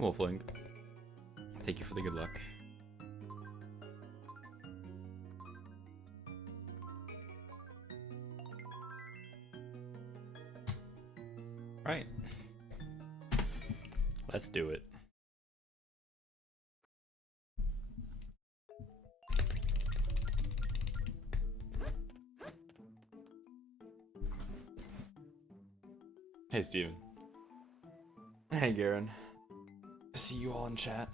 Wolfling. Thank you for the good luck. Right. Let's do it. Hey, Steven. Hey, Garen. See you all in chat.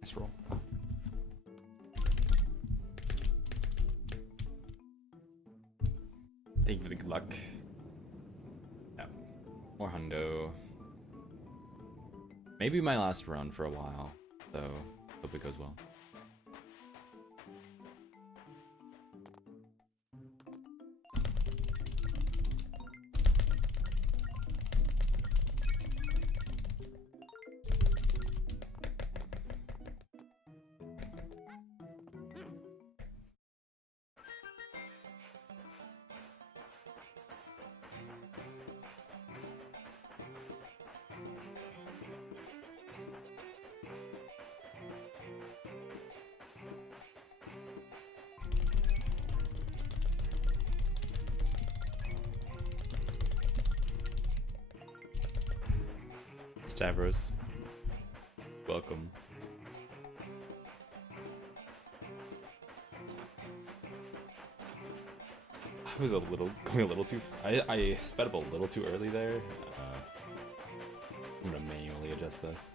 Nice roll. Thank you for the good luck. Yeah. More hundo. Maybe my last run for a while, so hope it goes well. Stavros, welcome. I was going a little too. I sped up a little too early there. I'm gonna manually adjust this.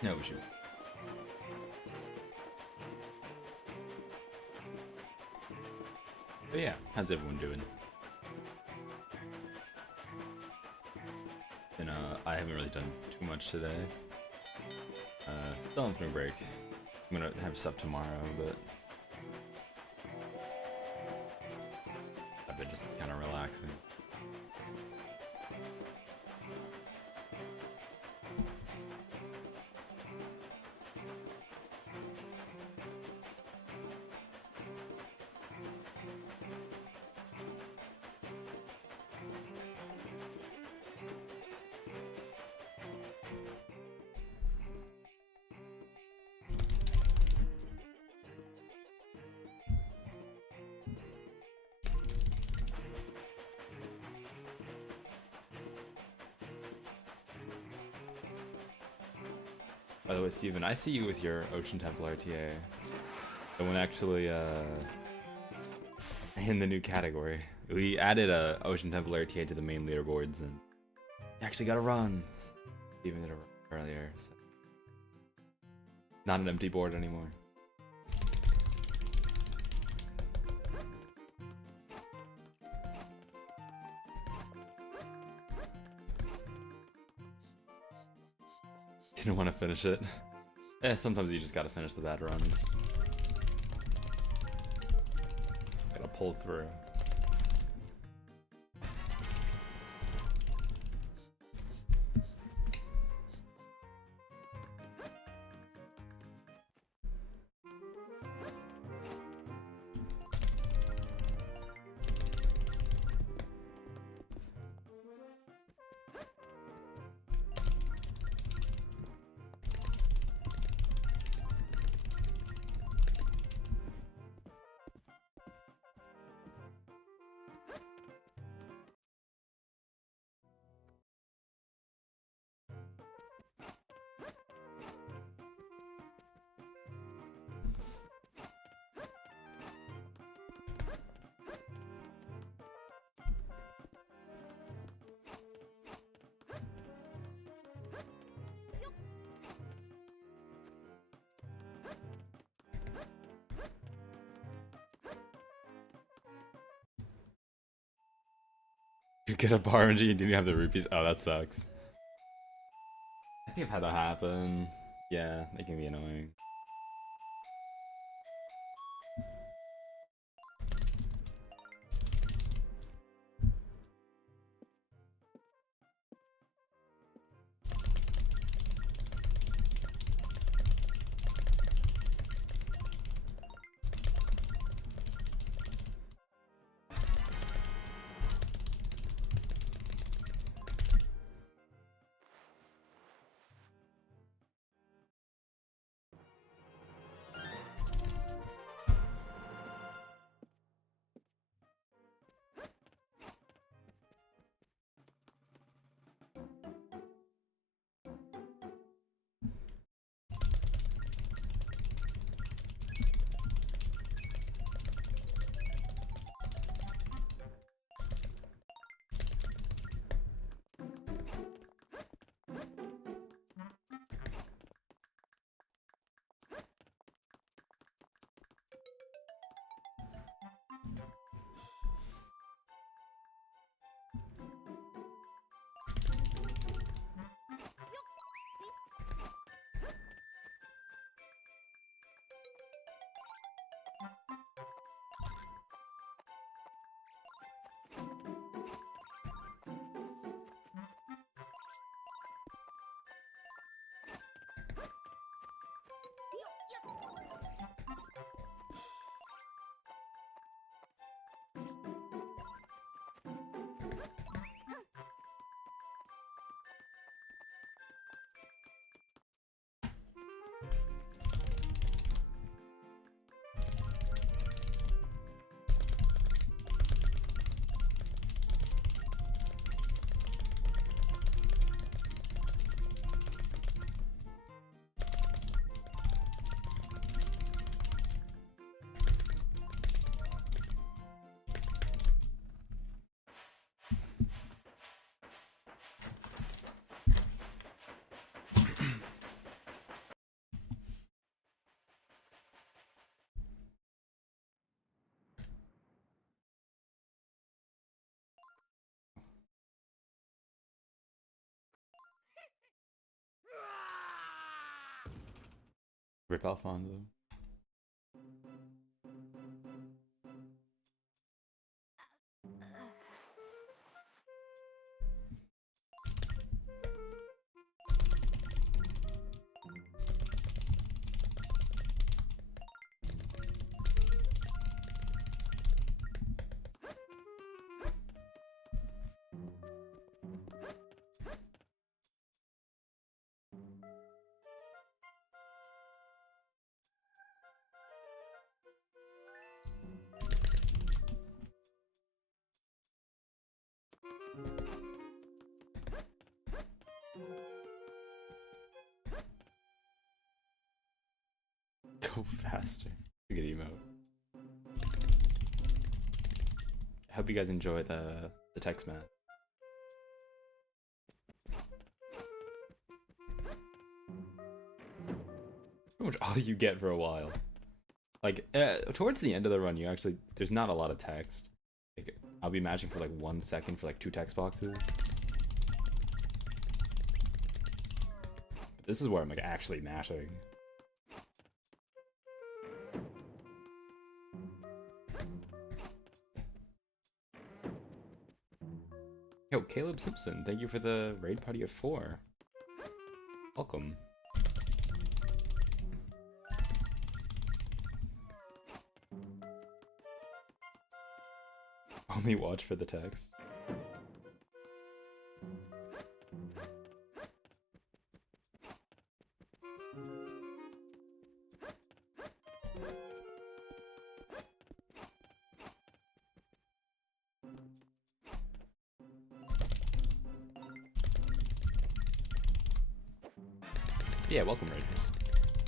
No issue. But yeah, how's everyone doing? And I haven't really done too much today. Still on spring break. I'm gonna have stuff tomorrow, but I've been just kind of relaxing. By the way, Steven, I see you with your Ocean Temple RTA. The one actually, in the new category. We added a Ocean Temple RTA to the main leaderboards, and you actually got a run. Steven did a run earlier. So. Not an empty board anymore. Didn't want to finish it. Yeah, sometimes you just gotta finish the bad runs. Gotta pull through. You get a bar and you didn't have the rupees. Oh, that sucks. I think I've had that happen. Yeah, it can be annoying. Rip Alfonso. Go faster. Good emote. I hope you guys enjoy the text mat. Pretty much all you get for a while. Like towards the end of the run, there's not a lot of text. Like, I'll be matching for like 1 second for like 2 text boxes. This is where I'm like actually mashing. Yo, Caleb Simpson, thank you for the raid party of 4. Welcome. Only watch for the text. Yeah, welcome Raiders.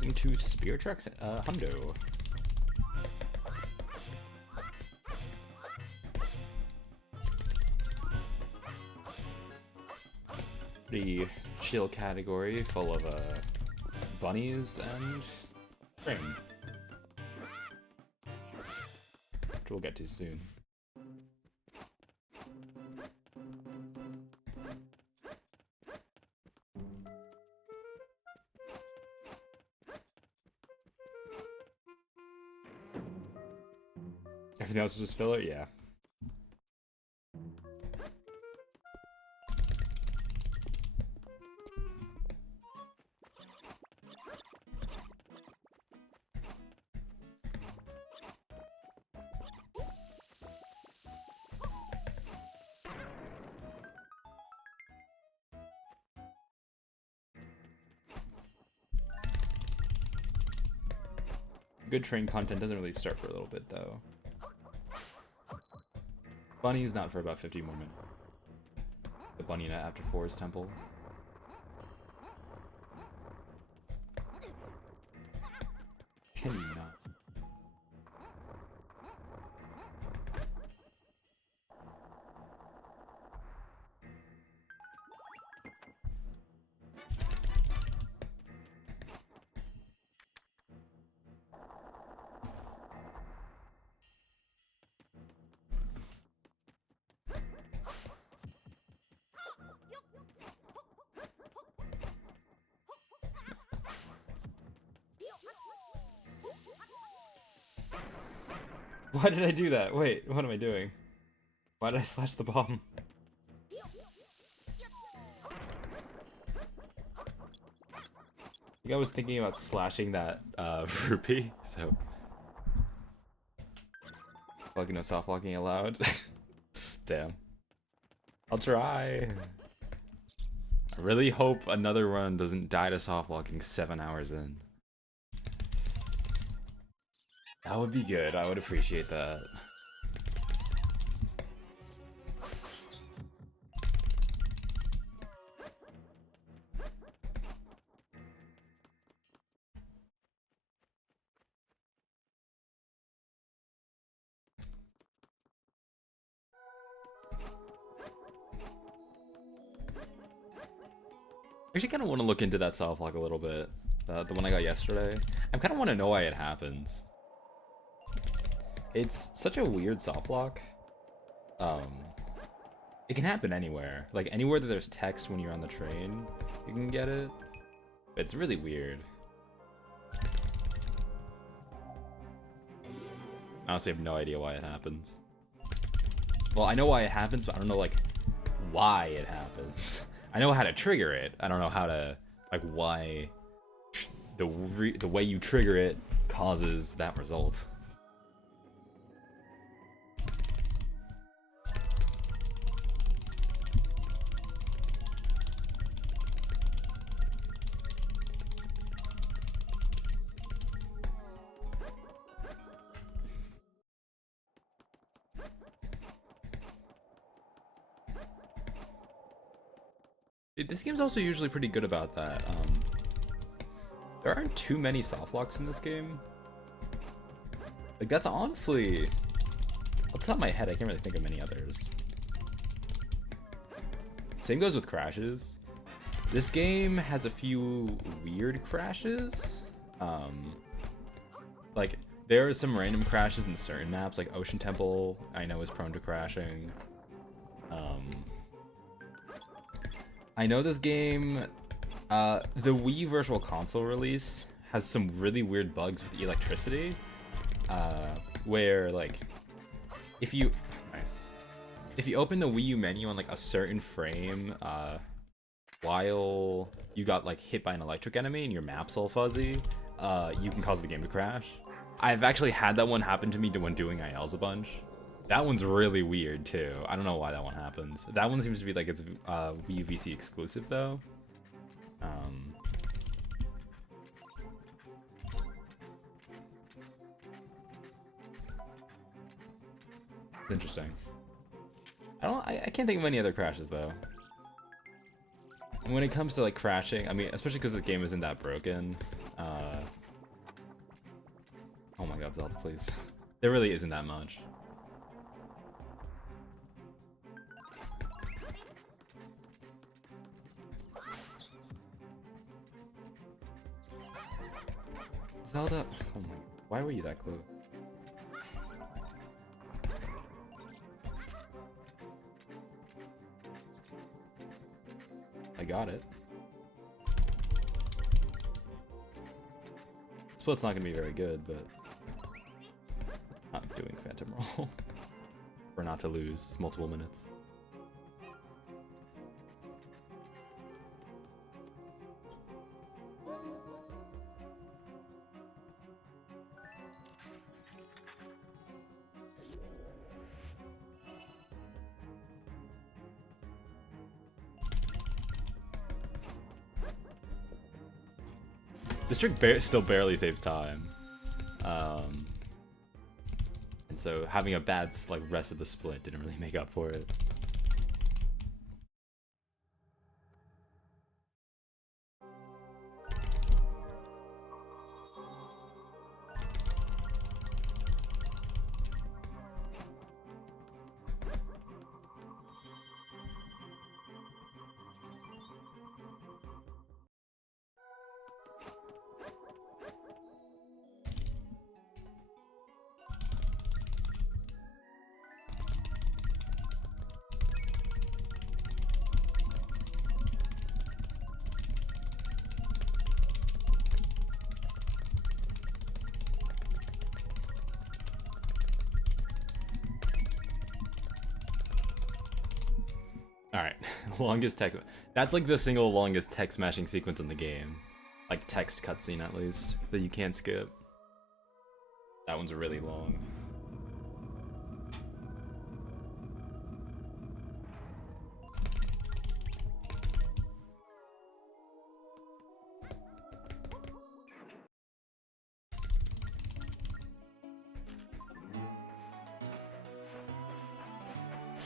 Into Spirit Trucks, Hundo. Pretty chill category, full of bunnies and frame, which we'll get to soon. Everything else is just filler? Yeah. Good train content doesn't really start for a little bit though. Bunny's not for about 50 more minutes. The bunny net after Forest Temple. Can you not? Why did I do that? Wait, what am I doing? Why did I slash the bomb? I think I was thinking about slashing that rupee, so fucking no soft locking allowed. Damn. I'll try. I really hope another run doesn't die to soft locking 7 hours in. That would be good. I would appreciate that. I actually kind of want to look into that soft lock a little bit. The one I got yesterday. I kind of want to know why it happens. It's such a weird soft lock. It can happen anywhere. Like anywhere that there's text when you're on the train, you can get it. But it's really weird. I honestly have no idea why it happens. Well, I know why it happens, but I don't know like why it happens. I know how to trigger it. I don't know how to like why the way you trigger it causes that result. This game's also usually pretty good about that. There aren't too many soft locks in this game. Like that's honestly, off the top of my head, I can't really think of many others. Same goes with crashes. This game has a few weird crashes. Like there are some random crashes in certain maps, like Ocean Temple, I know is prone to crashing. I know this game, the Wii Virtual Console release has some really weird bugs with electricity, where like, if you open the Wii U menu on like a certain frame, while you got like hit by an electric enemy and your map's all fuzzy, you can cause the game to crash. I've actually had that one happen to me when doing ILs a bunch. That one's really weird too. I don't know why that one happens. That one seems to be like it's Wii U VC exclusive though. It's interesting. I can't think of any other crashes though. When it comes to like crashing, I mean, especially because this game isn't that broken. Oh my god, Zelda, please. There really isn't that much. Zelda, oh my, why were you that close? I got it. Split's not gonna be very good, but not doing fantastic. momentum roll for not to lose multiple minutes. This trick still barely saves time. And so having a bad like rest of the split didn't really make up for it. Alright, longest tech. That's like the single longest tech smashing sequence in the game. Like text cutscene at least, that you can't skip. That one's really long.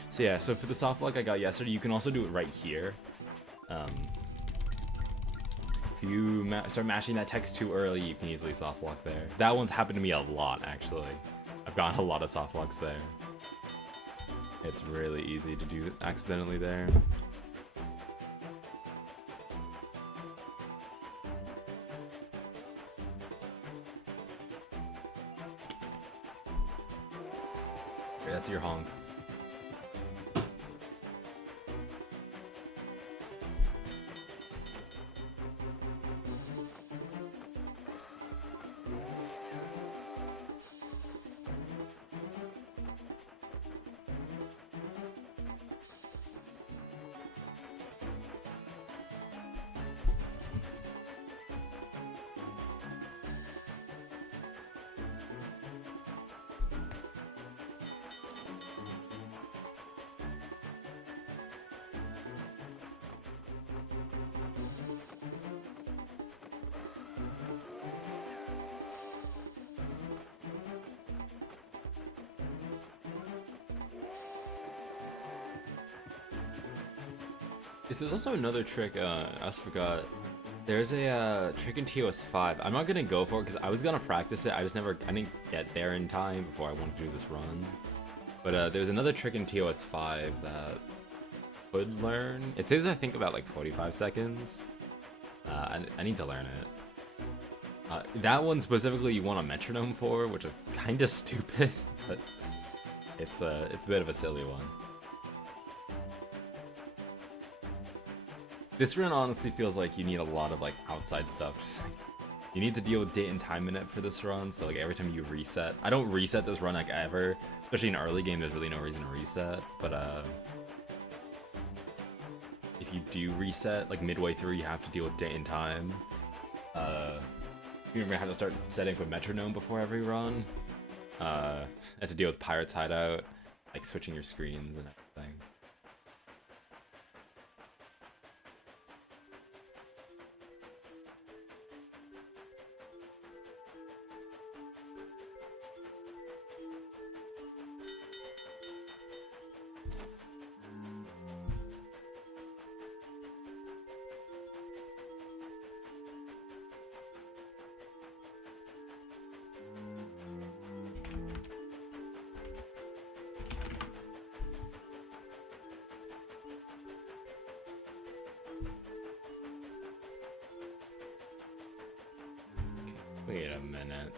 So yeah, so for the soft lock I got yesterday, you can also do it right here. If you start mashing that text too early, you can easily soft lock there. That one's happened to me a lot, actually. I've gotten a lot of soft locks there. It's really easy to do accidentally there. Okay, that's your honk. There's also another trick, I just forgot. There's a trick in TOS 5. I'm not gonna go for it because I was gonna practice it. I didn't get there in time before I wanted to do this run. But there's another trick in TOS 5 that could learn. It says I think about like 45 seconds. I need to learn it. That one specifically you want a metronome for, which is kind of stupid, but it's a bit of a silly one. This run honestly feels like you need a lot of like outside stuff. Just like you need to deal with date and time in it for this run. So like every time you reset, I don't reset this run like ever, especially in early game. There's really no reason to reset. But if you do reset like midway through, you have to deal with date and time. You're gonna have to start setting up a metronome before every run. Have to deal with Pirate's Hideout, like switching your screens and everything. Wait a minute.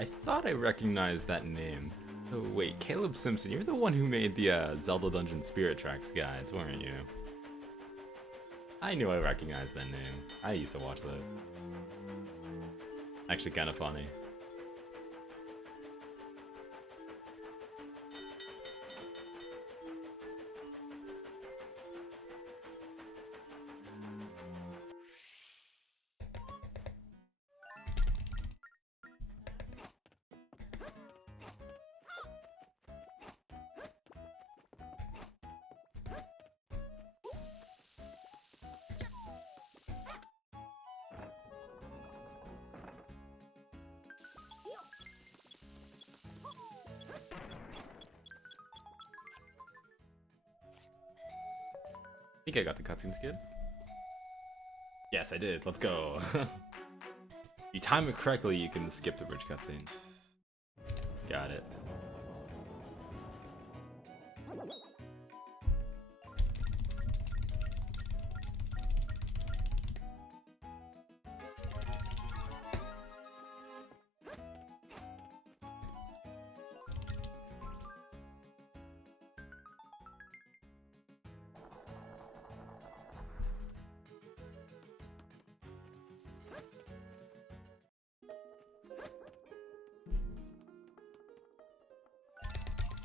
I thought I recognized that name. Oh wait, Caleb Simpson, you're the one who made the Zelda Dungeon Spirit Tracks guides, weren't you? I knew I recognized that name. I used to watch that. Actually kind of funny. I think I got the cutscene skid. Yes, I did. Let's go. You time it correctly, you can skip the bridge cutscene. Got it.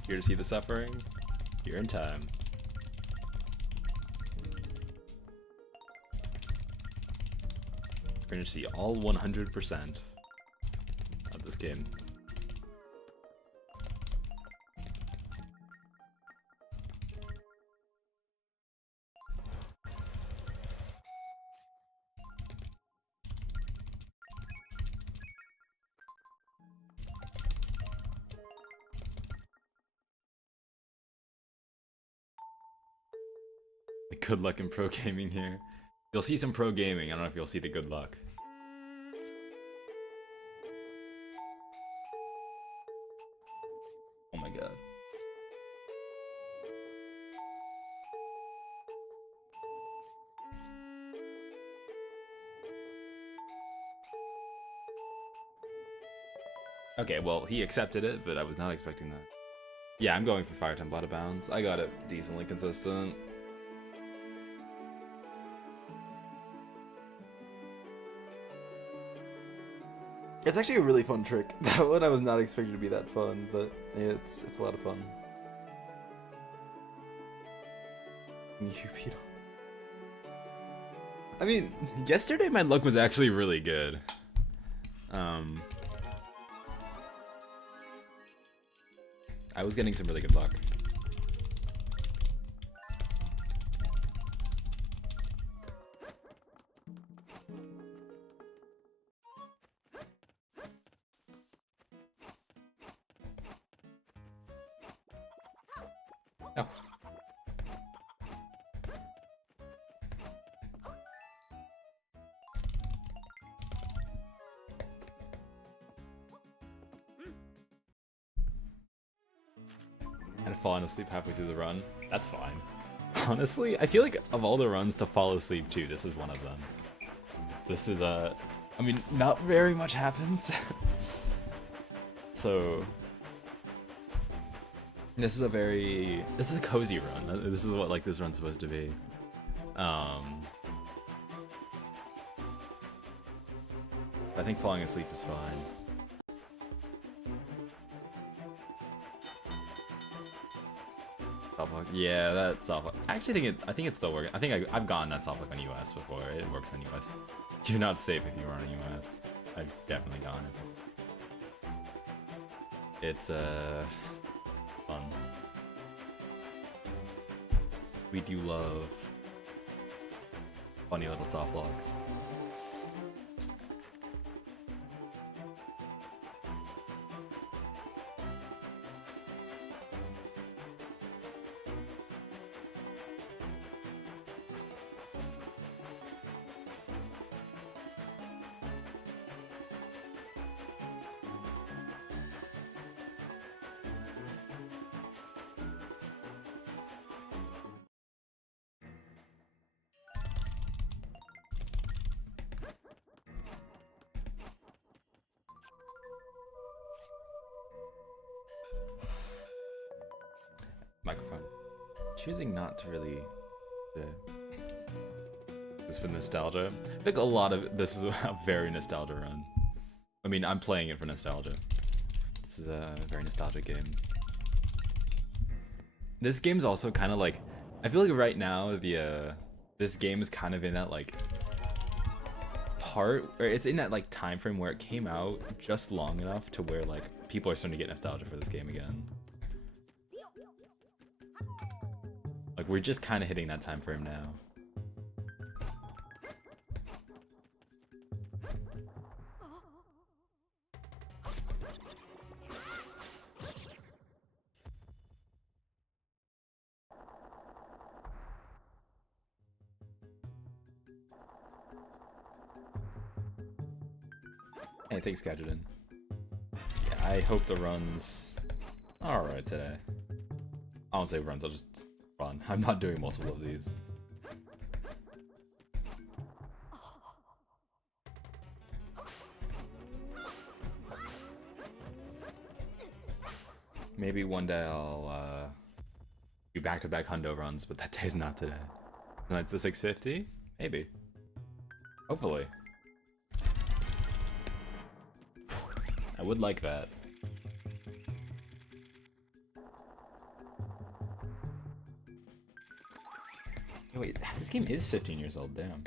Here to see the suffering? You're in time. We're gonna see all 100% of this game. Good luck in pro gaming here. You'll see some pro gaming. I don't know if you'll see the good luck. Oh my god. Okay, well, he accepted it, but I was not expecting that. Yeah, I'm going for Fire Temple Out of Bounds. I got it decently consistent. It's actually a really fun trick. That one I was not expecting to be that fun, but it's a lot of fun. You beat him. I mean, yesterday my luck was actually really good. I was getting some really good luck. Oh. And falling asleep halfway through the run. That's fine. Honestly, I feel like of all the runs to fall asleep to, this is one of them. This is I mean, not very much happens. So this is a cozy run. This is what like this run's supposed to be. I think falling asleep is fine. Softlock. Yeah, that softlock. I actually think it's still working. I think I've gotten that softlock on US before. It works on US. You're not safe if you run on US. I've definitely gotten it. It's fun. We do love funny little softlocks. microphone. Choosing not to really. This for nostalgia. I think a lot of this is a very nostalgia run. I mean, I'm playing it for nostalgia. This is a very nostalgic game. This game's also kind of like, I feel like right now this game is kind of in that like part, or it's in that like time frame where it came out just long enough to where like people are starting to get nostalgia for this game again. Like we're just kind of hitting that time frame now. Hey, thanks, Gadgetin. Yeah, I hope the run's alright today. I won't say runs, I'll just run. I'm not doing multiple of these. Maybe one day I'll do back-to-back hundo runs, but that day's not today. Like the 650? Maybe. Hopefully. I would like that. Oh, wait, this game is 15 years old, damn.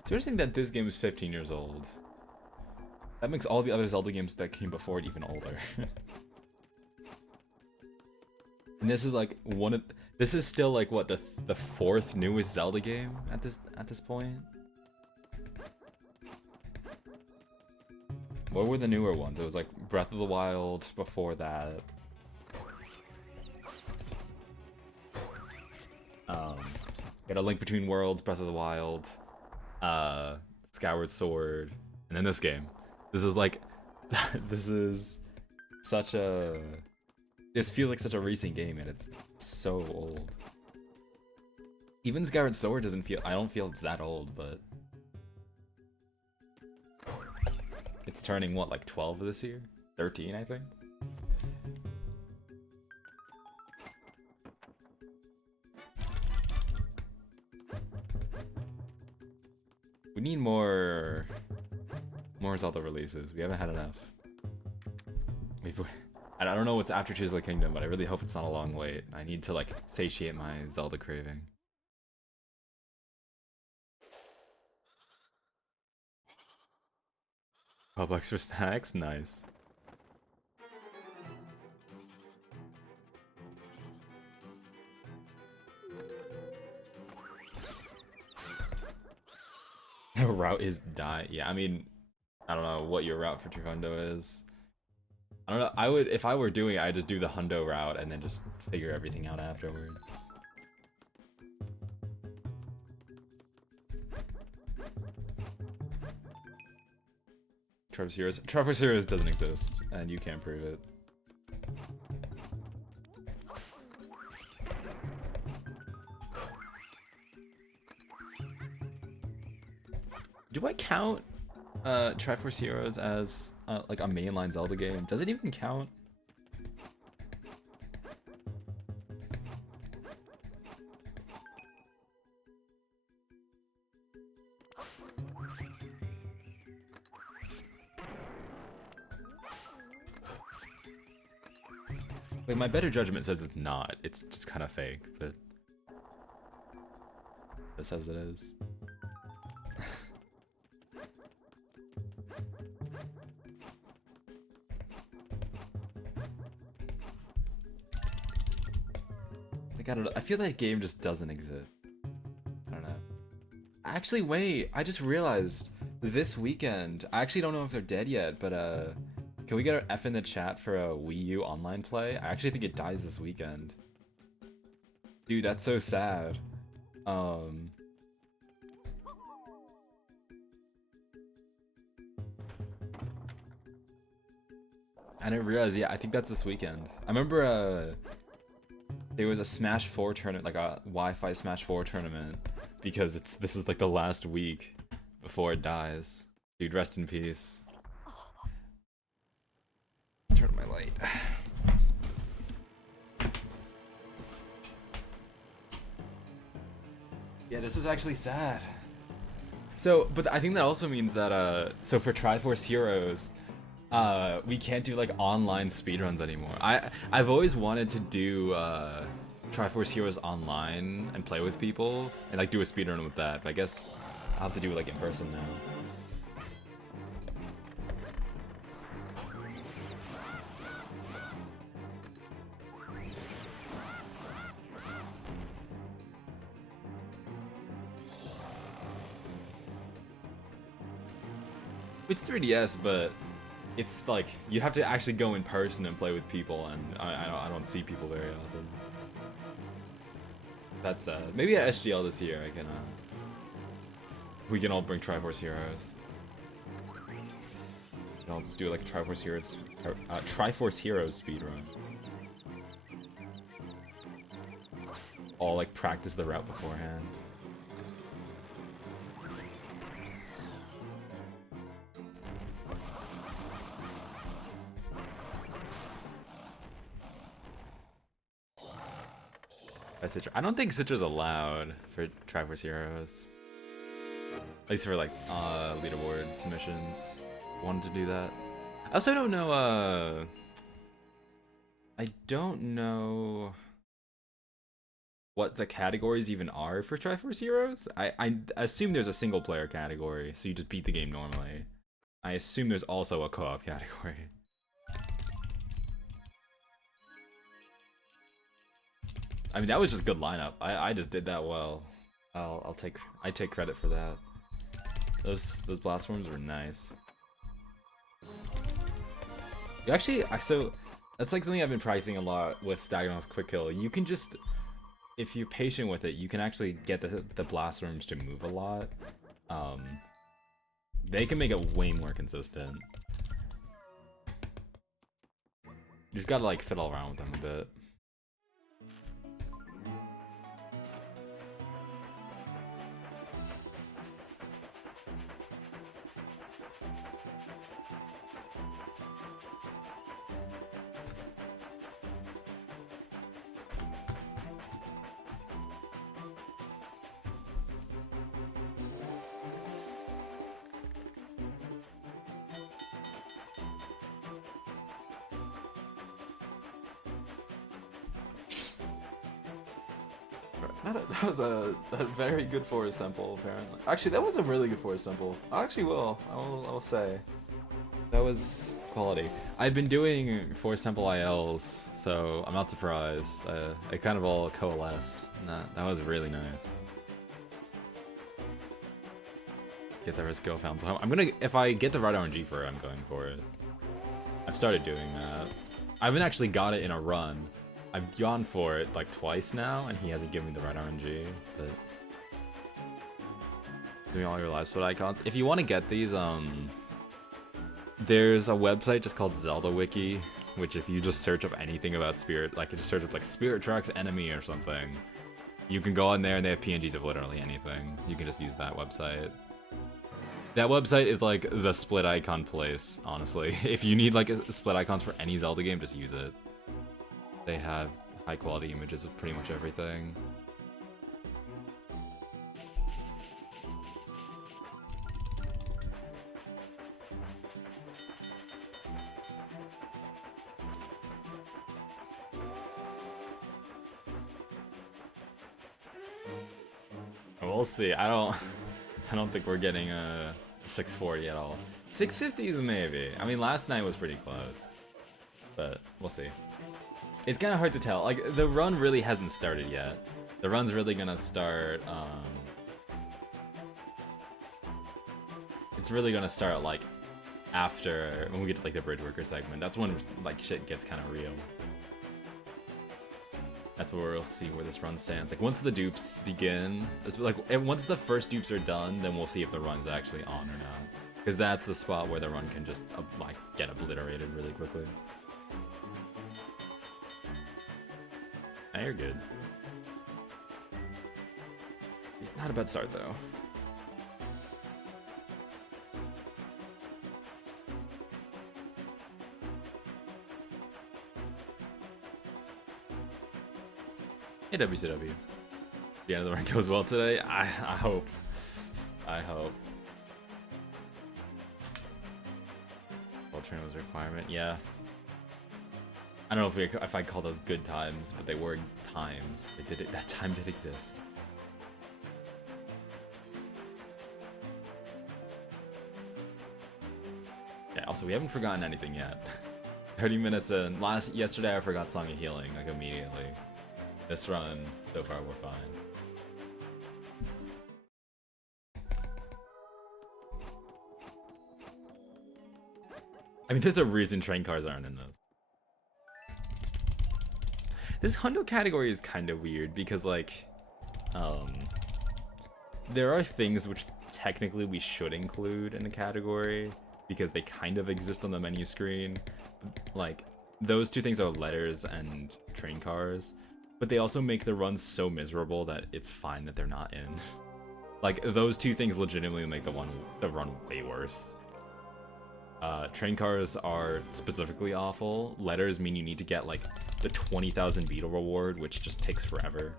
It's interesting that this game is 15 years old. That makes all the other Zelda games that came before it even older. And this is like this is still like what, the fourth newest Zelda game at this point? What were the newer ones? It was like Breath of the Wild before that. Got A Link Between Worlds, Breath of the Wild, Skyward Sword, and then this game. This is like this is such a This feels like such a recent game, and it's so old. Even Skyward Sword doesn't feel, I don't feel it's that old, but it's turning what, like 12 this year? 13, I think. We need more Zelda releases. We haven't had enough. I don't know what's after Tears of the Kingdom, but I really hope it's not a long wait. I need to like satiate my Zelda craving. $12 for snacks? Nice. The route is die. Yeah, I mean, I don't know what your route for Hundo is. I don't know. I would, if I were doing it, I'd just do the hundo route and then just figure everything out afterwards. Trevor's Heroes. Trevor's Heroes doesn't exist, and you can't prove it. Do I count Triforce Heroes as like a mainline Zelda game? Does it even count? Like, my better judgment says it's not. It's just kind of fake, but it says it is. Like, I don't know. I feel that game just doesn't exist. I don't know. Actually, wait. I just realized this weekend. I actually don't know if they're dead yet, but can we get an F in the chat for a Wii U online play? I actually think it dies this weekend. Dude, that's so sad. I didn't realize. Yeah, I think that's this weekend. I remember there was a Smash 4 tournament, like a Wi-Fi Smash 4 tournament, because this is like the last week before it dies. Dude, rest in peace. Turn on my light. Yeah, this is actually sad. So, but I think that also means that, so for Triforce Heroes, we can't do like online speedruns anymore. I've always wanted to do, Triforce Heroes online and play with people and like do a speedrun with that, but I guess I'll have to do it like in person now. It's 3DS, but it's like you have to actually go in person and play with people, and I don't see people very often. That's maybe at SGL this year I can we can all bring Triforce Heroes. And I'll just do like a Triforce Heroes speedrun. All like practice the route beforehand. I don't think Citra's allowed for Triforce Heroes. At least for like leaderboard submissions. Wanted to do that. I also don't know I don't know what the categories even are for Triforce Heroes. I assume there's a single player category, so you just beat the game normally. I assume there's also a co-op category. I mean, that was just good lineup. I just did that well. I take credit for that. Those blastforms were nice. You actually, so that's like something I've been practicing a lot with Stagnon's Quick Kill. You can just, if you're patient with it, you can actually get the blastworms to move a lot. They can make it way more consistent. You just gotta like fiddle around with them a bit. That was a very good forest temple, apparently. Actually, that was a really good forest temple. I will say. That was quality. I've been doing Forest Temple ILs, so I'm not surprised. It kind of all coalesced. That was really nice. Get the risk go found. So I'm gonna, if I get the right RNG for it, I'm going for it. I've started doing that. I haven't actually got it in a run. I've gone for it like twice now, and he hasn't given me the right RNG, but doing all your live split icons. If you want to get these, there's a website just called Zelda Wiki, which if you just search up anything about Spirit, like just search up like Spirit Tracks Enemy or something, you can go on there and they have PNGs of literally anything. You can just use that website. That website is like the split icon place, honestly. If you need like split icons for any Zelda game, just use it. They have high quality images of pretty much everything. We'll see. I don't think we're getting a 640 at all. 650s maybe. I mean, last night was pretty close, but we'll see. It's kind of hard to tell. Like, the run really hasn't started yet. The run's really gonna start, it's really gonna start, like, after, when we get to, like, the bridge worker segment. That's when, like, shit gets kind of real. That's where we'll see where this run stands. Like, once the dupes begin, once the first dupes are done, then we'll see if the run's actually on or not. Because that's the spot where the run can just, like, get obliterated really quickly. Nah, you're good. Not a bad start, though. Hey, WCW. The end of the run goes well today. I hope. I hope. Well, train was a requirement. Yeah. I don't know if I'd call those good times, but they were times. They did it. That time did exist. Yeah. Also, we haven't forgotten anything yet. 30 minutes in. Yesterday, I forgot Song of Healing like immediately. This run, so far, we're fine. I mean, there's a reason train cars aren't in this. This hundo category is kind of weird because, like, there are things which technically we should include in the category because they kind of exist on the menu screen. Like, those two things are letters and train cars, but they also make the run so miserable that it's fine that they're not in. Like, those two things legitimately make the run way worse. Train cars are specifically awful. Letters mean you need to get, like, the 20,000 beetle reward, which just takes forever.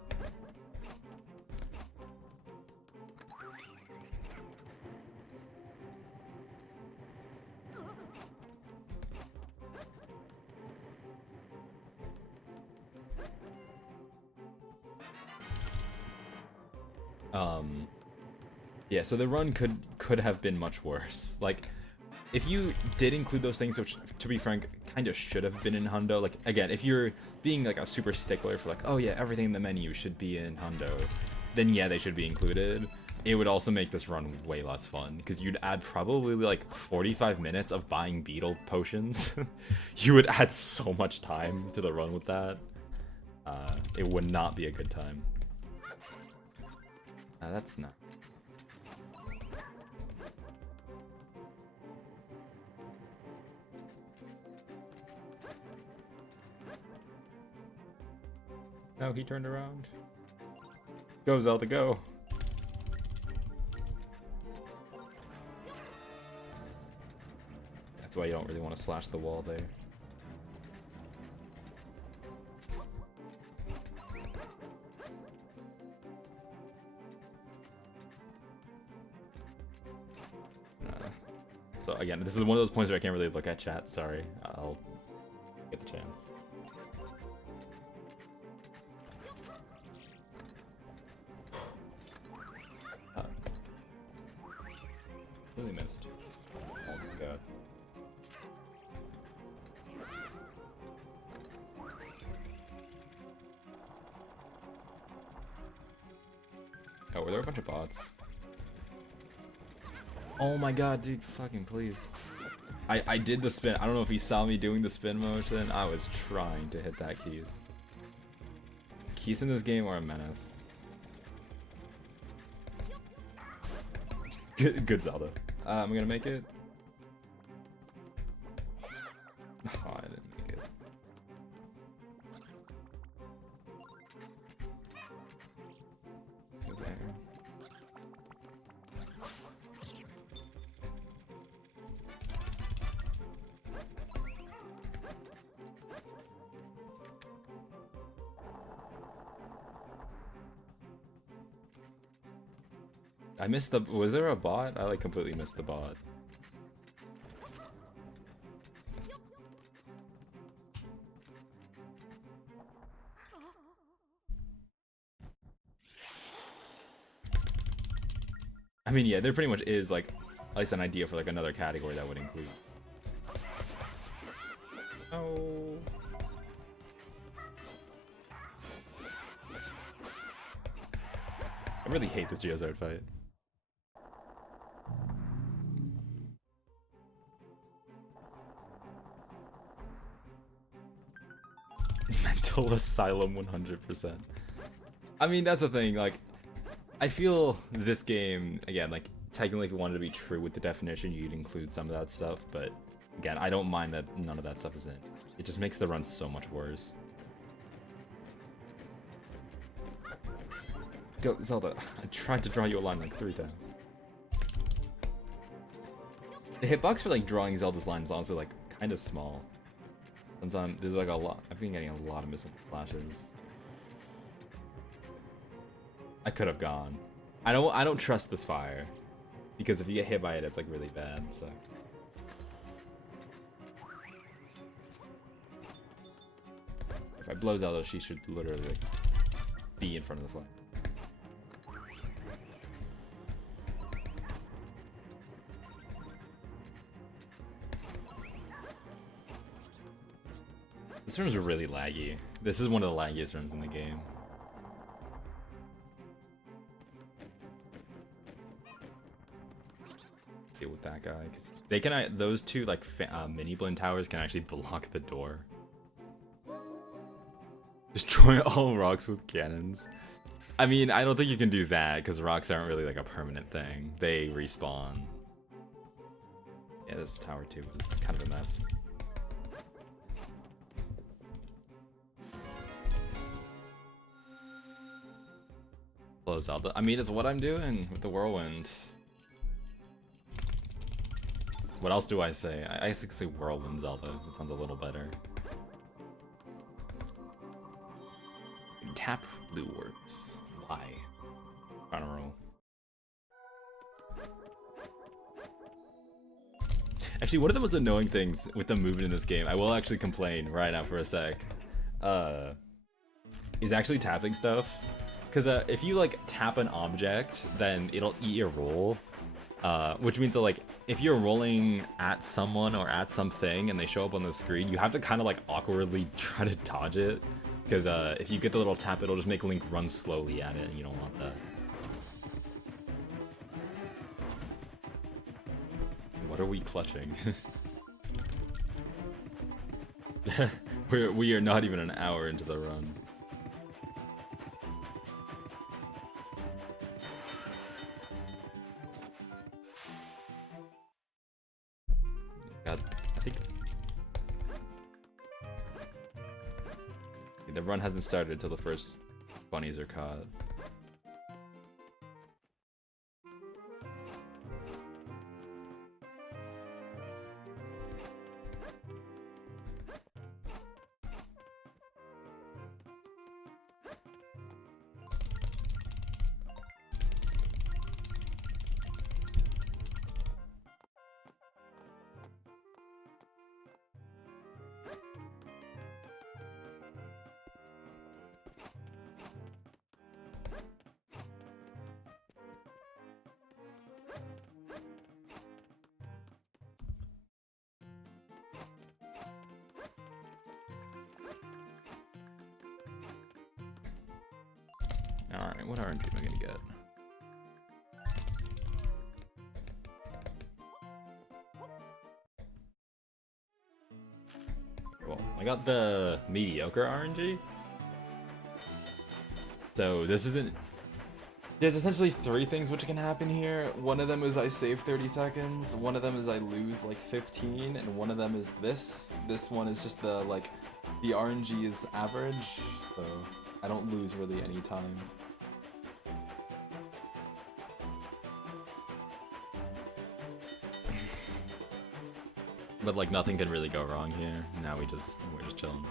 Yeah, so the run could have been much worse. Like, if you did include those things, which, to be frank, kind of should have been in Hundo, like, again, if you're being, like, a super stickler for, like, oh yeah, everything in the menu should be in Hundo, then yeah, they should be included. It would also make this run way less fun, because you'd add probably, like, 45 minutes of buying beetle potions. You would add so much time to the run with that. It would not be a good time. That's not... No, he turned around. Go, Zelda, go. That's why you don't really want to slash the wall there. So again, this is one of those points where I can't really look at chat. Sorry, I'll get the chance. Really missed. Oh my god. Oh, were there a bunch of bots? Oh my god, dude, fucking please. I did the spin. I don't know if he saw me doing the spin motion. I was trying to hit that keys. Keys in this game are a menace. Good Zelda. I'm gonna make it. Oh, I didn't make it. Go there. I missed the... Was there a bot? I like completely missed the bot. I mean, yeah, there pretty much is, like, at least an idea for, like, another category that would include. Oh. I really hate this Geozard fight. Mental Asylum 100%. I mean, that's the thing, like, I feel this game, again, like, technically if you wanted to be true with the definition, you'd include some of that stuff, but, again, I don't mind that none of that stuff is in. It just makes the run so much worse. Go, Zelda. I tried to draw you a line like 3 times. The hitbox for like drawing Zelda's line is also like kind of small. Sometimes there's like a lot. I've been getting a lot of missile flashes. I could have gone. I don't trust this fire because if you get hit by it, it's like really bad. So. If I blow Zelda, she should literally like, be in front of the flame. This room's really laggy. This is one of the laggiest rooms in the game. Deal with that guy, because they can. Those two like mini blend towers can actually block the door. Destroy all rocks with cannons. I mean, I don't think you can do that because rocks aren't really like a permanent thing. They respawn. Yeah, this tower too is kind of a mess. Close out. I mean, it's what I'm doing with the whirlwind. What else do I say? I guess I could say whirlwind Zelda. That sounds a little better. Tap blue works. Why? On a roll. Actually, one of the most annoying things with the movement in this game, I will actually complain right now for a sec, is actually tapping stuff. Because if you like tap an object, then it'll eat your roll. Which means that like if you're rolling at someone or at something and they show up on the screen, you have to kind of like awkwardly try to dodge it. Because if you get the little tap, it'll just make Link run slowly at it, and you don't want that. What are we clutching? we are not even an hour into the run. God, I think the run hasn't started until the first bunnies are caught. Alright, what RNG am I gonna get? Cool. I got the mediocre RNG. So this isn't... There's essentially 3 things which can happen here. One of them is I save 30 seconds, one of them is I lose like 15, and one of them is this. This one is just the, like, the RNG is average, so I don't lose really any time. But like nothing could really go wrong here. Now we're just chilling.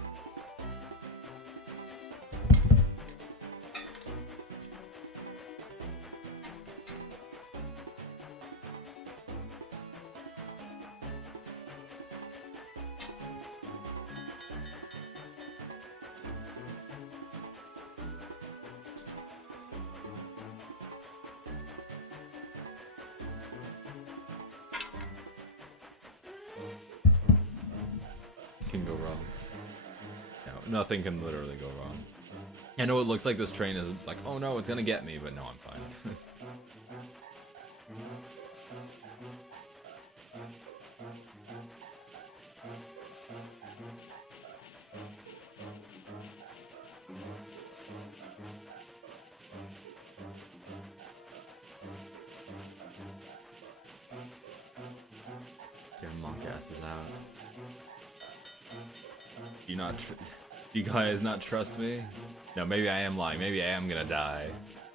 Can go wrong. No, nothing can literally go wrong. I know it looks like this train is like, oh no, it's gonna get me, but no, I'm fine. Your monk ass is out. Do you guys not trust me? No, maybe I am lying. Maybe I am gonna die.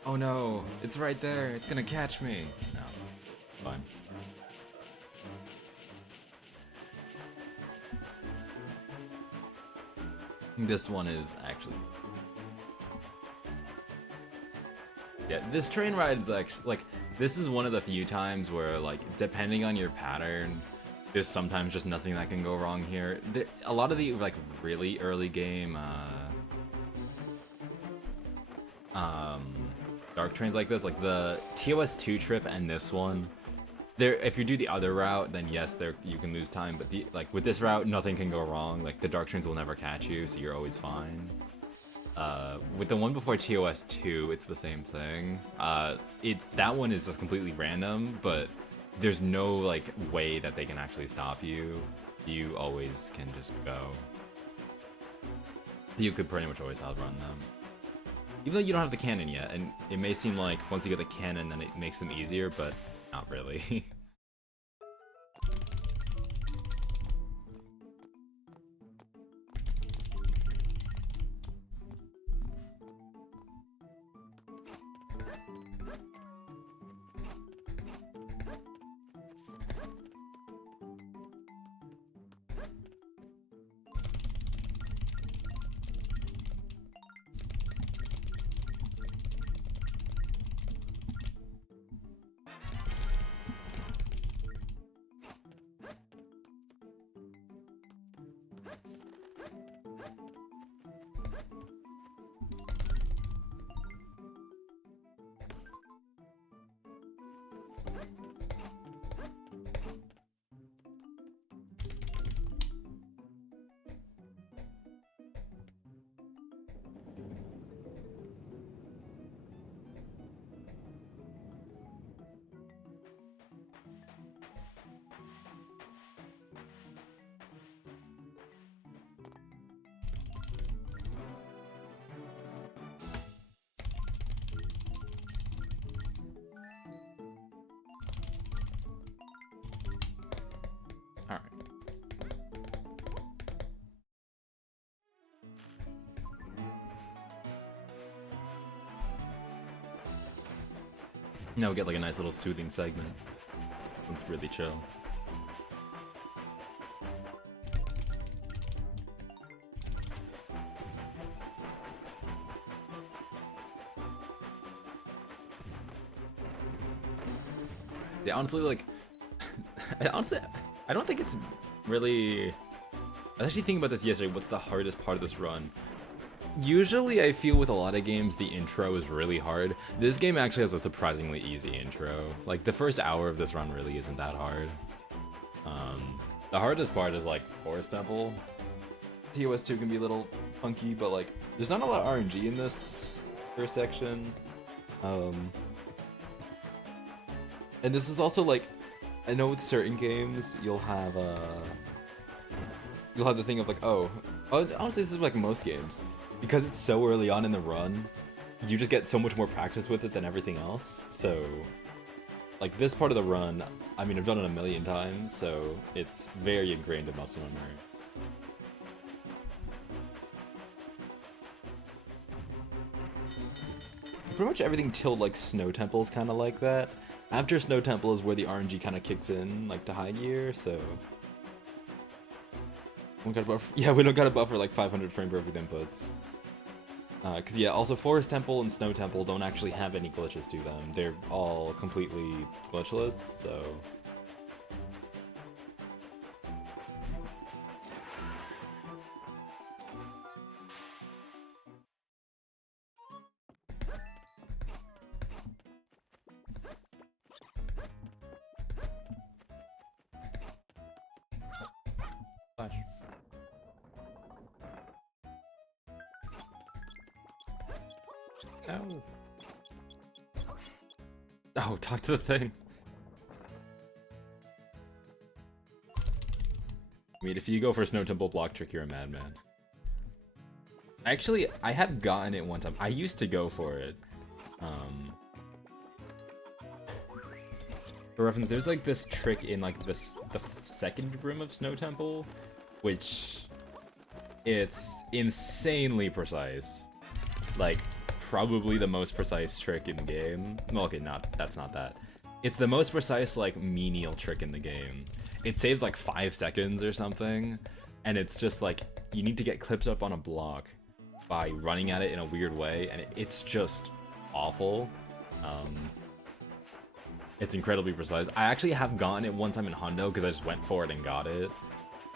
Oh no, it's right there. It's gonna catch me. No, fine. This one is actually... Yeah, this train ride is actually, like, this is one of the few times where, like, depending on your pattern, there's sometimes just nothing that can go wrong here. A lot of the, like, really early game, dark trains like this, like the TOS 2 trip and this one, if you do the other route, then yes, you can lose time, but like with this route, nothing can go wrong. Like the dark trains will never catch you, so you're always fine. With the one before TOS 2, it's the same thing. That one is just completely random, but there's no like way that they can actually stop you. You always can just go. You could pretty much always outrun them. Even though you don't have the cannon yet, and it may seem like once you get the cannon, then it makes them easier, but not really. Alright. Now we get like a nice little soothing segment. It's really chill. Yeah, honestly, like, I don't think it's really... I was actually thinking about this yesterday, what's the hardest part of this run? Usually I feel with a lot of games the intro is really hard. This game actually has a surprisingly easy intro. Like, the first hour of this run really isn't that hard. The hardest part is, like, Forest Temple. TOS 2 can be a little funky, but, like, there's not a lot of RNG in this first section. And this is also, like, I know with certain games, you'll have the thing of, like, oh, honestly, this is like most games. Because it's so early on in the run, you just get so much more practice with it than everything else. So, like, this part of the run, I mean, I've done it a million times, so it's very ingrained in muscle memory. Pretty much everything till, like, Snow Temple is kind of like that. After Snow Temple is where the RNG kind of kicks in, like, to high gear, so... We don't got a buffer. Yeah, we don't got a buffer like 500 frame perfect inputs. Because, yeah, also Forest Temple and Snow Temple don't actually have any glitches to them. They're all completely glitchless, so... Flash. Oh. Oh, talk to the thing. I mean, if you go for a Snow Temple block trick, you're a madman. Actually, I have gotten it one time. I used to go for it. For reference, there's like this trick in like the second room of Snow Temple, which it's insanely precise. Like, probably the most precise trick in the game. Well, okay, that's not that. It's the most precise, like, menial trick in the game. It saves like 5 seconds or something, and it's just like, you need to get clipped up on a block by running at it in a weird way, and it's just awful. It's incredibly precise. I actually have gotten it one time in Hundo because I just went for it and got it,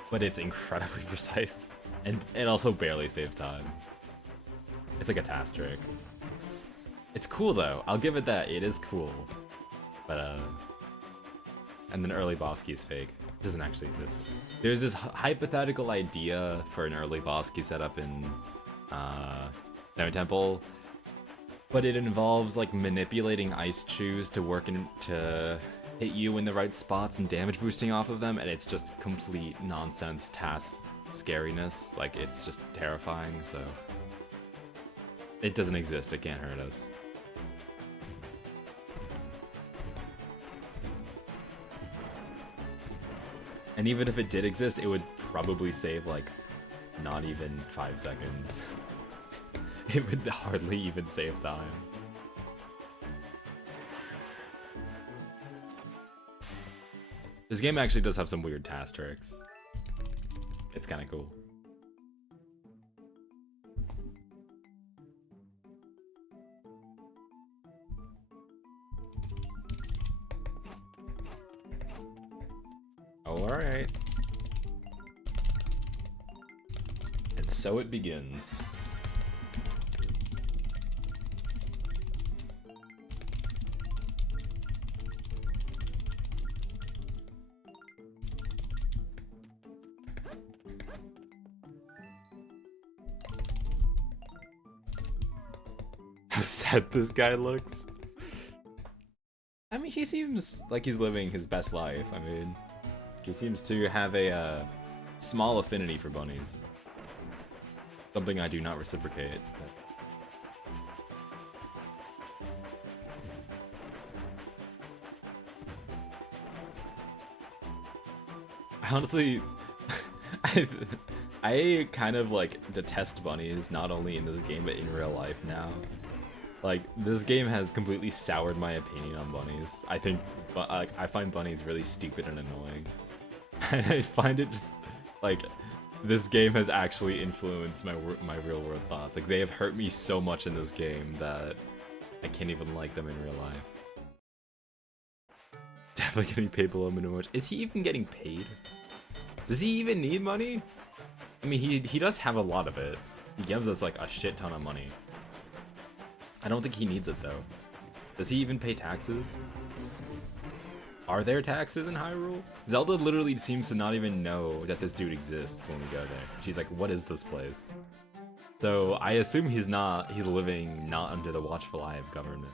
but it's incredibly precise, and it also barely saves time. It's like a task trick. It's cool though, I'll give it that, it is cool. But and then early boss key is fake. It doesn't actually exist. There's this hypothetical idea for an early boss key setup in Snow Temple, but it involves like manipulating ice chews to work to hit you in the right spots and damage boosting off of them, and it's just complete nonsense task scariness. Like, it's just terrifying, so it doesn't exist, it can't hurt us. And even if it did exist, it would probably save like not even 5 seconds. It would hardly even save time. This game actually does have some weird task tricks. It's kind of cool. Oh, alright. And so it begins. How sad this guy looks. I mean, he seems like he's living his best life. I mean, he seems to have a small affinity for bunnies. Something I do not reciprocate. Honestly, I kind of like detest bunnies, not only in this game but in real life now. Like, this game has completely soured my opinion on bunnies. I think, I find bunnies really stupid and annoying. And I find it just, like, this game has actually influenced my real world thoughts. Like, they have hurt me so much in this game that I can't even like them in real life. Definitely getting paid below minimum wage. Is he even getting paid? Does he even need money? I mean, he does have a lot of it. He gives us, like, a shit ton of money. I don't think he needs it, though. Does he even pay taxes? Are there taxes in Hyrule? Zelda literally seems to not even know that this dude exists when we go there. She's like, what is this place? So I assume he's living not under the watchful eye of government.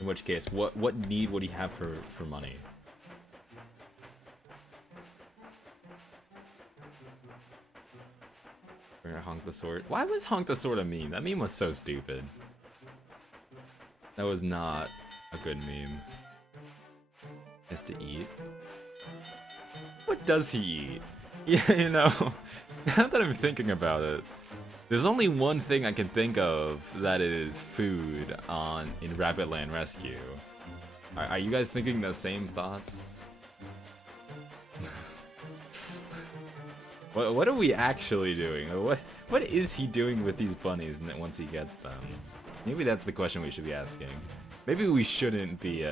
In which case, what need would he have for money? We're gonna honk the sword. Why was honk the sword a meme? That meme was so stupid. That was not a good meme. Has to eat. What does he eat? Yeah, you know, now that I'm thinking about it, there's only one thing I can think of that is food in Rabbit Land Rescue. Are you guys thinking the same thoughts? What are we actually doing? What is he doing with these bunnies once he gets them? Maybe that's the question we should be asking. Maybe we shouldn't be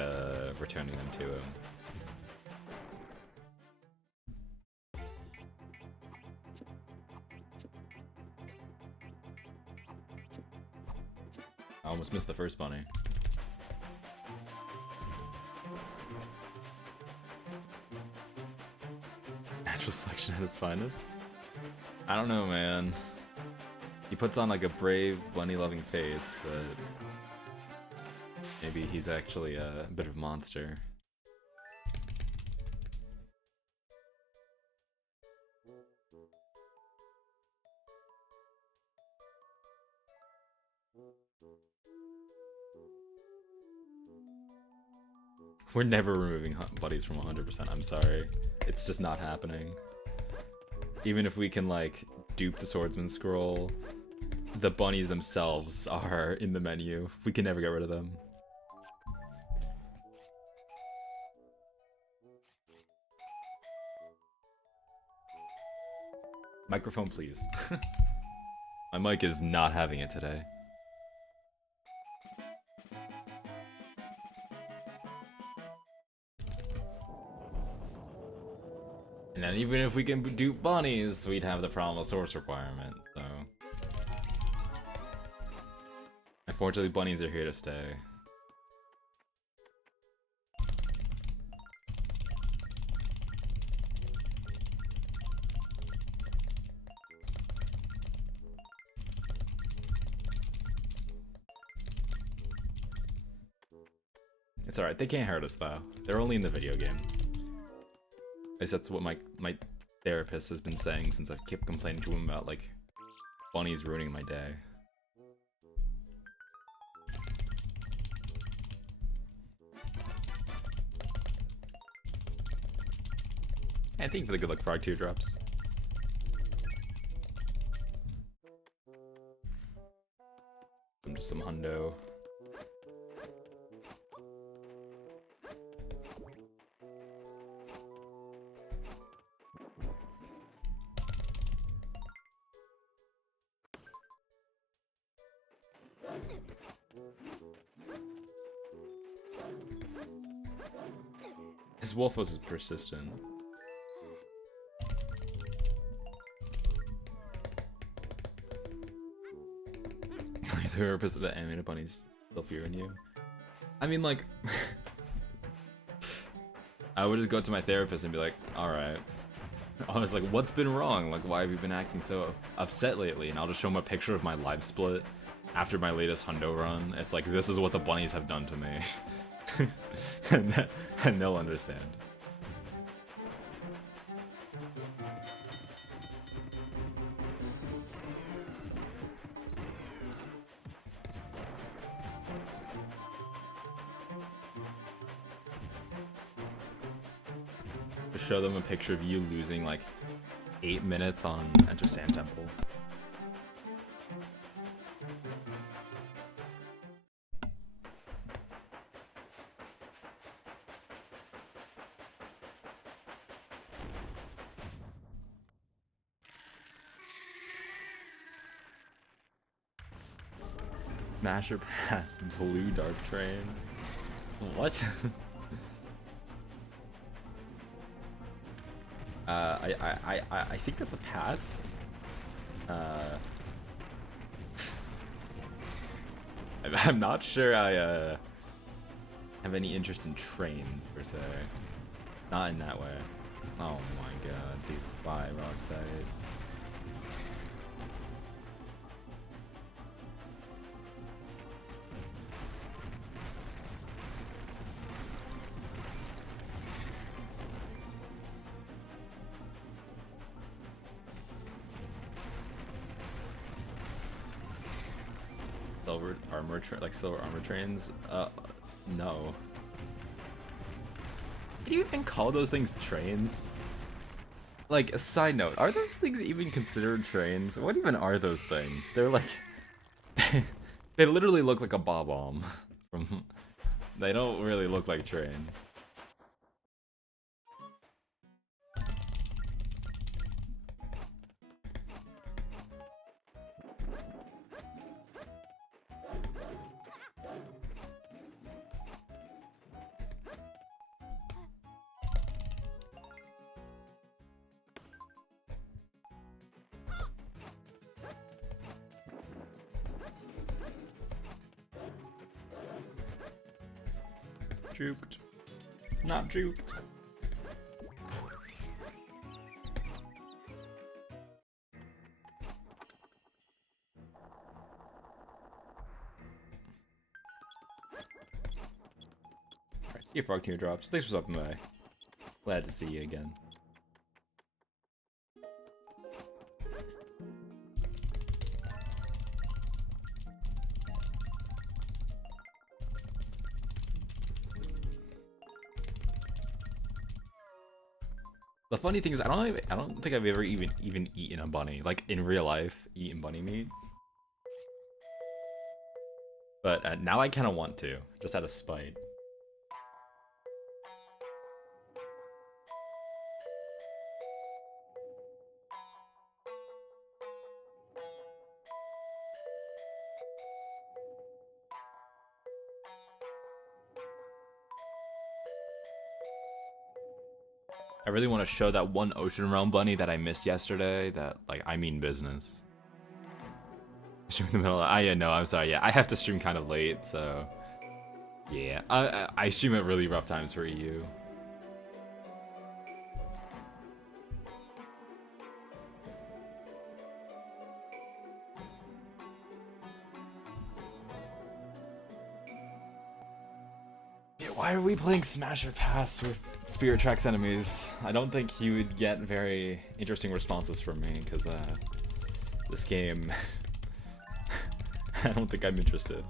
returning them to him. I almost missed the first bunny. Natural selection at its finest? I don't know, man. He puts on like a brave, bunny-loving face, but maybe he's actually a bit of a monster. We're never removing buddies from 100%. I'm sorry. It's just not happening. Even if we can, like, dupe the swordsman scroll, the bunnies themselves are in the menu. We can never get rid of them. Microphone, please. My mic is not having it today. And then even if we can dupe bunnies, we'd have the problem of source requirement, so... Unfortunately, bunnies are here to stay. It's alright, they can't hurt us though. They're only in the video game. At least that's what my therapist has been saying since I've kept complaining to him about, like, bunnies ruining my day. I thank you for the good luck frog teardrops. I'm just some hundo. His Wolfos is persistent. The therapist of the animated bunnies still fearing you. I mean, like, I would just go to my therapist and be like, alright. I was like, what's been wrong? Like, why have you been acting so upset lately? And I'll just show him a picture of my live split after my latest hundo run. It's like, this is what the bunnies have done to me. and they'll understand. Just show them a picture of you losing like 8 minutes on Enter Sand Temple. Masher Pass Blue Dark Train. What? I think that's a pass. I'm not sure I have any interest in trains per se. Not in that way. Oh my god, dude, bye Rocktide. Silver armor like silver armor trains? No. Do you even call those things trains? Like, a side note, are those things even considered trains? What even are those things? They're like... they literally look like a bob-omb. They don't really look like trains. Juked. Not juked. Alright, see you, Frog Teardrops. Thanks for stopping by. Glad to see you again. The funny thing is, I don't think I've ever even eaten a bunny, like in real life, eaten bunny meat. But now I kind of want to, just out of spite. I really want to show that one Ocean Realm bunny that I missed yesterday. That like I mean business. Stream in the middle. Yeah, no, I'm sorry. Yeah, I have to stream kind of late, so yeah. I stream at really rough times for EU. Yeah, why are we playing Smash or Pass with Spirit Tracks enemies? I don't think he would get very interesting responses from me, because this game, I don't think I'm interested.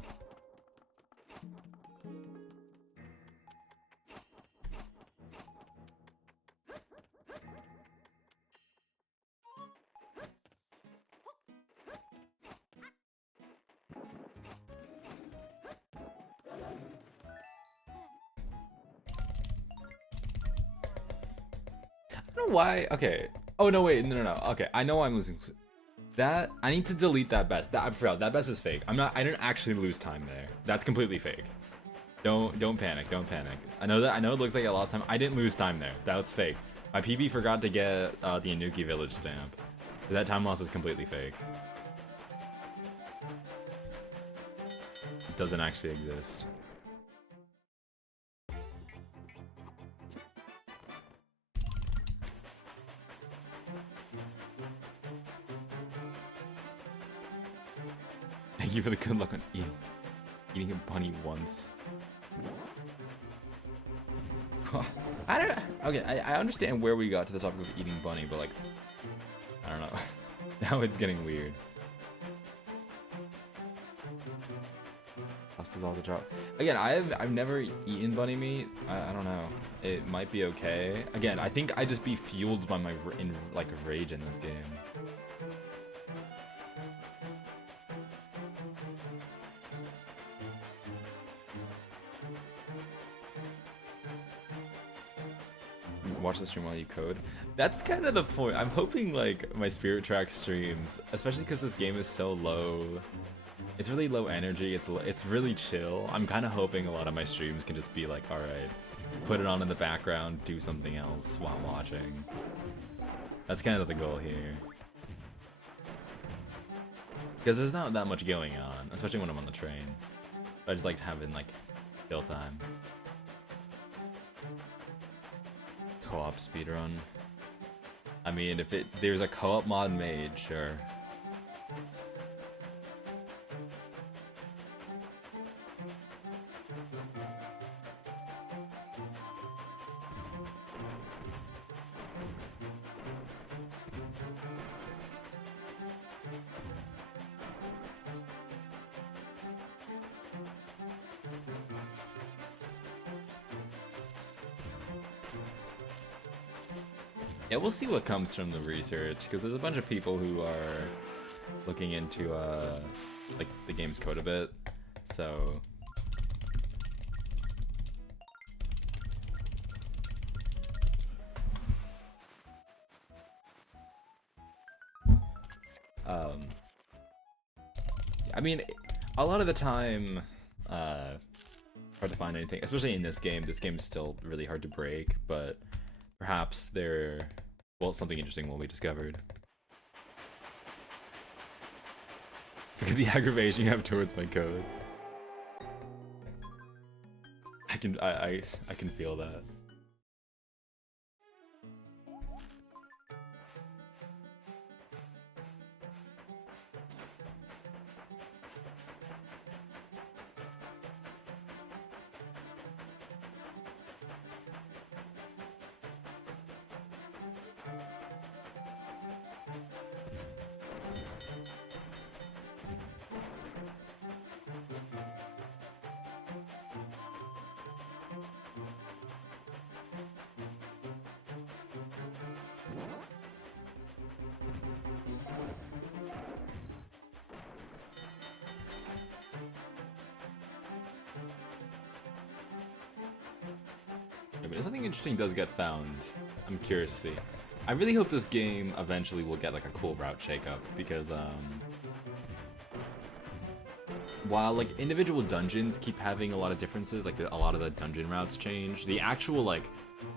I don't know why. Okay. Oh no, wait, no. Okay, I know I'm losing. That I need to delete that best. That I forgot. That best is fake. I didn't actually lose time there. That's completely fake. Don't panic. Don't panic. I know it looks like I lost time. I didn't lose time there. That's fake. My PB forgot to get the Anuki Village stamp. That time loss is completely fake. It doesn't actually exist. Thank you for the good luck on eating a bunny once. I don't know. Okay, I understand where we got to the topic of eating bunny, but like, I don't know. Now it's getting weird. Pastas all the drop. Again, I've never eaten bunny meat. I don't know. It might be okay. Again, I think I just be fueled by my like rage in this game. Watch the stream while you code. That's kind of the point. I'm hoping like my Spirit Track streams, especially because this game is so low. It's really low energy. It's really chill. I'm kind of hoping a lot of my streams can just be like, all right, put it on in the background, do something else while watching. That's kind of the goal here. Because there's not that much going on, especially when I'm on the train. I just like having like chill time. Co-op speedrun. I mean, if there's a co-op mod made, sure. Yeah, we'll see what comes from the research, because there's a bunch of people who are looking into like the game's code a bit, so I mean, a lot of the time, hard to find anything, especially in this game. This game is still really hard to break, but perhaps something interesting will be discovered. Look at the aggravation you have towards my code. I can feel that. Yeah, but if something interesting does get found, I'm curious to see. I really hope this game eventually will get like a cool route shakeup because while like individual dungeons keep having a lot of differences, like a lot of the dungeon routes change, the actual like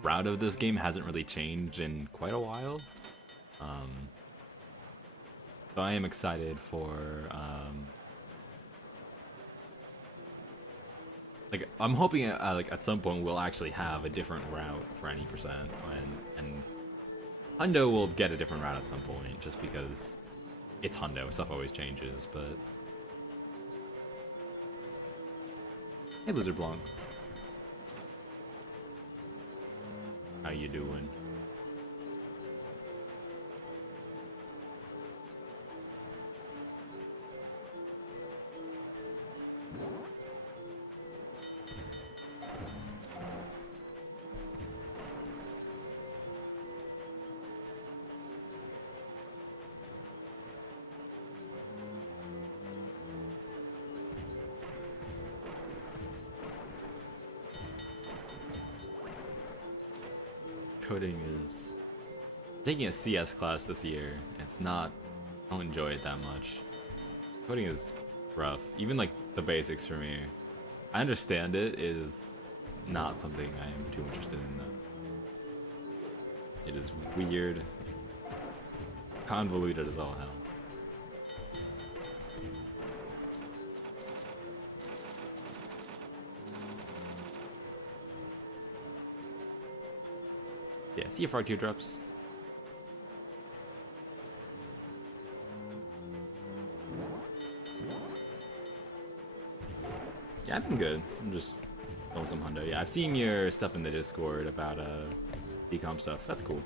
route of this game hasn't really changed in quite a while. So I am excited for like I'm hoping like at some point we'll actually have a different route for any percent, and Hundo will get a different route at some point just because it's Hundo, stuff always changes. But hey, Lizard Blanc, how you doing? Coding is taking a CS class this year. It's not. I don't enjoy it that much. Coding is rough. Even like the basics for me. I understand it is not something I am too interested in. It is weird, convoluted as all hell. Yeah, CFR teardrops. Yeah, I've been good. I'm just going some Hundo. Yeah, I've seen your stuff in the Discord about decomp stuff. That's cool.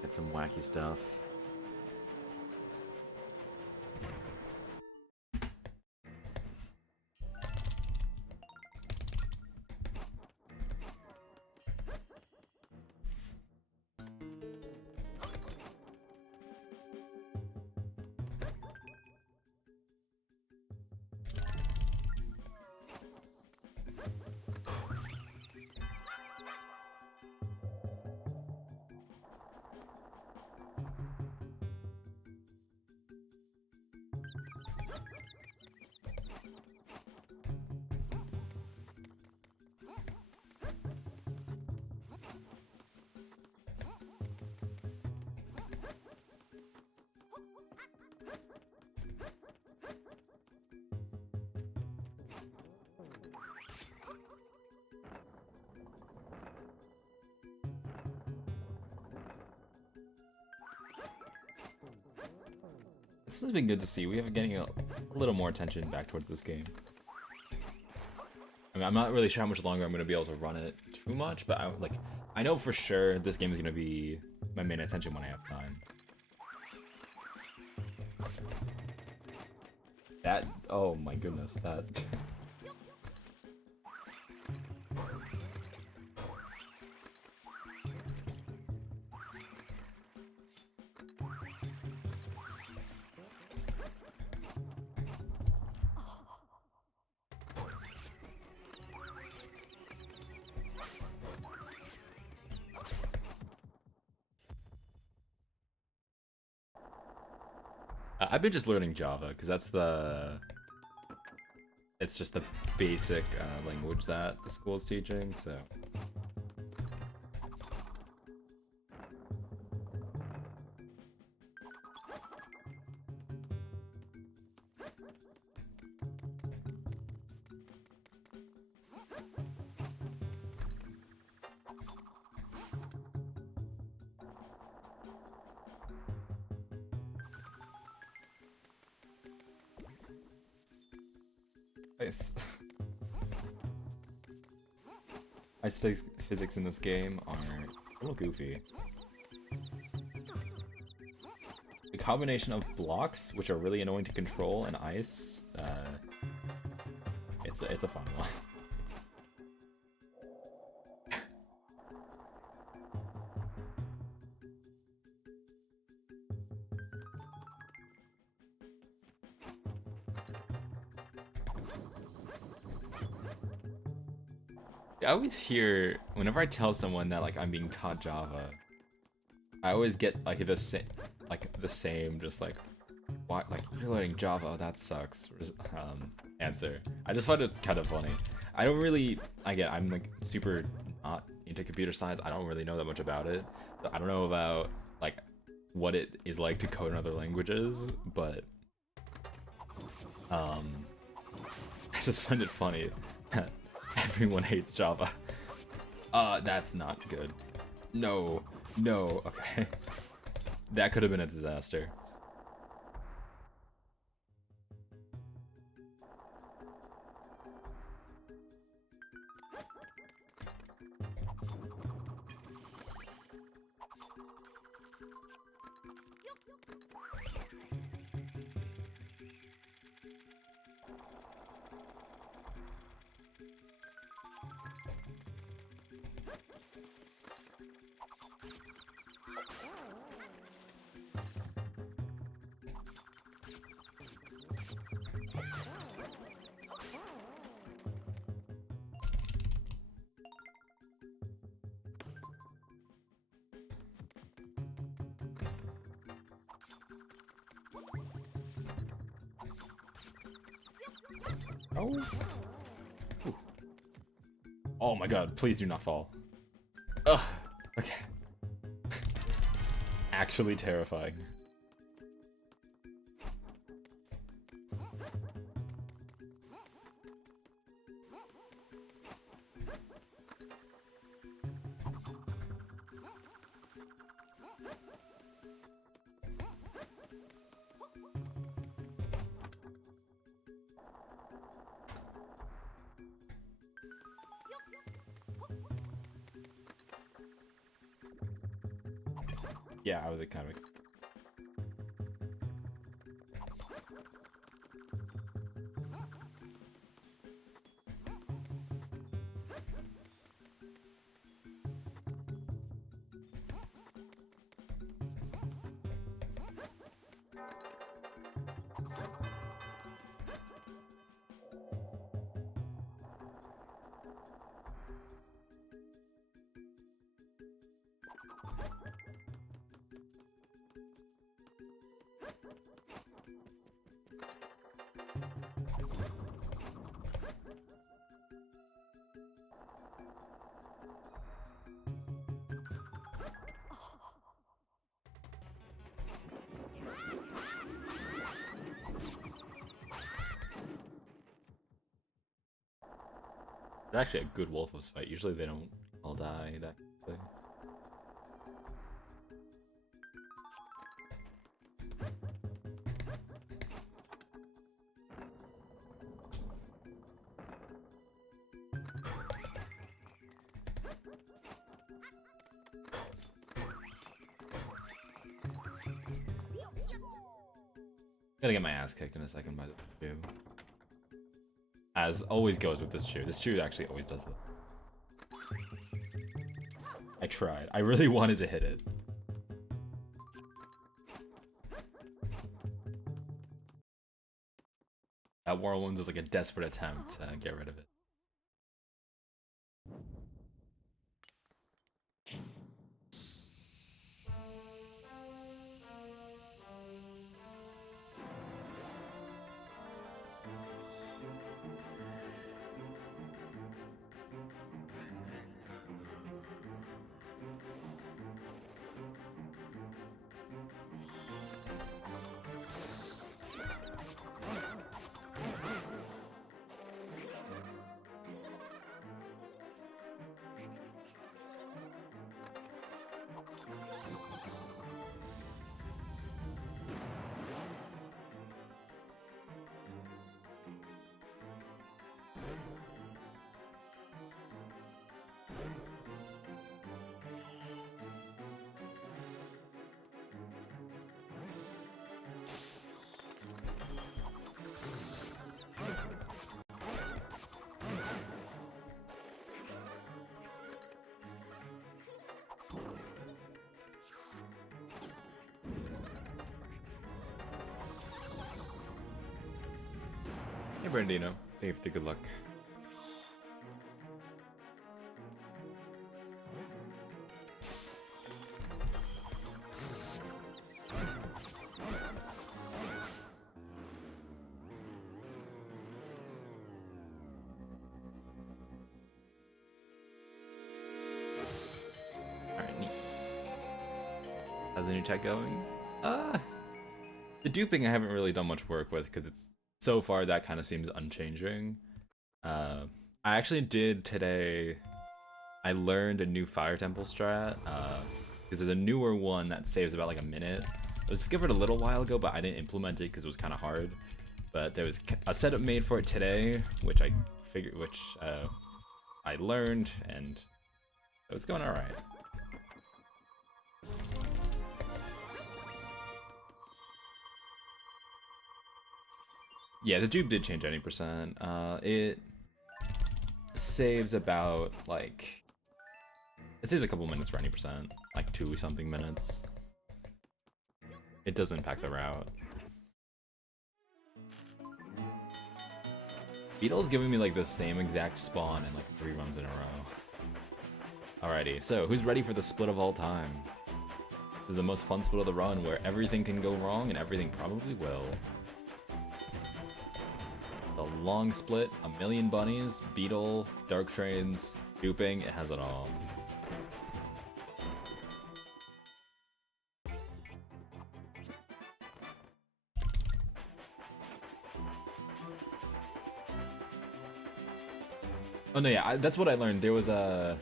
Get some wacky stuff. This has been good to see. We have been getting a little more attention back towards this game. I mean, I'm not really sure how much longer I'm going to be able to run it too much, but I know for sure this game is going to be my main attention when I have time. That, oh my goodness, that... I've been just learning Java, because it's just the basic language that the school is teaching, so... Nice. Ice physics in this game are a little goofy. The combination of blocks, which are really annoying to control, and ice, it's a fun one. I always hear whenever I tell someone that like I'm being taught Java, I always get like the same just like what, like you're learning Java, oh, that sucks answer. I just find it kind of funny. I don't really, I'm like super not into computer science. I don't really know that much about it. So I don't know about like what it is like to code in other languages, but I just find it funny that everyone hates Java. That's not good. No, no, okay. That could have been a disaster. Oh. Ooh. Oh my god, please do not fall. Ugh. Okay. Actually terrifying. Yeah, I was kind of. It's actually a good Wolfos fight. Usually they don't all die that quickly. Gonna get my ass kicked in a second by the chew. As always goes with this chew. This chew actually always does that. I tried. I really wanted to hit it. That War Wounds was like a desperate attempt to get rid of it. Hey Brandino, thank you for the good luck. How's the new tech going? The duping I haven't really done much work with because it's so far that kind of seems unchanging. I actually did today. I learned a new fire temple strat because there's a newer one that saves about like a minute. It was discovered a little while ago, but I didn't implement it because it was kind of hard. But there was a setup made for it today, which I learned, and it was going all right. Yeah, the dupe did change 90%. It saves about like it saves a couple minutes for 90%, like 2 something minutes. It does impact the route. Beetle's giving me like the same exact spawn in like 3 runs in a row. Alrighty, so who's ready for the split of all time? This is the most fun split of the run where everything can go wrong and everything probably will. The long split, a million bunnies, Beetle, dark trains, duping, it has it all. Oh no, yeah, that's what I learned. There was the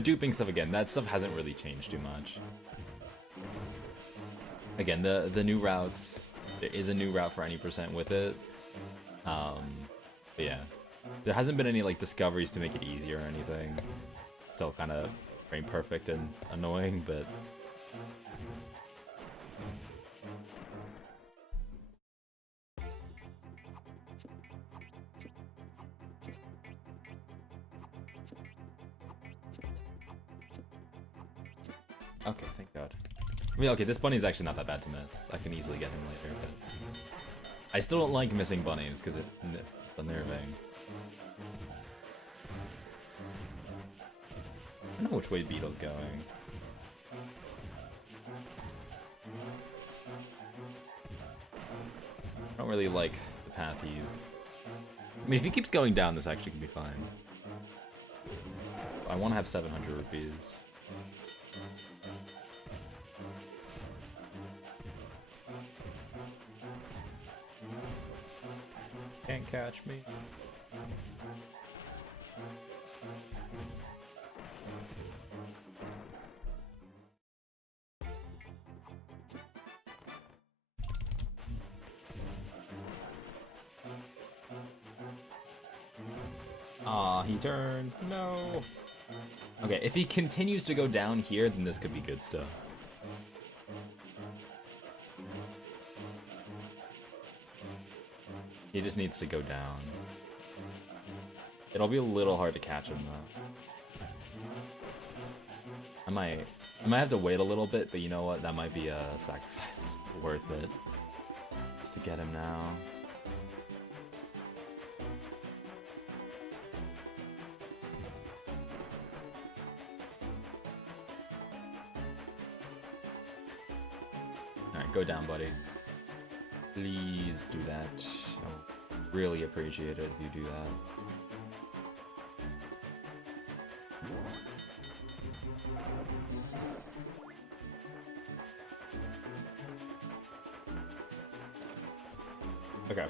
duping stuff again. That stuff hasn't really changed too much. Again, the new routes, there is a new route for any percent with it. But yeah, there hasn't been any like discoveries to make it easier or anything. Still kind of frame perfect and annoying, but okay, thank God. I mean, okay, this bunny is actually not that bad to miss. I can easily get him later, but I still don't like missing bunnies because it's unnerving. I don't know which way Beetle's going. I don't really like the path he's... I mean, if he keeps going down, this actually can be fine. I want to have 700 rupees. Can't catch me. Aw, he turned. No. Okay, if he continues to go down here, then this could be good stuff. He just needs to go down. It'll be a little hard to catch him though. I might have to wait a little bit, but you know what? That might be a sacrifice worth it. Just to get him now. Alright, go down, buddy. Please do that. I'll really appreciate it if you do that. Okay.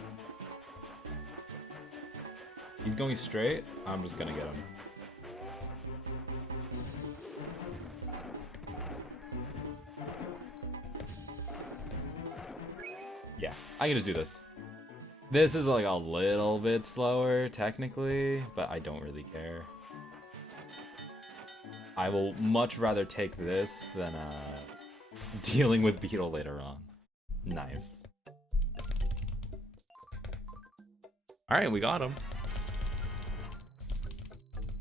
He's going straight. I'm just gonna get him. Yeah, I can just do this. This is like a little bit slower, technically, but I don't really care. I will much rather take this than dealing with Beetle later on. Nice. Alright, we got him.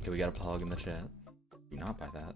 Okay, we got a pog in the chat. Do not buy that.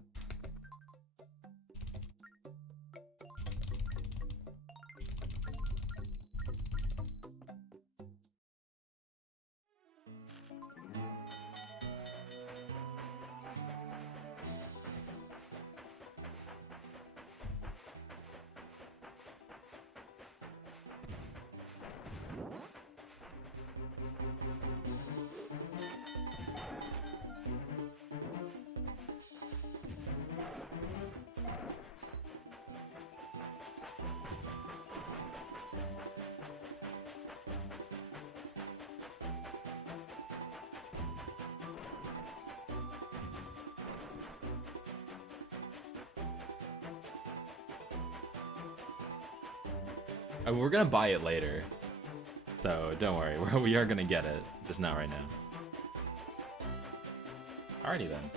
We're gonna buy it later, so don't worry. We are gonna get it, just not right now. Alrighty then.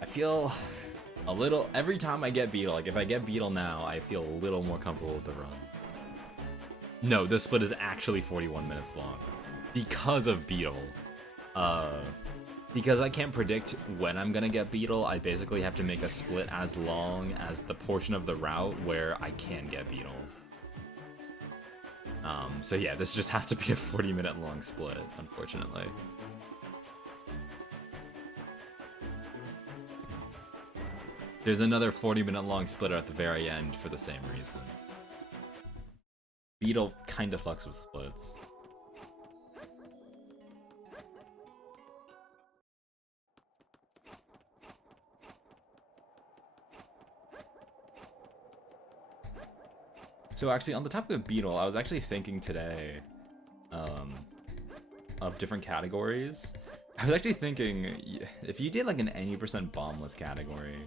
I feel a little every time I get Beetle. Like if I get Beetle now, I feel a little more comfortable with the run. No, this split is actually 41 minutes long because of Beetle. Because I can't predict when I'm gonna get Beetle, I basically have to make a split as long as the portion of the route where I can get Beetle. So yeah, this just has to be a 40-minute long split, unfortunately. There's another 40-minute long splitter at the very end for the same reason. Beetle kinda fucks with splits. So actually, on the topic of Beetle, I was actually thinking today of different categories. I was actually thinking, if you did like an 80% bombless category,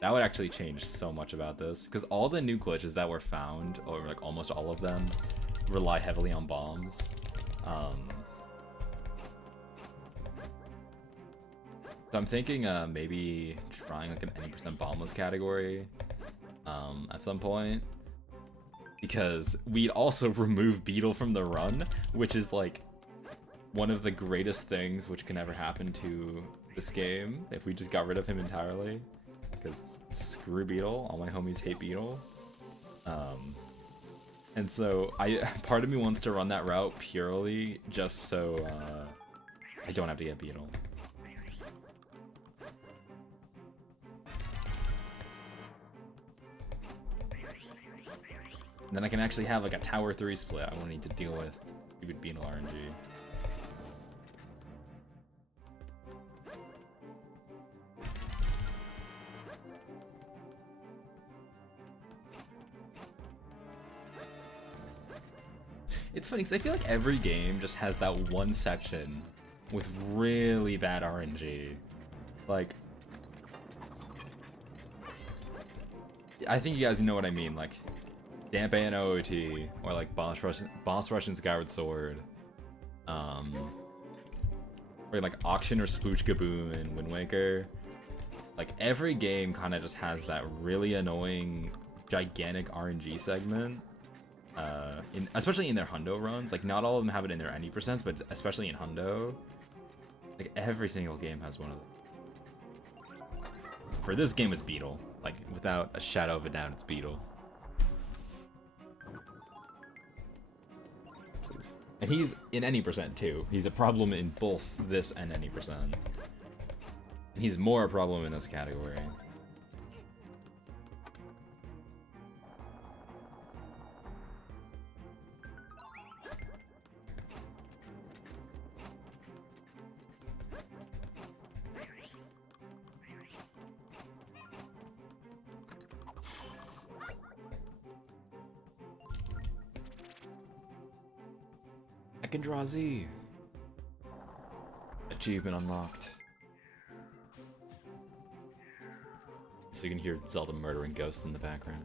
that would actually change so much about this. Because all the new glitches that were found, or like almost all of them, rely heavily on bombs. So I'm thinking maybe trying like an 80% bombless category at some point. Because we'd also remove Beetle from the run, which is like one of the greatest things which can ever happen to this game if we just got rid of him entirely. Because screw Beetle, all my homies hate Beetle. And so part of me wants to run that route purely just so I don't have to get Beetle. And then I can actually have like a Tower 3 split. I won't need to deal with stupid Beetle RNG. It's funny because I feel like every game just has that one section with really bad RNG. Like, I think you guys know what I mean. Like, Damp and OOT, or like Boss Rush and Skyward Sword, or like Auction or Spooch Gaboon and Wind Waker. Like every game kind of just has that really annoying, gigantic RNG segment. Especially in their Hundo runs. Like not all of them have it in their 90%, but especially in Hundo, like every single game has one of them. For this game, it's Beetle. Like without a shadow of a doubt, it's Beetle. And he's in any percent too. He's a problem in both this and any percent. And he's more a problem in this category. I can draw Z. Achievement unlocked. So you can hear Zelda murdering ghosts in the background.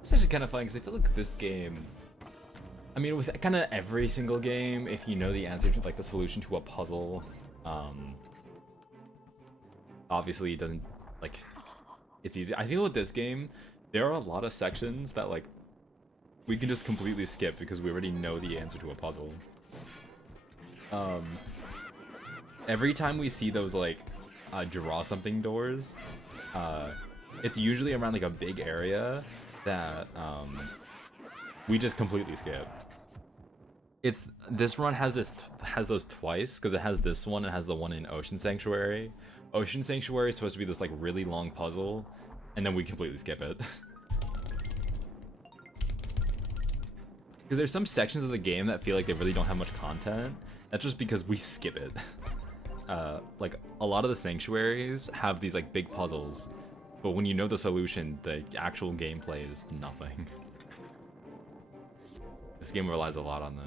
It's actually kind of fun because I feel like this game, I mean, with kind of every single game, if you know the answer to like the solution to a puzzle, obviously it doesn't, like, it's easy. I feel with this game, there are a lot of sections that like we can just completely skip because we already know the answer to a puzzle. Every time we see those like draw something doors, it's usually around like a big area that we just completely skip. This run has those twice because it has this one, it has the one in Ocean Sanctuary Ocean Sanctuary is supposed to be this like really long puzzle, and then we completely skip it. Because there's some sections of the game that feel like they really don't have much content. That's just because we skip it. Like, a lot of the sanctuaries have these, like, big puzzles. But when you know the solution, the actual gameplay is nothing. This game relies a lot on that.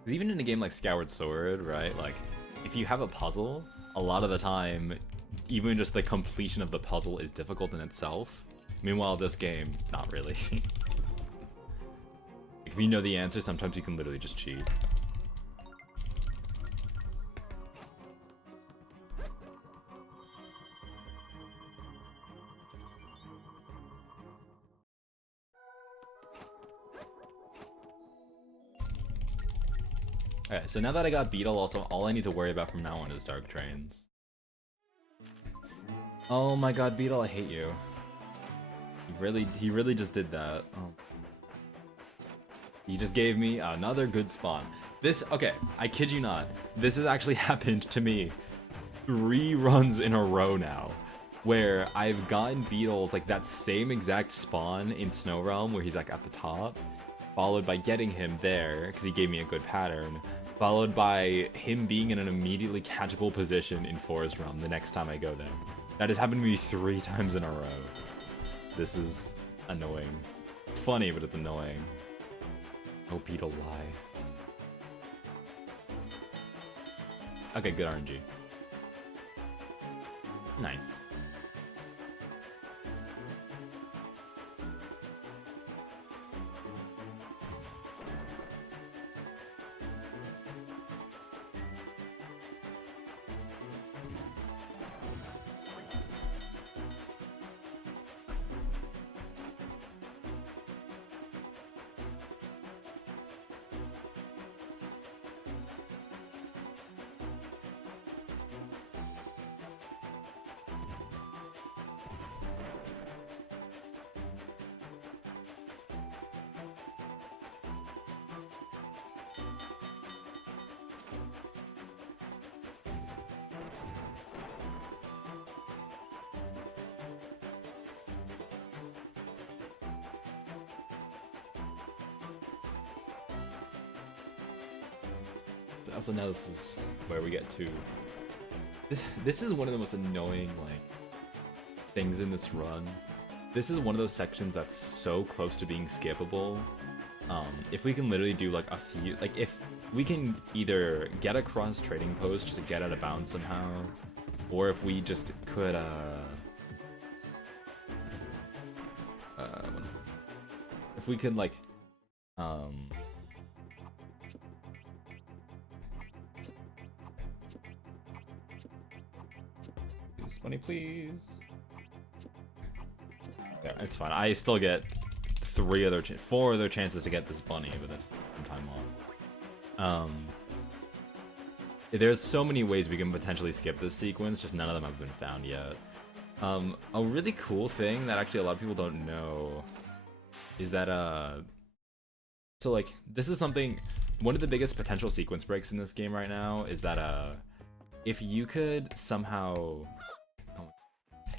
Because even in a game like Skyward Sword, right, like, if you have a puzzle, a lot of the time, even just the completion of the puzzle is difficult in itself. Meanwhile, this game, not really. If you know the answer, sometimes you can literally just cheat. Alright, so now that I got Beetle, also all I need to worry about from now on is Dark Trains. Oh my god, Beetle, I hate you. He really just did that. Oh. He just gave me another good spawn. This, okay, I kid you not. This has actually happened to me 3 runs in a row now, where I've gotten Beetles like that same exact spawn in Snow Realm where he's like at the top, followed by getting him there because he gave me a good pattern, followed by him being in an immediately catchable position in Forest Realm the next time I go there. That has happened to me 3 times in a row. This is annoying. It's funny, but it's annoying. Oh, Beetle, why? Okay, good RNG. Nice. Also, now this is where we get to. This is one of the most annoying like things in this run. This is one of those sections that's so close to being skippable. If we can literally do like a few, like if we can either get across trading post just to get out of bounds somehow, or if we just could if we could like money, please. Yeah, it's fine. I still get 4 other chances to get this bunny, but that's some time off. There's so many ways we can potentially skip this sequence, just none of them have been found yet. A really cool thing that actually a lot of people don't know is that, so like, this is something, one of the biggest potential sequence breaks in this game right now is that, if you could somehow,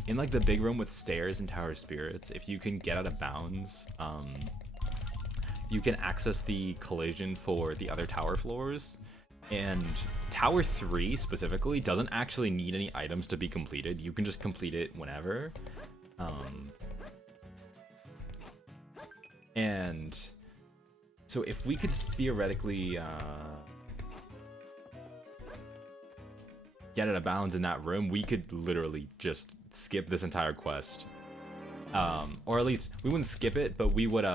in like the big room with stairs and Tower Spirits, if you can get out of bounds, you can access the collision for the other tower floors. And Tower 3 specifically doesn't actually need any items to be completed. You can just complete it whenever. And so if we could theoretically get out of bounds in that room, we could literally just skip this entire quest. Or at least we wouldn't skip it, but we would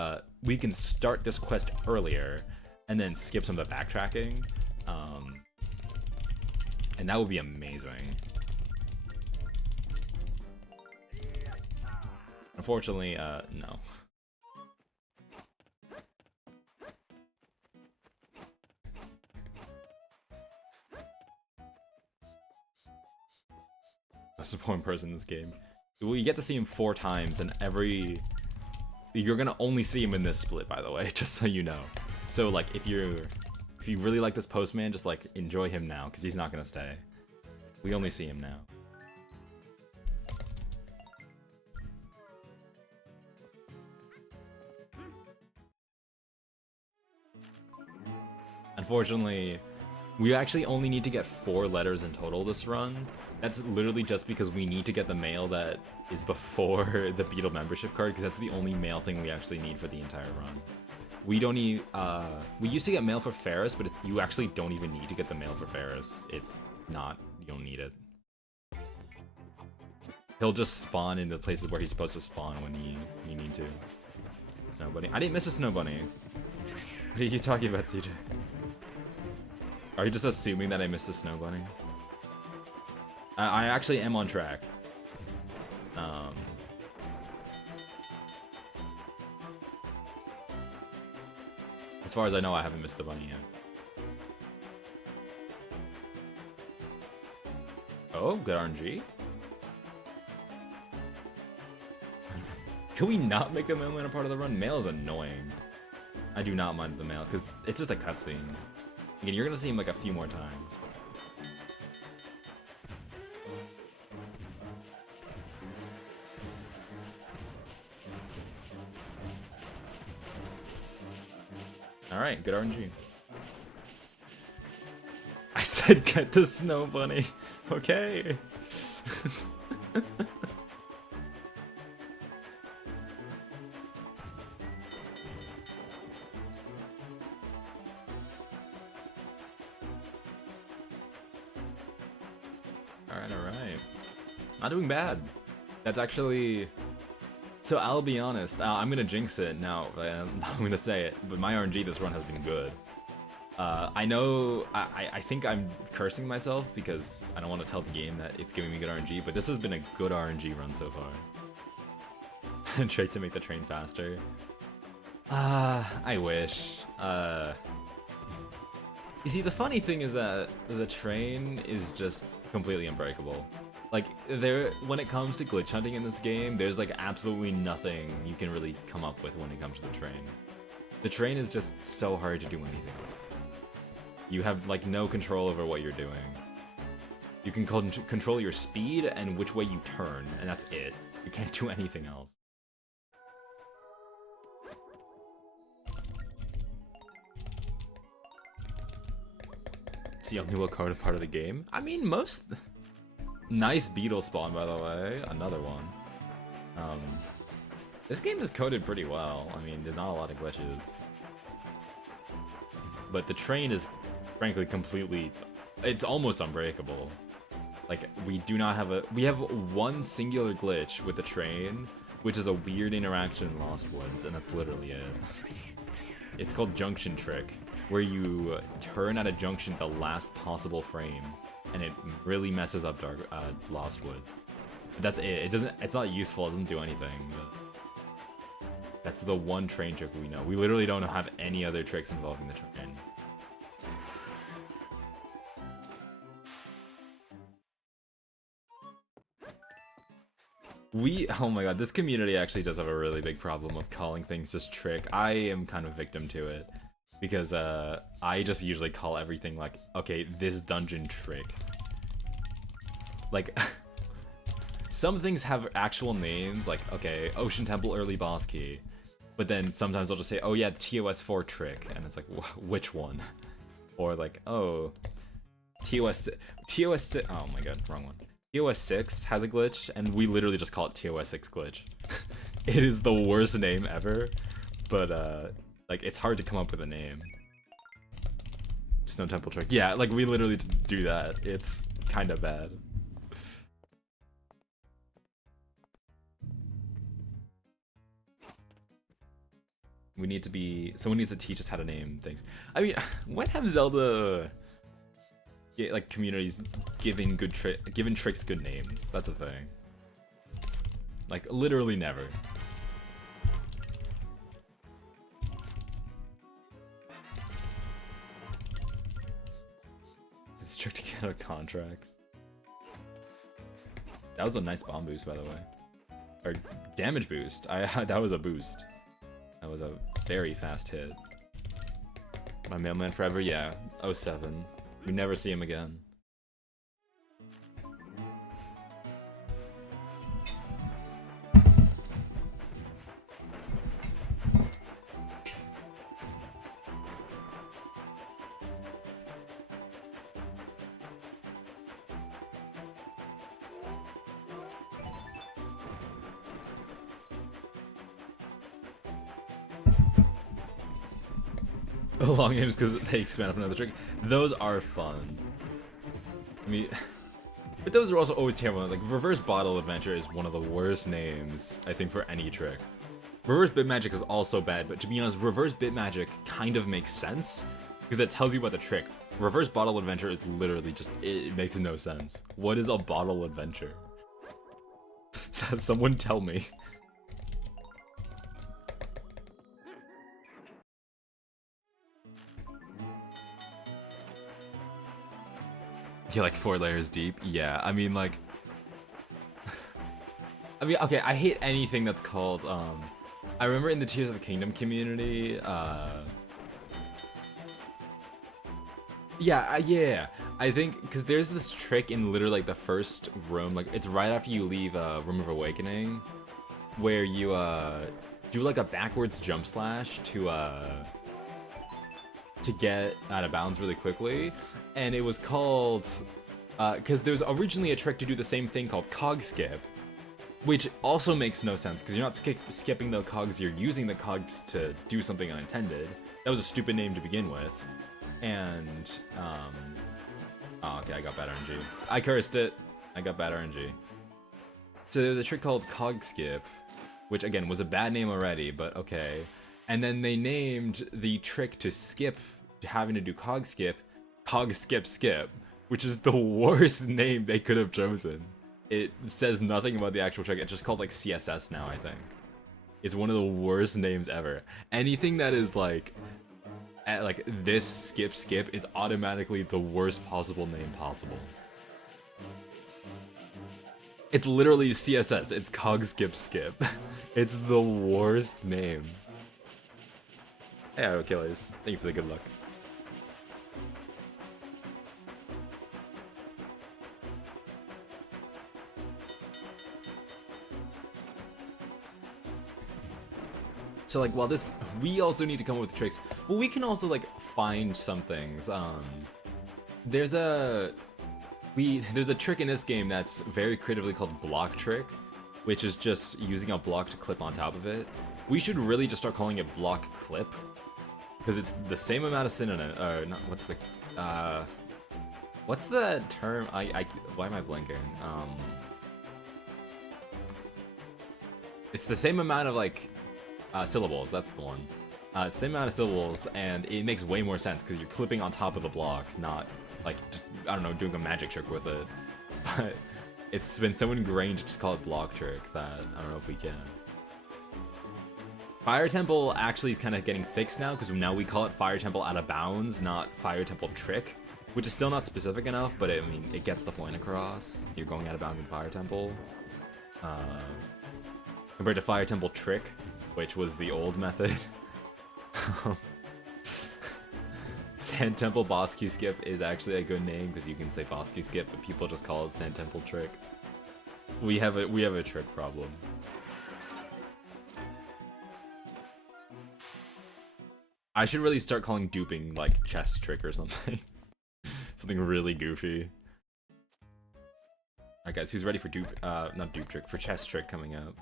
we can start this quest earlier and then skip some of the backtracking. And that would be amazing. Unfortunately, no. Most important person in this game. Well, you get to see him 4 times, and you're gonna only see him in this split, by the way, just so you know. So like, if you if you really like this postman, just like enjoy him now, because he's not gonna stay. We only see him now. Unfortunately, we actually only need to get 4 letters in total this run. That's literally just because we need to get the mail that is before the Beetle membership card, because that's the only mail thing we actually need for the entire run. We don't need, we used to get mail for Ferris, but you actually don't even need to get the mail for Ferris. It's not, you don't need it. He'll just spawn in the places where he's supposed to spawn when you need to. Snow Bunny. I didn't miss a Snow Bunny. What are you talking about, CJ? Are you just assuming that I missed a Snow Bunny? I actually am on track. As far as I know, I haven't missed a bunny yet. Oh, good RNG. Can we not make the mailman a part of the run? Mail is annoying. I do not mind the mail, because it's just a cutscene. Again, you're gonna see him like a few more times. Alright, good RNG. I said get the Snow Bunny. Okay. Alright. Not doing bad. That's actually... So I'll be honest, I'm gonna jinx it now, I'm gonna say it, but my RNG this run has been good. I know, I think I'm cursing myself because I don't want to tell the game that it's giving me good RNG, but this has been a good RNG run so far. Trick to make the train faster. I wish. You see, the funny thing is that the train is just completely unbreakable. Like, when it comes to glitch hunting in this game, there's like absolutely nothing you can really come up with when it comes to the train. The train is just so hard to do anything with. You have like no control over what you're doing. You can control your speed and which way you turn, and that's it. You can't do anything else. See, only what card a part of the game? I mean, most... Nice beetle spawn, by the way. Another one. This game is coded pretty well. I mean, there's not a lot of glitches. But the train is, frankly, completely... It's almost unbreakable. Like, we do not have a... We have one singular glitch with the train, which is a weird interaction in Lost Woods, and that's literally it. It's called Junction Trick, where you turn at a junction the last possible frame, and it really messes up Lost Woods. That's it. It's not useful. It doesn't do anything. But that's the one train trick we know. We literally don't have any other tricks involving the train. Oh my god, this community actually does have a really big problem of calling things just trick. I am kind of victim to it. Because I just usually call everything like, okay, this dungeon trick. Like, some things have actual names, like, okay, Ocean Temple early boss key. But then sometimes I'll just say, oh yeah, TOS 4 trick. And it's like, which one? Or like, oh, TOS 6, oh my god, wrong one. TOS 6 has a glitch, and we literally just call it TOS 6 glitch. It is the worst name ever, but like, it's hard to come up with a name. Snow Temple trick. Yeah, like, we literally do that. It's kind of bad. We need to be... Someone needs to teach us how to name things. I mean, when have Zelda... like, communities given tricks good names? That's a thing. Like, literally never. It's trick to get out of contracts. That was a nice bomb boost, by the way. Or damage boost. That was a boost. That was a very fast hit. My mailman forever, yeah. 07. We never see him again. Long names because they expand up another trick. Those are fun. I mean, but those are also always terrible. Like, Reverse Bottle Adventure is one of the worst names, I think, for any trick. Reverse Bit Magic is also bad, but to be honest, Reverse Bit Magic kind of makes sense because it tells you about the trick. Reverse Bottle Adventure is literally just, it makes no sense. What is a bottle adventure? Someone tell me. Yeah, like 4 layers deep. Yeah, I mean, like, I mean, okay, I hate anything that's called, I remember in the Tears of the Kingdom community, yeah, I think, because there's this trick in literally, like, the first room, like, it's right after you leave, Room of Awakening, where you, do, like, a backwards jump slash to get out of bounds really quickly, and it was called, because there was originally a trick to do the same thing called cog skip, which also makes no sense, because you're not skipping the cogs, you're using the cogs to do something unintended. That was a stupid name to begin with, and, oh, okay, I got bad RNG. I cursed it. I got bad RNG. So there's a trick called cog skip, which again was a bad name already, but okay. And then they named the trick to skip, having to do cog skip, skip, which is the worst name they could have chosen. It says nothing about the actual trick. It's just called like CSS now, I think. It's one of the worst names ever. Anything that is like this skip is automatically the worst possible name possible. It's literally CSS. It's cog skip. It's the worst name. Hey, Auto Killers. Thank you for the good luck. So like, while this, we also need to come up with tricks, but we can also like find some things. There's a trick in this game that's very creatively called block trick, which is just using a block to clip on top of it. We should really just start calling it block clip, because it's the same amount of synonym. Not what's the term? Why am I blanking? It's the same amount of like syllables. That's the one. Same amount of syllables, and it makes way more sense because you're clipping on top of the block, not like, I don't know, doing a magic trick with it. But it's been so ingrained to just call it block trick that I don't know if we can. Fire Temple actually is kind of getting fixed now, because now we call it Fire Temple out of bounds, not Fire Temple trick, which is still not specific enough, but I mean, it gets the point across. You're going out of bounds in Fire Temple. Compared to Fire Temple trick, which was the old method. Sand Temple Boss Q Skip is actually a good name, because you can say Boss Q Skip, but people just call it Sand Temple trick. We have a trick problem. I should really start calling duping like chest trick or something. Something really goofy. Alright guys, who's ready for not dupe trick, for chest trick coming up?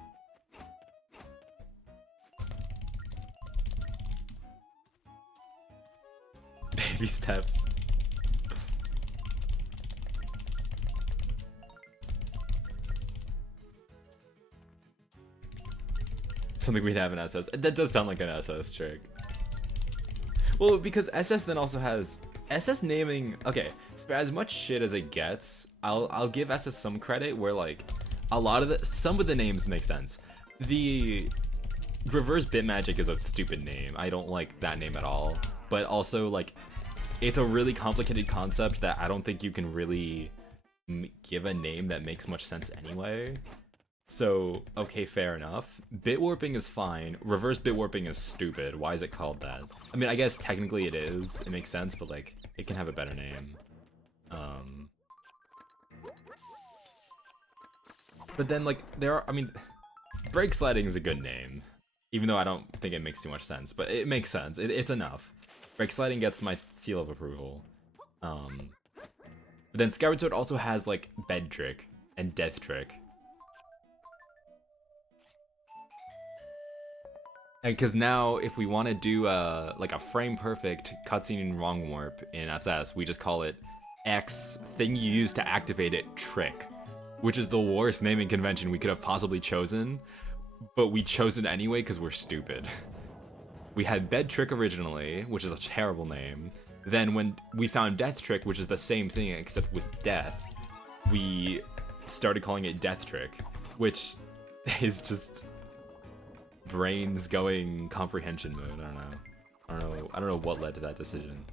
Baby steps. Something we'd have in SS. That does sound like an SS trick. Well, because SS then also has SS naming. Okay, for as much shit as it gets, I'll give SS some credit where like a lot of some of the names make sense. The Reverse Bit Magic is a stupid name. I don't like that name at all. But also like, it's a really complicated concept that I don't think you can really give a name that makes much sense anyway. So, okay, fair enough. Bit warping is fine. Reverse bit warping is stupid. Why is it called that? I mean, I guess technically it is. It makes sense, but like, it can have a better name. But then like, I mean, brake sliding is a good name. Even though I don't think it makes too much sense, but it makes sense. It's enough. Brake sliding gets my seal of approval. But then Skyward Sword also has like bed trick and death trick. And because now if we want to do like a frame perfect cutscene in wrong warp in SS, we just call it X thing you use to activate it trick, which is the worst naming convention we could have possibly chosen, but we chose it anyway because we're stupid. We had bed trick originally, which is a terrible name. Then when we found death trick, which is the same thing except with death, we started calling it death trick, which is just brains going comprehension mode. I don't know what led to that decision.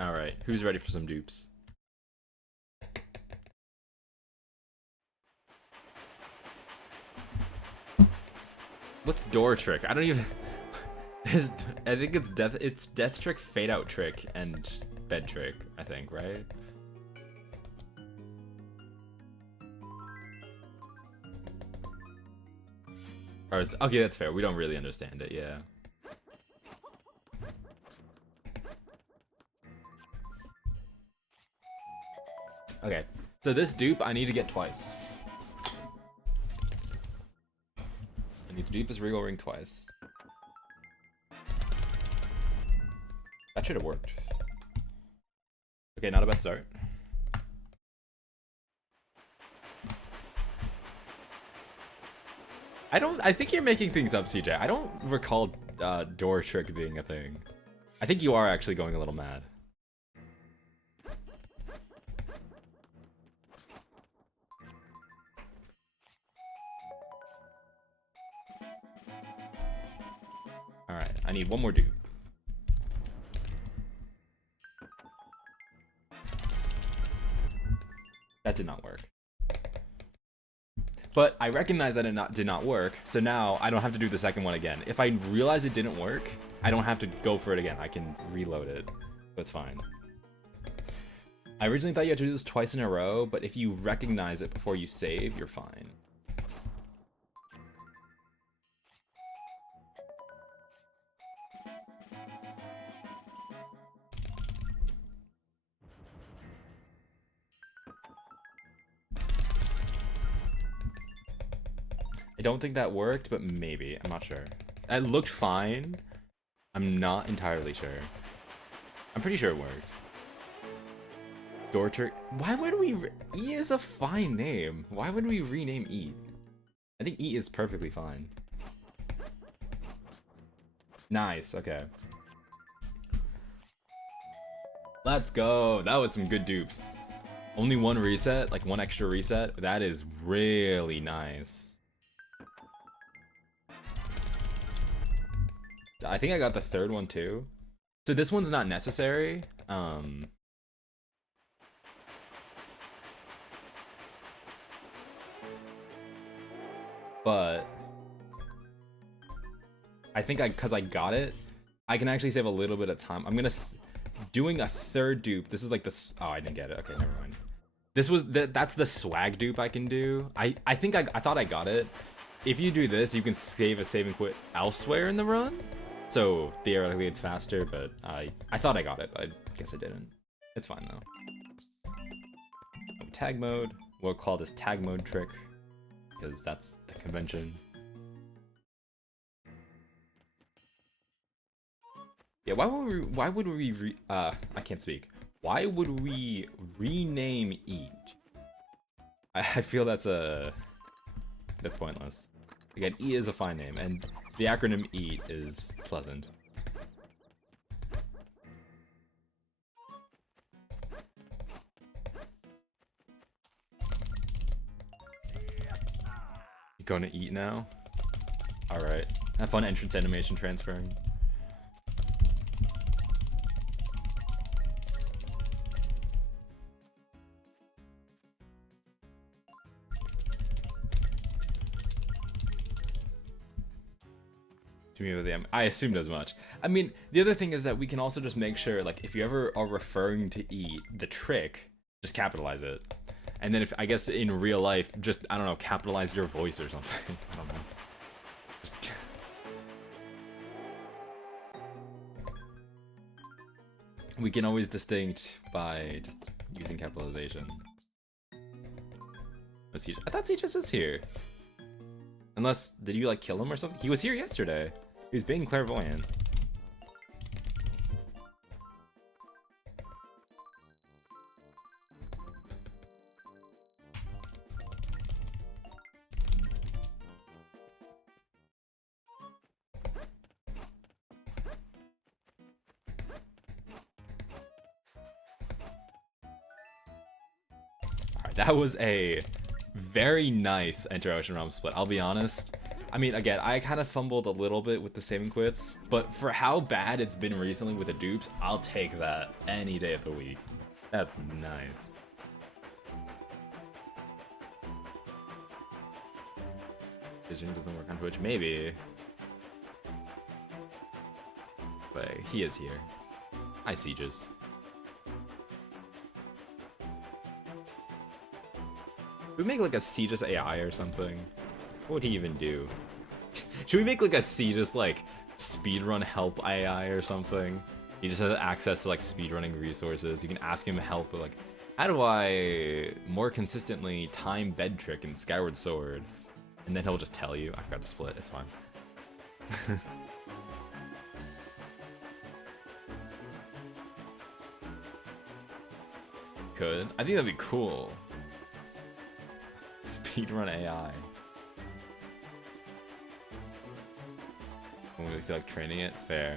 All right, who's ready for some dupes? What's door trick? I don't even. I think it's death. It's death trick, fade out trick, and bed trick. I think, right? Or okay, that's fair. We don't really understand it. Yeah. Okay, so this dupe I need to get twice. I need to dupe this Regal Ring twice. That should have worked. Okay, not a bad start. I think you're making things up, CJ. I don't recall door trick being a thing. I think you are actually going a little mad. Alright, I need one more dupe. That did not work. But I recognize that it did not work, so now I don't have to do the second one again. If I realize it didn't work, I don't have to go for it again. I can reload it. That's fine. I originally thought you had to do this twice in a row, but if you recognize it before you save, you're fine. I don't think that worked, but maybe. I'm not sure. It looked fine. I'm not entirely sure. I'm pretty sure it worked. Door trick. Why would we? E is a fine name. Why would we rename E? I think E is perfectly fine. Nice. Okay. Let's go. That was some good dupes. Only one reset, like one extra reset. That is really nice. I think I got the third one too. So this one's not necessary. But I think because I got it, I can actually save a little bit of time. I'm gonna doing a third dupe. This is like this. Oh, I didn't get it. Okay, never mind. This was that's the swag dupe I can do. I think I thought I got it. If you do this, you can save a save and quit elsewhere in the run. So theoretically it's faster, but I thought I got it, but I guess I didn't. It's fine though. Tag mode. We'll call this tag mode trick because that's the convention. Yeah, why would we I can't speak. Why would we rename each? I feel that's pointless. Again, E is a fine name, and the acronym EAT is pleasant. You going to eat now? Alright. Have fun entrance animation transferring. To me, I assumed as much. I mean, the other thing is that we can also just make sure, like, if you ever are referring to E, the trick, just capitalize it. And then if, I guess in real life, just, I don't know, capitalize your voice or something. I don't know. Just... We can always distinct by just using capitalization. I thought Siege is here. Unless, did you like kill him or something? He was here yesterday. He was being clairvoyant. Alright, that was a very nice Enter-Ocean Realm split, I'll be honest. I mean, again, I kind of fumbled a little bit with the save and quits, but for how bad it's been recently with the dupes, I'll take that any day of the week. That's nice. Vision doesn't work on Twitch, maybe. But he is here. Hi, Sieges. Should we make like a Sieges AI or something? What would he even do? Should we make like a Sieges like speedrun help AI or something? He just has access to like speedrunning resources. You can ask him help with like, how do I more consistently time bed trick in Skyward Sword? And then he'll just tell you. I forgot to split, it's fine. Could. I think that'd be cool. Speedrun AI. When we feel like training it? Fair.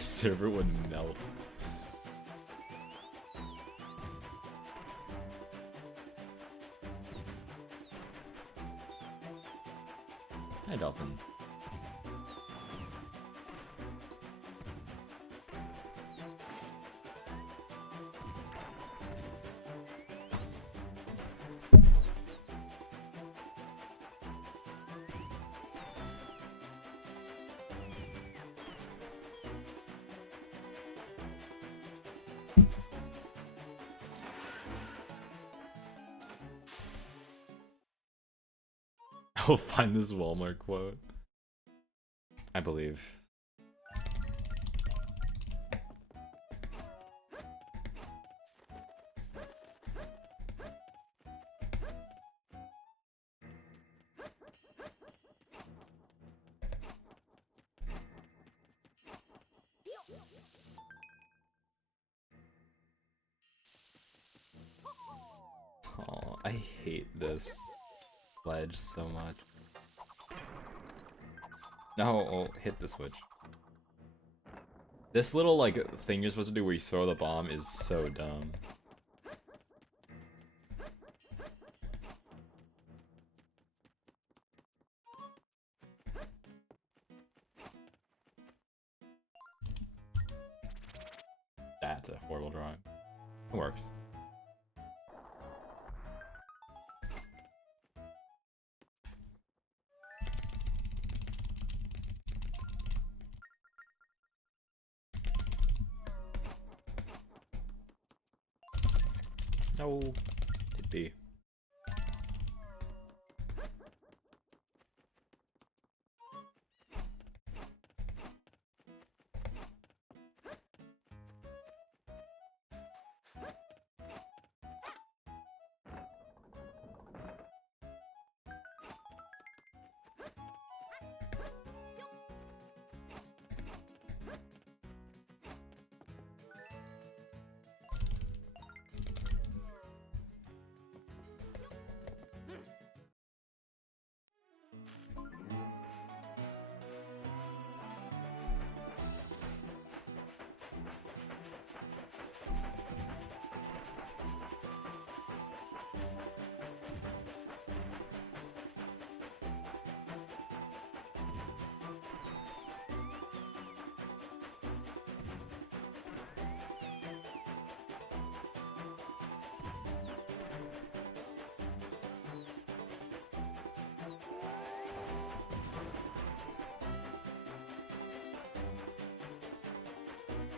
Server would melt. Hi, dolphins. I'll find this Walmart quote. I believe. Oh, I hate this ledge so much. No, oh, hit the switch. This little like thing you're supposed to do where you throw the bomb is so dumb. That's a horrible drawing. It works. No, hit B.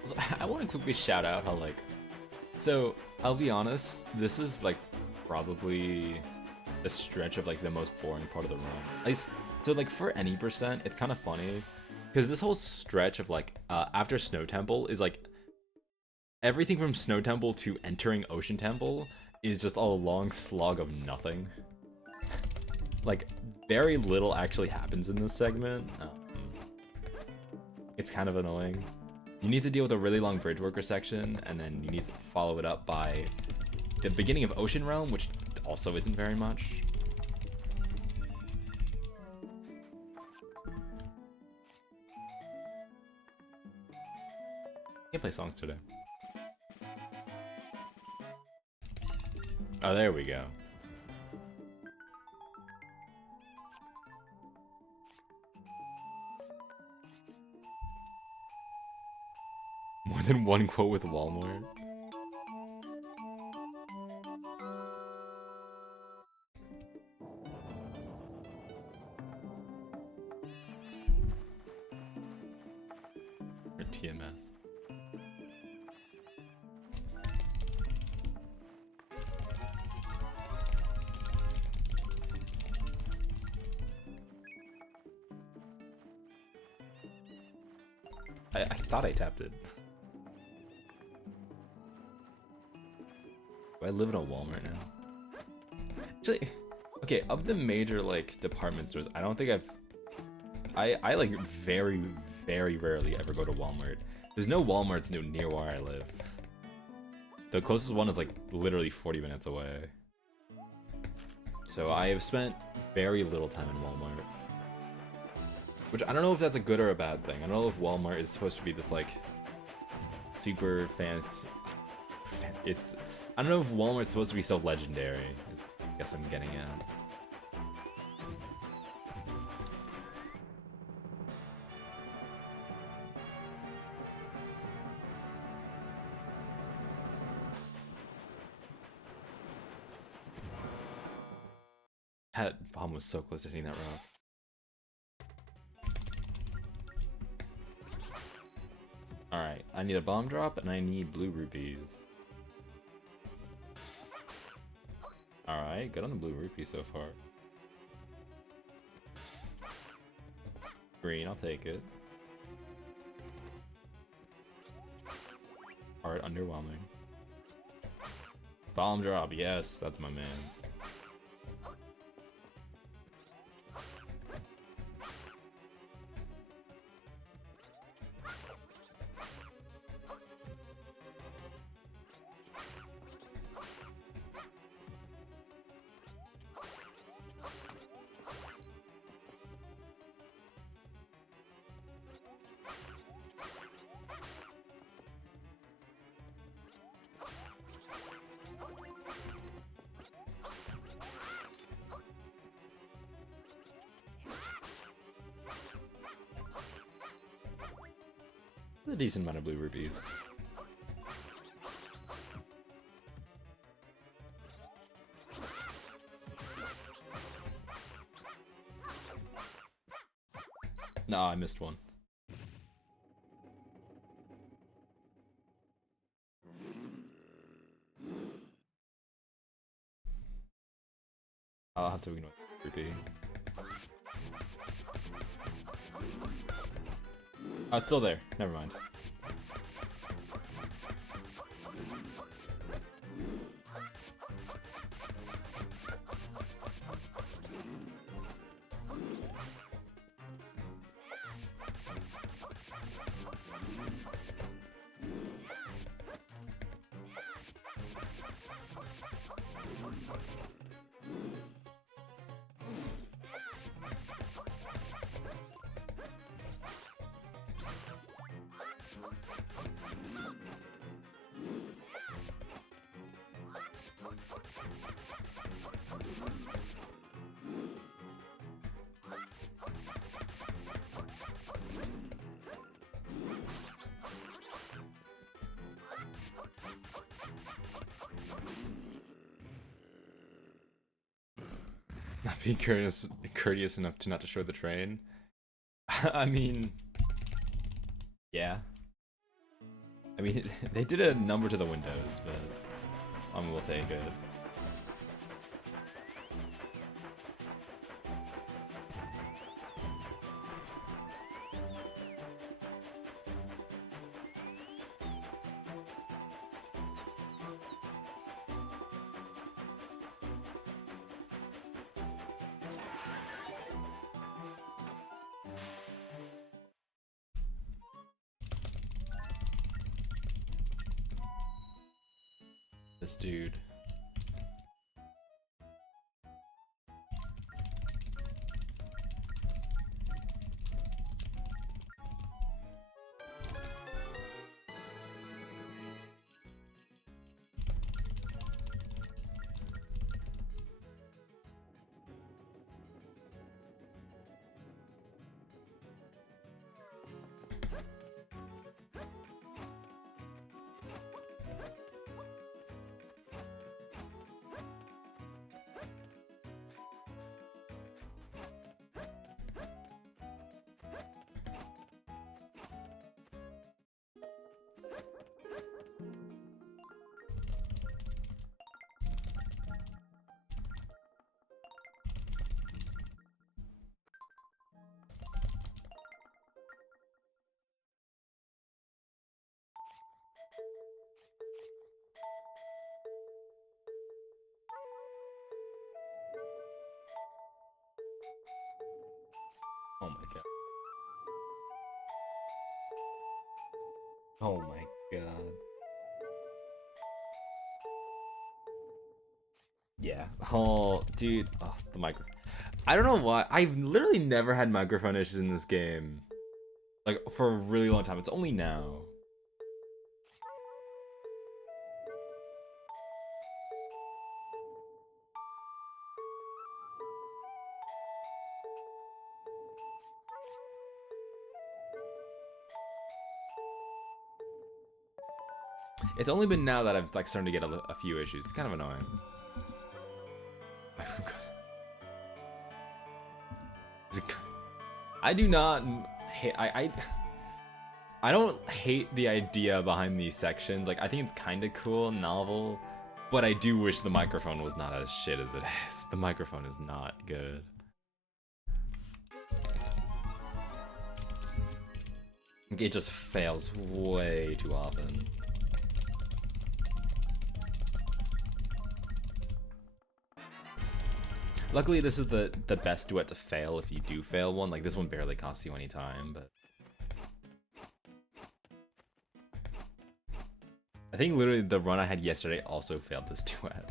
So, I want to quickly shout out how like, so I'll be honest, this is like probably the stretch of like the most boring part of the run. At least, so like for any percent, it's kind of funny because this whole stretch of like after Snow Temple is like everything from Snow Temple to entering Ocean Temple is just a long slog of nothing. Like very little actually happens in this segment. It's kind of annoying. You need to deal with a really long bridge worker section, and then you need to follow it up by the beginning of Ocean Realm, which also isn't very much. Can't play songs today. Oh, there we go. More than one quote with Walmart. Or TMS. I thought I tapped it. Do I live in a Walmart now? Actually, okay, of the major like department stores, I don't think I like very rarely ever go to Walmart. There's no Walmarts near where I live. The closest one is like literally 40 minutes away. So I have spent very little time in Walmart. Which I don't know if that's a good or a bad thing. I don't know if Walmart is supposed to be this like super fancy. I don't know if Walmart's supposed to be so legendary. I guess I'm getting at. That bomb was so close to hitting that rock. Alright, I need a bomb drop and I need blue rupees. Alright, good on the blue rupee so far. Green, I'll take it. Alright, underwhelming. Bomb drop, yes, that's my man. A decent amount of blue rupees. No, I missed one. I'll have to ignore the rupee. Oh, it's still there. Never mind. Not being courteous enough to not destroy the train. I mean, yeah. I mean, they did a number to the windows, but we'll take it. This dude. Oh my god. Oh my god. Yeah. Oh, dude. Oh, the micro. I don't know why. I've literally never had microphone issues in this game. Like, for a really long time. It's only now. It's only been now that I've like starting to get a few issues. It's kind of annoying. I do not hate. I don't hate the idea behind these sections. Like, I think it's kind of cool, novel, but I do wish the microphone was not as shit as it is. The microphone is not good. It just fails way too often. Luckily, this is the best duet to fail if you do fail one. Like, this one barely costs you any time, but... I think literally the run I had yesterday also failed this duet.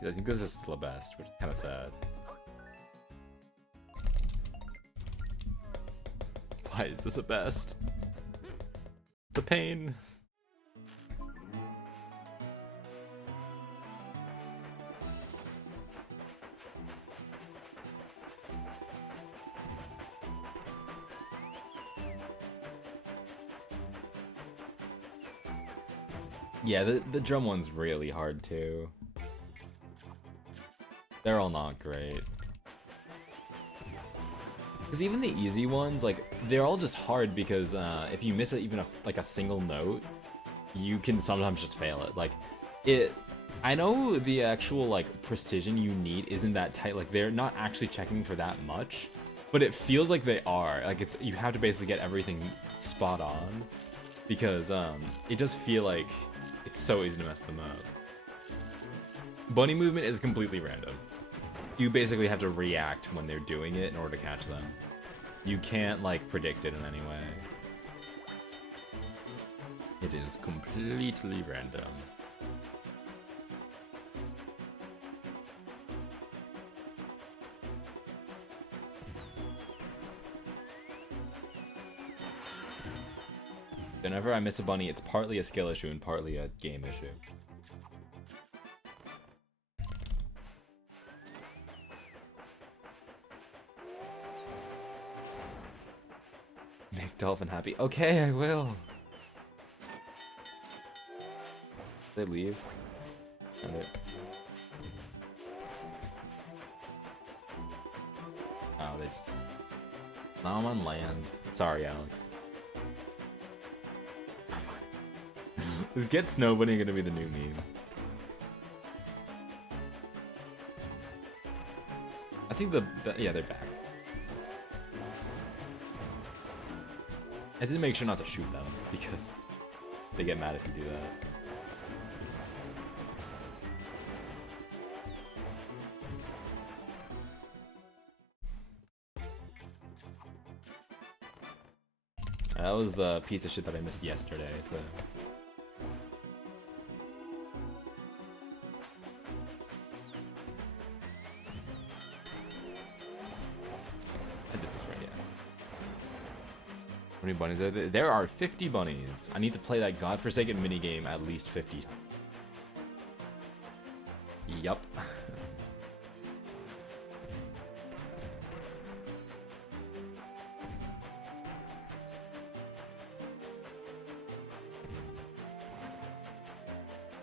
I think this is still the best, which is kind of sad. Why is this the best? The pain. Yeah, the drum one's really hard too. They're all not great. Because even the easy ones, like, they're all just hard because if you miss even a single note, you can sometimes just fail it. Like, I know the actual, like, precision you need isn't that tight. Like, they're not actually checking for that much, but it feels like they are. Like, you have to basically get everything spot on because it does feel like it's so easy to mess them up. Bunny movement is completely random. You basically have to react when they're doing it in order to catch them. You can't, like, predict it in any way. It is completely random. Whenever I miss a bunny, it's partly a skill issue and partly a game issue. Make Dolphin happy. Okay, I will. They leave. And oh, they just... Now I'm on land. Sorry, Alex. Is Get Snow Bunny gonna be the new meme? I think yeah, they're back. I did make sure not to shoot them because they get mad if you do that. That was the piece of shit that I missed yesterday, so. I did this right, yeah. How many bunnies are there? There are 50 bunnies. I need to play that godforsaken minigame at least 50 times. Yup.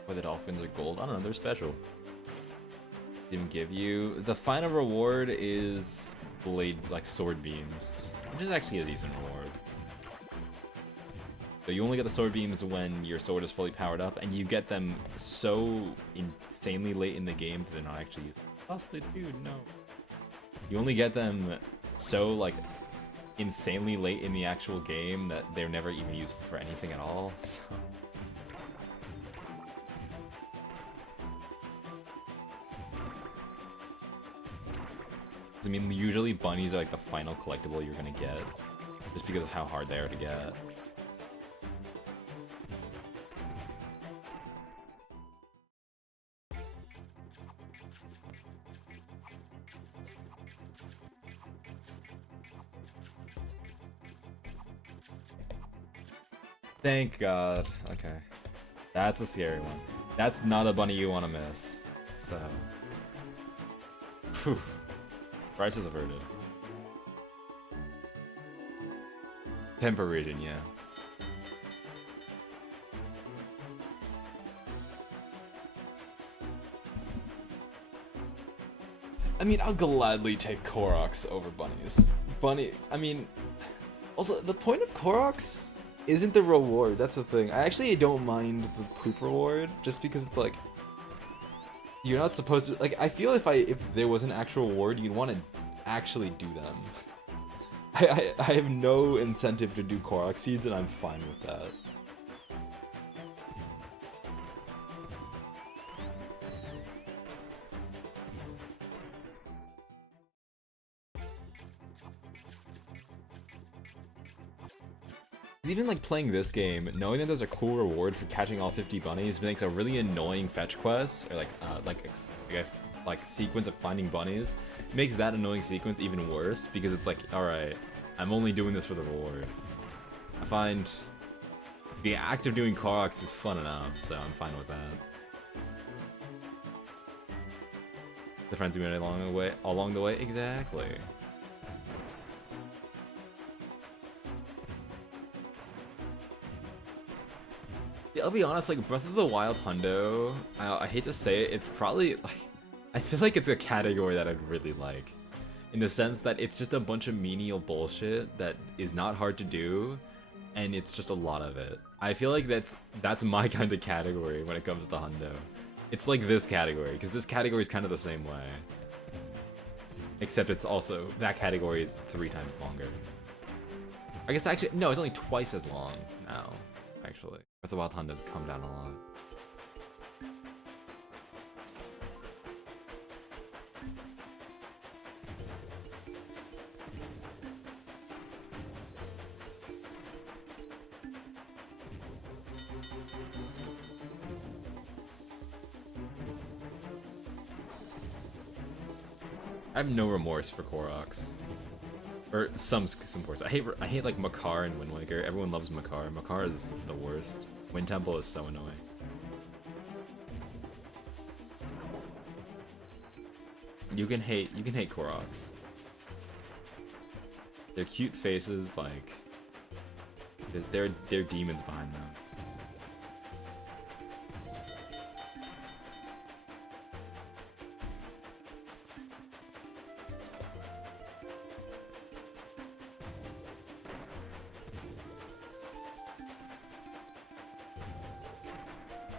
The dolphins are gold. I don't know, they're special. Didn't give you. The final reward is blade, like sword beams, which is actually a decent reward. So you only get the sword beams when your sword is fully powered up, and you get them so insanely late in the game that they're not actually used. Lost the dude, no. You only get them so like insanely late in the actual game that they're never even used for anything at all. So. I mean, usually bunnies are like the final collectible you're gonna get, just because of how hard they are to get. Thank God. Okay. That's a scary one. That's not a bunny you want to miss. So. Whew. Prices averted. Temper region, yeah. I mean, I'll gladly take Koroks over bunnies. I mean, also, the point of Koroks isn't the reward, that's the thing. I actually don't mind the poop reward, just because it's like, you're not supposed to, like, I feel if there was an actual reward, you'd want to actually do them. I have no incentive to do Korok seeds, and I'm fine with that. Even like playing this game, knowing that there's a cool reward for catching all 50 bunnies makes a really annoying fetch quest, or I guess like sequence of finding bunnies, makes that annoying sequence even worse because it's like, all right, I'm only doing this for the reward. I find the act of doing Koroks is fun enough, so I'm fine with that. The friends we made along the way, exactly. Yeah, I'll be honest, like, Breath of the Wild Hundo, I hate to say it, it's probably, like, I feel like it's a category that I'd really like. In the sense that it's just a bunch of menial bullshit that is not hard to do, and it's just a lot of it. I feel like that's my kind of category when it comes to Hundo. It's like this category, because this category is kind of the same way. Except it's also, that category is 3 times longer. I guess actually, no, it's only twice as long now, actually. Breath of the Wild Hundo's come down a lot. I have no remorse for Koroks. Or some remorse. I hate like Makar and Wind Waker. Everyone loves Makar. Makar is the worst. Wind Temple is so annoying. You can hate Koroks. Their cute faces, like they're demons behind them.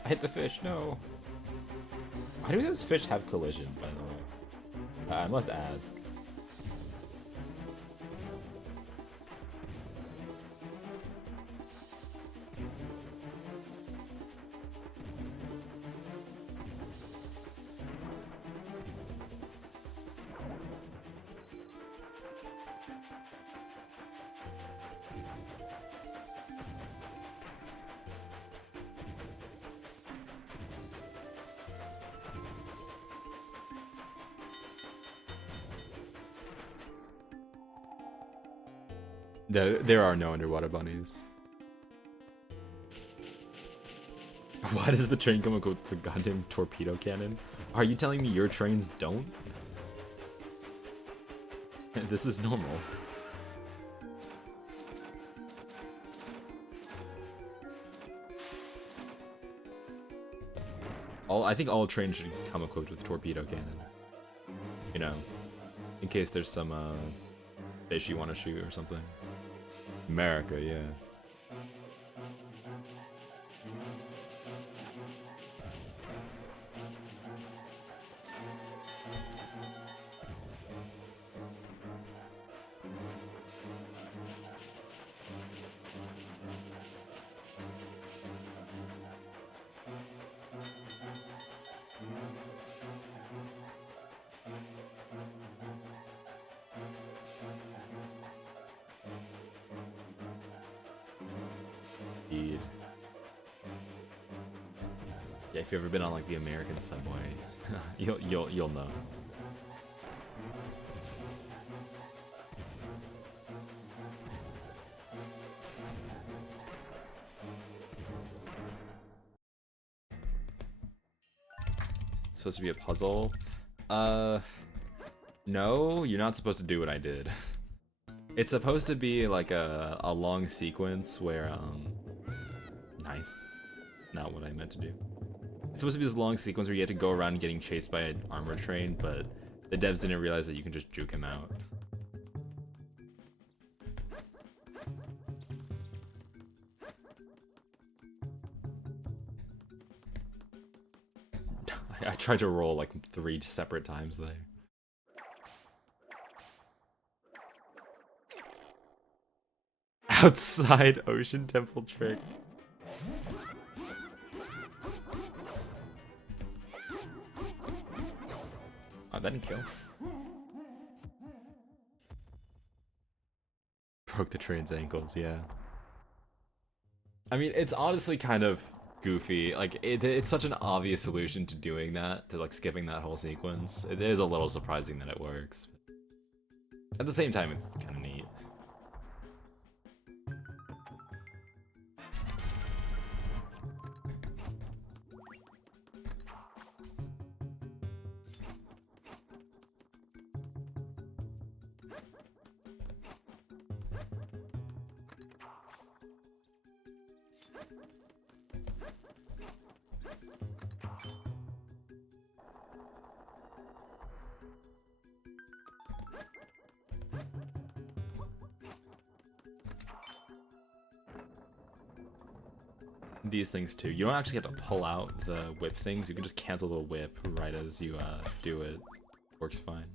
I hit the fish, no. Why do those fish have collision, by the way? I must ask. There are no underwater bunnies. Why does the train come up with the goddamn torpedo cannon? Are you telling me your trains don't? This is normal. I think all trains should come equipped with torpedo cannons. You know, in case there's some fish you want to shoot or something. America, yeah. Yeah, if you've ever been on like the American subway, you'll know. It's supposed to be a puzzle. No, you're not supposed to do what I did. It's supposed to be like a long sequence where nice. Not what I meant to do. It's supposed to be this long sequence where you have to go around getting chased by an armor train, but the devs didn't realize that you can just juke him out. I tried to roll like 3 separate times there. Outside Ocean Temple trick. Oh, that didn't kill. Broke the train's ankles, yeah. I mean, it's honestly kind of goofy. Like, it's such an obvious solution to doing that, to like skipping that whole sequence. It is a little surprising that it works. At the same time, it's kind of neat. These things too. You don't actually have to pull out the whip things. You can just cancel the whip right as you do it. Works fine.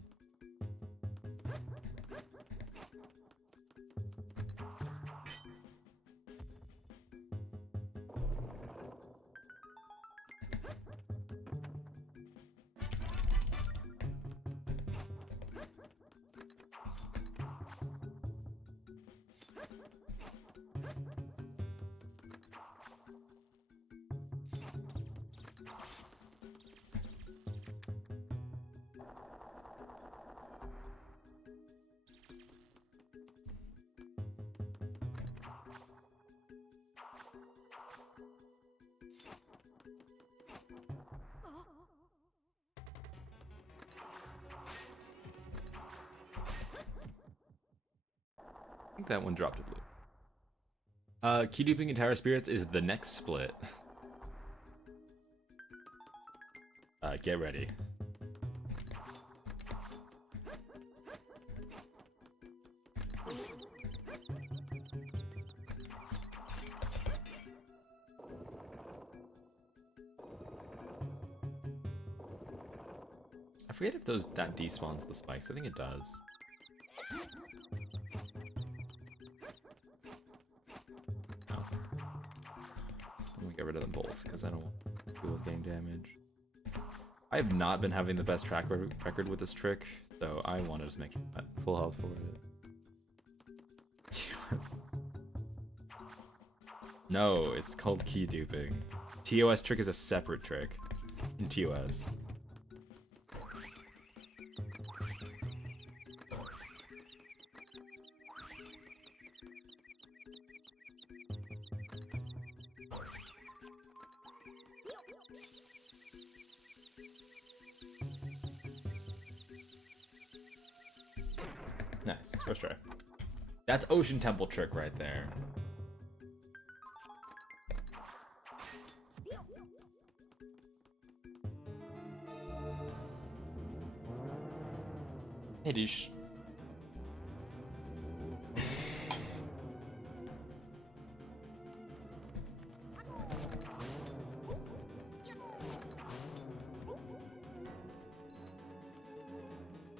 I think that one dropped a blue. Key duping and Tower Spirits is the next split. Get ready. I forget if that despawns the spikes. I think it does. No. I'm gonna get rid of them both because I don't want people getting damage. I have not been having the best track record with this trick, so I want to just make sure I'm at full health for it. No, it's called key duping. TOS trick is a separate trick in TOS. Nice, first try. That's Ocean Temple trick right there. Hey, Dish.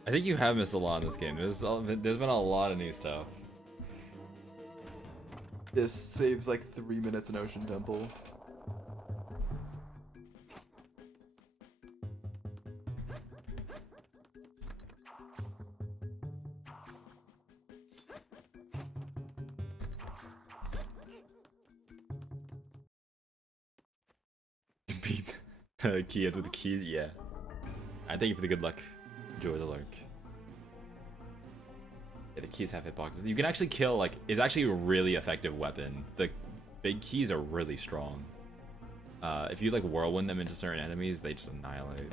I think you have missed a lot in this game. There's been a lot of new stuff. This saves like 3 minutes in Ocean Temple. Beat Kids with the keys, yeah. I thank you for the good luck. Enjoy the lurk. Yeah, the keys have hitboxes. You can actually kill, like, it's actually a really effective weapon. The big keys are really strong. If you, like, whirlwind them into certain enemies, they just annihilate.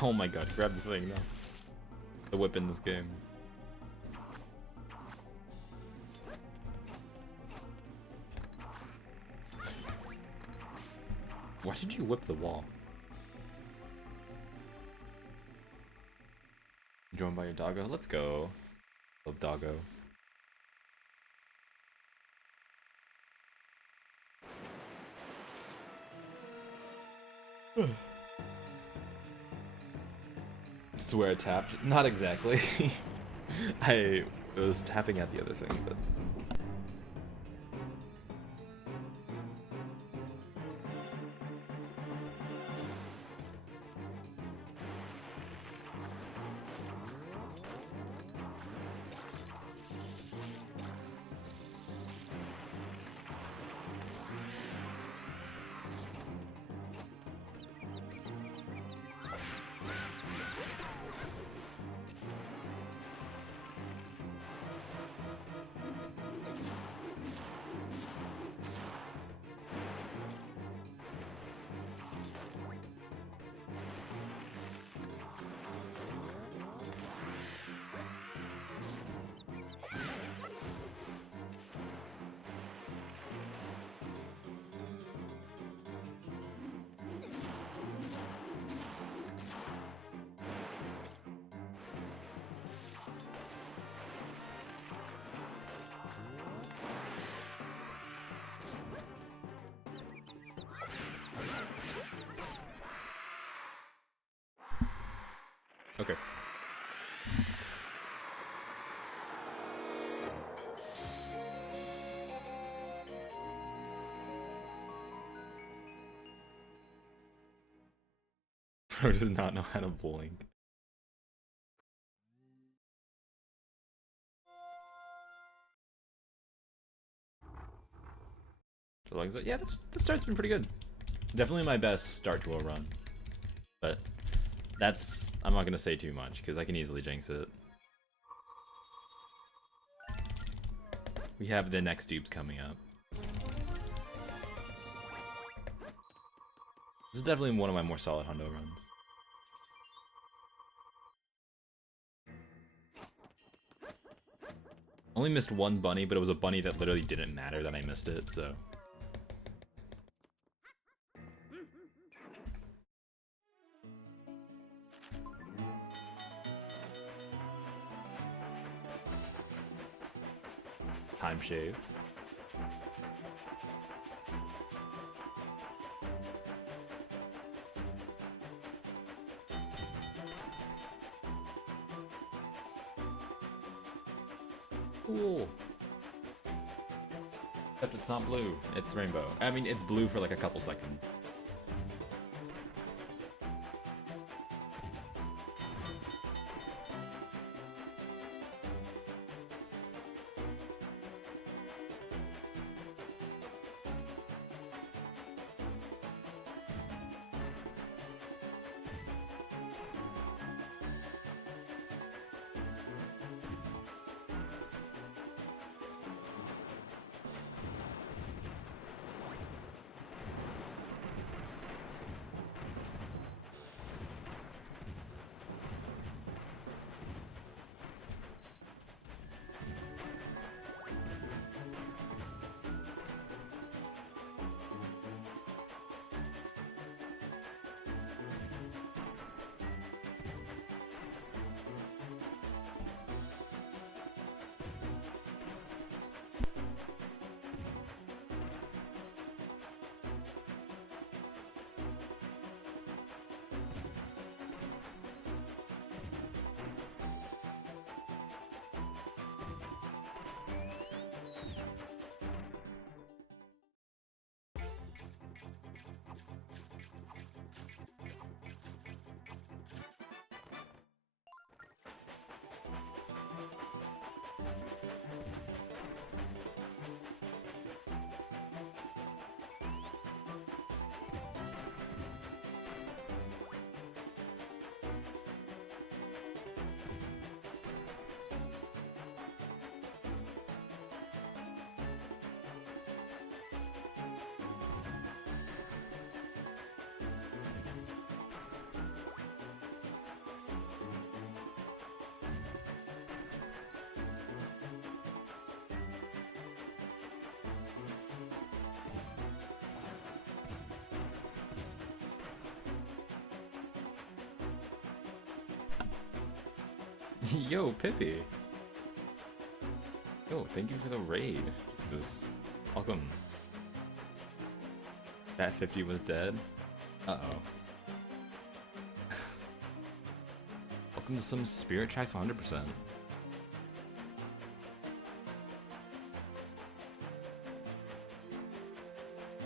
Oh my god, grab the thing now. The whip in this game. Why did you whip the wall? Joined by your doggo? Let's go. Love doggo. It's where I tapped. Not exactly. I was tapping at the other thing, but... Okay. Bro does not know how to blink. So long as yeah, the start's been pretty good. Definitely my best start to a run. But that's, I'm not gonna say too much because I can easily jinx it. We have the next dupes coming up. This is definitely one of my more solid hundo runs. Only missed one bunny, but it was a bunny that literally didn't matter that I missed it, so. Time shave. Cool. Except it's not blue, it's rainbow. I mean, it's blue for like a couple seconds. Yo, Pippi. Yo, thank you for the raid. Just welcome. That 50 was dead. Uh-oh. Welcome to some Spirit Tracks 100%.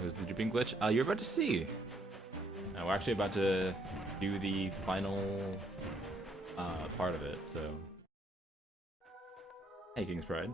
Who's the dripping glitch? You're about to see. We're actually about to do the final part of it, so. Hey, King's Pride.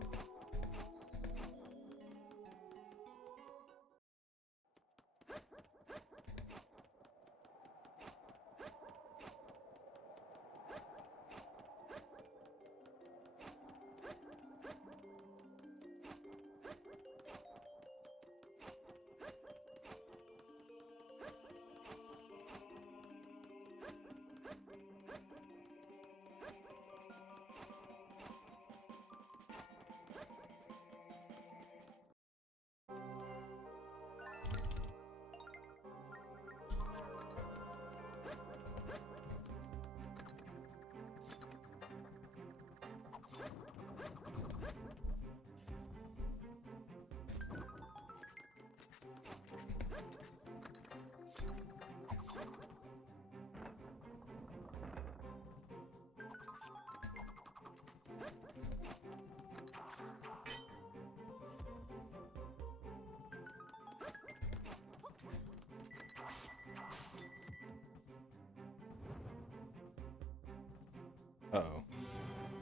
Uh-oh.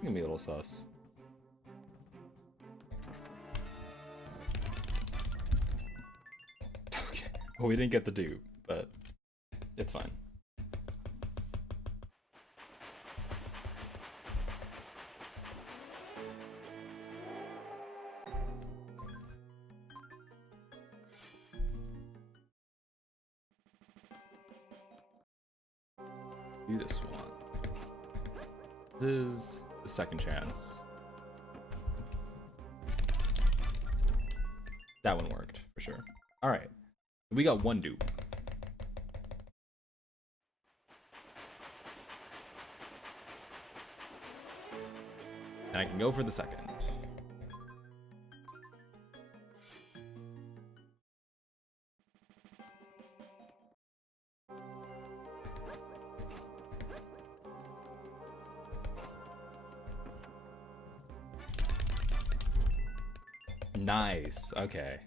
Gonna be a little sus. Okay. Well, we didn't get the dupe, but it's fine. Do this one. This is the second chance. That one worked, for sure. Alright. We got one dupe. And I can go for the second. Nice. Okay.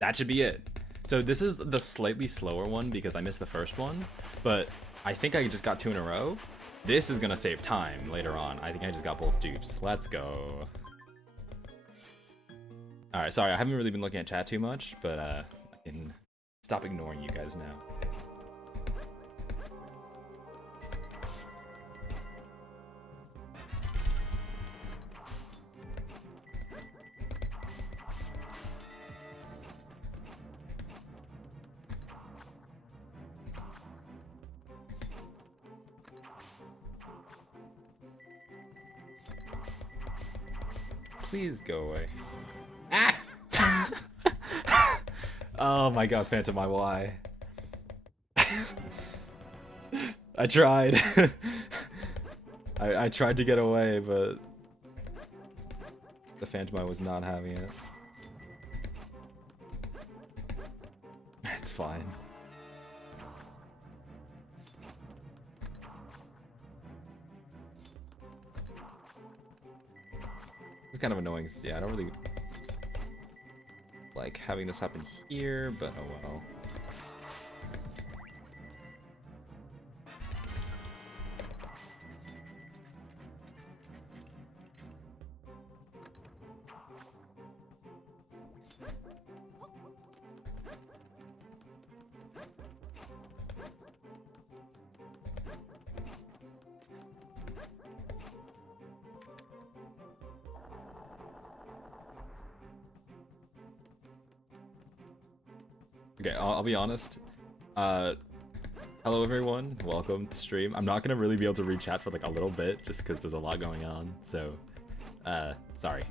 That should be it. So this is the slightly slower one because I missed the first one, but I think I just got 2 in a row. This is gonna save time later on. I think I just got both dupes. Let's go. Alright, sorry, I haven't really been looking at chat too much, but I can stop ignoring you guys now. Please go away. Ah! Oh my god, Phantom, my why? I tried. I tried to get away, but the Phantom was not having it. It's fine. It's kind of annoying. Yeah, I don't really like having this happen here, but oh well. Okay, I'll be honest. Hello everyone, welcome to stream. I'm not gonna really be able to read chat for like a little bit, just because there's a lot going on. So, sorry.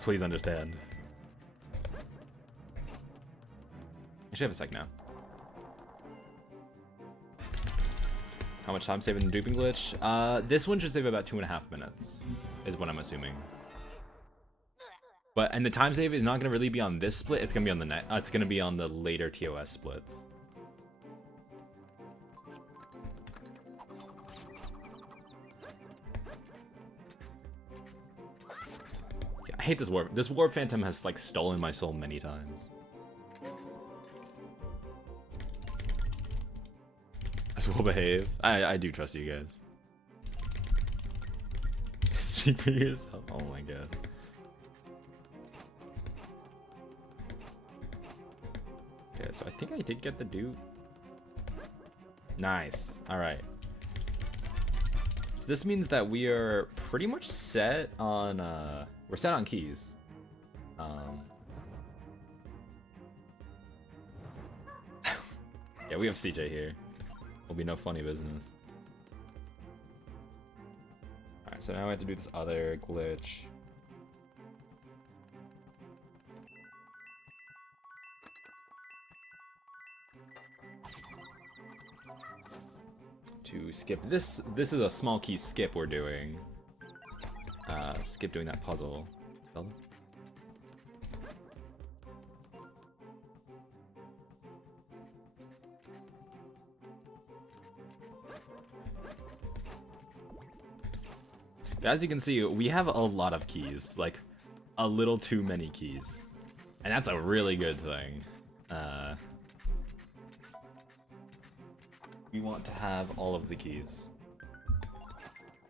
Please understand. I should have a sec now. How much time saving the duping glitch? This one should save about 2.5 minutes, is what I'm assuming. But and the time save is not gonna really be on this split. It's gonna be on the it's gonna be on the later TOS splits. Yeah, I hate this warp. This warp phantom has like stolen my soul many times. This will behave. I do trust you guys. Speak for yourself. Oh my god. Okay, so I think I did get the dupe. Nice. Alright. So this means that we are pretty much set on, we're set on keys. Yeah, we have CJ here. Will be no funny business. Alright, so now I have to do this other glitch. To skip this is a small key skip we're doing. Skip doing that puzzle. As you can see, we have a lot of keys, like a little too many keys, and that's a really good thing. We want to have all of the keys.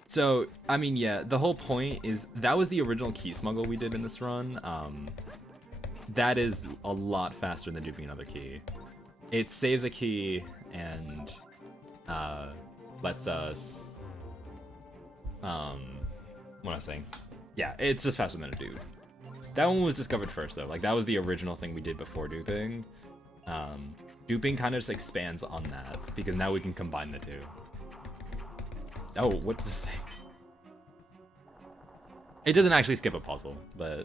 So, I mean, yeah, the whole point is that was the original key smuggle we did in this run. That is a lot faster than duping another key. It saves a key and lets us what am I saying? Yeah, it's just faster than a dupe. That one was discovered first though. Like that was the original thing we did before duping. Duping kind of just expands on that because now we can combine the two. Oh, what's the thing? It doesn't actually skip a puzzle, but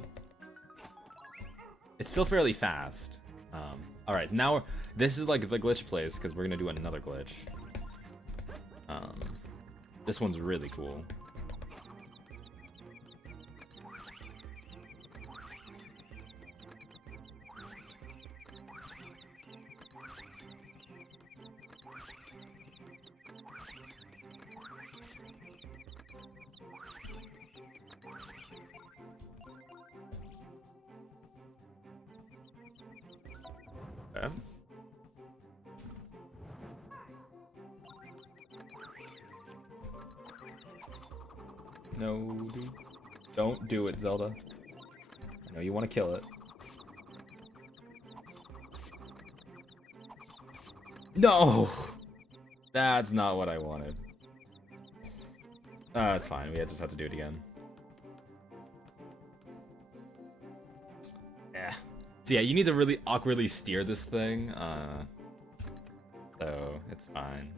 it's still fairly fast. All right, so now this is like the glitch place because we're gonna do another glitch. This one's really cool. Okay. No, dude. Don't do it, Zelda. I know you want to kill it. No! That's not what I wanted. It's fine. We just have to do it again. Yeah. So yeah, you need to really awkwardly steer this thing. So it's fine.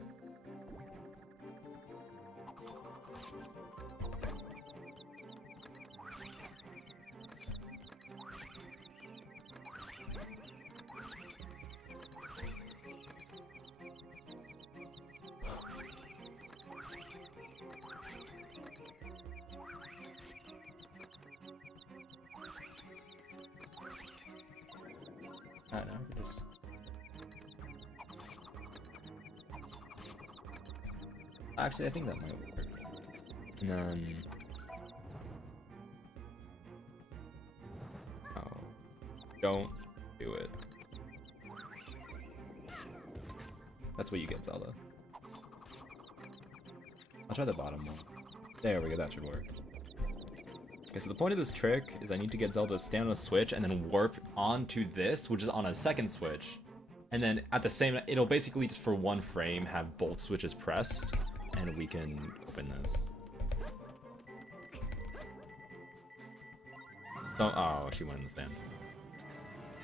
I don't know, just... Actually, I think that might work. And then... No. Don't do it. That's what you get, Zelda. I'll try the bottom one. There we go, that should work. Okay, so the point of this trick is I need to get Zelda to stand on a switch and then warp onto this, which is on a second switch. And then at the same, it'll basically just for one frame have both switches pressed, and we can open this. Don't, oh, she went in the sand.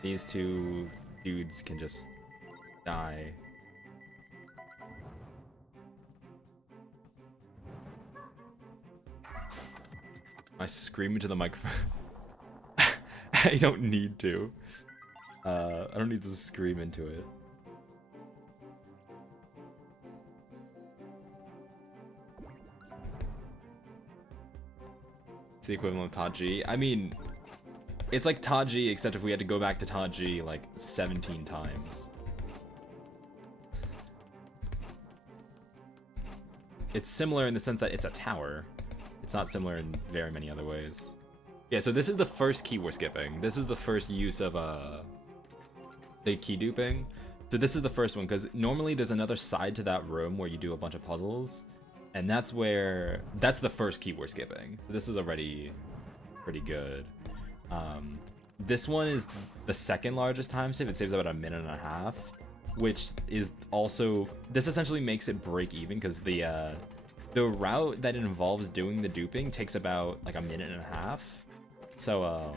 These two dudes can just die. I scream into the microphone. I don't need to. I don't need to scream into it. It's the equivalent of Taji. I mean, it's like Taji, except if we had to go back to Taji like 17 times. It's similar in the sense that it's a tower. It's not similar in very many other ways. Yeah, so this is the first key we're skipping. This is the first use of the key duping. So this is the first one, because normally there's another side to that room where you do a bunch of puzzles. And that's the first key we're skipping. So this is already pretty good. This one is the second largest time save. It saves about 1.5 minutes, which is also, this essentially makes it break even, because the route that involves doing the duping takes about like 1.5 minutes. So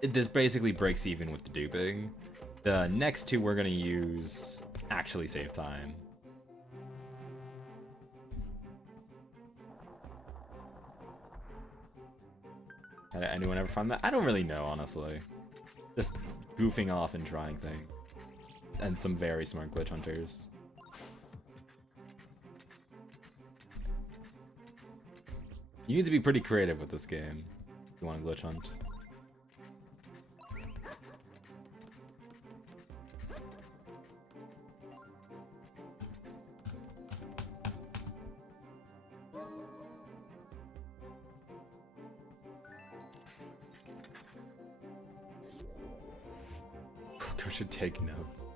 this basically breaks even with the duping. The next two we're gonna use actually save time. Anyone ever find that? I don't really know, honestly. Just goofing off and trying things. And some very smart glitch hunters. You need to be pretty creative with this game if you want to glitch hunt. Go should take notes.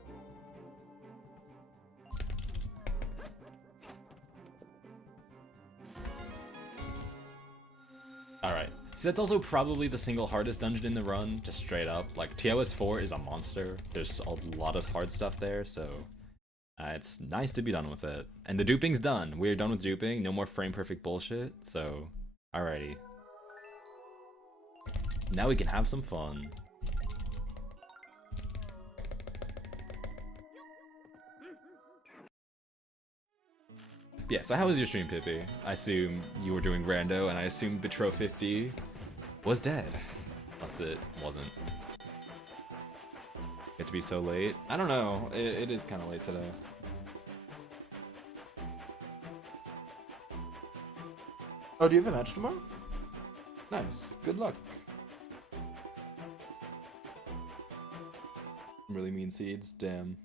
Alright. So that's also probably the single hardest dungeon in the run, just straight up. Like, TOS 4 is a monster. There's a lot of hard stuff there, so it's nice to be done with it. And the duping's done. We're done with duping. No more frame perfect bullshit, so alrighty. Now we can have some fun. Yeah, so how was your stream, Pippi? I assume you were doing rando, and I assume Betro 50 was dead. Unless it wasn't. Get to be so late? I don't know. It is kind of late today. Oh, do you have a match tomorrow? Nice. Good luck. Really mean seeds? Damn.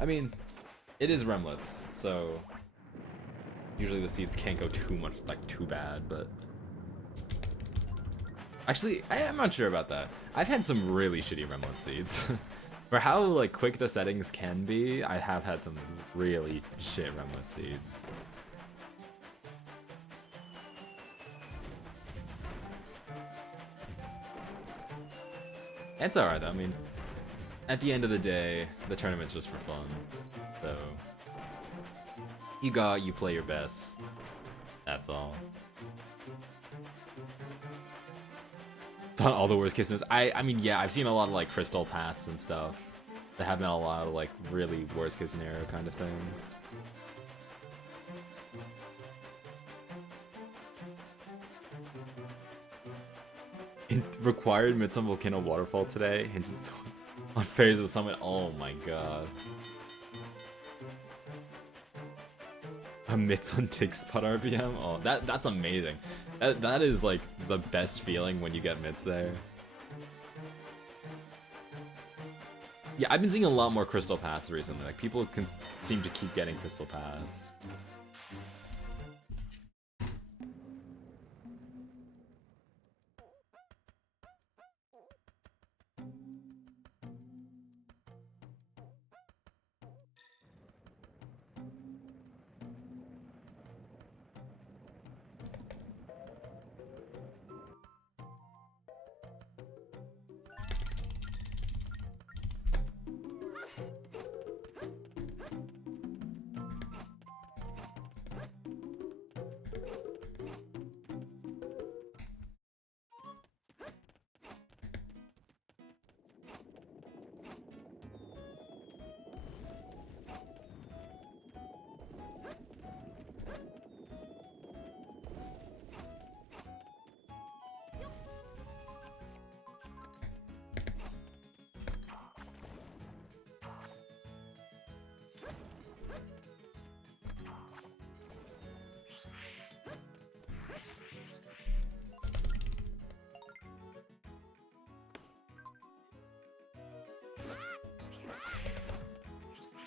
I mean, it is Remlets, so usually the seeds can't go too much, like, too bad, but Actually, I'm not sure about that. I've had some really shitty Remlet seeds. For how like quick the settings can be, I have had some really shit Remlet seeds. It's alright though, I mean, at the end of the day, the tournament's just for fun. So, you play your best. That's all. Not all the worst case scenarios. I mean, yeah, I've seen a lot of like crystal paths and stuff. There have been a lot of like really worst case scenario kind of things. Required Midsum Volcano Waterfall today. Hinted on Fairies of the Summit. Oh my god. A mitts on tick spot RPM? Oh, that's amazing. That is like the best feeling when you get mitts there. Yeah, I've been seeing a lot more crystal paths recently. Like people can seem to keep getting crystal paths.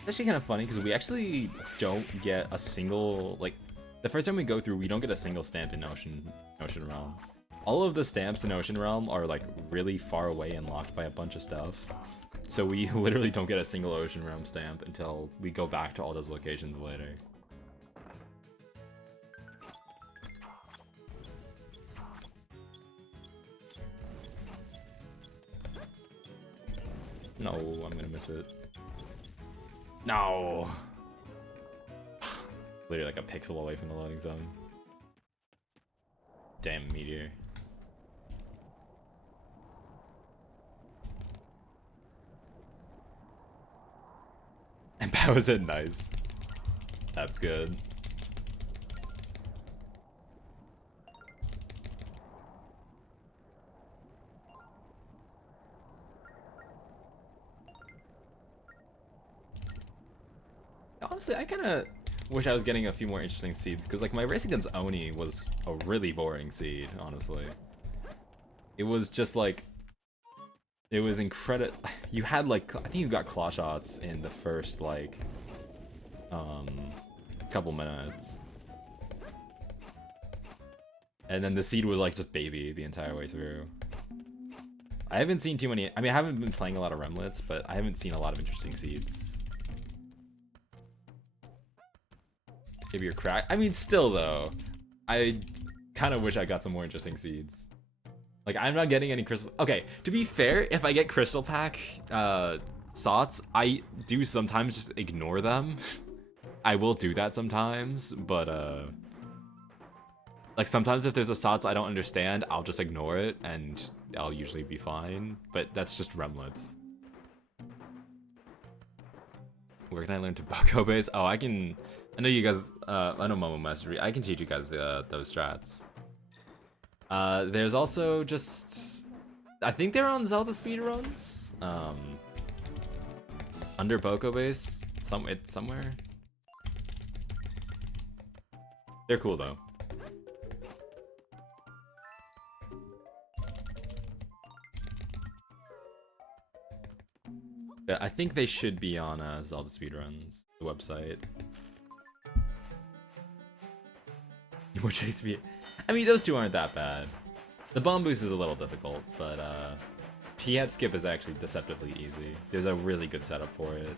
It's actually kind of funny because we actually don't get a single, like, the first time we go through, we don't get a single stamp in Ocean Realm. All of the stamps in Ocean Realm are like really far away and locked by a bunch of stuff. So we literally don't get a single Ocean Realm stamp until we go back to all those locations later. No, I'm gonna miss it. No! Literally like a pixel away from the loading zone. Damn meteor. And that was it, nice. That's good. Honestly, I kind of wish I was getting a few more interesting seeds, because like my race against Oni was a really boring seed, honestly. It was just like, it was incredible. You had like, I think you got claw shots in the first like, couple minutes. And then the seed was like just baby the entire way through. I haven't seen too many, I mean I haven't been playing a lot of Remlets, but I haven't seen a lot of interesting seeds. Maybe you're cracked. I mean, still though, I kind of wish I got some more interesting seeds. Like, I'm not getting any crystal. Okay, to be fair, if I get crystal pack sots, I do sometimes just ignore them. I will do that sometimes, but like sometimes if there's a sots I don't understand, I'll just ignore it and I'll usually be fine. But that's just Remlets. Where can I learn Tobacco base? Oh, I know you guys, I know Momo Mastery. I can teach you guys those strats. There's also just, I think they're on Zelda speedruns. Under Boko base, somewhere. They're cool though. Yeah, I think they should be on Zelda speedruns, the website. Which makes me, I mean, those two aren't that bad. The bomb boost is a little difficult, but Piet skip is actually deceptively easy. There's a really good setup for it.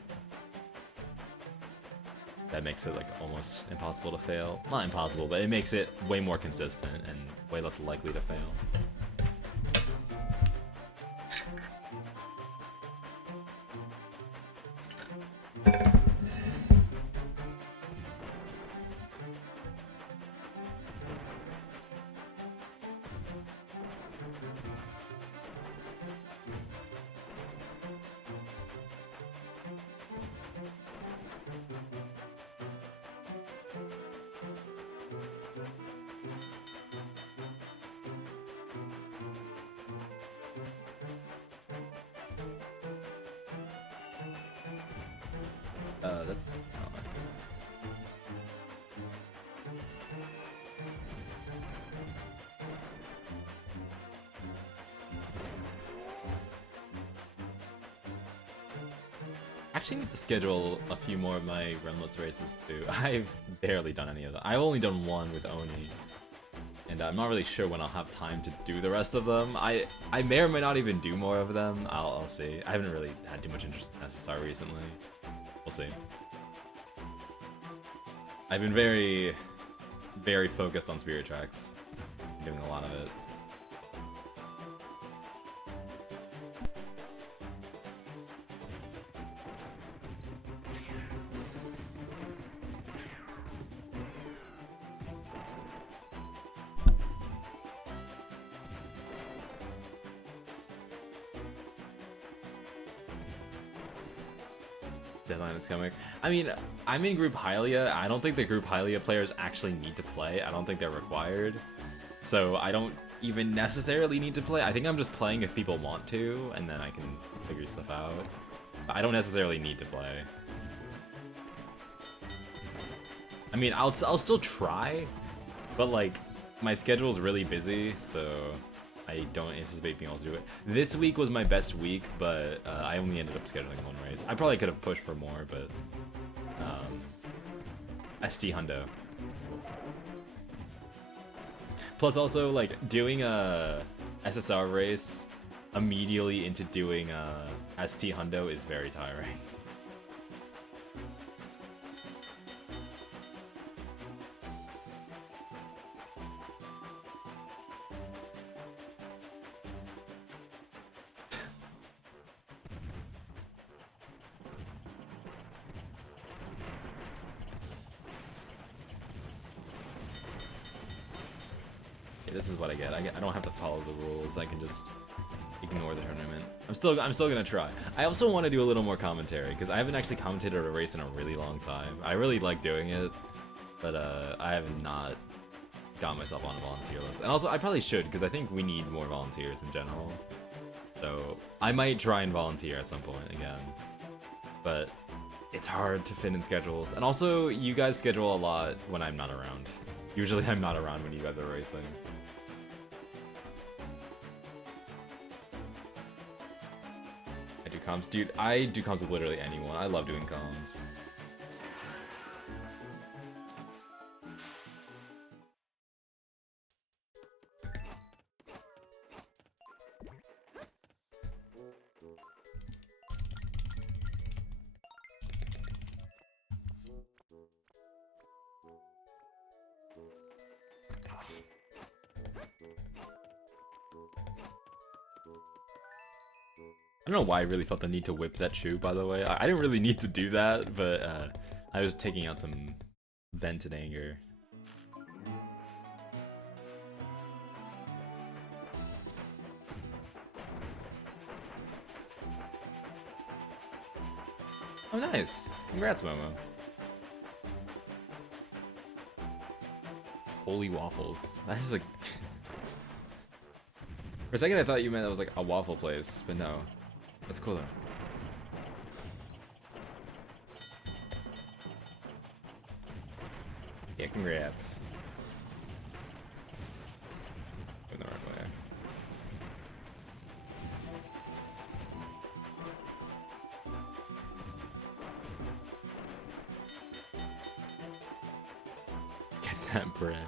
That makes it like almost impossible to fail. Not impossible, but it makes it way more consistent and way less likely to fail. That's... Oh. I actually need to schedule a few more of my Remlets races too. I've barely done any of them. I've only done one with Oni. And I'm not really sure when I'll have time to do the rest of them. I may or may not even do more of them. I'll see. I haven't really had too much interest in SSR recently. We'll see. I've been very, very focused on Spirit Tracks. I'm doing a lot of it. Deadline is coming. I mean, I'm in Group Hylia. I don't think the Group Hylia players actually need to play. I don't think they're required. So I don't even necessarily need to play. I think I'm just playing if people want to, and then I can figure stuff out. I don't necessarily need to play. I mean, I'll still try, but like, my schedule's really busy, so I don't anticipate being able to do it. This week was my best week, but I only ended up scheduling one race. I probably could have pushed for more, but ST Hundo. Plus also, like, doing a SSR race immediately into doing ST Hundo is very tiring. This is what I get. I don't have to follow the rules. I can just ignore the tournament. I'm still gonna try. I also want to do a little more commentary because I haven't actually commentated a race in a really long time. I really like doing it, but I have not got myself on a volunteer list. And also, I probably should because I think we need more volunteers in general. So I might try and volunteer at some point again, but it's hard to fit in schedules. And also, you guys schedule a lot when I'm not around. Usually, I'm not around when you guys are racing. Comms. Dude, I do comms with literally anyone. I love doing comms. I don't know why I really felt the need to whip that shoe, by the way. I didn't really need to do that, but I was taking out some vented anger. Oh, nice. Congrats, Momo. Holy waffles. That is like... For a second I thought you meant that was like a waffle place, but no. That's cool though. Yeah, congrats. Going the right way. Get that bread.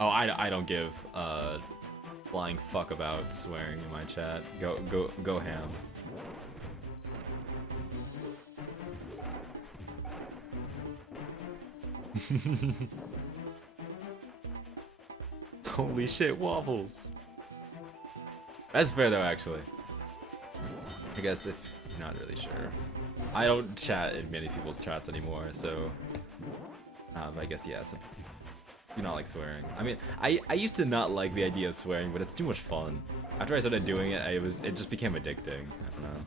Oh, I don't give a flying fuck about swearing in my chat. Go ham. Holy shit, waffles. That's fair though, actually. I guess if you're not really sure. I don't chat in many people's chats anymore, so I guess yeah, so do not like swearing. I mean, I used to not like the idea of swearing, but it's too much fun. After I started doing it, it just became addicting. I don't know.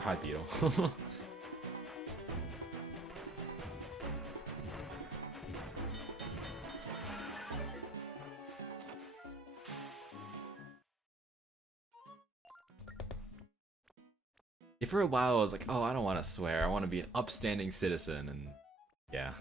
Hi, Beetle. For a while, I was like, oh, I don't want to swear. I want to be an upstanding citizen, and yeah.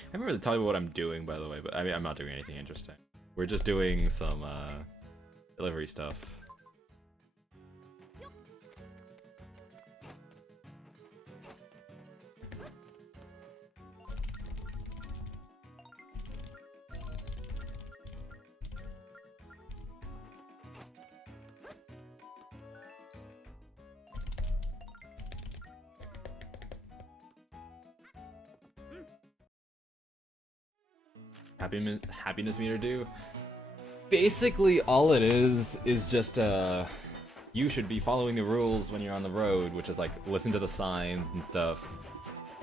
I haven't really told you what I'm doing, by the way, but I mean, I'm not doing anything interesting. We're just doing some delivery stuff. Happiness meter do? Basically, all it is just you should be following the rules when you're on the road, which is like listen to the signs and stuff.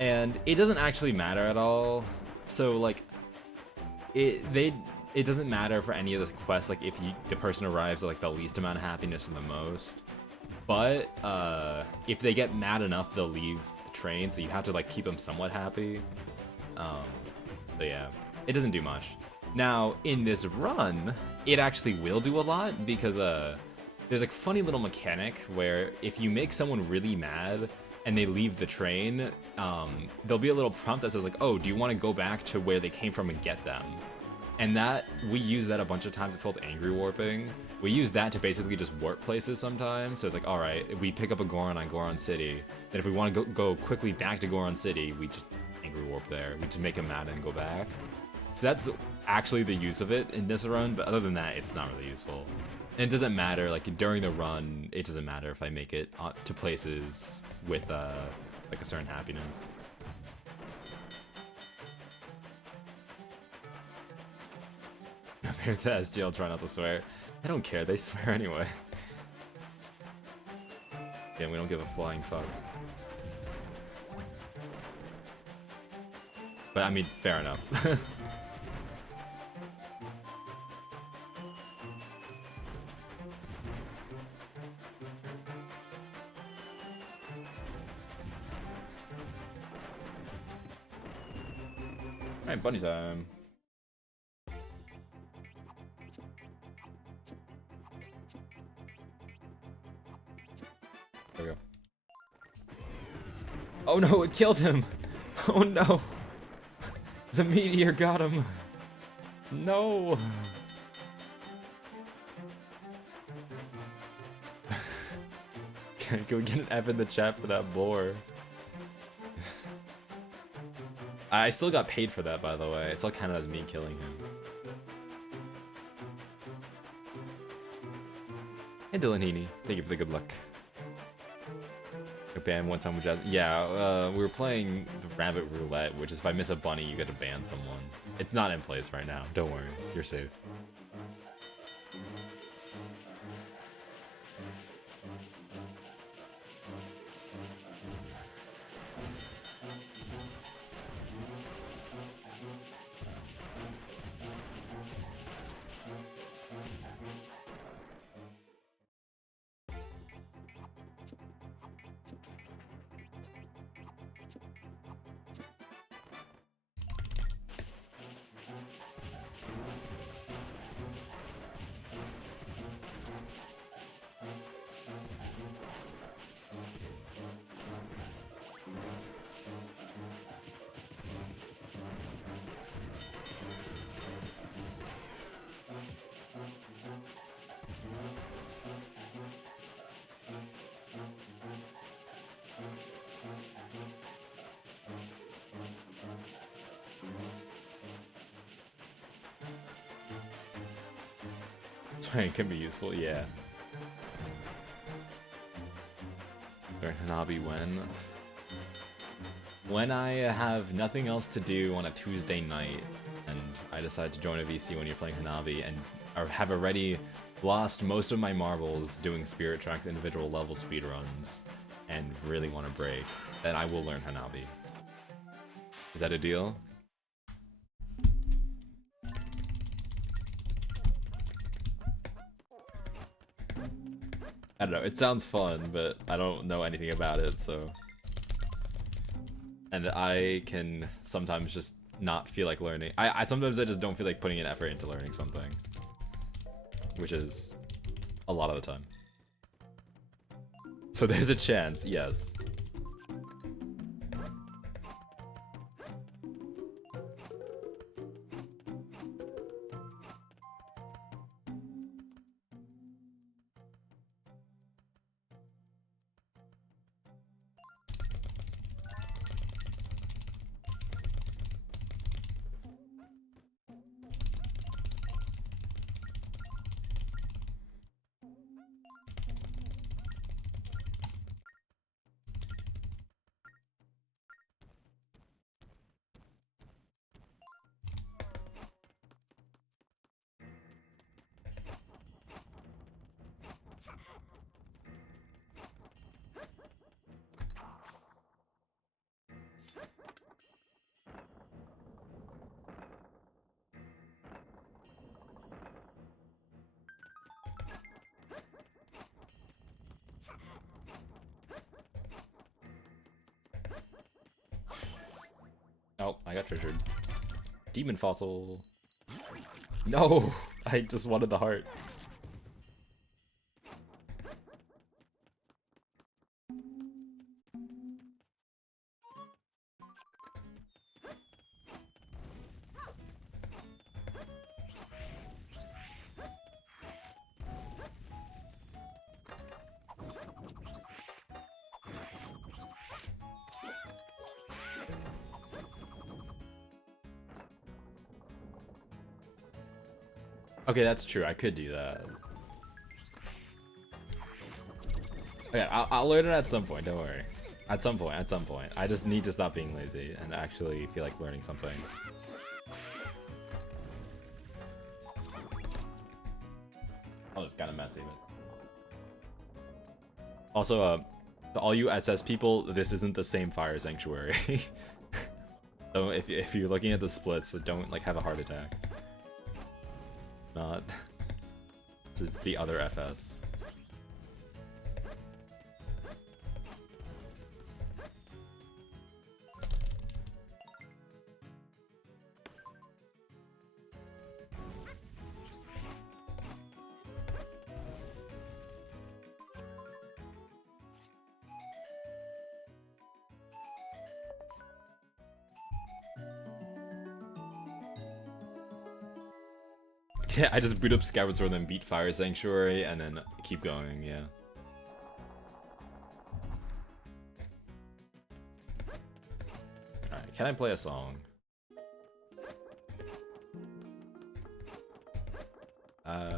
And it doesn't actually matter at all. So like, it doesn't matter for any of the quests. Like if the person arrives at like the least amount of happiness or the most. But if they get mad enough, they'll leave the train. So you have to like keep them somewhat happy. So yeah. It doesn't do much. Now, in this run, it actually will do a lot because there's a funny little mechanic where if you make someone really mad and they leave the train, there'll be a little prompt that says like, oh, do you want to go back to where they came from and get them? And that, we use that a bunch of times. It's called angry warping. We use that to basically just warp places sometimes. So it's like, all right, if we pick up a Goron on Goron City, then if we want to go quickly back to Goron City, we just angry warp there. We just make them mad and go back. So that's actually the use of it in this run, but other than that, it's not really useful. And it doesn't matter, like during the run, it doesn't matter if I make it to places with like a certain happiness. Parents at SGL try not to swear. I don't care, they swear anyway. Yeah, we don't give a flying fuck. But I mean, fair enough. Alright, bunny time. There we go. Oh no, it killed him! Oh no! The meteor got him! No! Go get an F in the chat for that boar. I still got paid for that, by the way. It's all counted as me killing him. Hey, Dylan Heaney. Thank you for the good luck. Ban one time with Jazz. Yeah, we were playing the Rabbit Roulette, which is if I miss a bunny, you get to ban someone. It's not in place right now. Don't worry. You're safe. Trying can be useful, yeah. Learn Hanabi when I have nothing else to do on a Tuesday night, and I decide to join a VC when you're playing Hanabi, and or have already lost most of my marbles doing Spirit Tracks individual level speedruns, and really want to break, then I will learn Hanabi. Is that a deal? I don't know, it sounds fun, but I don't know anything about it, so... And I can sometimes just not feel like learning. Sometimes I just don't feel like putting an effort into learning something. Which is a lot of the time. So there's a chance, yes. Oh, I got treasured. Demon fossil. No, I just wanted the heart. Okay, that's true. I could do that. Okay, I'll learn it at some point. Don't worry. At some point. At some point. I just need to stop being lazy and actually feel like learning something. Oh, it's kind of messy, but also, to all you SS people, this isn't the same Fire Sanctuary. So if you're looking at the splits, don't like have a heart attack. Not. This is the other FS. Yeah, I just boot up Skyward Sword, then beat Fire Sanctuary, and then keep going, yeah. Alright, can I play a song? Okay.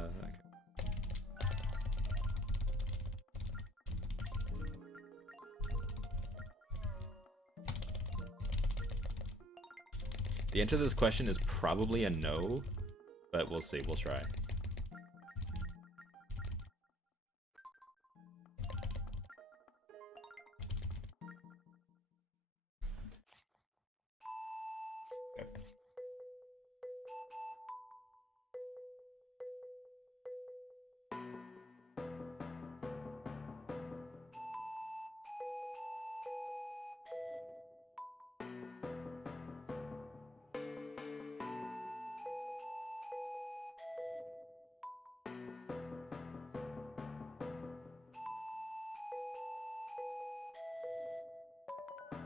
The answer to this question is probably a no. But we'll see, we'll try.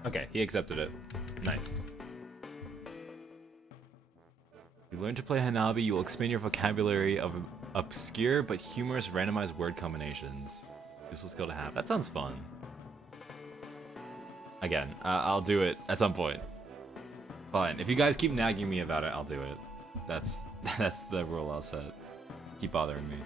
Okay, he accepted it. Nice. You learn to play Hanabi, you will expand your vocabulary of obscure but humorous randomized word combinations. Useful skill to have. That sounds fun. Again, I'll do it at some point. Fine. If you guys keep nagging me about it, I'll do it. That's the rule I'll set. keep bothering me.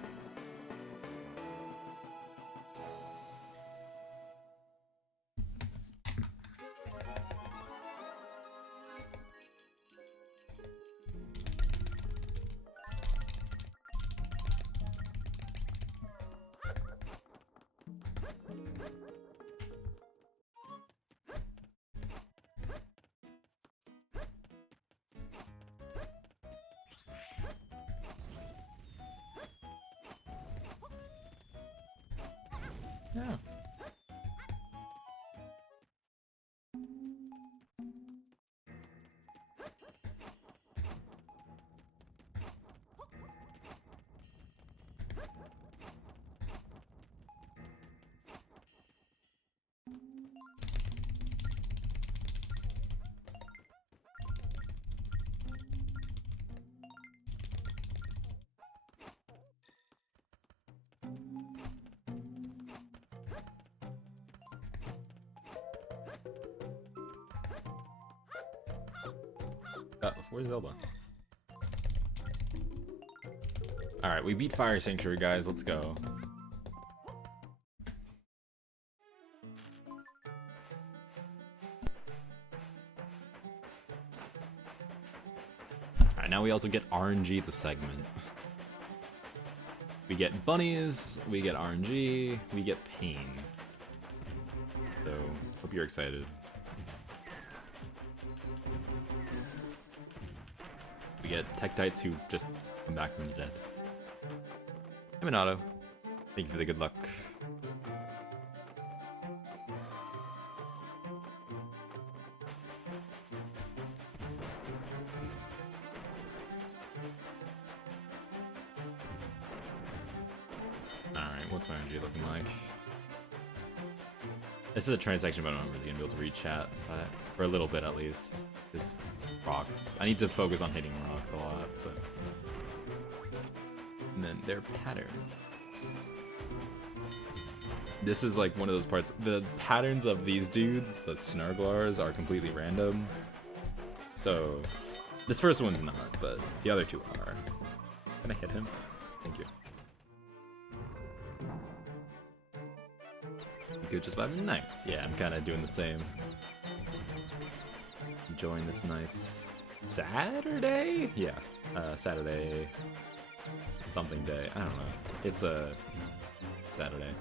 Yeah. Where's Zelda? Alright, we beat Fire Sanctuary, guys. Let's go. Alright, now we also get RNG the segment. We get bunnies, we get RNG, we get pain. So, hope you're excited. We get Tektites who just come back from the dead. Hey Minato, thank you for the good luck. Alright, what's my energy looking like? This is a transaction, but I'm not really gonna be able to read chat, but for a little bit at least. This rocks. I need to focus on hitting rocks a lot, so. And then their patterns. This is like one of those parts. The patterns of these dudes, the Snarglars, are completely random. So, this first one's not, but the other two are. Can I hit him? Thank you. Good, just vibing. Nice. Yeah, I'm kind of doing the same. Enjoying this nice Saturday? Yeah, Saturday something day. I don't know. It's a Saturday.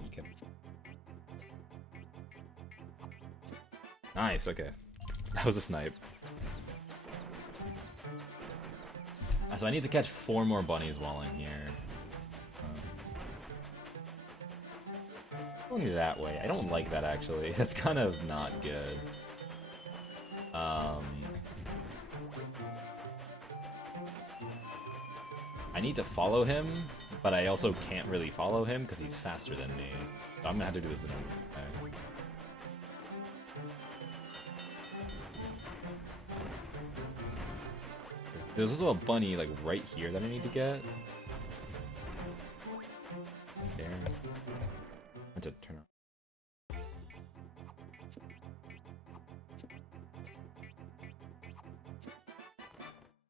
He kept. Nice. Okay, that was a snipe. So I need to catch 4 more bunnies while I'm here. Only that way. I don't like that actually. That's kind of not good. I need to follow him, but I also can't really follow him because he's faster than me. So I'm gonna have to do this another way. There's also a bunny like right here that I need to get. There. I to turn on.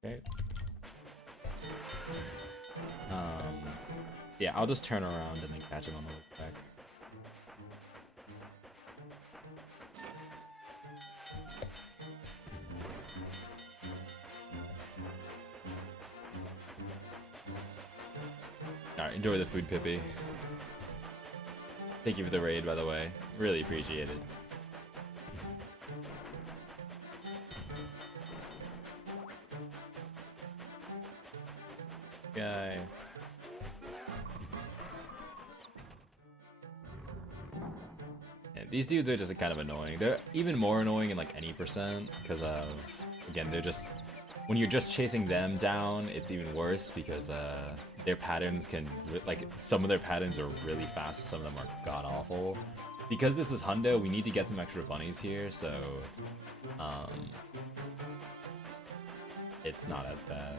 Okay. Yeah, I'll just turn around and then catch him on the way back. Alright, enjoy the food, Pippi. Thank you for the raid, by the way. Really appreciate it. Guy. Yeah, these dudes are just kind of annoying. They're even more annoying in like any percent because of, again, they're just, when you're just chasing them down, it's even worse because their patterns can, like, some of their patterns are really fast, some of them are god-awful. Because this is Hundo, we need to get some extra bunnies here, so it's not as bad.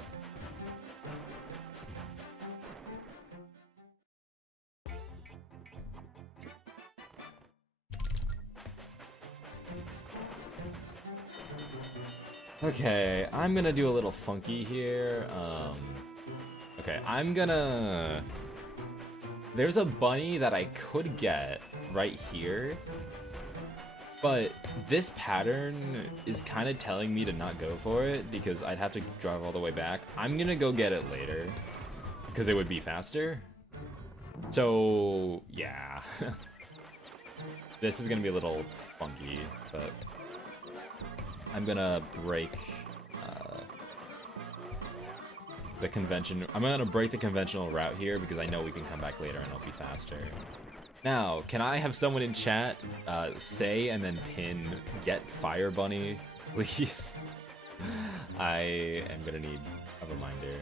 Okay, I'm gonna do a little funky here. Okay, I'm gonna... There's a bunny that I could get right here, but this pattern is kind of telling me to not go for it because I'd have to drive all the way back. I'm gonna go get it later because it would be faster. So, yeah. This is gonna be a little funky, but I'm gonna break the convention. I'm gonna break the conventional route here because I know we can come back later and it'll be faster. Now, can I have someone in chat say and then pin get Fire Bunny, please? I am gonna need a reminder.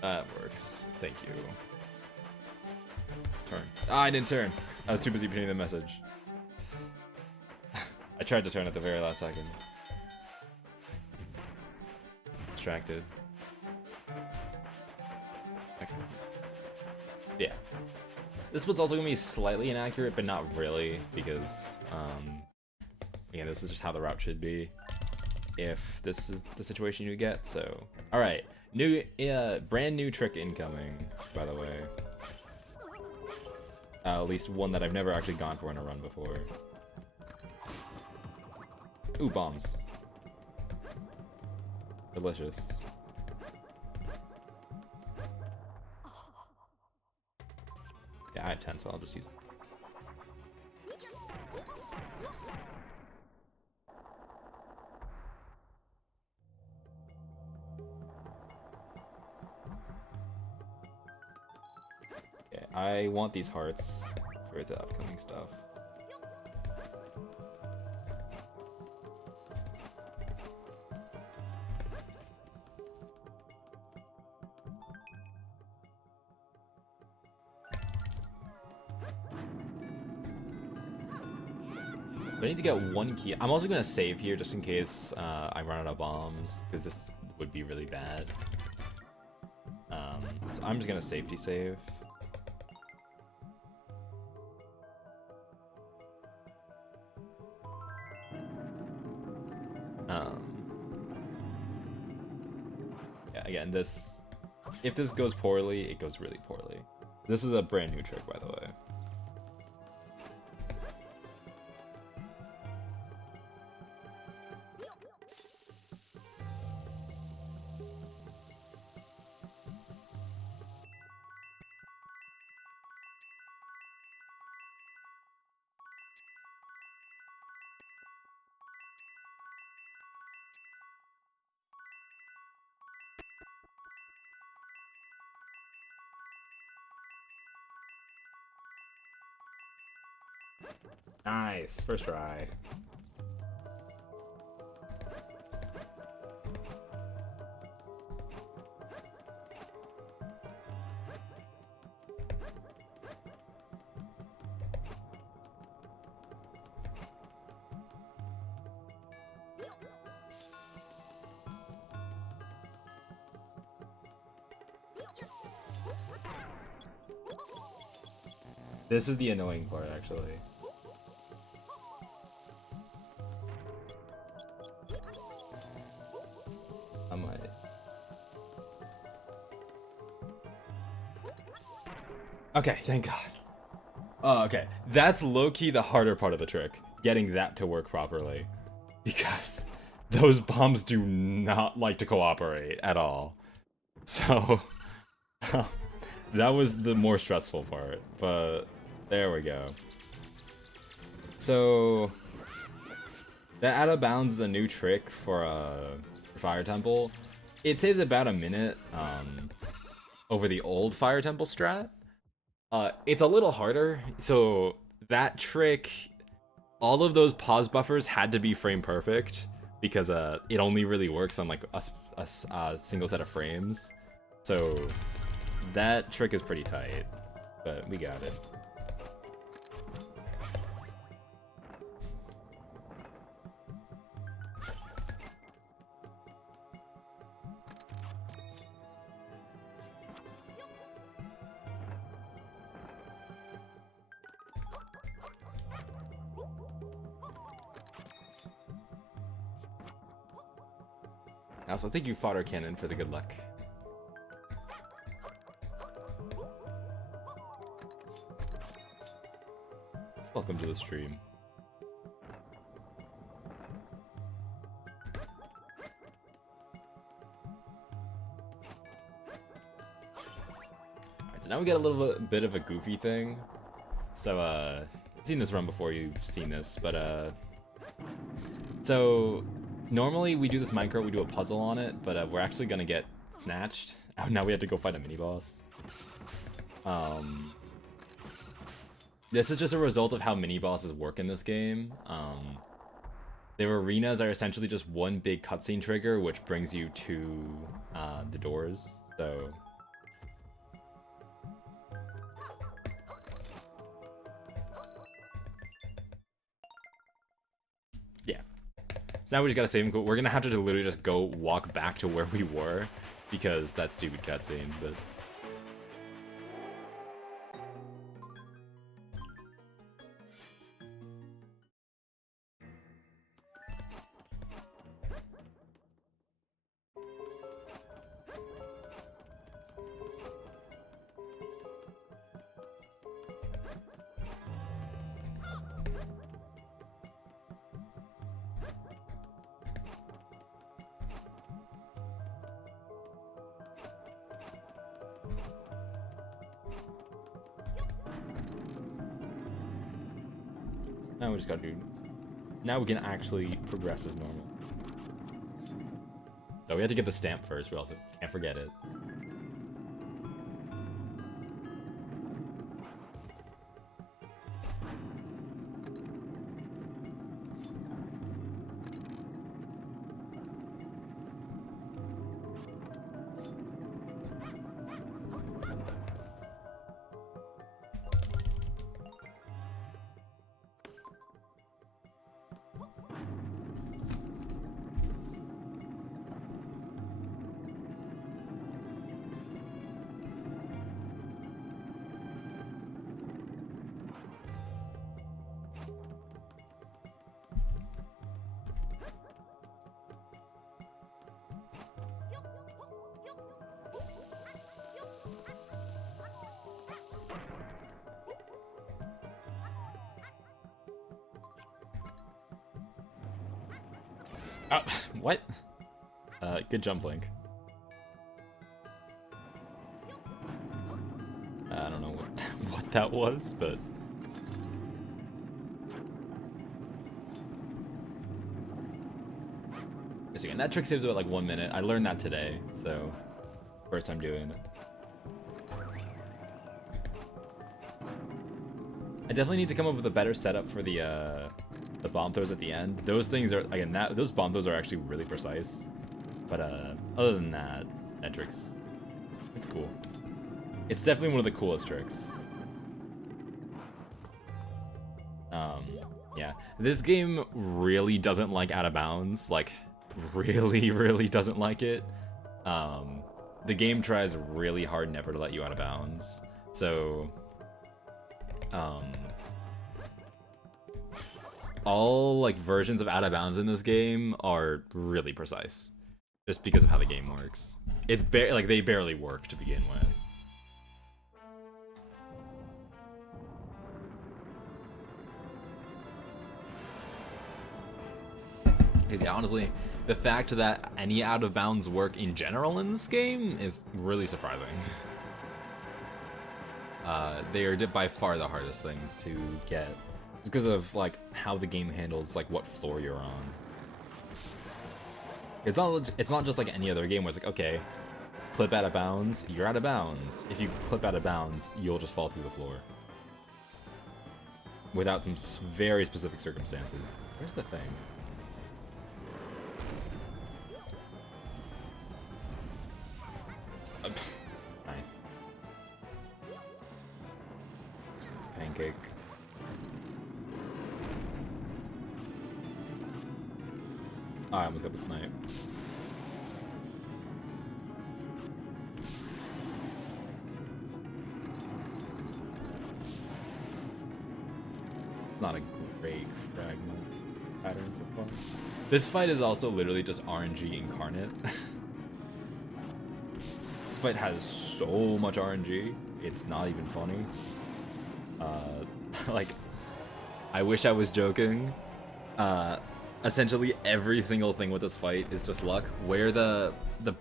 That works. Thank you. Turn. Ah, I didn't turn. I was too busy pinning the message. I tried to turn at the very last second. Distracted. Okay. Yeah. This one's also gonna be slightly inaccurate, but not really, because, again, this is just how the route should be. If this is the situation you get, so. Alright. New, brand new trick incoming, by the way. At least one that I've never actually gone for in a run before. Ooh, bombs. Delicious. Yeah, I have 10, so I'll just use it. Okay, I want these hearts for the upcoming stuff. I need to get one key. I'm also gonna save here just in case I run out of bombs, because this would be really bad. So I'm just gonna safety save. Yeah, again, this, if this goes poorly, it goes really poorly. This is a brand new trick, by the way. Nice, first try. This is the annoying part, actually. I might. Okay, thank God. Oh, okay. That's low-key the harder part of the trick. Getting that to work properly. Because those bombs do not like to cooperate at all. So, that was the more stressful part. But, there we go. So, that out of bounds is a new trick for Fire Temple. It saves about a minute over the old Fire Temple strat. It's a little harder, so that trick, all of those pause buffers had to be frame perfect because it only really works on like a single set of frames. So that trick is pretty tight, but we got it. Also, thank you, Fodder Cannon, for the good luck. Welcome to the stream. Alright, so now we get a little bit of a goofy thing. So, I've seen this run before, you've seen this, but, so, normally we do this minecart, we do a puzzle on it, but we're actually gonna get snatched. Oh, now we have to go fight a mini-boss. This is just a result of how mini-bosses work in this game. Their arenas are essentially just one big cutscene trigger, which brings you to the doors, so... yeah. So now we just gotta save and go. We're gonna have to literally just go walk back to where we were, because that stupid cutscene, but... now we just gotta do... now we can actually progress as normal. So we have to get the stamp first, we also can't forget it. What? Good jump, Link. I don't know what that was, but... yes, again, that trick saves about like 1 minute. I learned that today, so... first time doing it. I definitely need to come up with a better setup for the bomb throws at the end. Those things are, again, those bomb throws are actually really precise. But other than that trick's, it's cool. It's definitely one of the coolest tricks. Yeah, this game really doesn't like out of bounds. Like, really doesn't like it. The game tries really hard never to let you out of bounds. So, all like versions of out of bounds in this game are really precise, just because of how the game works. It's like they barely work to begin with. Because yeah, honestly, the fact that any out of bounds work in general in this game is really surprising. They are by far the hardest things to get. It's because of like how the game handles like what floor you're on. It's not just like any other game where it's like, okay, clip out of bounds, you're out of bounds. If you clip out of bounds, you'll just fall through the floor. Without some very specific circumstances. Where's the thing? Nice. Pancake. Oh, I almost got the snipe. Not a great fragment pattern so far. This fight is also literally just RNG incarnate. This fight has so much RNG, it's not even funny. Like, I wish I was joking. Essentially every single thing with this fight is just luck. Where the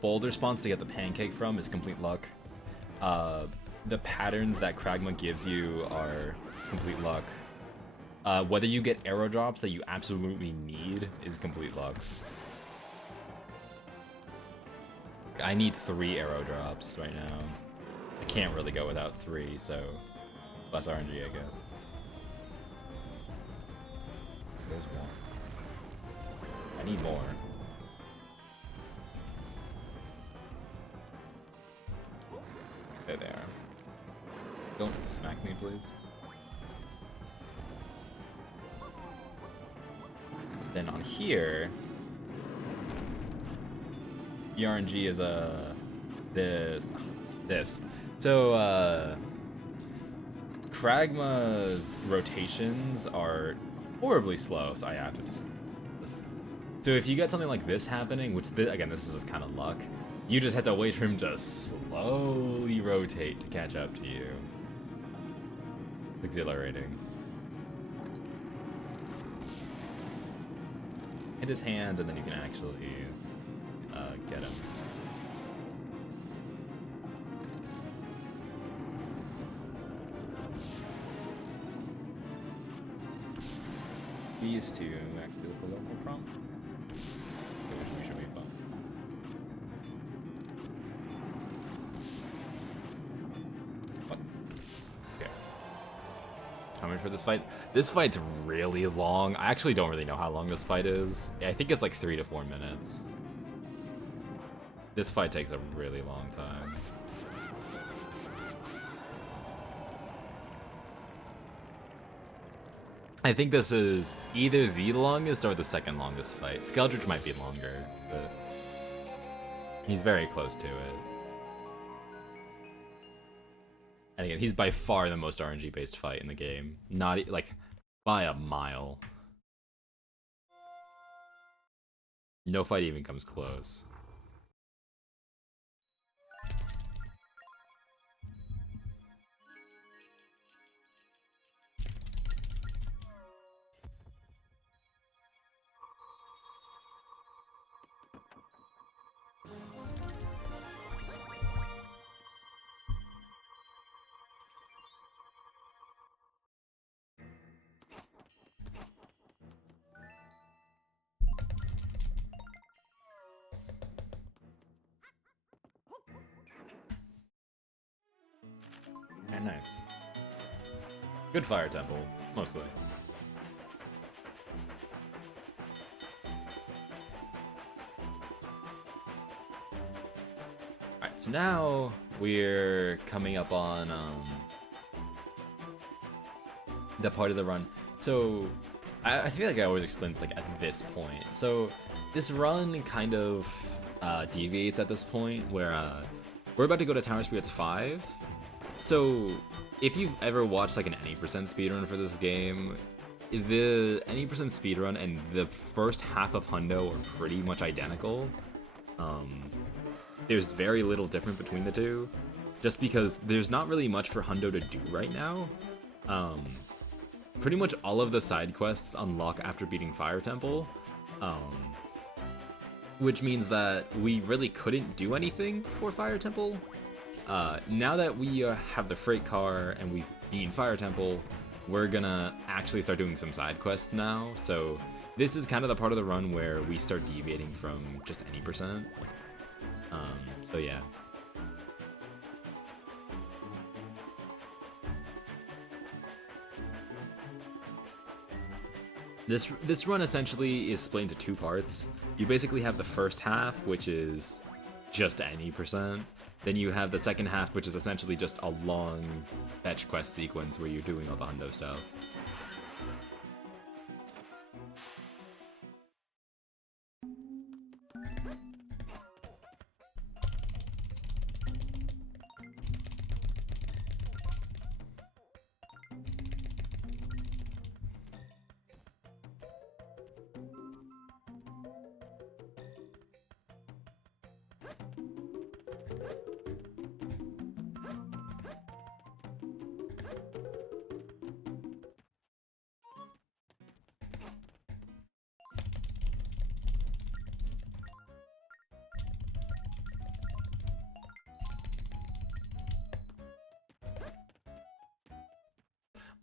boulder spawns to get the pancake from is complete luck. The patterns that Kragma gives you are complete luck. Whether you get arrow drops that you absolutely need is complete luck. I need 3 arrow drops right now. I can't really go without 3, so less RNG, I guess. There's one. I need more. There they are. Don't smack me, please. Then on here, the RNG is this. So Kragma's rotations are horribly slow, so I have to just. So if you get something like this happening, which again this is just kind of luck, you just have to wait for him to slowly rotate to catch up to you. It's exhilarating. Hit his hand, and then you can actually get him. These two actually look a little more promising. Which should be fun. What? Okay. Coming for this fight. This fight's really long. I actually don't really know how long this fight is. I think it's like 3 to 4 minutes. This fight takes a really long time. I think this is either the longest or the second longest fight. Skeldridge might be longer, but he's very close to it. And again, he's by far the most RNG-based fight in the game. Not, like, by a mile. No fight even comes close. Yeah, nice. Good fire temple, mostly. Alright, so now we're coming up on the part of the run. So I feel like I always explain this like at this point. So this run kind of deviates at this point where we're about to go to Tower Spirits 5. So if you've ever watched like an any percent speedrun for this game, the any percent speedrun and the first half of Hundo are pretty much identical. There's very little different between the two, just because there's not really much for Hundo to do right now. Pretty much all of the side quests unlock after beating Fire Temple, which means that we really couldn't do anything for Fire Temple. Now that we have the freight car and we've beaten Fire Temple, we're gonna actually start doing some side quests now. So this is kind of the part of the run where we start deviating from just any percent. So yeah. This run essentially is split into 2 parts. You basically have the first half, which is just any percent. Then you have the second half, which is essentially just a long fetch quest sequence where you're doing all the Hundo stuff.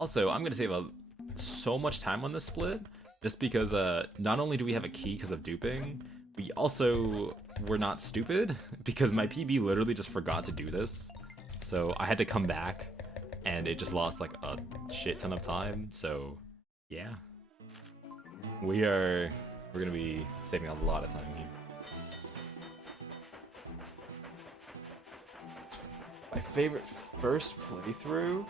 Also, I'm gonna save so much time on this split, just because not only do we have a key because of duping, we also were not stupid, because my PB literally just forgot to do this. So I had to come back, and it just lost like a shit ton of time, so yeah. We're gonna be saving a lot of time here. My favorite first playthrough?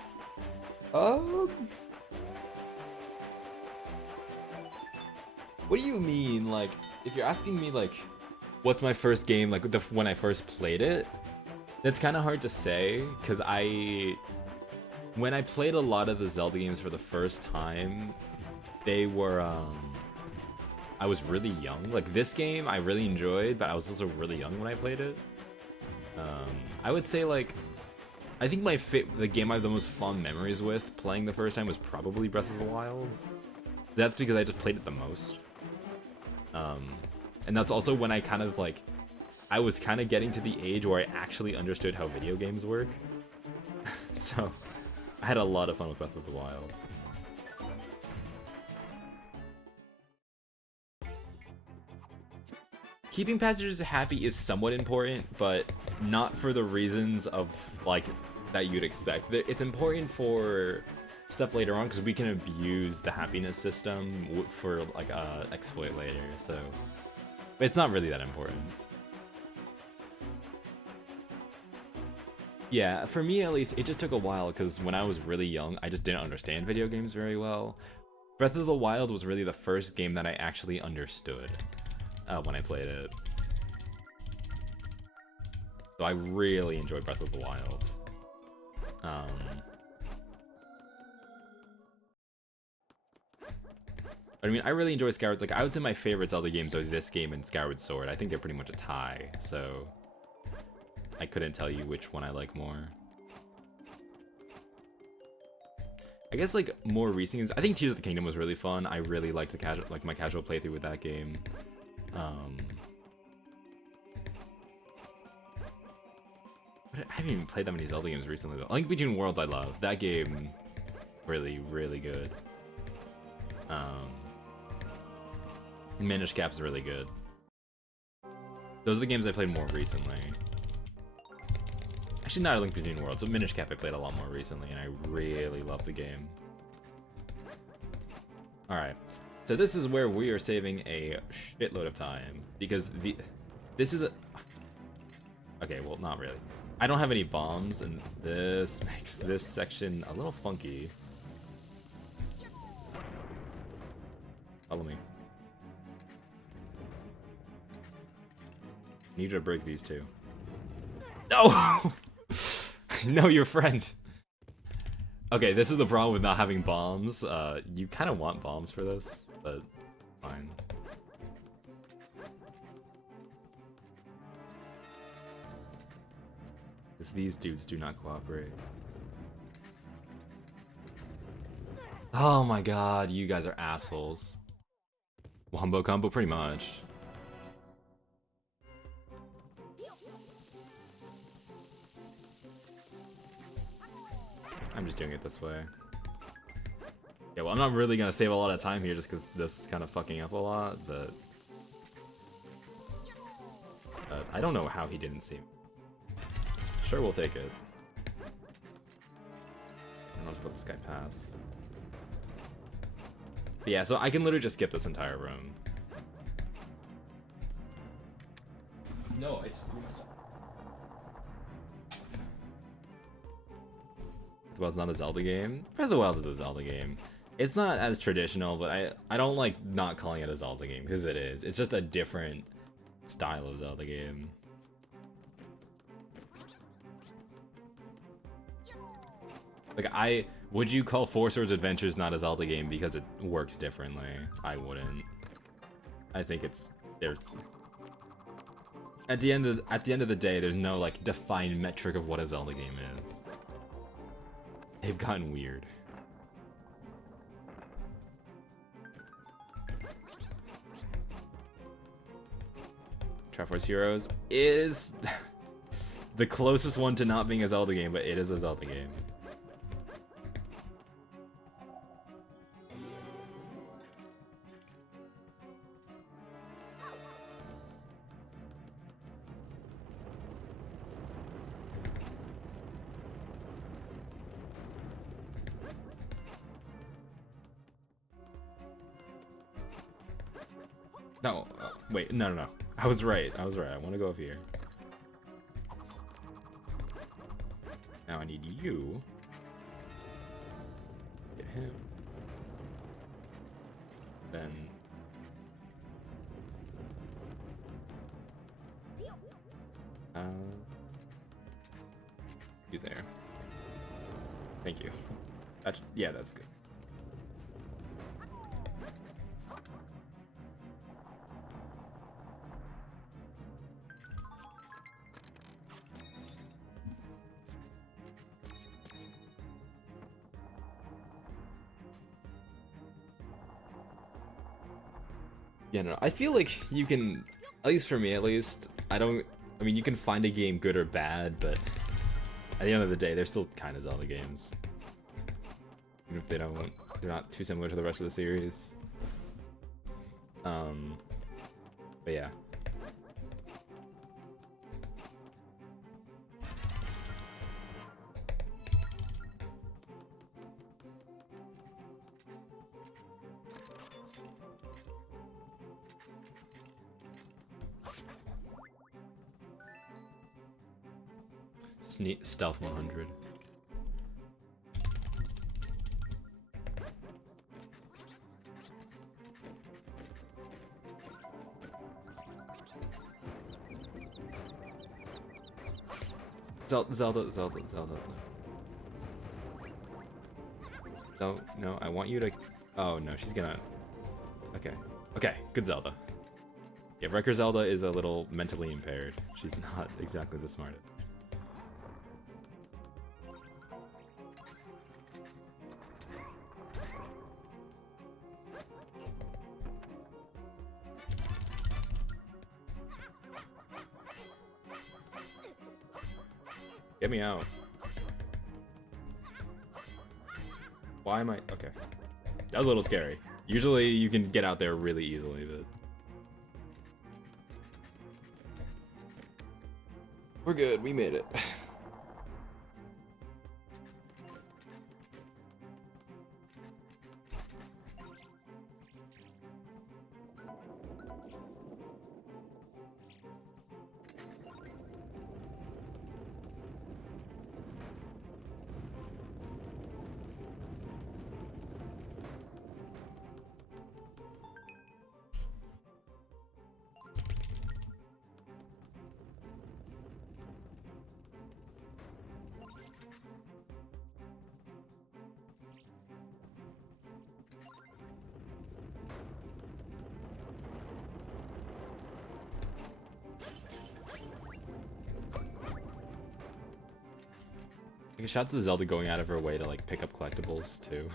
What do you mean? Like, if you're asking me, like, What's my first game, like, when I first played it? That's kind of hard to say, because when I played a lot of the Zelda games for the first time, they were, I was really young. Like, this game I really enjoyed, but I was also really young when I played it. I would say, like, I think the game I have the most fond memories with playing the first time was probably Breath of the Wild. That's because I just played it the most. And that's also when I kind of, like, I was kind of getting to the age where I actually understood how video games work. So, I had a lot of fun with Breath of the Wild. Keeping passengers happy is somewhat important, but not for the reasons of, like, that you'd expect. It's important for stuff later on, because we can abuse the happiness system for, like, exploit later, so it's not really that important. Yeah, for me at least, it just took a while, because when I was really young, I just didn't understand video games very well. Breath of the Wild was really the first game that I actually understood when I played it. So I really enjoyed Breath of the Wild. But I mean, I really enjoy Skyward. Like, I would say my favorite Zelda games are this game and Skyward Sword. I think they're pretty much a tie, so I couldn't tell you which one I like more. I guess, like, more recent games, I think Tears of the Kingdom was really fun. I really liked my casual playthrough with that game. But I haven't even played that many Zelda games recently, though. Link Between Worlds I love. That game, really, really good. Minish Cap's really good. Those are the games I played more recently. Actually, not a Link Between Worlds, but Minish Cap I played a lot more recently, and I really love the game. Alright, so this is where we are saving a shitload of time, because this is a... Okay, well, not really. I don't have any bombs, and this makes this section a little funky. Follow me. Need you to break these two. No! No, your friend. Okay, this is the problem with not having bombs. You kind of want bombs for this, but fine. Because these dudes do not cooperate. Oh my god, you guys are assholes. Wombo combo, pretty much. I'm just doing it this way. Yeah, well, I'm not really gonna save a lot of time here just because this is kind of fucking up a lot, but... I don't know how he didn't see me. Sure, we'll take it. And I'll just let this guy pass. But yeah, so I can literally just skip this entire room. No, I just... Well, it's not a Zelda game. Breath of the Wild is a Zelda game. It's not as traditional, but I don't like not calling it a Zelda game, because it is. It's just a different style of Zelda game. Like, would you call Four Swords Adventures not a Zelda game because it works differently? I wouldn't. I think there's at the end of the day, there's no like defined metric of what a Zelda game is. They've gotten weird. Triforce Heroes is the closest one to not being a Zelda game, but it is a Zelda game. No, wait, no. I was right. I want to go over here. Now I need you. Get him. Then. You there. Thank you. Yeah, that's good. Yeah, no, I feel like you can, at least for me at least, I mean, you can find a game good or bad, but at the end of the day, they're still kind of Zelda games. Even if they're not too similar to the rest of the series. But yeah. Stealth 100. Zelda. No, I want you to... Oh, no, she's gonna... Okay, good Zelda. Yeah, Wrecker Zelda is a little mentally impaired. She's not exactly the smartest. Get me out. Why am I... Okay. That was a little scary. Usually you can get out there really easily, but... We're good, we made it. Like, shout out to Zelda going out of her way to like pick up collectibles too.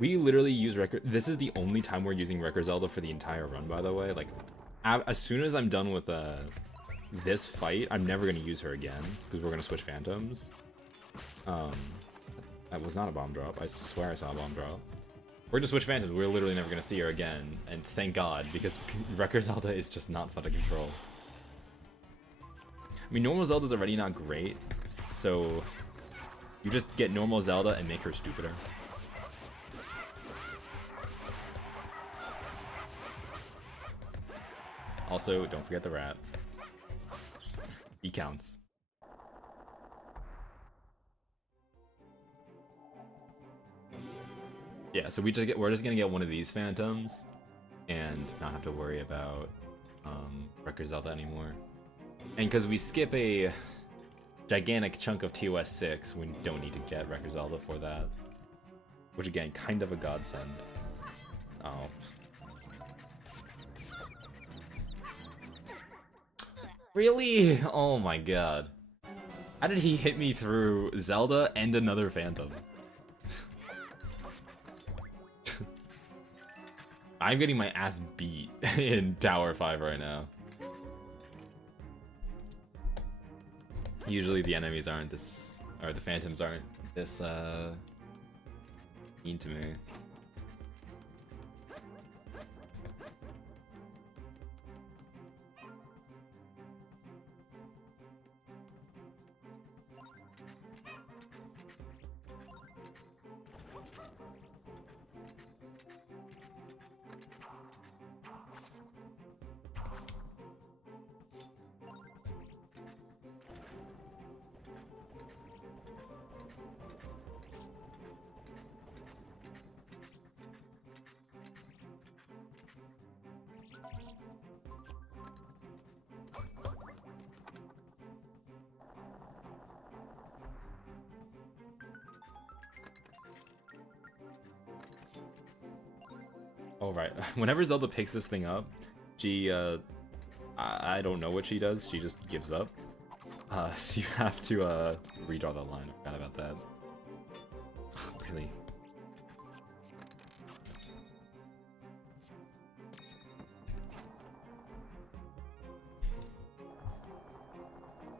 We literally use Wrecker. This is the only time we're using Wrecker Zelda for the entire run, by the way. Like, as soon as I'm done with this fight, I'm never gonna use her again because we're gonna switch Phantoms. That was not a bomb drop. I swear I saw a bomb drop. We're gonna switch Phantoms. We're literally never gonna see her again, and thank God, because Wrecker Zelda is just not fun to control. I mean, normal Zelda's already not great. So, you just get normal Zelda and make her stupider. Also, don't forget the rat. He counts. Yeah, so we're just gonna get one of these Phantoms and not have to worry about Wrecker Zelda anymore. And because we skip a gigantic chunk of TOS 6, we don't need to get Wrecker Zelda for that. Which again, kind of a godsend. Oh. Really? Oh my god. How did he hit me through Zelda and another Phantom? I'm getting my ass beat in Tower 5 right now. Usually the enemies aren't this, or the Phantoms aren't this, mean to me. right. Whenever Zelda picks this thing up, she, I don't know what she does. She just gives up. So you have to, redraw the line. I forgot about that. Really?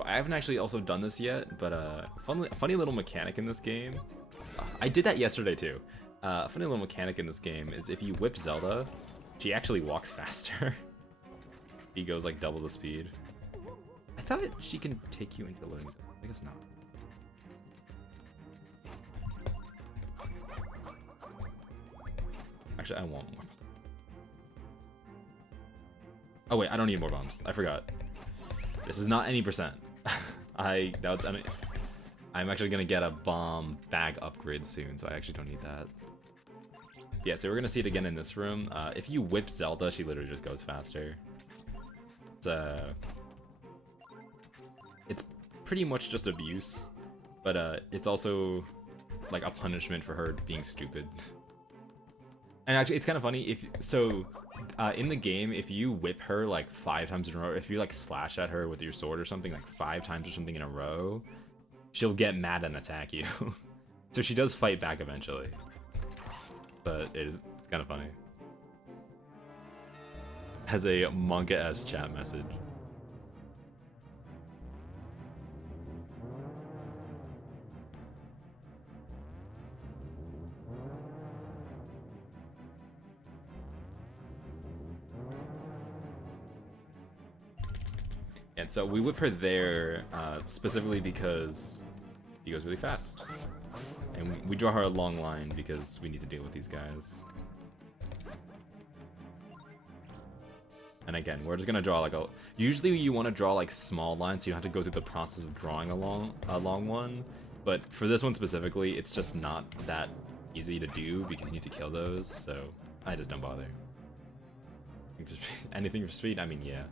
I haven't actually also done this yet, but funny little mechanic in this game. I did that yesterday too. A funny little mechanic in this game is if you whip Zelda, she actually walks faster. He goes like double the speed. I thought she can take you into loading zone. I guess not. Actually, I want more. Oh wait, I don't need more bombs. I forgot. This is not any percent. I'm actually gonna get a bomb bag upgrade soon, so I actually don't need that. Yeah, so we're gonna see it again in this room. If you whip Zelda, she literally just goes faster. It's pretty much just abuse, but it's also like a punishment for her being stupid. And actually, it's kind of funny in the game, if you whip her like 5 times in a row, if you like slash at her with your sword or something like 5 times or something in a row, she'll get mad and attack you. So she does fight back eventually, but it's kind of funny. Has a manga-esque chat message. And so we whip her there specifically because he goes really fast. And we draw her a long line because we need to deal with these guys. And again, we're just gonna draw like a... Usually you want to draw like small lines, so you don't have to go through the process of drawing a long one. But for this one specifically, it's just not that easy to do because you need to kill those, so I just don't bother. Anything for speed? I mean, yeah.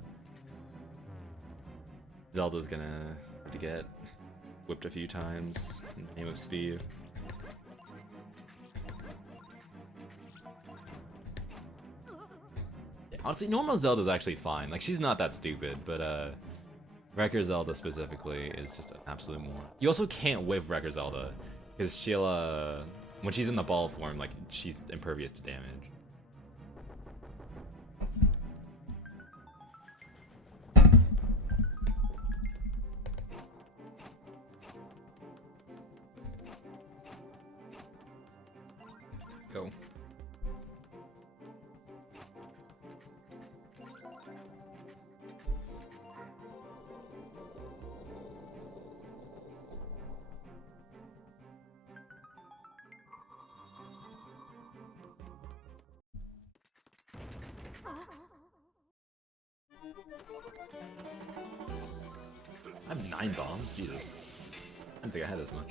Zelda's gonna have to get whipped a few times in the name of speed. Yeah, honestly, normal Zelda's actually fine. Like, she's not that stupid, but Wrecker Zelda specifically is just an absolute moron. You also can't whip Wrecker Zelda, because she'll, when she's in the ball form, like, she's impervious to damage. Go. I have 9 bombs? Jesus. I didn't think I had this much.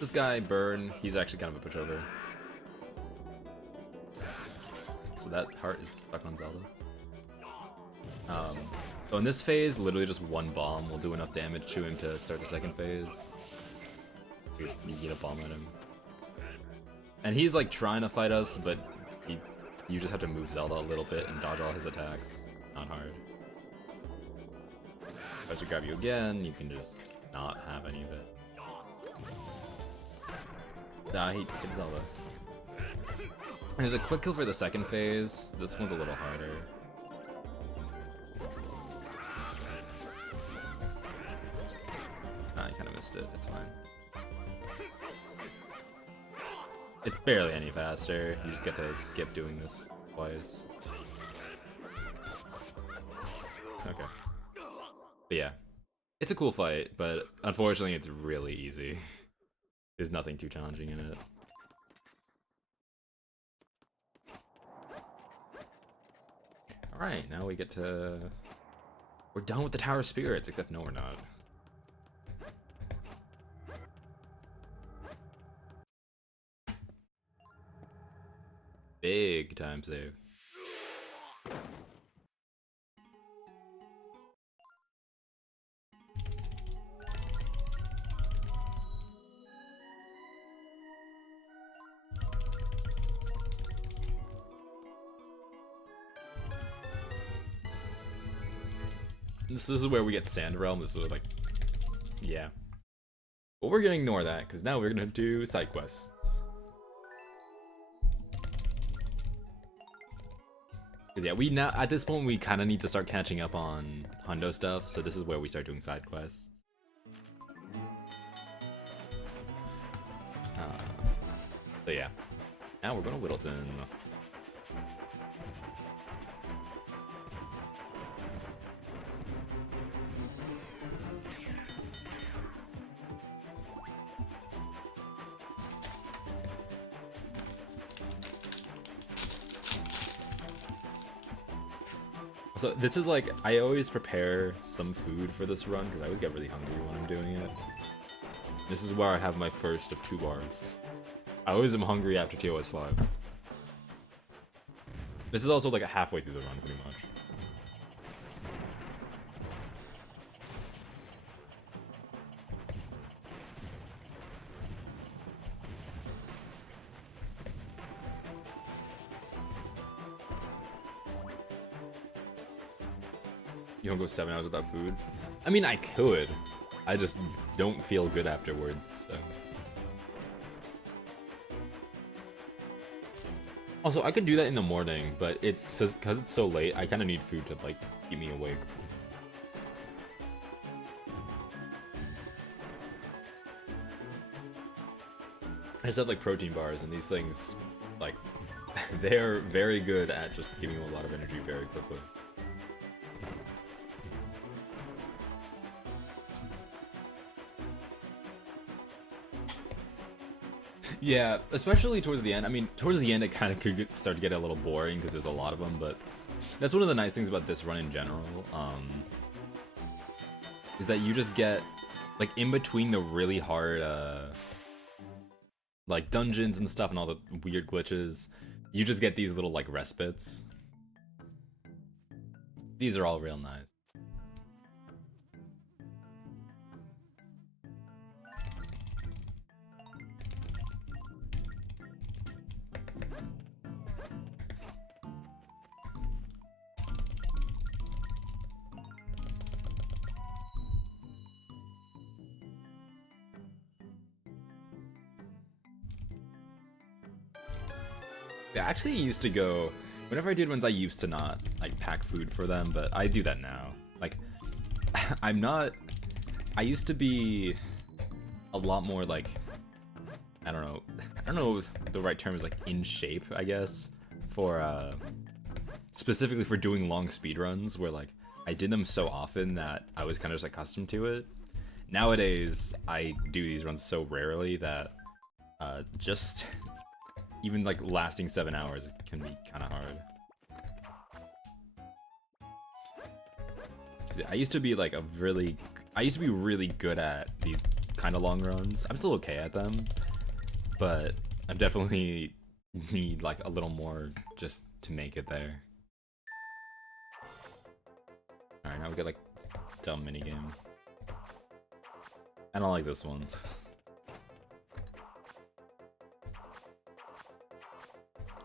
This guy, Burn, he's actually kind of a pushover. So that heart is stuck on Zelda. So in this phase, literally just 1 bomb will do enough damage to him to start the second phase. You get a bomb at him. And he's like trying to fight us, but you just have to move Zelda a little bit and dodge all his attacks. Not hard. If I should grab you again, you can just not have any of it. Nah, he hit Zelda. There's a quick kill for the second phase. This one's a little harder. Nah, you kind of missed it. It's fine. It's barely any faster. You just get to skip doing this twice. Okay. But yeah. It's a cool fight, but unfortunately it's really easy. There's nothing too challenging in it. Alright, now we get to... We're done with the Tower of Spirits, except no, we're not. Big time save. This is where we get Sand Realm. This is like, yeah. But we're gonna ignore that because now we're gonna do side quests. Because yeah, we now at this point we kind of need to start catching up on Hundo stuff. So this is where we start doing side quests. So yeah, now we're going to Whittleton. So this is like, I always prepare some food for this run because I always get really hungry when I'm doing it. This is where I have my first of 2 bars. I always am hungry after TOS 5. This is also like halfway through the run, pretty much. You don't go 7 hours without food? I mean, I could. I just don't feel good afterwards, so. Also, I could do that in the morning, but it's because it's so late, I kind of need food to, like, keep me awake. I just have, like, protein bars, and these things, like, they're very good at just giving you a lot of energy very quickly. Yeah, especially towards the end. I mean, towards the end it kind of could start to get a little boring because there's a lot of them, but that's one of the nice things about this run in general, is that you just get, like, in between the really hard, like, dungeons and stuff and all the weird glitches, you just get these little, like, respites. These are all real nice. Yeah, actually, I used to go, whenever I did ones, I used to not, like, pack food for them, but I do that now. Like, I'm not, I used to be a lot more, like, I don't know if the right term is, like, in shape, I guess, for, specifically for doing long speedruns, where, like, I did them so often that I was kind of just accustomed to it. Nowadays, I do these runs so rarely that, just even, like, lasting 7 hours can be kind of hard. I used to be, like, I used to be really good at these kind of long runs. I'm still okay at them, but I definitely need, like, a little more just to make it there. Alright, now we get, like, dumb minigame. I don't like this one.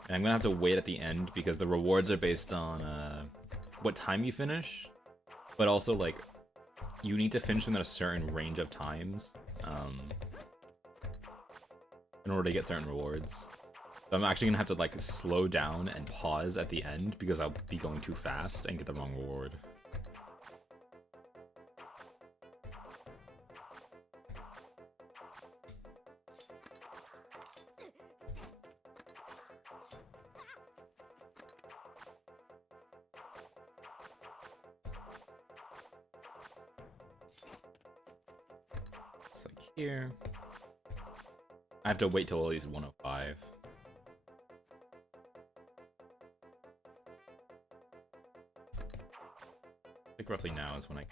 And I'm gonna have to wait at the end because the rewards are based on what time you finish, but also, like, you need to finish within a certain range of times in order to get certain rewards. So I'm actually gonna have to, like, slow down and pause at the end because I'll be going too fast and get the wrong reward. Here. I have to wait till at least 105. Like roughly now is when I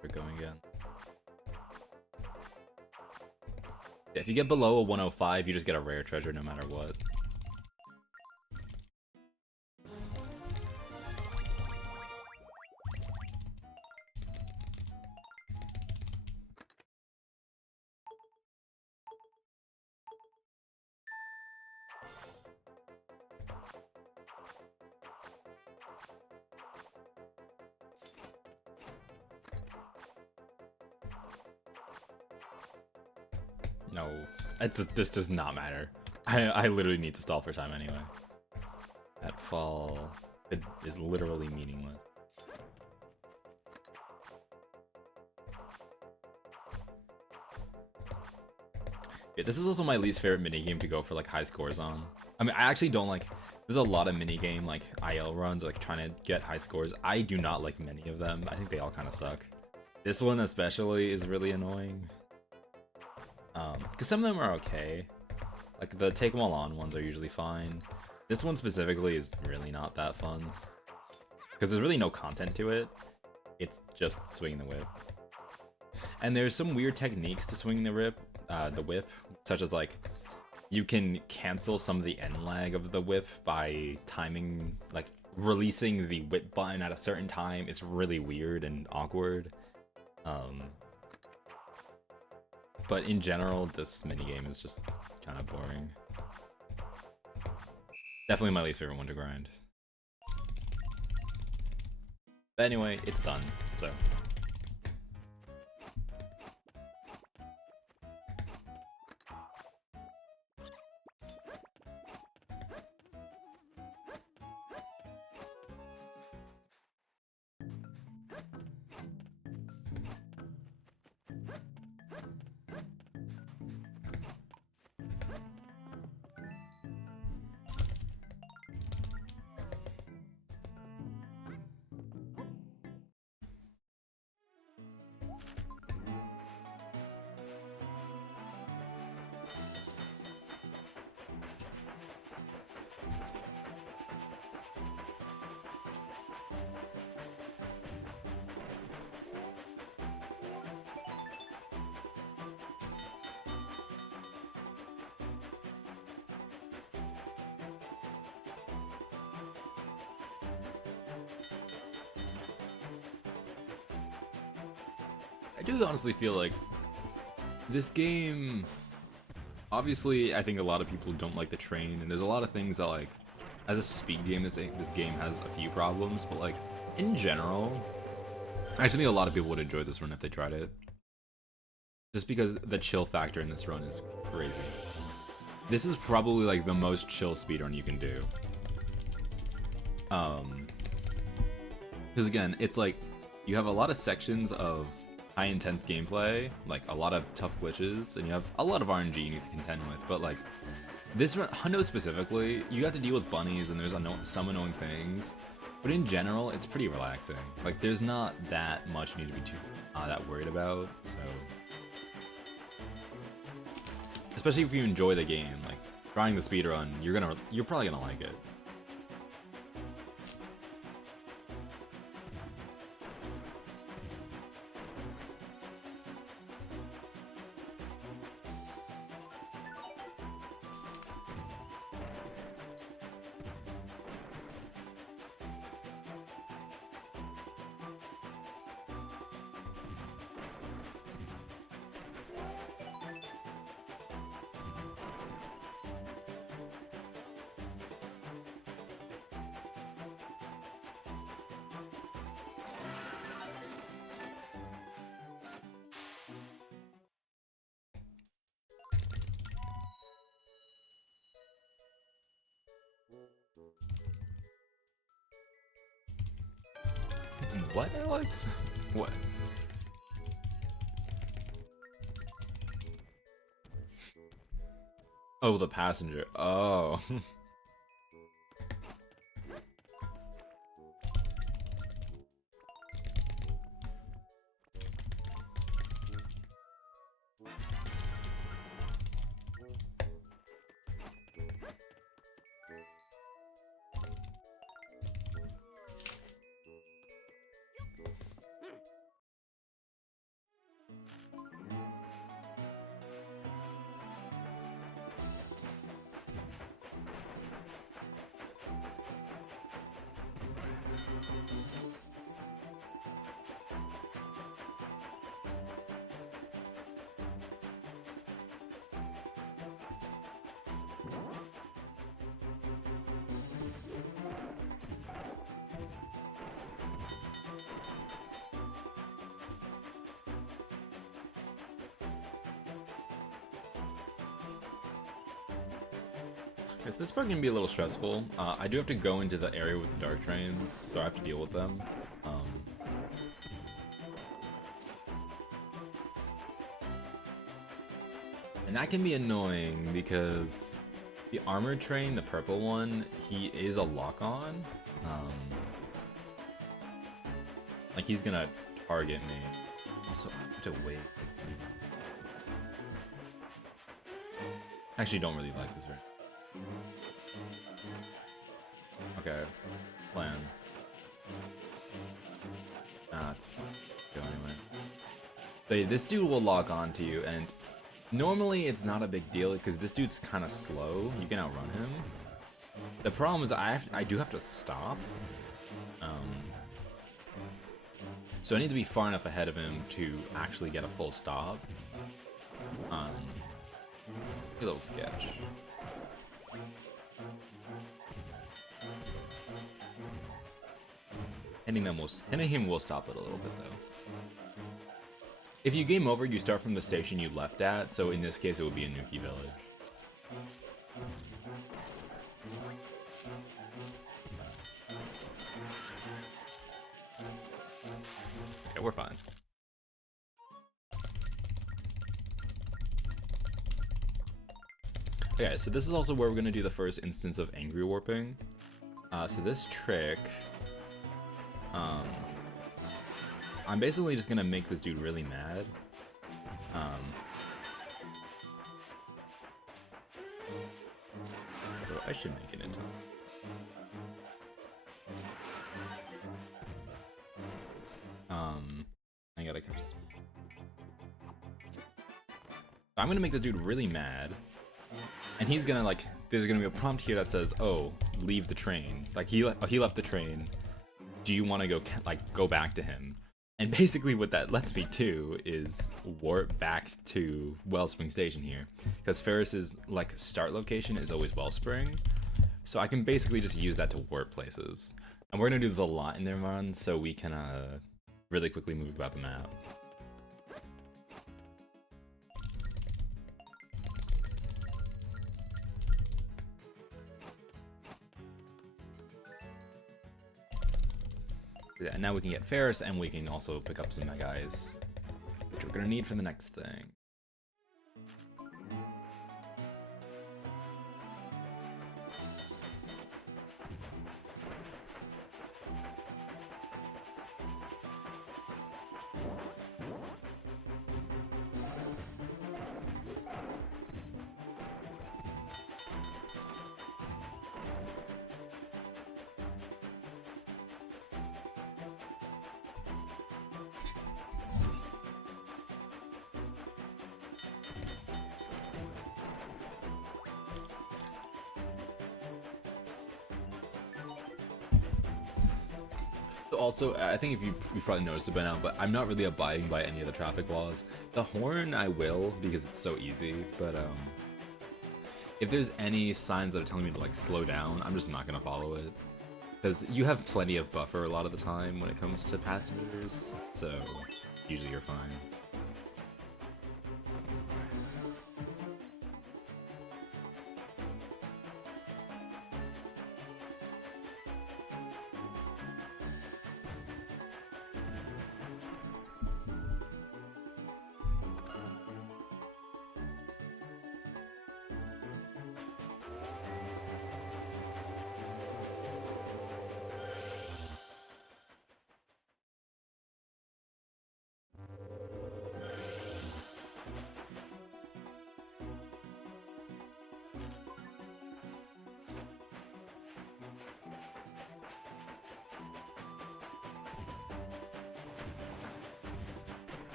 start going again. Yeah, if you get below a 105, you just get a rare treasure no matter what. No, this does not matter. I literally need to stall for time anyway. That fall, it is literally meaningless. Yeah, this is also my least favorite minigame to go for like high scores on. I mean, I actually don't like. There's a lot of minigame like IL runs, like trying to get high scores. I do not like many of them. I think they all kind of suck. This one especially is really annoying. Because some of them are okay. Like the take them all on ones are usually fine. This one specifically is really not that fun. Because there's really no content to it. It's just swinging the whip. And there's some weird techniques to swinging the whip, such as like you can cancel some of the end lag of the whip by timing, like releasing the whip button at a certain time. It's really weird and awkward. But in general, this minigame is just kind of boring. Definitely my least favorite one to grind. But anyway, it's done, so. I do honestly feel like this game, obviously I think a lot of people don't like the train, and there's a lot of things that like, as a speed game, this game has a few problems, but like, in general, I actually think a lot of people would enjoy this run if they tried it. Just because the chill factor in this run is crazy. This is probably like the most chill speedrun you can do. Because again, it's like, you have a lot of sections of high intense gameplay, like a lot of tough glitches, and you have a lot of RNG you need to contend with, but like, this Hundo specifically, you have to deal with bunnies and there's some annoying things, but in general, it's pretty relaxing. Like, there's not that much you need to be too that worried about, so. Especially if you enjoy the game, like, trying the speedrun, you're probably gonna like it. What, Alex? What? Oh, the passenger. Oh. Yes, this part can be a little stressful. I do have to go into the area with the dark trains, so I have to deal with them. And that can be annoying because the armored train, the purple one, he is a lock-on. Like he's gonna target me. Also, I have to wait. Actually, don't really like this very. Okay, plan. Nah, it's fine. Go anyway. So this dude will lock on to you, and normally it's not a big deal because this dude's kind of slow. You can outrun him. The problem is I do have to stop. So I need to be far enough ahead of him to actually get a full stop. A little sketch. Hitting him will stop it a little bit though. If you game over, you start from the station you left at, so in this case it would be a Nuki Village. Okay, we're fine. Okay, so this is also where we're gonna do the first instance of angry warping. So this trick, I'm basically just gonna make this dude really mad. So I should make it in time. I gotta catch this. I'm gonna make this dude really mad. And he's gonna like, there's gonna be a prompt here that says, "Oh, leave the train." Like he left the train. Do you want to go back to him? And basically, what that lets me do is warp back to Wellspring Station here, because Ferris's like start location is always Wellspring, so I can basically just use that to warp places. And we're gonna do this a lot in their run, so we can really quickly move about the map. Yeah, now we can get Ferris, and we can also pick up some guys, which we're gonna need for the next thing. Also, I think you've probably noticed it by now, but I'm not really abiding by any of the traffic laws. The horn I will, because it's so easy, but if there's any signs that are telling me to like slow down, I'm just not gonna follow it. Because you have plenty of buffer a lot of the time when it comes to passengers, so usually you're fine.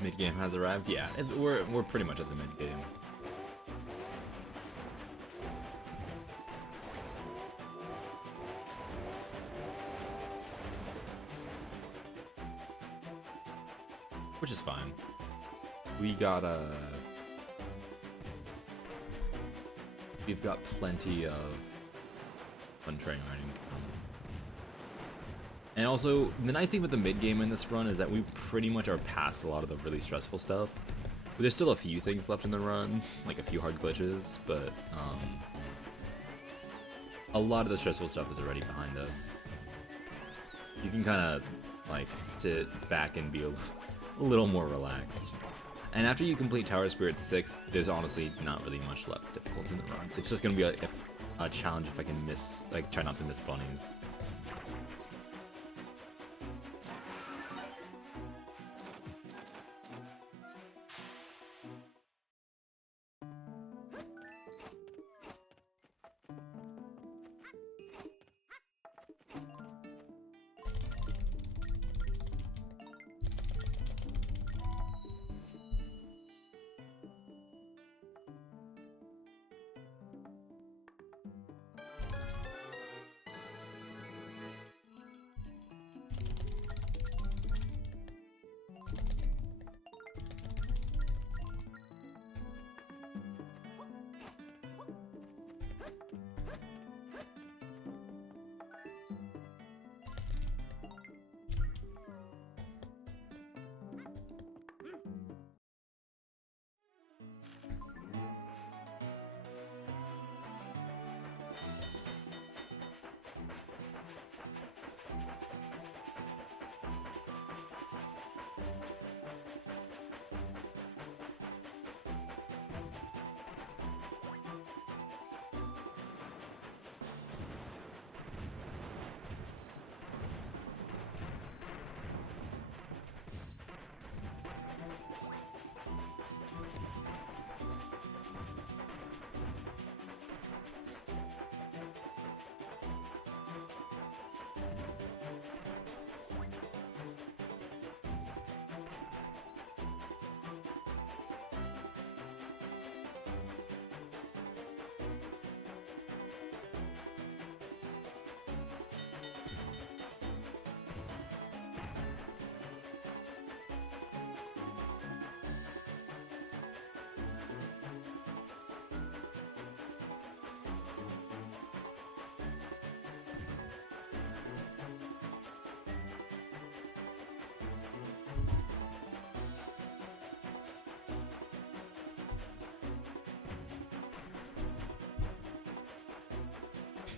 Mid-game has arrived? Yeah, we're pretty much at the mid-game. Which is fine. We've got plenty of fun train riding to come. And also, the nice thing with the mid-game in this run is that we pretty much are past a lot of the really stressful stuff. There's still a few things left in the run, like a few hard glitches, but a lot of the stressful stuff is already behind us. You can kind of like sit back and be a little more relaxed. And after you complete Tower Spirit 6, there's honestly not really much left difficult in the run. It's just gonna be a challenge if I can try not to miss bunnies.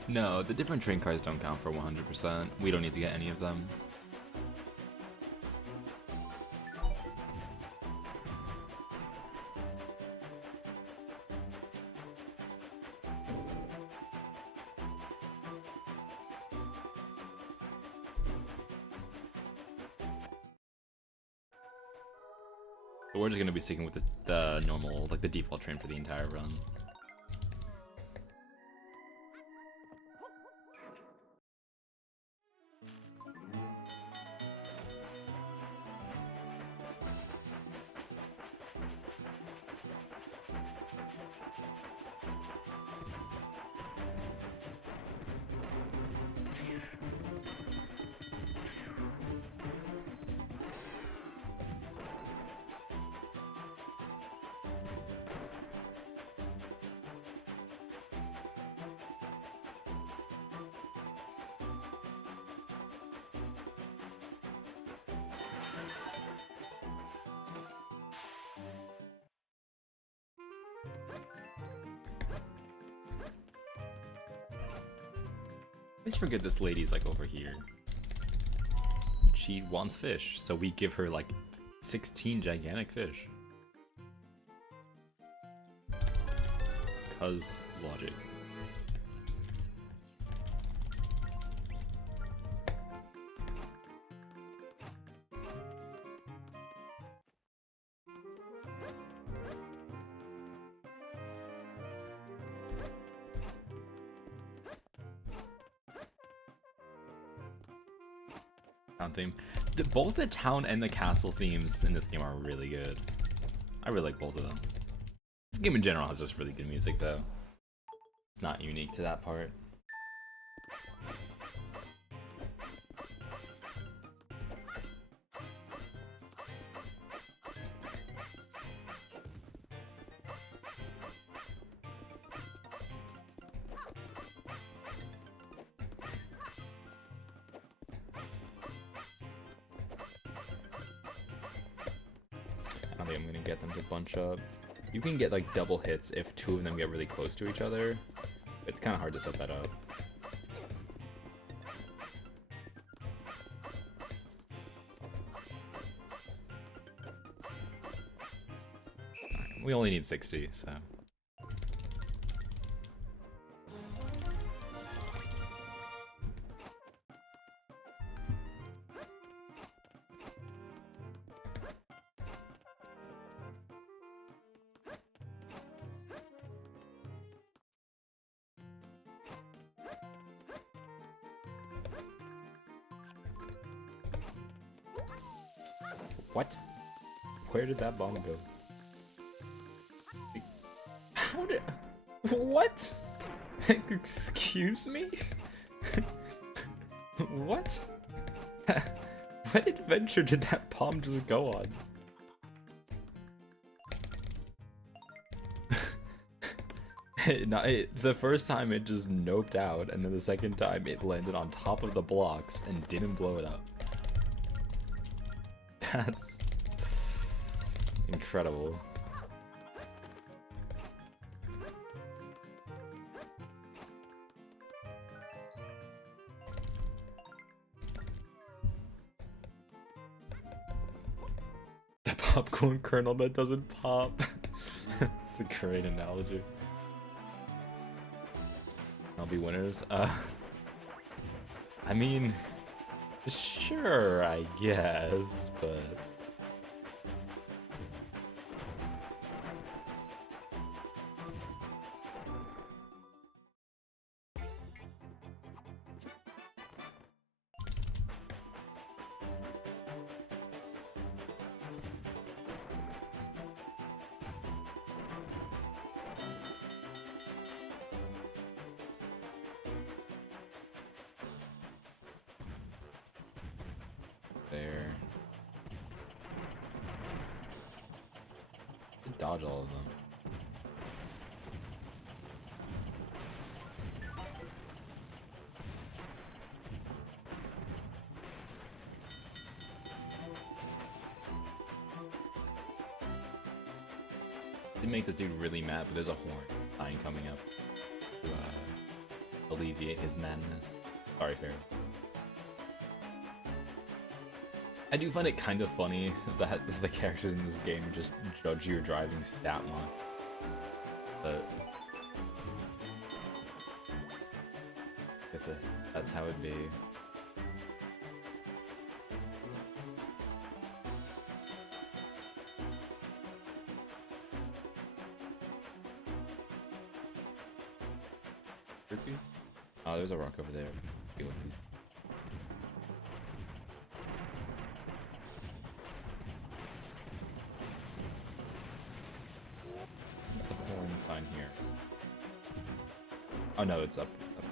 No, the different train cars don't count for 100%. We don't need to get any of them. But we're just gonna be sticking with the normal, like the default train for the entire run. I just forget this lady's like over here. She wants fish, so we give her like 16 gigantic fish. 'Cause logic. Theme. Both the town and the castle themes in this game are really good. I really like both of them. This game in general has just really good music though. It's not unique to that part. think I'm gonna get them to bunch up. You can get like double hits if two of them get really close to each other. It's kind of hard to set that up. We only need 60, so. What? Where did that bomb go? How did... What? Excuse me? What? What adventure did that bomb just go on? The first time it just noped out, and then the second time it landed on top of the blocks and didn't blow it up. That's incredible. The popcorn kernel that doesn't pop. It's a great analogy. I'll be winners. I mean, sure, I guess, but... There. Dodge all of them. Didn't make the dude really mad, but there's a horn sign coming up to alleviate his madness. Sorry, Pharaoh. I do find it kind of funny that the characters in this game just judge your driving stat line. But I guess that's how it'd be. Oh, there's a rock over there. Deal with these. Sign here. Oh no, it's up. It's up.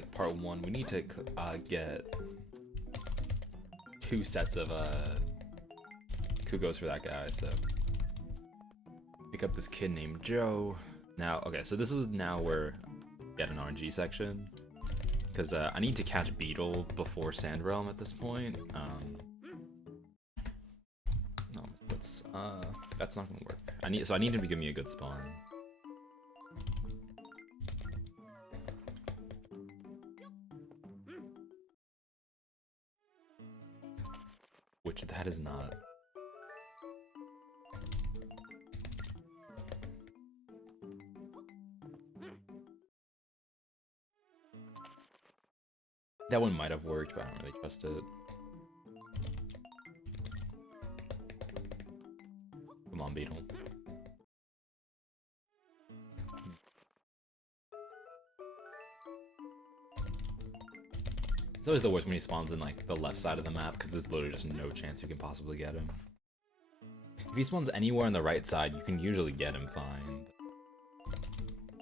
like part 1, we need to get 2 sets of Kugos for that guy, so pick up this kid named Joe. Now, okay, so this is now where we get an RNG section, because I need to catch Beetle before Sand Realm at this point. No, that's not gonna work. I need him to give me a good spawn. Which that is not. That one might have worked, but I don't really trust it. Come on, Beetle. It's always the worst when he spawns in like the left side of the map, because there's literally just no chance you can possibly get him. If he spawns anywhere on the right side, you can usually get him fine.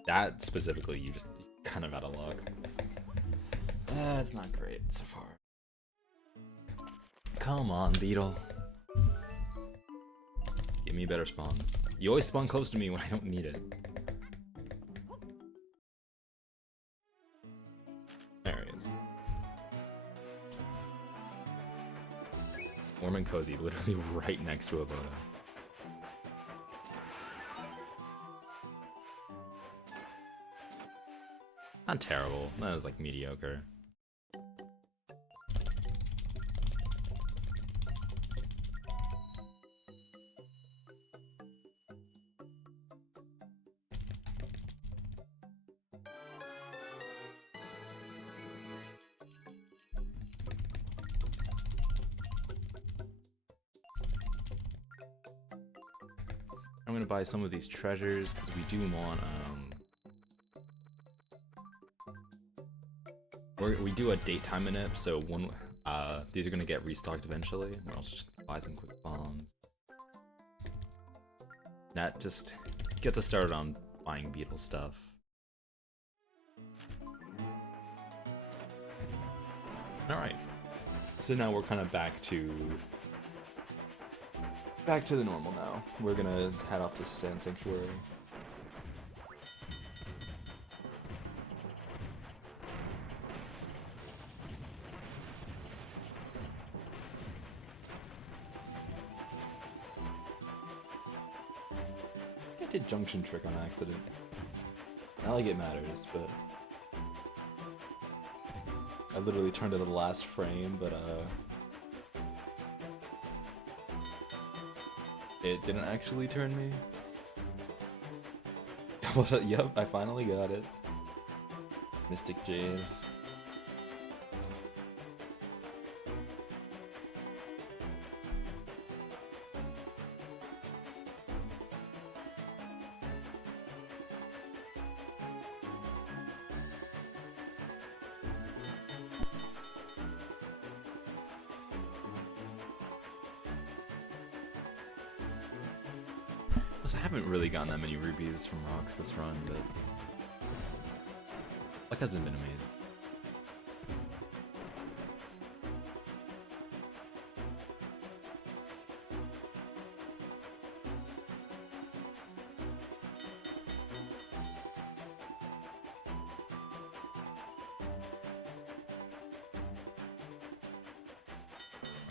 That specifically, you just kind of out of luck. It's not great so far. Come on, Beetle. Give me better spawns. You always spawn close to me when I don't need it. There he is. Warm and cozy, literally right next to a Voda. Not terrible. That was like mediocre. I'm gonna buy some of these treasures because we do want we do a date time inip, so one these are gonna get restocked eventually. Or else just buy some quick bombs. That just gets us started on buying Beetle stuff. All right, so now we're kind of back to the normal now. We're gonna head off to Sand Sanctuary. I did junction trick on accident. Not like it matters, but I literally turned to the last frame, but it didn't actually turn me. Yep, I finally got it. Mystic Jade. I haven't really gotten that many rubies from rocks this run, but luck hasn't been amazing.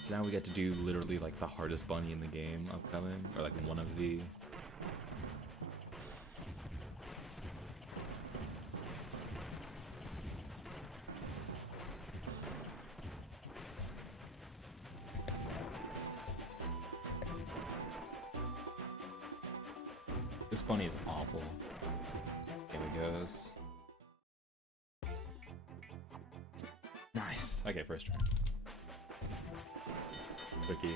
So now we get to do literally like the hardest bunny in the game upcoming, or like one of the. This bunny is awful. Here he goes. Nice. Okay, first try. Quickie.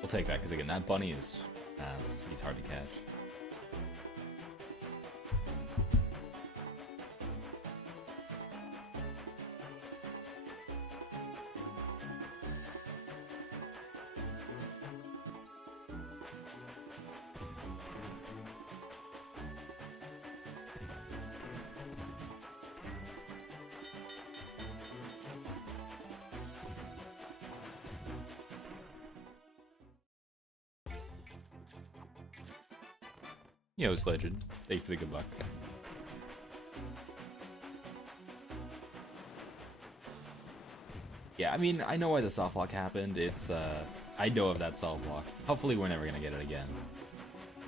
We'll take that, because again, that bunny is ass. He's hard to catch. Yo, Sledged. Thank you for the good luck. Yeah, I mean, I know why the soft lock happened. It's, I know of that soft lock. Hopefully we're never gonna get it again.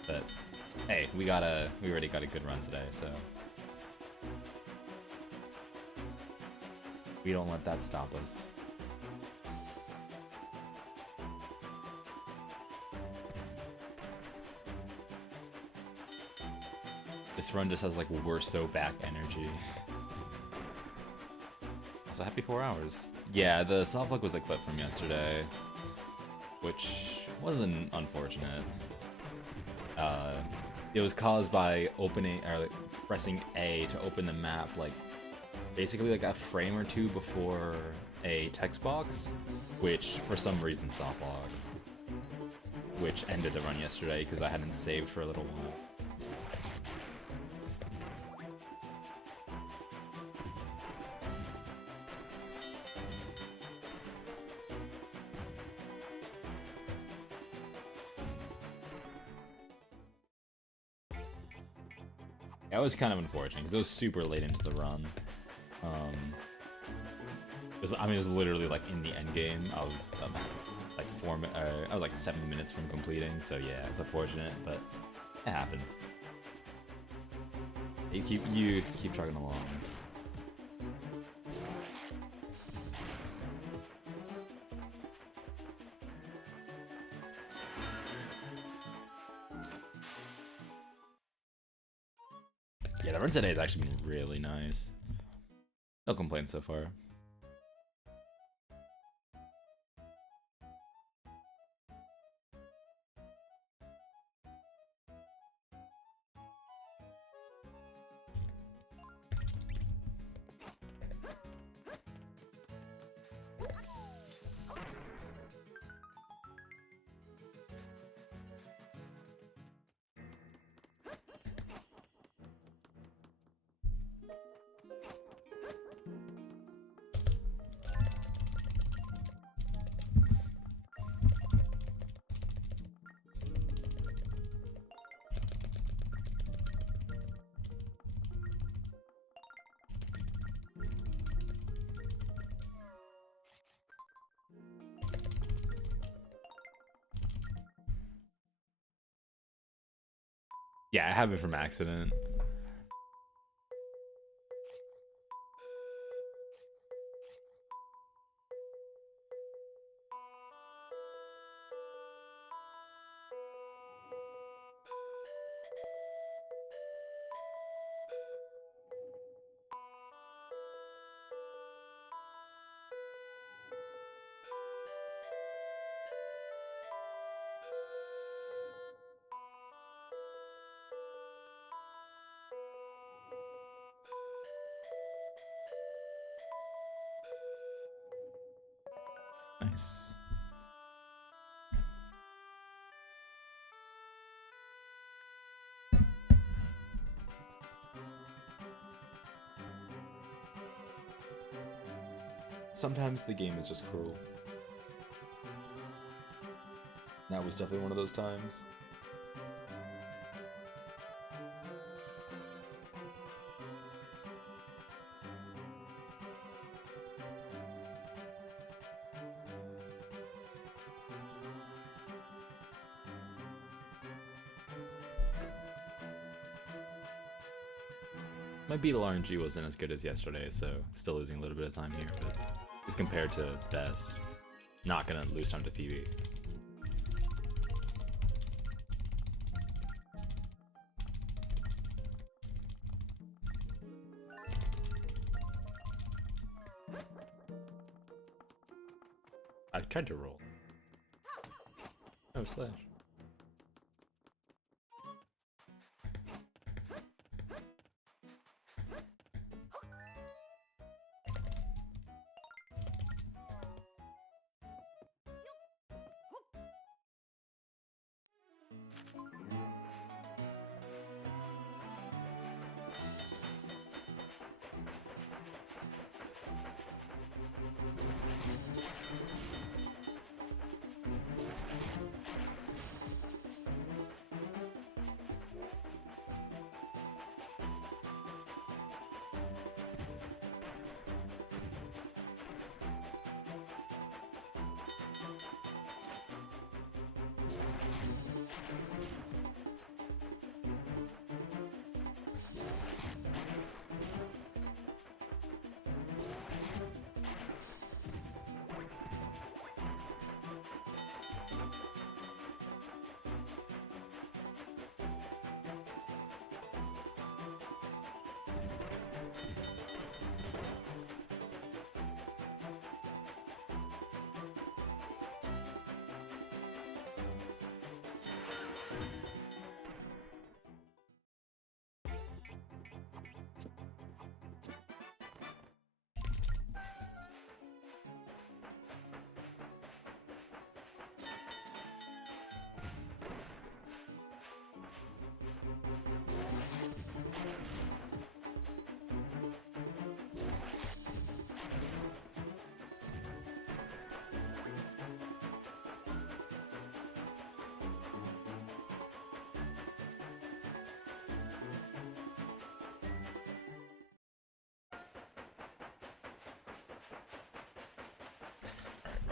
But, hey, we already got a good run today, so. We don't let that stop us. This run just has like we're so back energy. Also, happy 4 hours. Yeah, the soft lock was the clip from yesterday, which wasn't unfortunate. It was caused by opening or like pressing A to open the map, like basically like a frame or two before a text box, which for some reason soft logs, which ended the run yesterday because I hadn't saved for a little while. That was kind of unfortunate because it was super late into the run. It was literally like in the end game. I was like I was like 7 minutes from completing. So yeah, it's unfortunate, but it happens. You keep trucking along. Yeah, the run today has actually been really nice. No complaints so far. Yeah, I have it from accident. Nice. Sometimes the game is just cruel. That was definitely one of those times. My beetle RNG wasn't as good as yesterday, so still losing a little bit of time here, but as compared to best, not gonna lose time to PB. I tried to roll. Oh, slash.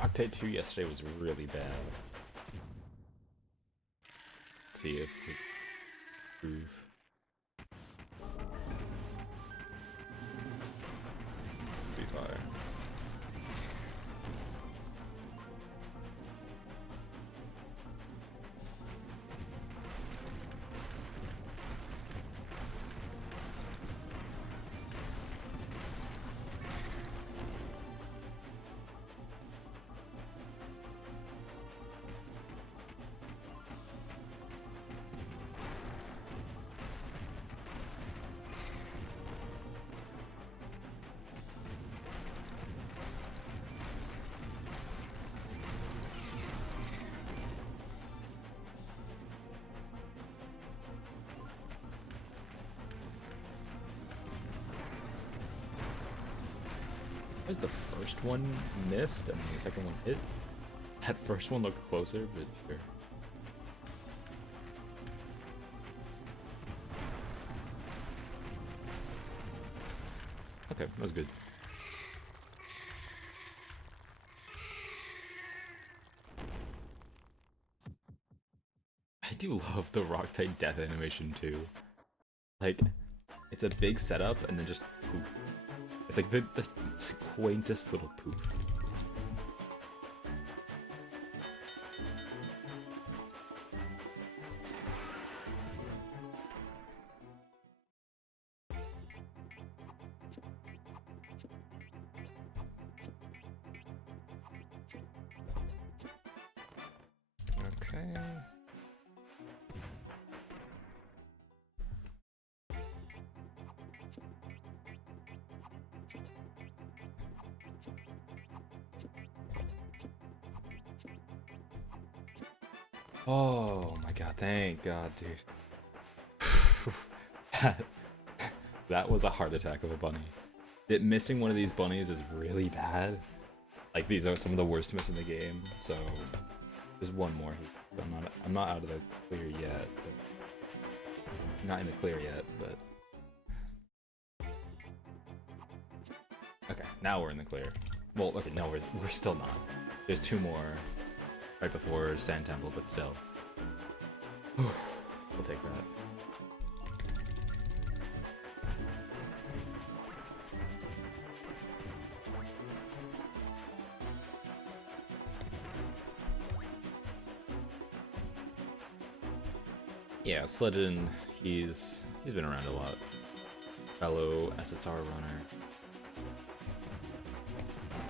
Octane 2 yesterday was really bad. Let's see if we improve. Be fire. Where's the first one missed and the second one hit? That first one looked closer, but sure. Okay, that was good. I do love the rock type death animation too. Like, it's a big setup and then just poof. It's like the quaintest little poof. Okay. Oh my god, thank god, dude. that was a heart attack of a bunny. Missing one of these bunnies is really bad. Like, these are some of the worst to miss in the game, so there's one more. I'm not out of the clear yet. But not in the clear yet, but okay, now we're in the clear. Well, okay, no, we're still not. There's two more right before Sand Temple, but still. We'll take that. Yeah, Sledgen, he's been around a lot. Fellow SSR runner.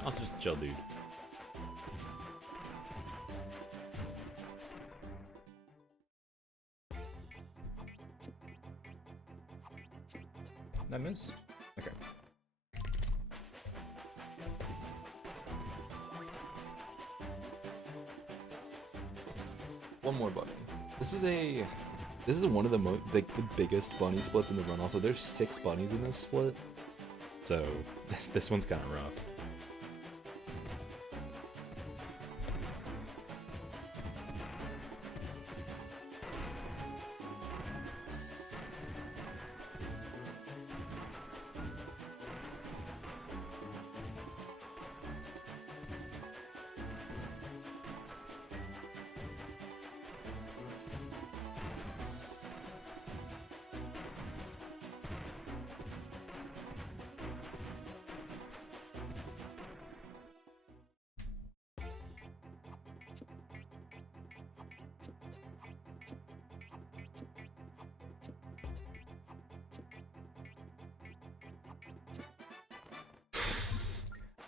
Also just chill dude. Did I miss? Okay. One more bunny. This is one of the biggest bunny splits in the run. Also, there's 6 bunnies in this split, so this one's kind of rough.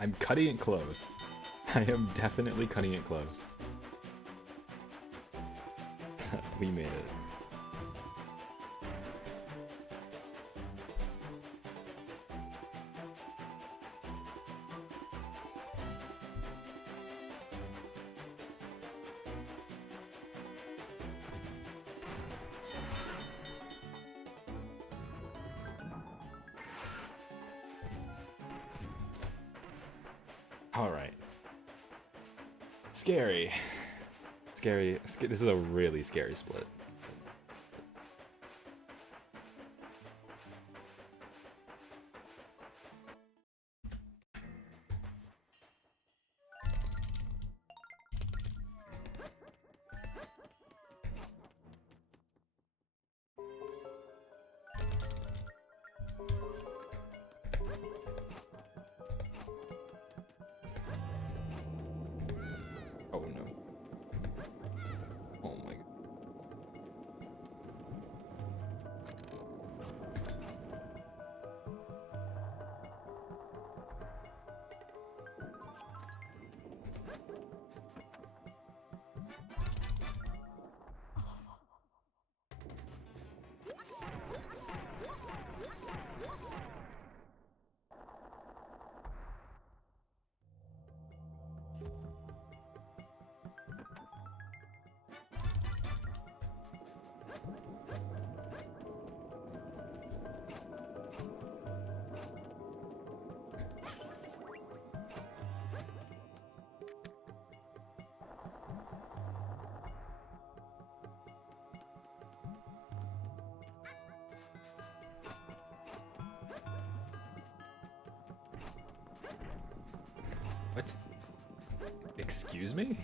I'm cutting it close. I am definitely cutting it close. We made it. Alright. Scary. Scary. This is a really scary split. What? Excuse me?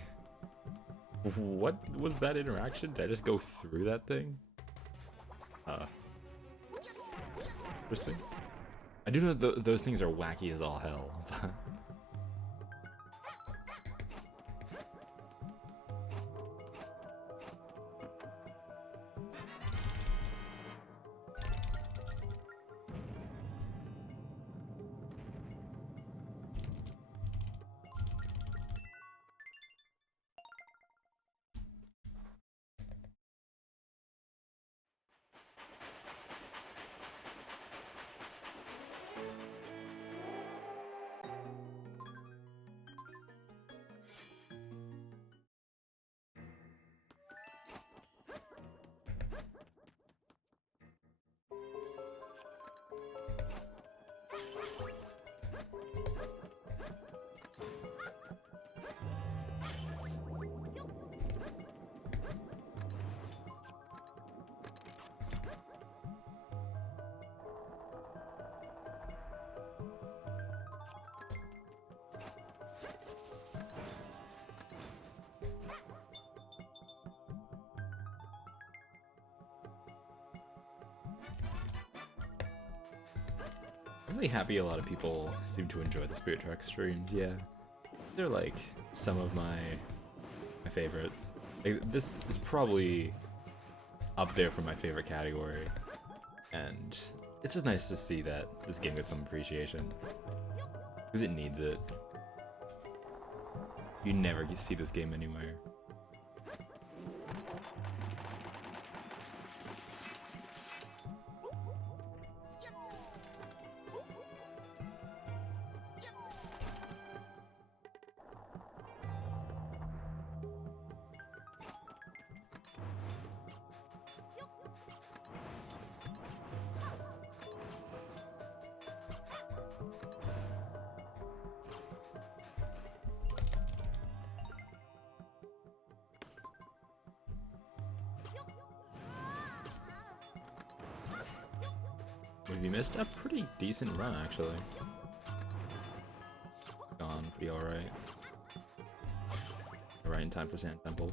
What was that interaction? Did I just go through that thing? Interesting. I do know those things are wacky as all hell. I'm really happy a lot of people seem to enjoy the Spirit Trek streams, yeah. They're like some of my favorites. Like, this is probably up there for my favorite category. And it's just nice to see that this game gets some appreciation. Because it needs it. You never see this game anywhere. We missed a pretty decent run, actually. Gone pretty alright. Right in time for Sand Temple.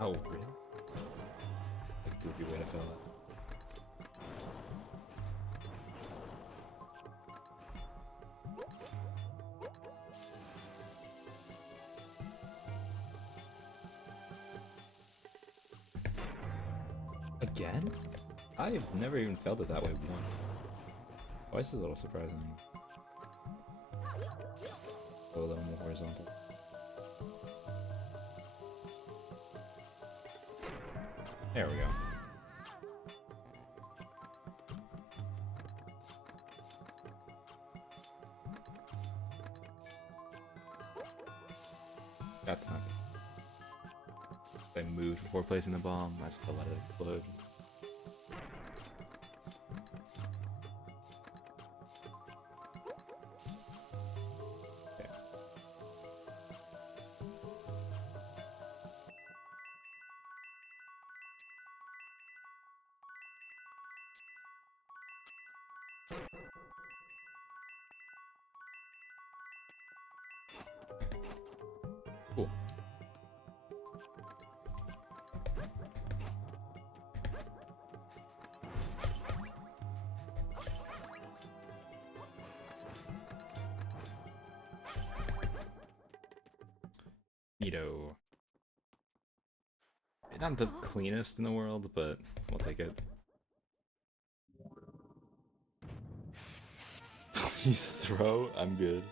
Oh, really? Goofy way to fill it. Again? I have never even felt it that way once. Oh, this is a little surprising. Go a little more horizontal. There we go. That's not good. I moved before placing the bomb. I just let it explode. Cool. Neato. Not the cleanest in the world, but we'll take it. Please throw. I'm good.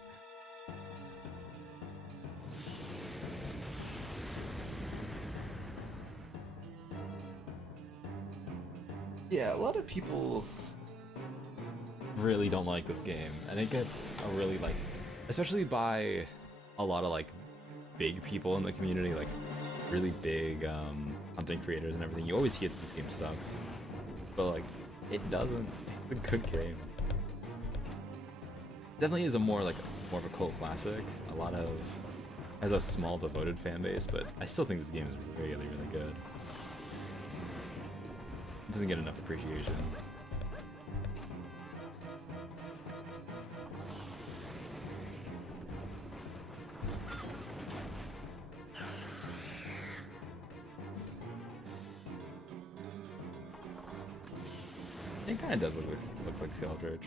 Yeah, a lot of people really don't like this game, and it gets a really, like, especially by a lot of, like, big people in the community, like, really big content creators and everything. You always hear that this game sucks, but, like, it doesn't. It's a good game. Definitely is a more of a cult classic. A lot of has a small devoted fan base, but I still think this game is really, really good. It doesn't get enough appreciation. It kind of does look like Skeldritch.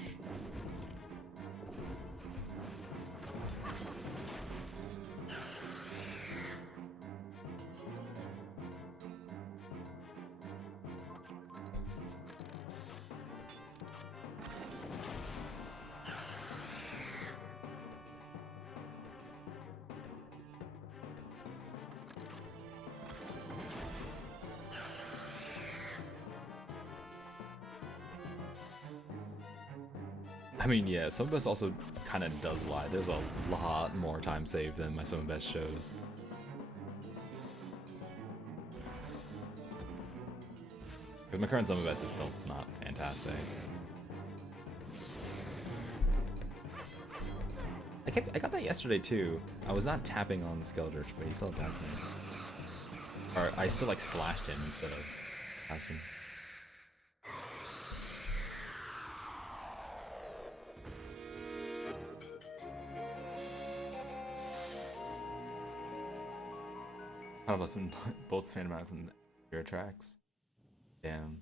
I mean, yeah, Some of Us also kind of does lie. There's a lot more time saved than my Some of Us shows. Because my current Some of Us is still not fantastic. I got that yesterday too. I was not tapping on Skeldritch, but he still attacked me. Or I still like slashed him instead of asking. How about some both Phantom Mouth and your tracks? Damn.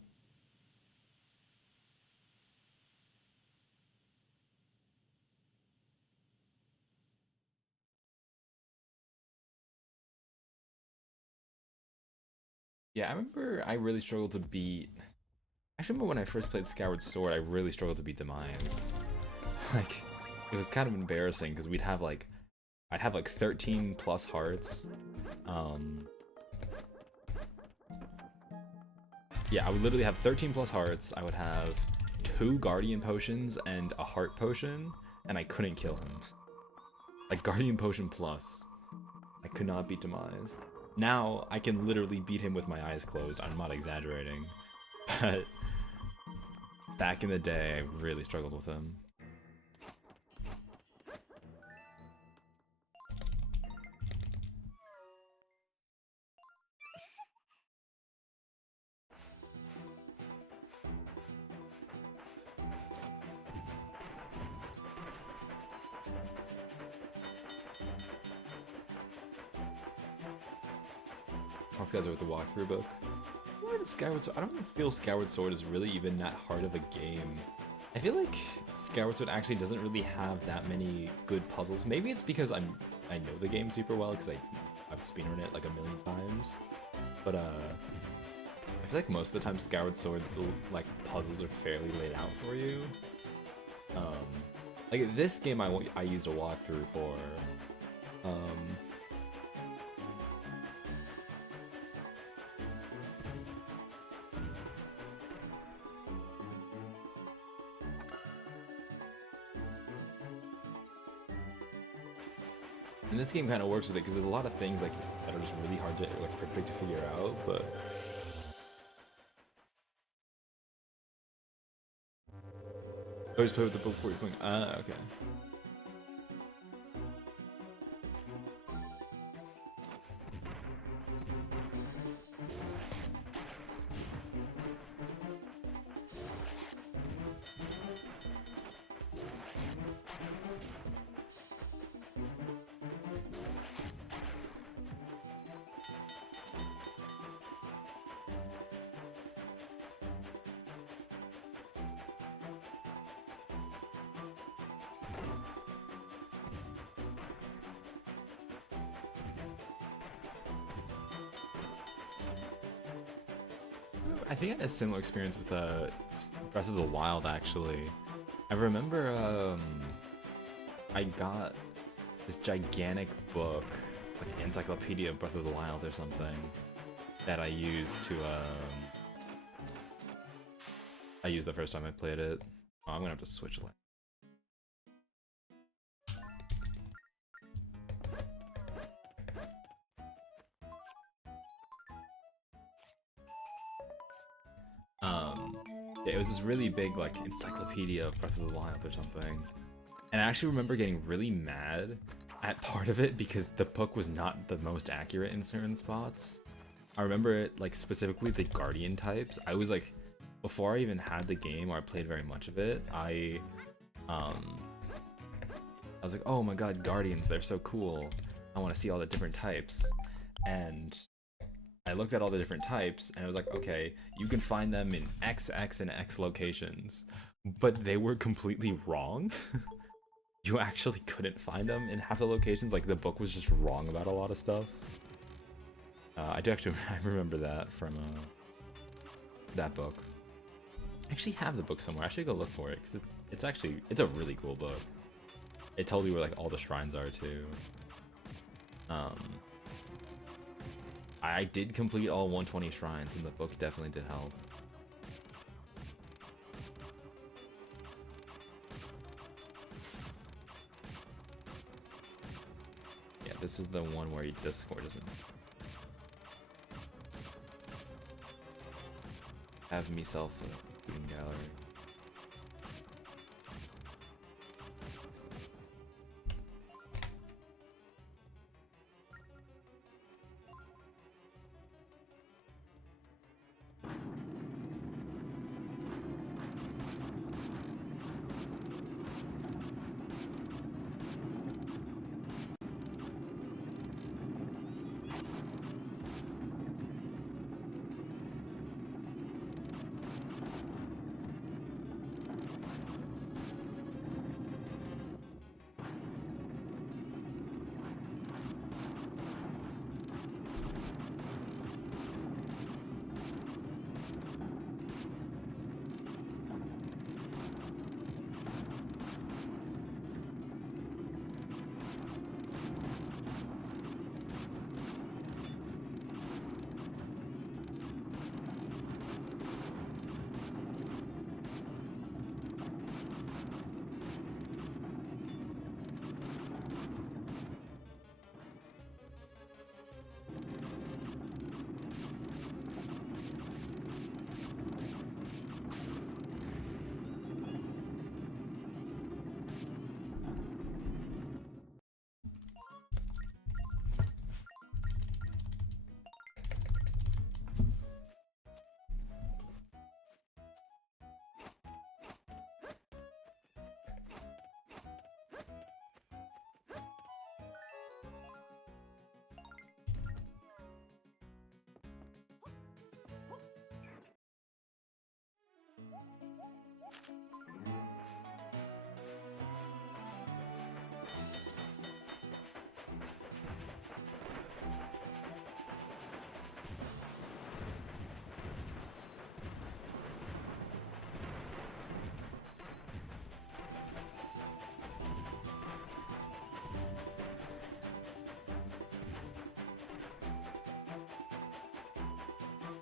Yeah, I remember I really struggled to beat. I remember when I first played Skyward Sword, I really struggled to beat Demise. Like, it was kind of embarrassing because I'd have like 13 plus hearts. Yeah, I would literally have 13 plus hearts. I would have 2 Guardian Potions and a Heart Potion, and I couldn't kill him. Like, Guardian Potion plus. I could not beat Demise. Now, I can literally beat him with my eyes closed. I'm not exaggerating. But back in the day, I really struggled with him. Those guys are with the walkthrough book. Why does Skyward Sword? I don't feel Skyward Sword is really even that hard of a game. I feel like Skyward Sword actually doesn't really have that many good puzzles. Maybe it's because I know the game super well because I've speedrun it like a million times. But I feel like most of the time Skyward Sword's like puzzles are fairly laid out for you. Like this game I used a walkthrough for. And this game kind of works with it because there's a lot of things like that are just really hard to like quick to figure out, but I just play with the book before you're playing. Ah, okay. I think I had a similar experience with Breath of the Wild, actually. I remember I got this gigantic book, like Encyclopedia of Breath of the Wild or something, that I used to I used the first time I played it. Oh, I'm gonna have to switch it. Yeah, it was this really big, like, encyclopedia of Breath of the Wild or something. And I actually remember getting really mad at part of it because the book was not the most accurate in certain spots. I remember it, like, specifically the Guardian types. I was like, before I even had the game or I played very much of it, I was like, oh my god, Guardians, they're so cool. I want to see all the different types. And I looked at all the different types and I was like, okay, you can find them in X, X, and X locations. But they were completely wrong. You actually couldn't find them in half the locations. Like, the book was just wrong about a lot of stuff. I do actually, I remember that from that book. I actually have the book somewhere. I should go look for it because it's a really cool book. It tells you where like all the shrines are too. I did complete all 120 shrines, and the book definitely did help. Yeah, this is the one where the score doesn't have myself a looting gallery.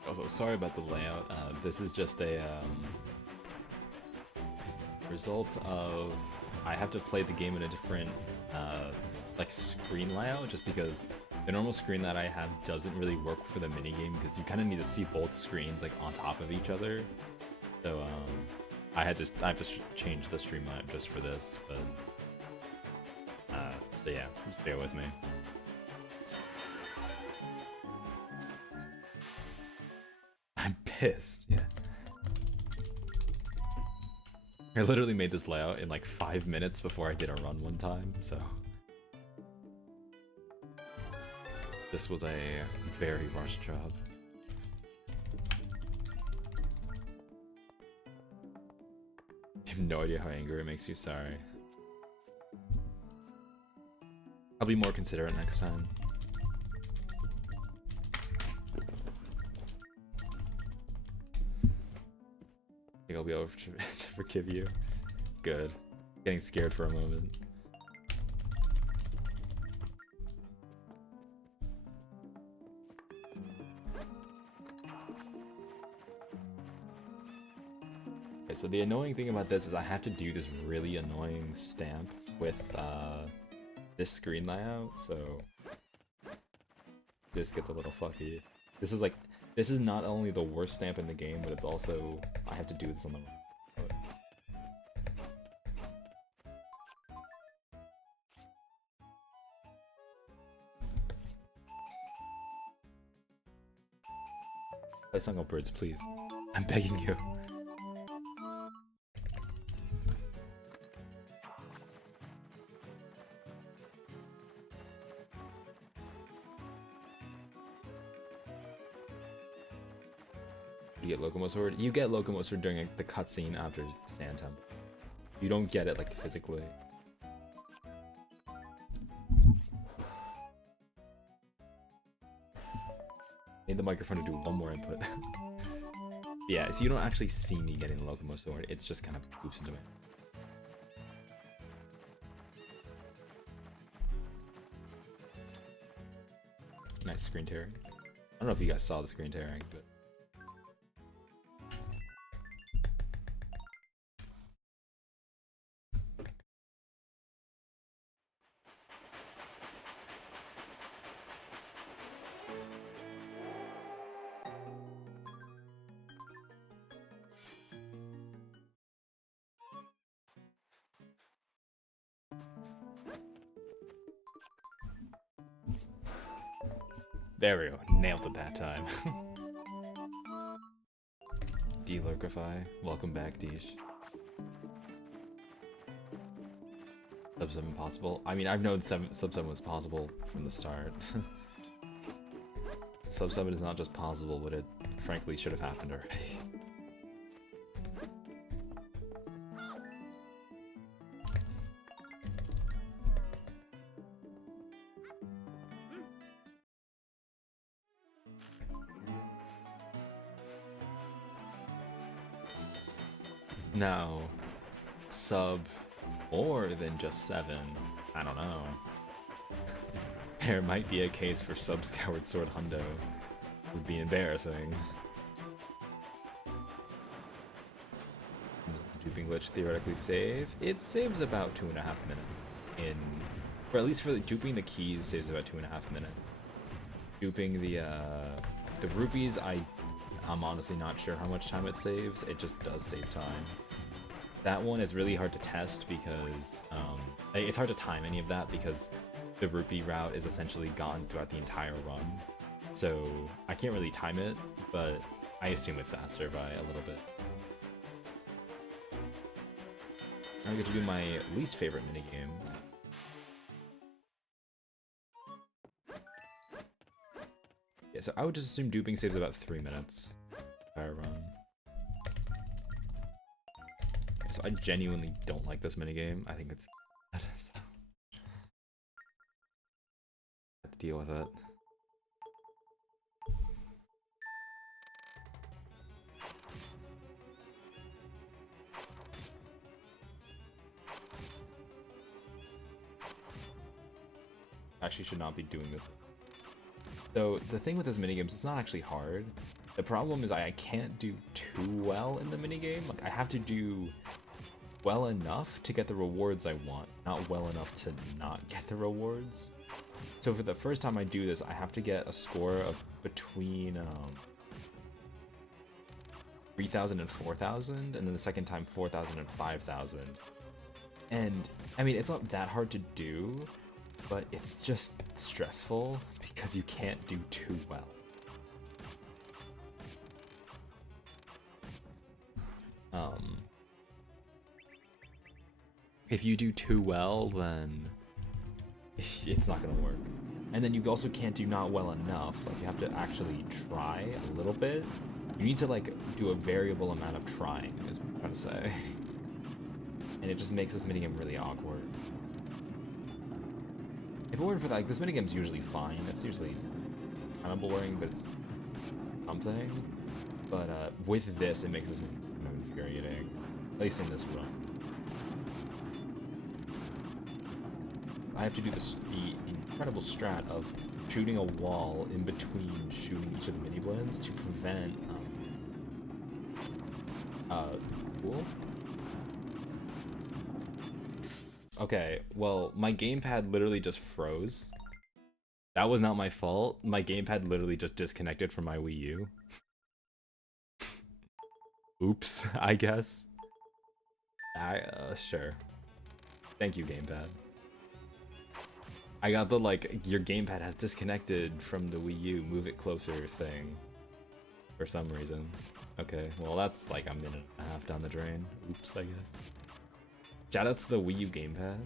Also, sorry about the layout. This is just a result of I have to play the game in a different like screen layout, just because the normal screen that I have doesn't really work for the minigame because you kind of need to see both screens like on top of each other. So I have to change the stream layout just for this, but so yeah, just bear with me. I'm pissed, yeah. I literally made this layout in like 5 minutes before I did a run one time, so. This was a very rushed job. I have no idea how angry it makes you, sorry. I'll be more considerate next time. I think I'll be able to forgive you. Good. Getting scared for a moment. Okay, so the annoying thing about this is I have to do this really annoying stamp with this screen layout, so this gets a little fucky. This is not only the worst stamp in the game, but it's also, I have to do this on the wrong. Play Song of Birds, please. I'm begging you. You get Locomo Sword? You get Locomo Sword during the cutscene after Sand Temple. You don't get it like physically. Need the microphone to do one more input. Yeah, so you don't actually see me getting the Locomo Sword. It's just kind of poops into me. Nice screen tearing. I don't know if you guys saw the screen tearing, but there we go. Nailed it that time. Delurkify. Welcome back, Deesh. Sub 7 possible? I mean, I've known sub 7 was possible from the start. Sub 7 is not just possible, but it frankly should have happened already. Now, sub more than just 7, I don't know. There might be a case for sub Skyward Sword Hundo. Would be embarrassing. Does the duping glitch theoretically save? It saves about 2.5 minutes. Or at least for the duping the keys saves about 2.5 minutes. Duping the rupees, I'm honestly not sure how much time it saves. It just does save time. That one is really hard to test because it's hard to time any of that because the rupee route is essentially gone throughout the entire run. So I can't really time it, but I assume it's faster by a little bit. Now I get to do my least favorite minigame. Yeah, so I would just assume duping saves about 3 minutes by a run. So I genuinely don't like this minigame. I think it's I have to deal with it. Actually should not be doing this. So the thing with this minigames, it's not actually hard. The problem is I can't do too well in the minigame. Like I have to do well enough to get the rewards I want, not well enough to not get the rewards. So for the first time I do this, I have to get a score of between 3,000 and 4,000, and then the second time 4,000 and 5,000. And I mean, it's not that hard to do, but it's just stressful because you can't do too well. If you do too well, then it's not gonna work. And then you also can't do not well enough. Like you have to actually try a little bit. You need to like do a variable amount of trying, is what I'm trying to say. And it just makes this minigame really awkward. If it weren't for that, like, this minigame's usually fine. It's usually kind of boring, but it's something. But with this, it makes this kind of infuriating. At least in this run. I have to do the incredible strat of shooting a wall in between shooting each of the mini blends to prevent cool. Okay, well, my gamepad literally just froze. That was not my fault. My gamepad literally just disconnected from my Wii U. Oops, I guess. Sure. Thank you, gamepad. I got the, like, your gamepad has disconnected from the Wii U, move it closer thing. for some reason. Okay, well that's like a minute and a half down the drain. Oops, I guess. Shoutouts to the Wii U gamepad.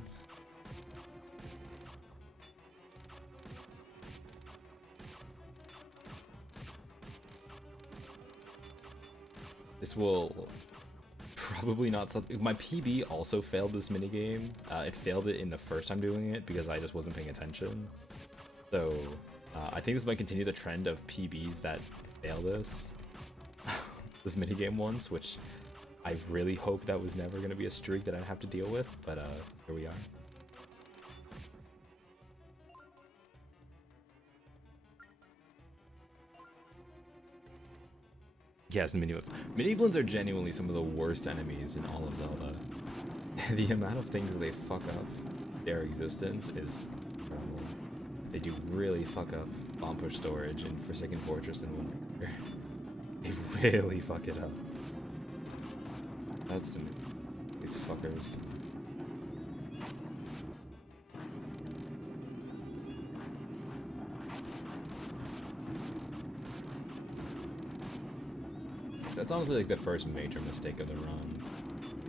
This will probably not something. My PB also failed this minigame. It failed it in the first time doing it because I just wasn't paying attention. So I think this might continue the trend of PBs that fail this minigame once, which I really hope that was never going to be a streak that I'd have to deal with, but here we are. Yes, mini-blins. Mini-blins are genuinely some of the worst enemies in all of Zelda. The amount of things they fuck up their existence is incredible. They do really fuck up bomb push storage in Forsaken Fortress and Windbreaker. They really fuck it up. That's some... these fuckers. That's honestly like the first major mistake of the run,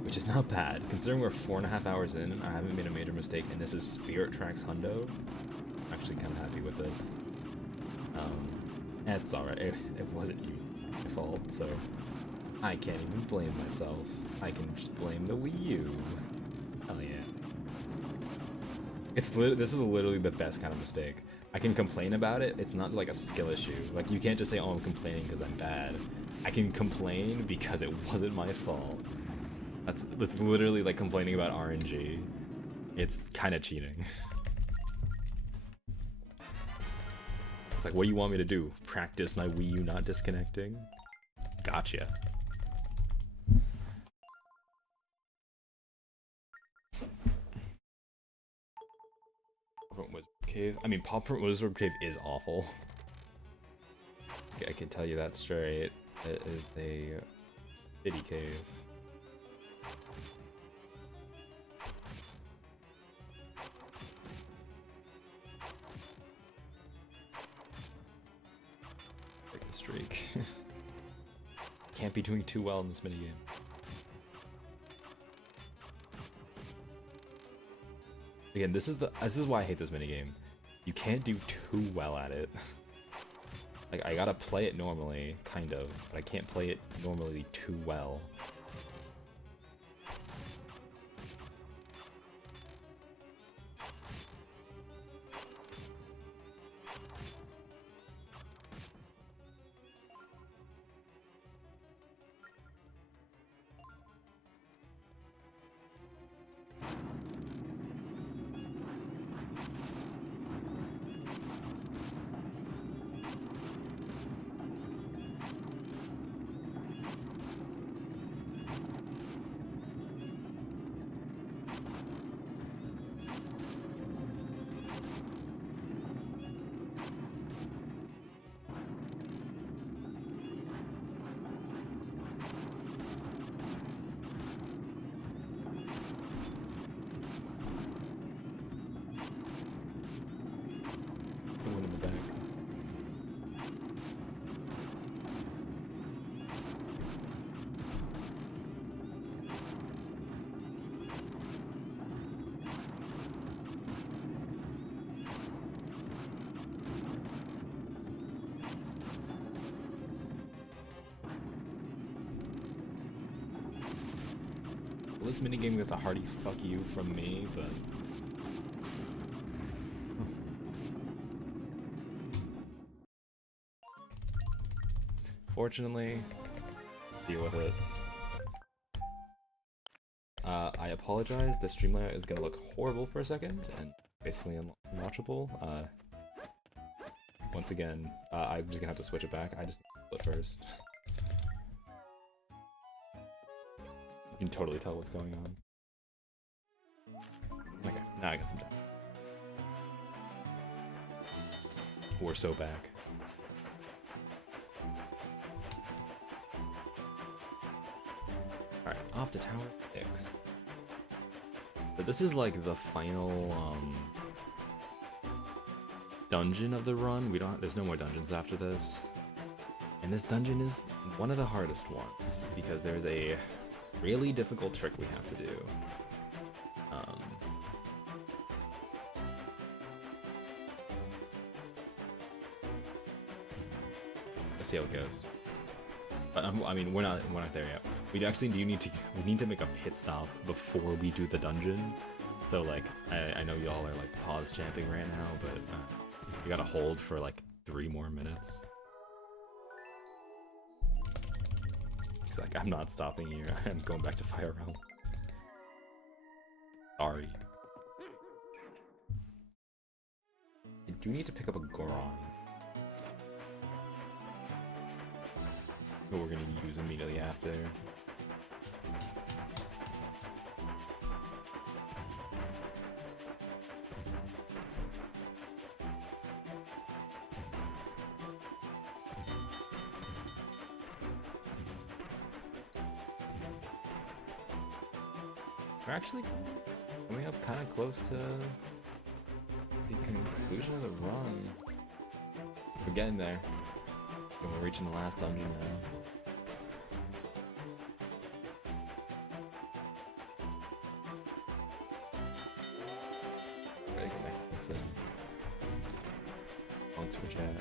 which is not bad. Considering we're 4.5 hours in, I haven't made a major mistake, and this is Spirit Tracks Hundo. I'm actually kind of happy with this. It's alright. It wasn't my fault, so I can't even blame myself. I can just blame the Wii U. Hell yeah. This is literally the best kind of mistake. I can complain about it. It's not like a skill issue. Like, you can't just say, oh, I'm complaining because I'm bad. I can complain because it wasn't my fault. That's literally like complaining about RNG. It's kind of cheating. It's like, what do you want me to do? Practice my Wii U not disconnecting? Gotcha. Wizard Cave. I mean, Pop Wizard Cave is awful. Okay, I can tell you that straight. It is a shitty cave. Break the streak. Can't be doing too well in this minigame. Again, this is why I hate this minigame. You can't do too well at it. Like, I gotta play it normally, kind of, but I can't play it normally too well. Well, this minigame gets a hearty fuck you from me, but... Fortunately, deal with it. I apologize, the stream layout is gonna look horrible for a second, and basically unwatchable. Once again, I'm just gonna have to switch it back. I just need to split first. You can totally tell what's going on. Okay, now I got some time. We're so back. Alright, off to Tower 6. But this is like the final dungeon of the run. There's no more dungeons after this. And this dungeon is one of the hardest ones because there's a really difficult trick we have to do. Let's see how it goes. But I mean, we're not there yet. We actually need to make a pit stop before we do the dungeon. So like, I know y'all are like pause champing right now, but we gotta hold for like 3 more minutes. It's like, I'm not stopping here. I'm going back to Fire Realm. Sorry. I do need to pick up a Goron. Who we're gonna use immediately after. We're actually coming up kind of close to the conclusion of the run. We're getting there. And we're reaching the last dungeon now. Ready to go back to this. Thanks for chat.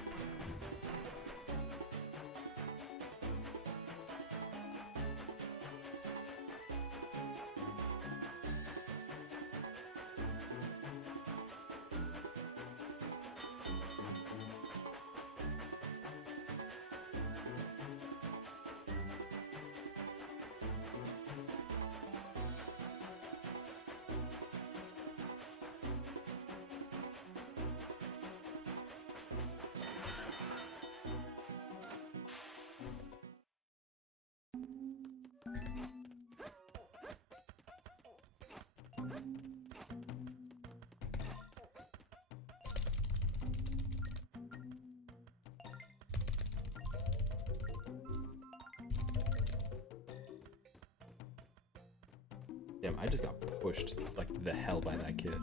Damn, I just got pushed like the hell by that kid.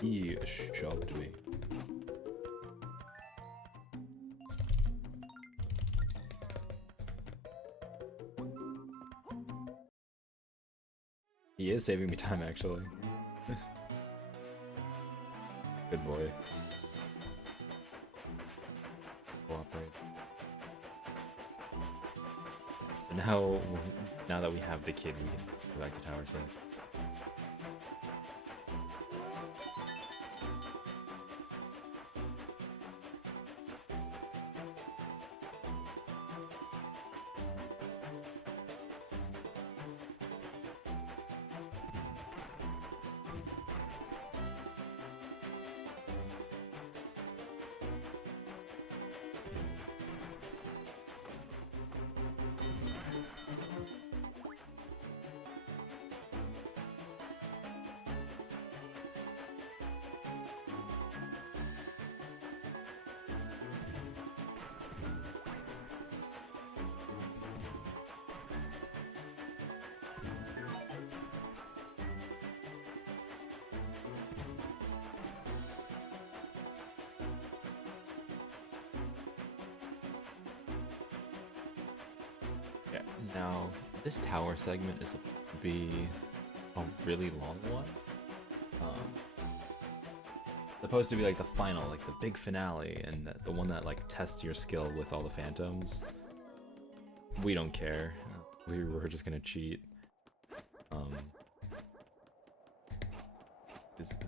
He shoved me. He is saving me time, actually. Good boy. Cooperate. So now that we have the kid, we can go back to Tower 6. Now, this tower segment is supposed to be a really long one. Supposed to be like the final, like the big finale, and the one that like tests your skill with all the phantoms. We don't care. We're just gonna cheat.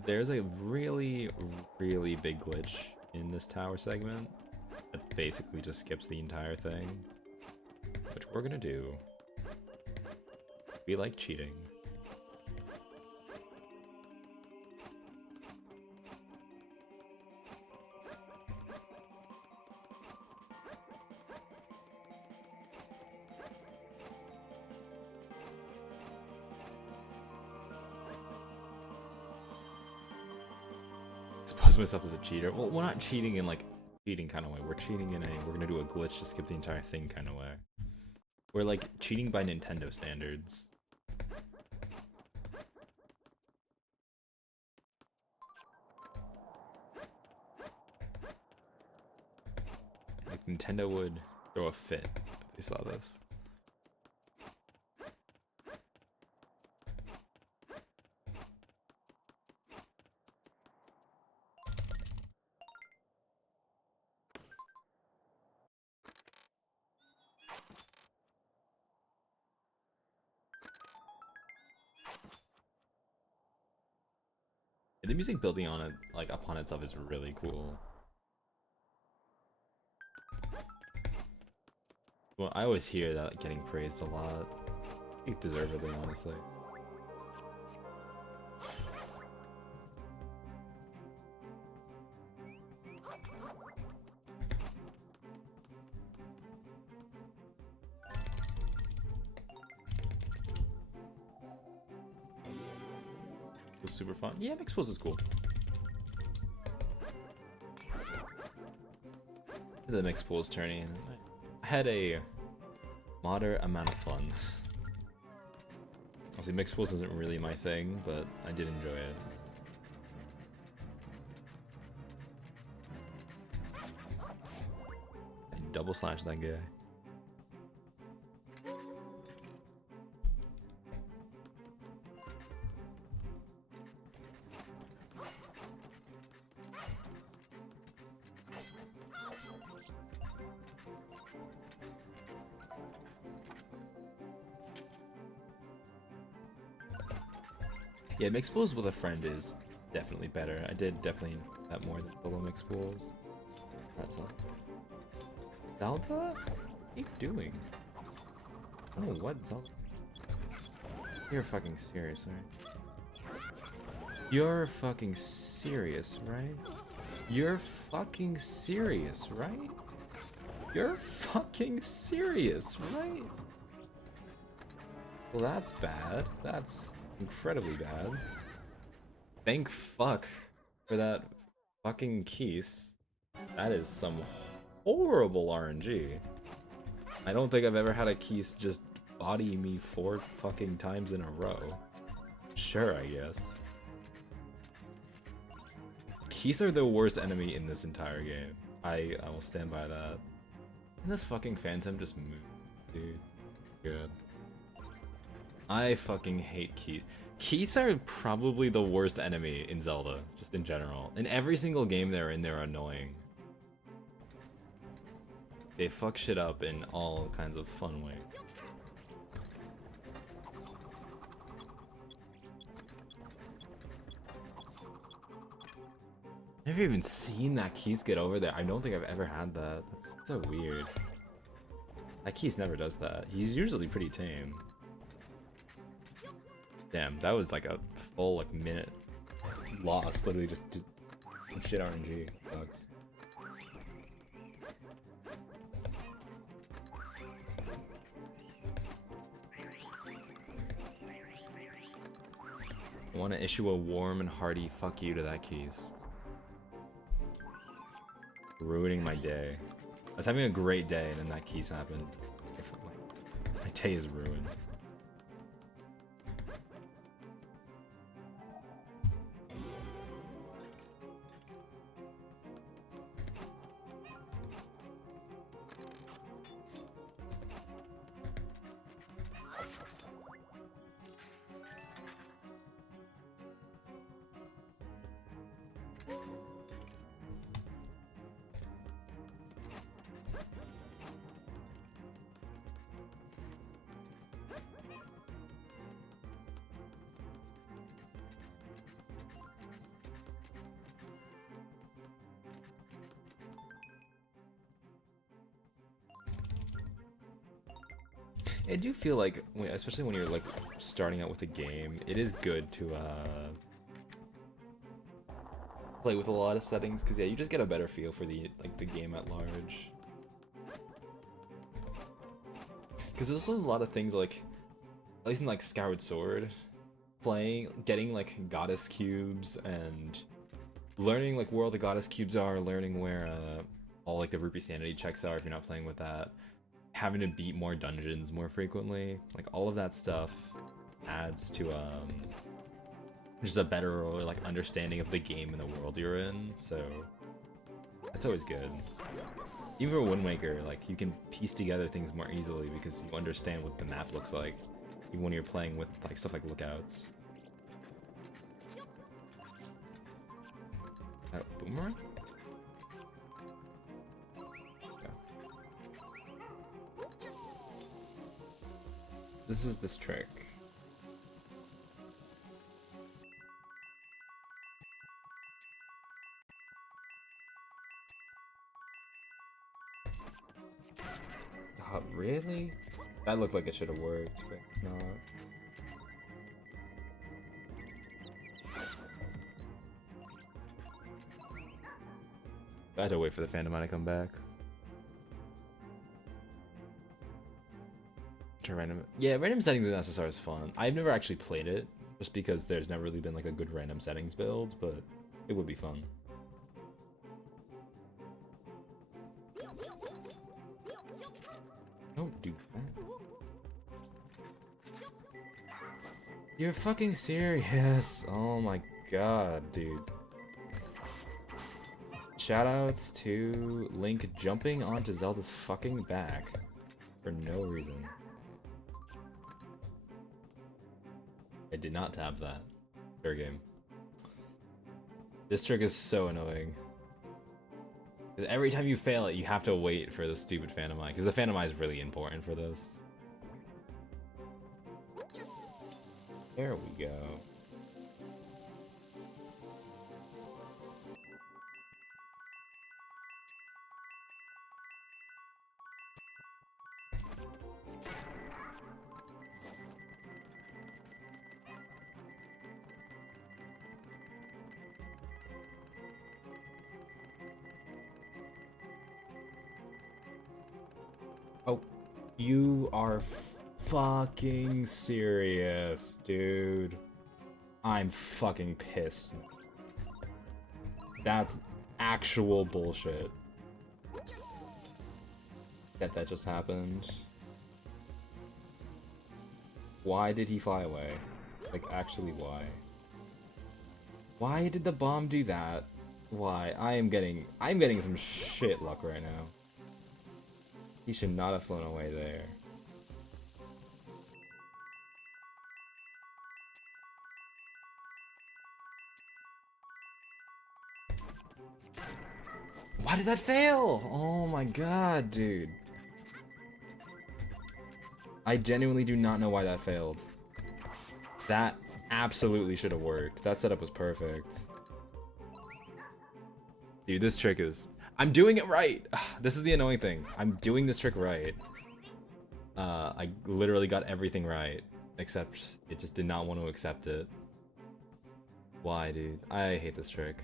There's a really, really big glitch in this tower segment that basically just skips the entire thing. Which we're gonna do. We like cheating. Expose myself as a cheater. Well, we're not cheating in like cheating kind of way. We're cheating in we're gonna do a glitch to skip the entire thing kind of way. We're like cheating by Nintendo standards. Like Nintendo would throw a fit if they saw this. The music building on it, like upon itself, is really cool. Well, I always hear that getting praised a lot. I think deservedly, honestly. It was super fun. Yeah, Mixed Pools is cool. The Mixed Pools tourney, and I had a moderate amount of fun. Obviously, Mixed Pools isn't really my thing, but I did enjoy it. I double slash that guy. Yeah, Mixed Pools with a friend is definitely better. I did definitely that more than solo Mixed Pools. That's all. Zelda? What are you doing? Oh, what Zelda? You're fucking serious, right? You're fucking serious, right? You're fucking serious, right? You're fucking serious, right? Well, that's bad. That's incredibly bad. Thank fuck for that fucking Keese. That is some horrible RNG. I don't think I've ever had a Keese just body me 4 fucking times in a row. Sure, I guess. Keese are the worst enemy in this entire game. I will stand by that. And this fucking Phantom just moved, dude. Good. I fucking hate Keese. Keese are probably the worst enemy in Zelda, just in general. In every single game they're in, they're annoying. They fuck shit up in all kinds of fun ways. Never even seen that Keese get over there. I don't think I've ever had that. That's so weird. That Keese never does that. He's usually pretty tame. Damn, that was like a full like minute lost. Literally just did shit RNG. Sucks. I want to issue a warm and hearty fuck you to that Keese. Ruining my day. I was having a great day and then that Keese happened. My day is ruined. I do feel like, especially when you're like starting out with a game, it is good to play with a lot of settings, because yeah, you just get a better feel for the game at large. Because there's also a lot of things like, at least in like Skyward Sword, getting like goddess cubes and learning like where all the goddess cubes are, learning where all like the rupee sanity checks are if you're not playing with that. Having to beat more dungeons more frequently, like all of that stuff adds to just a better like understanding of the game and the world you're in, so that's always good. Even for Wind Waker, like, you can piece together things more easily because you understand what the map looks like, even when you're playing with like stuff like lookouts. Boomerang? Okay. This is this trick. God, really? That looked like it should have worked, but it's not. I had to wait for the Phantom Eye to come back. Random, yeah, random settings in SSR is fun. I've never actually played it, just because there's never really been like a good random settings build, but it would be fun. Don't do that. You're fucking serious? Oh my god, dude. Shoutouts to Link jumping onto Zelda's fucking back for no reason. I did not tap that. Fair game. This trick is so annoying. Because every time you fail it, you have to wait for the stupid Phantom Eye. Because the Phantom Eye is really important for this. There we go. Oh, you are fucking serious, dude. I'm fucking pissed. That's actual bullshit. That just happened. Why did he fly away? Like, actually, why? Why did the bomb do that? Why? I'm getting some shit luck right now. He should not have flown away there. Why did that fail? Oh my god, dude. I genuinely do not know why that failed. That absolutely should have worked. That setup was perfect. Dude, this trick is... I'm doing it right! This is the annoying thing. I'm doing this trick right. I literally got everything right. Except it just did not want to accept it. Why, dude? I hate this trick.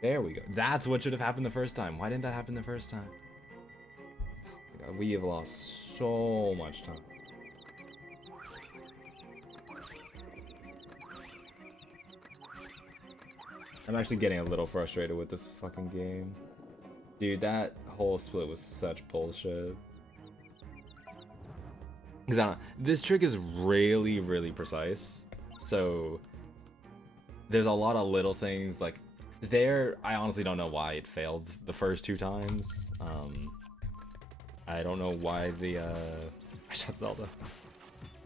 There we go. That's what should have happened the first time. Why didn't that happen the first time? God, we have lost so much time. I'm actually getting a little frustrated with this fucking game. Dude, that whole split was such bullshit. Because I don't know, this trick is really, really precise. So there's a lot of little things like there. I honestly don't know why it failed the first two times. I don't know why the I shot Zelda.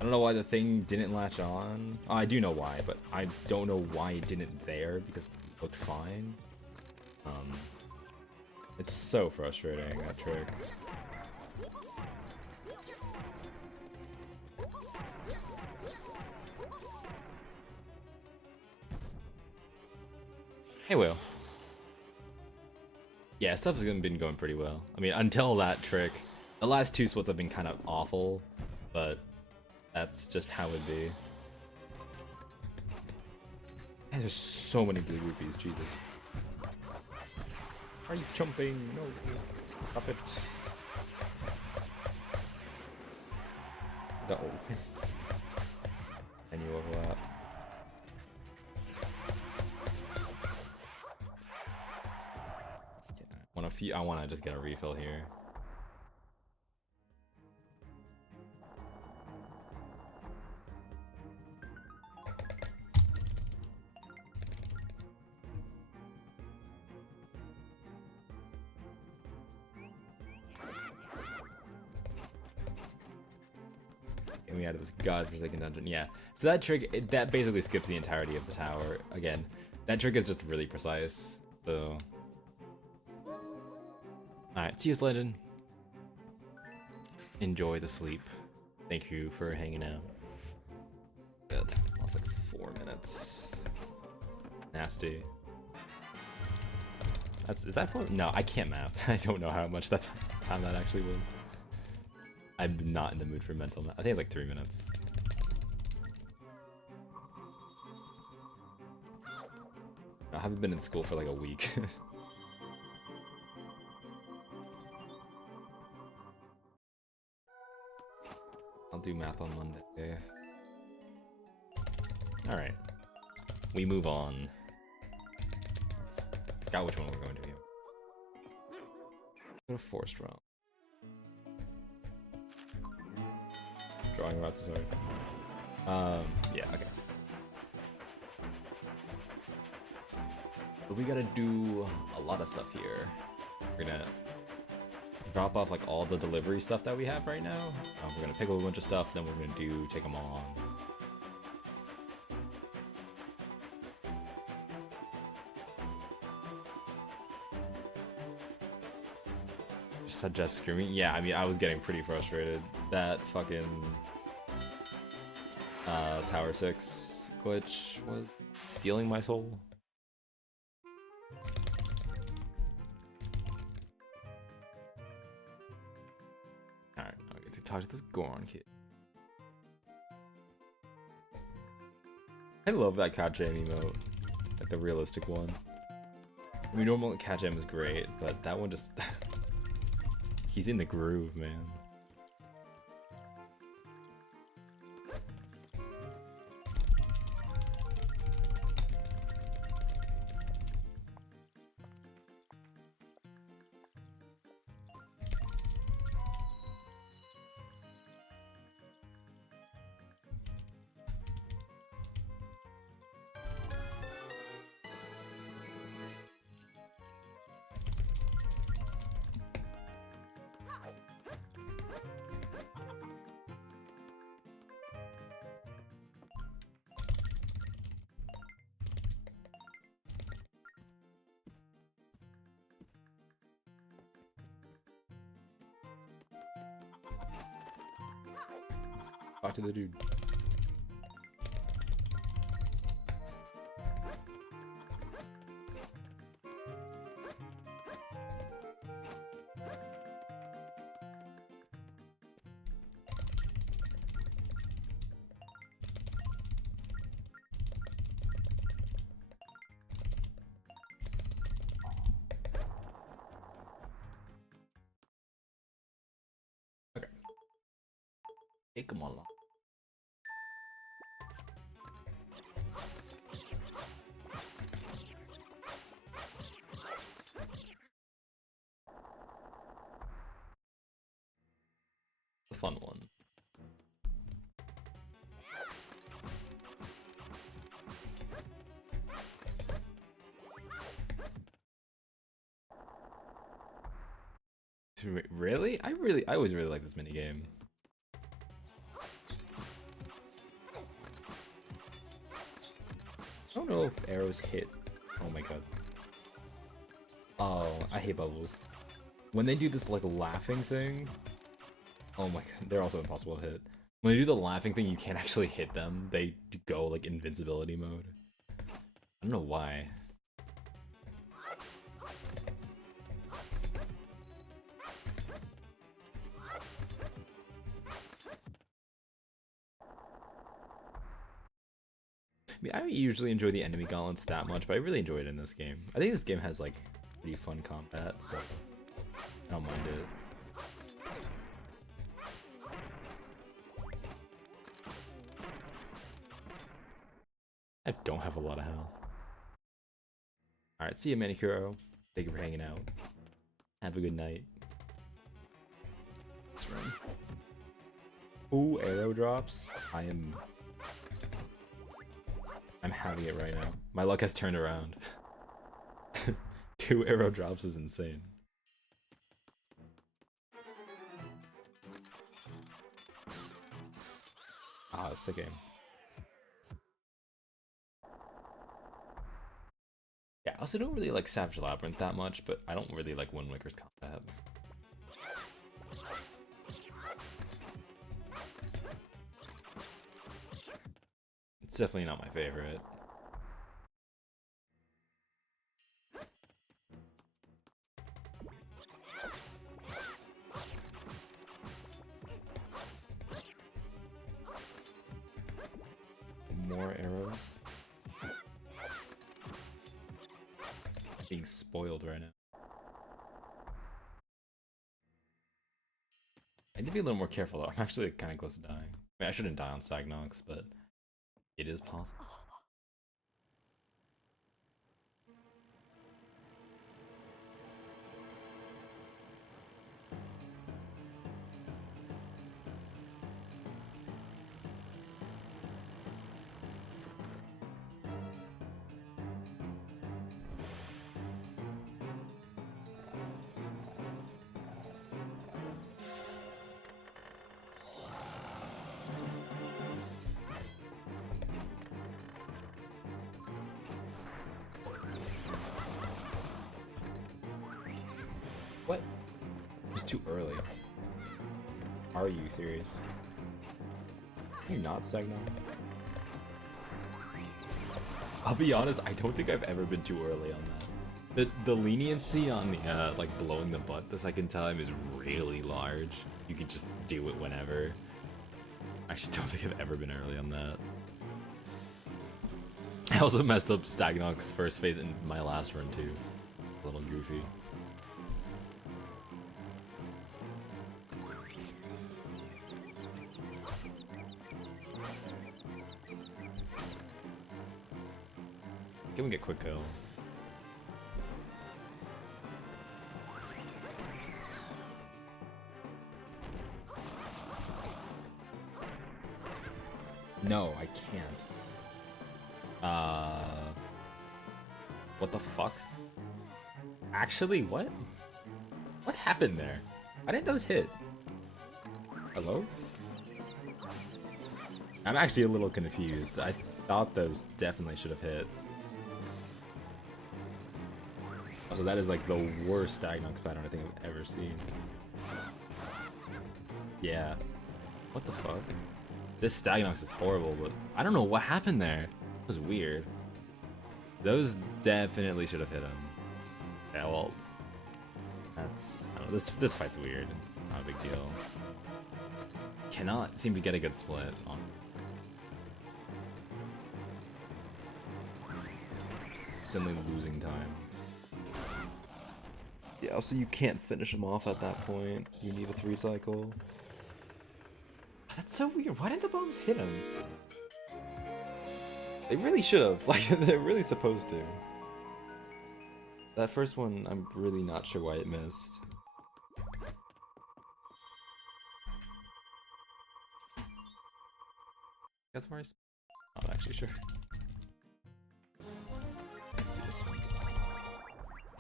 I don't know why the thing didn't latch on. Oh, I do know why, but I don't know why it didn't there because it looked fine. It's so frustrating, that trick. Hey, Will. Yeah, stuff's been going pretty well. I mean, until that trick. The last two splits have been kind of awful, but that's just how it be. Man, there's so many blue rupees, Jesus. Are you jumping? No. Stop it. No. And I wanna just get a refill here. Get me out of this godforsaken dungeon. Yeah. So that trick, that basically skips the entirety of the tower. Again, that trick is just really precise. So, alright, see you, Legend. Enjoy the sleep. Thank you for hanging out. Good. Lost like 4 minutes. Nasty. Is that 4? No, I can't map. I don't know how much time that actually was. I'm not in the mood for mental math. I think it's like 3 minutes. I haven't been in school for like a week. I'll do math on Monday. Alright. We move on. Forgot which one we're going to here. Go to forced realm. Drawing routes is hard. Yeah, okay. But we gotta do a lot of stuff here. We're gonna drop off like all the delivery stuff that we have right now. We're gonna pick up a bunch of stuff, then we're gonna take them all on. Suggest screaming. Yeah, I mean, I was getting pretty frustrated. That fucking Tower 6 glitch was stealing my soul. Alright, I get to talk to this Goron kid. I love that cat jam emote. Like the realistic one. I mean, normal cat jam is great, but that one just... He's in the groove, man. Talk to the dude. Okay. Take them all. Fun one. Really? I always really like this mini game. I don't know if arrows hit. Oh my god. Oh, I hate bubbles. When they do this like laughing thing. Oh my god, they're also impossible to hit. When they do the laughing thing, you can't actually hit them. They go like invincibility mode. I don't know why. I mean, I don't usually enjoy the enemy gauntlets that much, but I really enjoy it in this game. I think this game has like pretty fun combat, so I don't mind it. I don't have a lot of health. Alright, see you, Manicuro. Thank you for hanging out. Have a good night. Let's run. Ooh, arrow drops. I'm having it right now. My luck has turned around. 2 arrow drops is insane. Ah, it's a game. Yeah, I also don't really like Savage Labyrinth that much, but I don't really like Wind Waker's combat. It's definitely not my favorite. More arrows. Being spoiled right now. I need to be a little more careful though. I'm actually kind of close to dying. I mean, I shouldn't die on Sagnox, but it is possible. What? It was too early. Are you serious? Are you not Sagnox? I'll be honest, I don't think I've ever been too early on that. The leniency on the like blowing the butt the second time is really large. You can just do it whenever. I actually don't think I've ever been early on that. I also messed up Stagnox first phase in my last run too. A little goofy. Can we get quick kill? No, I can't. What the fuck? Actually, what? What happened there? Why didn't those hit? Hello? I'm actually a little confused. I thought those definitely should have hit. Also, that is like the worst Stagnox pattern I think I've ever seen. Yeah. What the fuck? This Stagnox is horrible, but I don't know what happened there. It was weird. Those definitely should have hit him. Yeah, well, that's... I don't know, this fight's weird. It's not a big deal. Cannot seem to get a good split on... Suddenly losing time. Yeah, also you can't finish him off at that point. You need a 3 cycle. That's so weird. Why didn't the bombs hit him? They really should have. Like, they're really supposed to. That first one, I'm really not sure why it missed. That's where I'm not actually sure.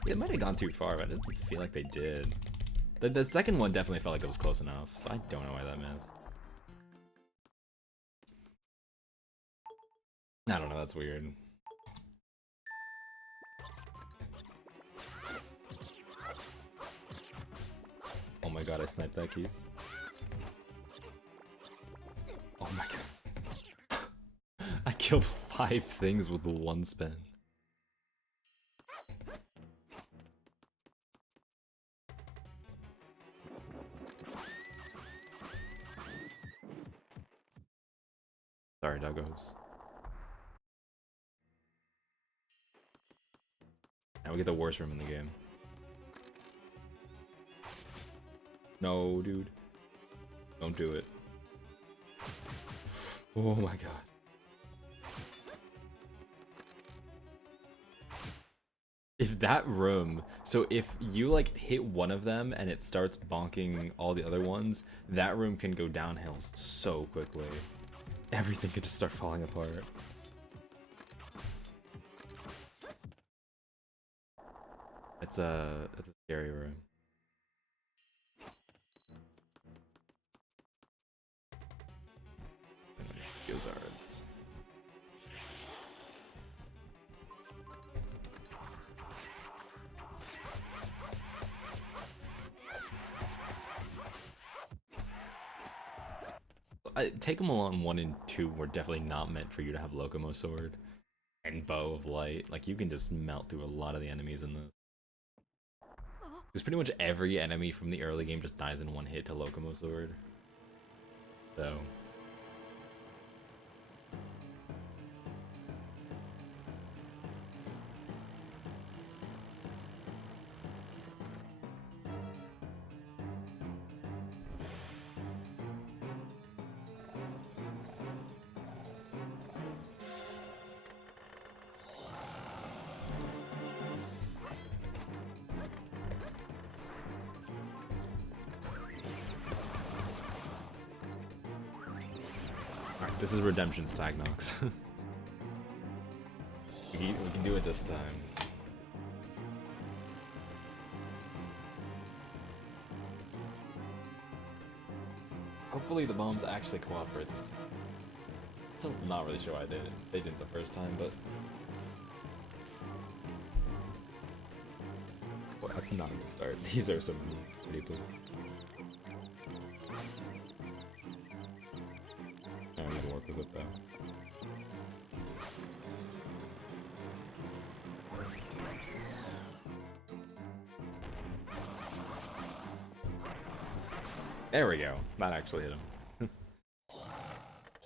It might have gone too far, but I didn't feel like they did. The second one definitely felt like it was close enough, so I don't know why that missed. I don't know, that's weird. Oh my god, I sniped that keys. Oh my god. I killed 5 things with 1 spin. Sorry, doggos. Now we get the worst room in the game. No, dude. Don't do it. Oh my god. If that room, so if you like hit one of them and it starts bonking all the other ones, that room can go downhill so quickly. Everything could just start falling apart. It's a scary room. Gizzards. Take them along 1 and 2 were definitely not meant for you to have Locomo Sword and Bow of Light. Like, you can just melt through a lot of the enemies in this. Because pretty much every enemy from the early game just dies in 1 hit to Locomo Sword. So... Alright, this is Redemption Stagnox. we can do it this time. Hopefully the bombs actually cooperate this time. Still not really sure why they didn't the first time, but... Well, that's not a good start. These are some pretty cool. I don't need to work with it though. There we go. That actually hit him.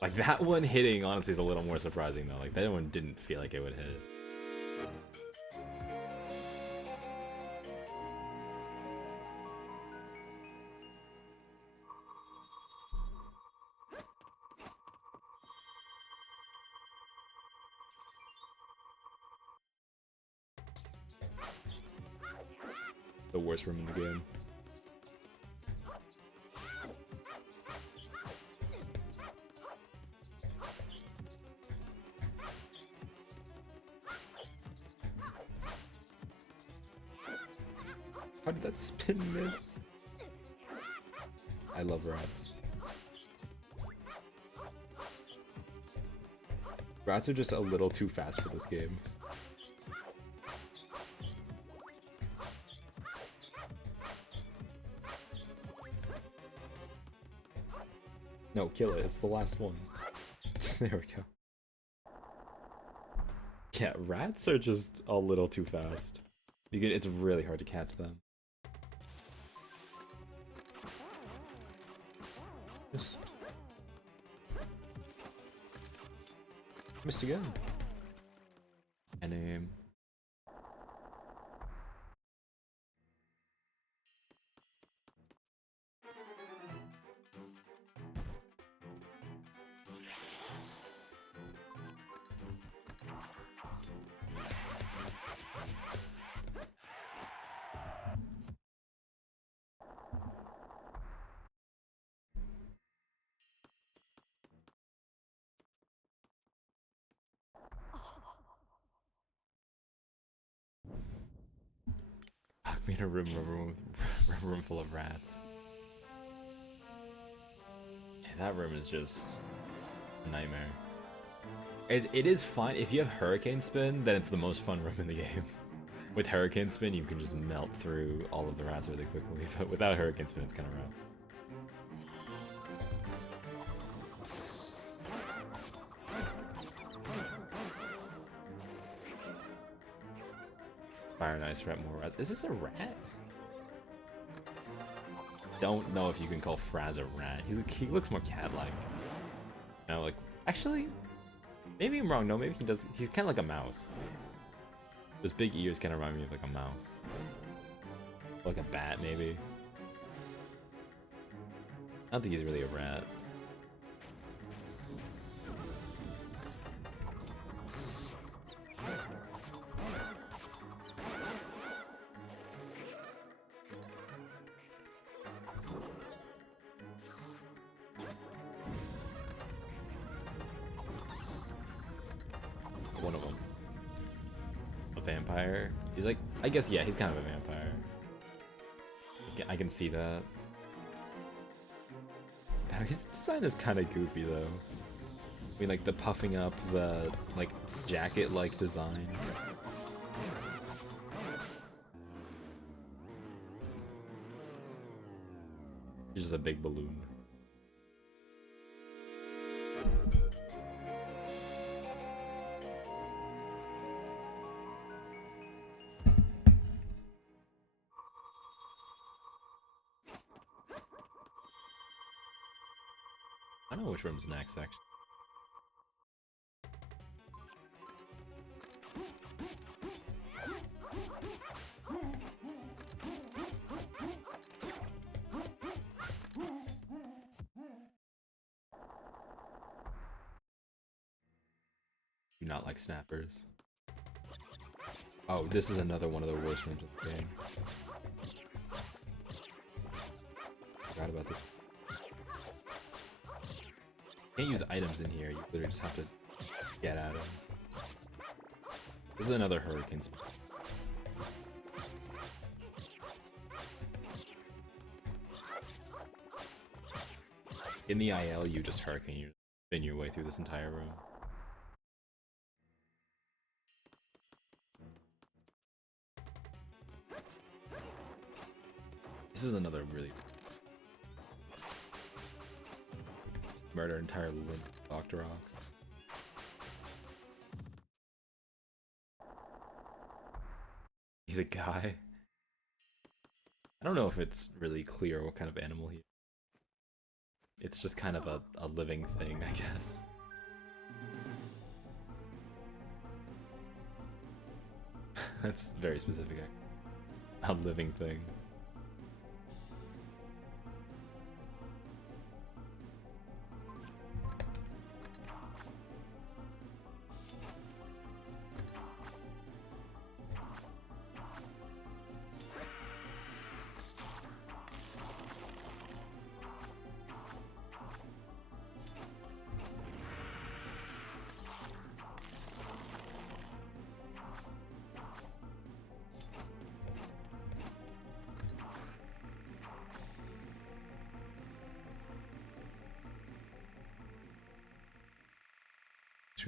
Like, that one hitting, honestly, is a little more surprising, though. Like, that one didn't feel like it would hit. The worst room in the game. How did that spin miss? I love rats. Rats are just a little too fast for this game. No, kill it. It's the last one. There we go. Yeah, rats are just a little too fast. It's really hard to catch them. Missed again. And me in a room full of rats. Yeah, that room is just a nightmare. It is fine if you have Hurricane Spin, then it's the most fun room in the game. With Hurricane Spin, you can just melt through all of the rats really quickly, but without Hurricane Spin, it's kind of rough. Fire and Ice Rat, more rats. Is this a rat? Don't know if you can call Fraz a rat. He looks more cat-like. No, like, actually, maybe I'm wrong. No, maybe he does. He's kind of like a mouse. Those big ears kind of remind me of like a mouse. Like a bat, maybe. I don't think he's really a rat. vampire. He's like, I guess, yeah, he's kind of a vampire. I can see that. His design is kind of goofy though. I mean, like the puffing up, the like jacket-like design. He's just a big balloon. I don't know which room's next, actually. Do not like snappers. Oh, this is another one of the worst rooms of the game. Forgot about this. Can't use items in here, you literally just have to get at them. This is another hurricane spot. In the IL, you just hurricane, you spin your way through this entire room. This is another really murder entire link of Doctor Ox. He's a guy. I don't know if it's really clear what kind of animal he is. It's just kind of a living thing, I guess. That's very specific. A living thing.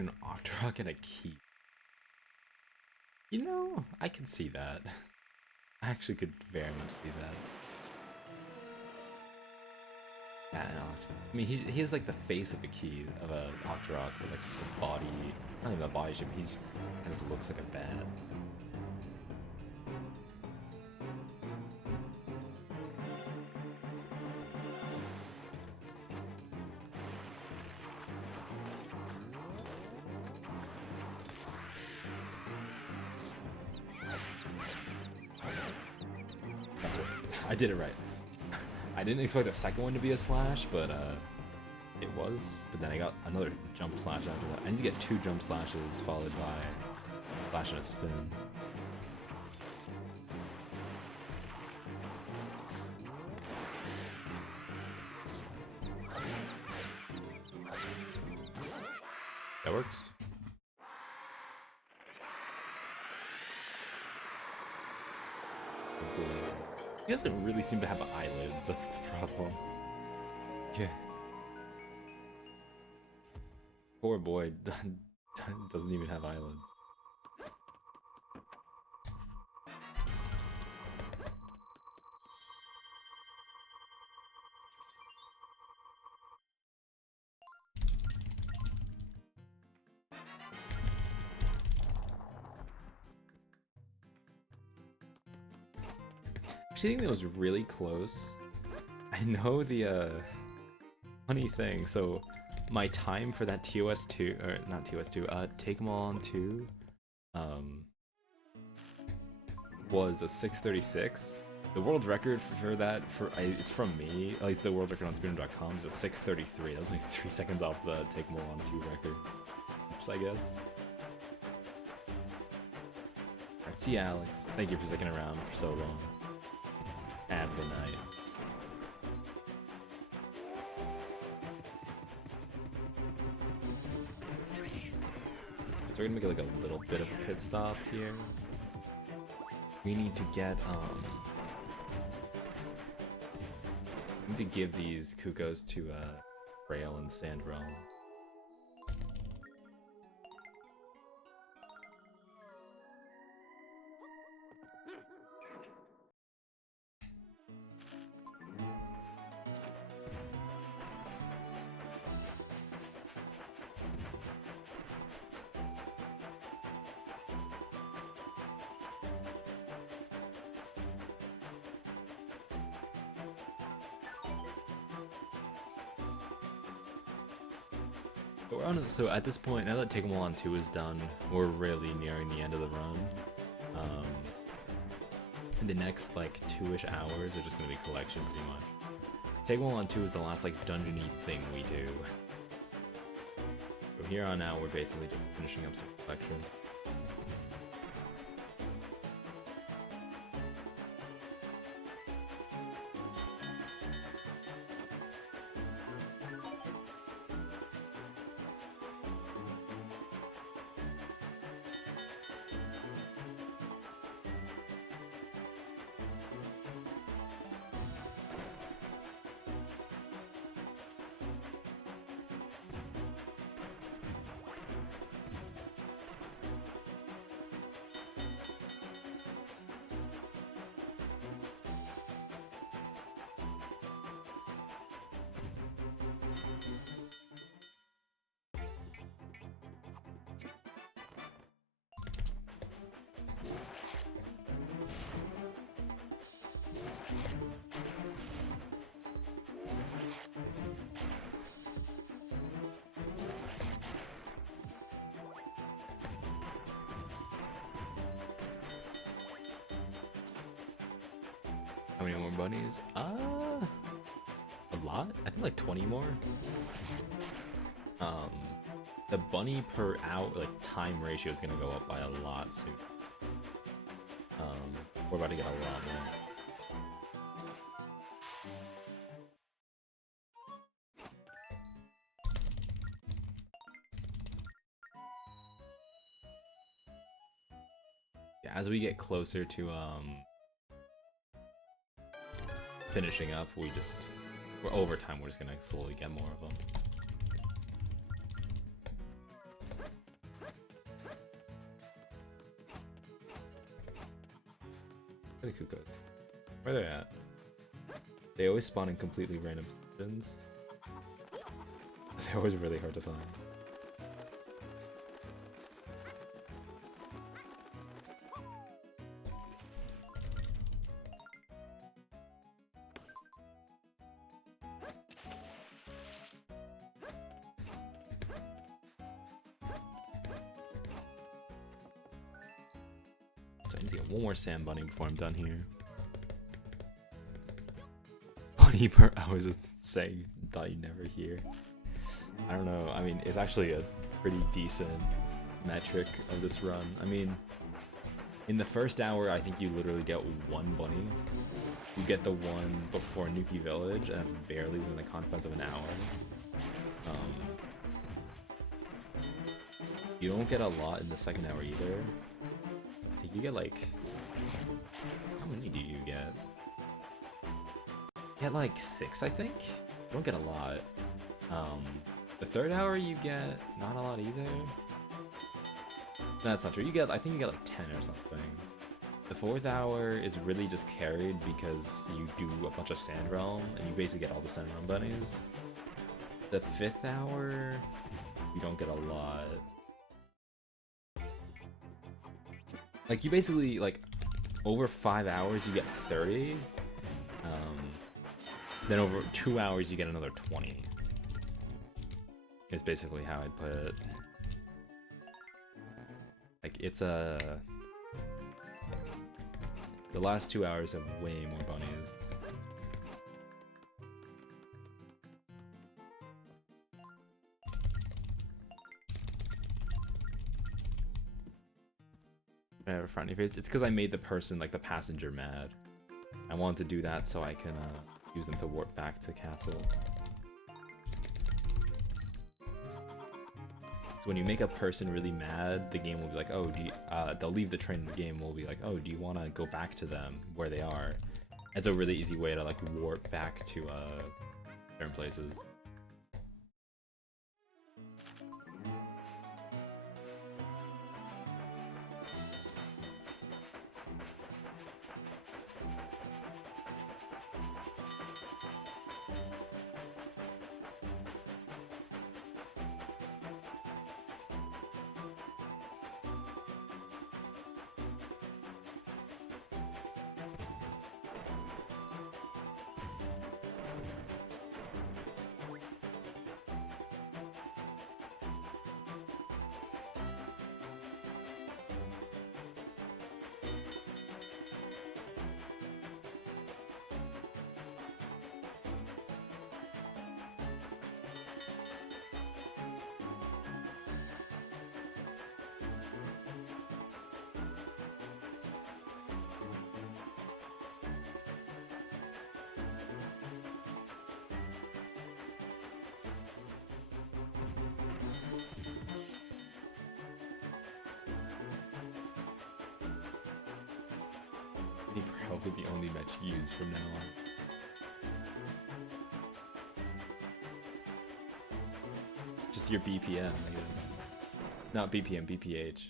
An Octorok and a key. You know, I could see that. I actually could very much see that. Yeah, no, I mean, he has like the face of a key of a Octorok, but like the body, not even the body shape. He just looks like a bat. I did it right. I didn't expect the second one to be a slash, but it was. But then I got another jump slash after that. I need to get 2 jump slashes followed by a slash and a spin. That works. He doesn't really seem to have eyelids, that's the problem. Yeah. Poor boy doesn't even have eyelids. I think that was really close. I know the funny thing, so my time for that TOS2, or not TOS2, Take 'Em All on 2 was a 6:36. The world record for that, it's from me, at least the world record on Speedrun.com is a 6:33. That was only 3 seconds off the Take 'Em All on 2 record. Oops, I guess. Alright, see ya, Alex. Thank you for sticking around for so long. Have a good night. So we're gonna make like a little bit of a pit stop here. we need to get we need to give these Kukos to Rail and Sand Realm. So at this point, now that Take 'em All on 2 is done, we're really nearing the end of the run. In the next like 2-ish hours are just gonna be collection pretty much. Take 'em All on 2 is the last like dungeony thing we do. From here on out, we're basically just finishing up some collection. How many more bunnies? A lot? I think like 20 more. The bunny per hour, like time ratio is gonna go up by a lot soon. We're about to get a lot more. Yeah, as we get closer to finishing up, we're over time, we're just gonna slowly get more of them. Where are the Kukos? Where are they at? They always spawn in completely random positions. They're always really hard to find. I need to get one more sand bunny before I'm done here. Bunny per hour is a saying thought you'd never hear. I don't know. I mean, it's actually a pretty decent metric of this run. I mean, in the first hour, I think you literally get one bunny. You get the one before Nuki Village, and that's barely within the confines of an hour. You don't get a lot in the second hour either. I think you get like... How many do you get? You get like 6, I think? You don't get a lot. The third hour you get not a lot either. No, that's not true. I think you get like 10 or something. The fourth hour is really just carried because you do a bunch of Sand Realm, and you basically get all the Sand Realm bunnies. The fifth hour, you don't get a lot. Like, you basically, like, over 5 hours you get 30. Then over 2 hours you get another 20. Is basically how I'd put it. Like, it's a... The last 2 hours have way more bunnies. I have a frowny face. It's because I made the person, like the passenger, mad. I wanted to do that so I can use them to warp back to castle. when you make a person really mad, the game will be like, oh, they'll leave the train. The game will be like, oh, do you want to go back to them where they are? It's a really easy way to like warp back to certain places. Probably the only match you use from now on. Just your BPM, I guess. Not BPM, BPH.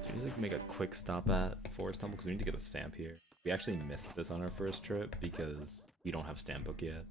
So we need to like, make a quick stop at Forest Temple because we need to get a stamp here. We actually missed this on our first trip because we don't have stamp book yet.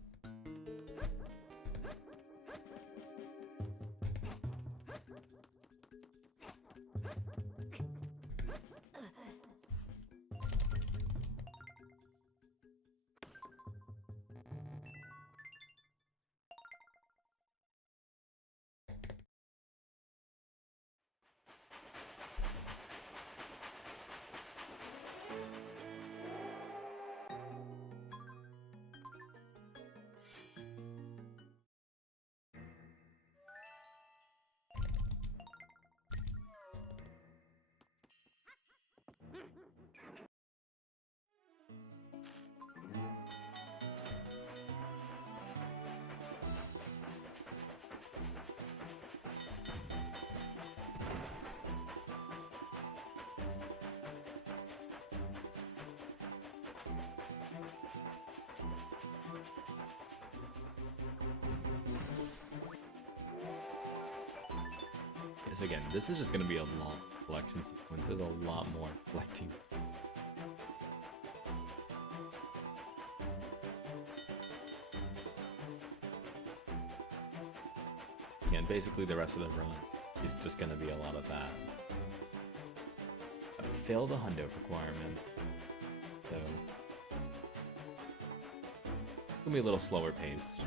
So again, this is just going to be a long collection sequence. There's a lot more collecting. Again, basically the rest of the run is just going to be a lot of that. I failed the hundo requirement, so it's going to be a little slower paced.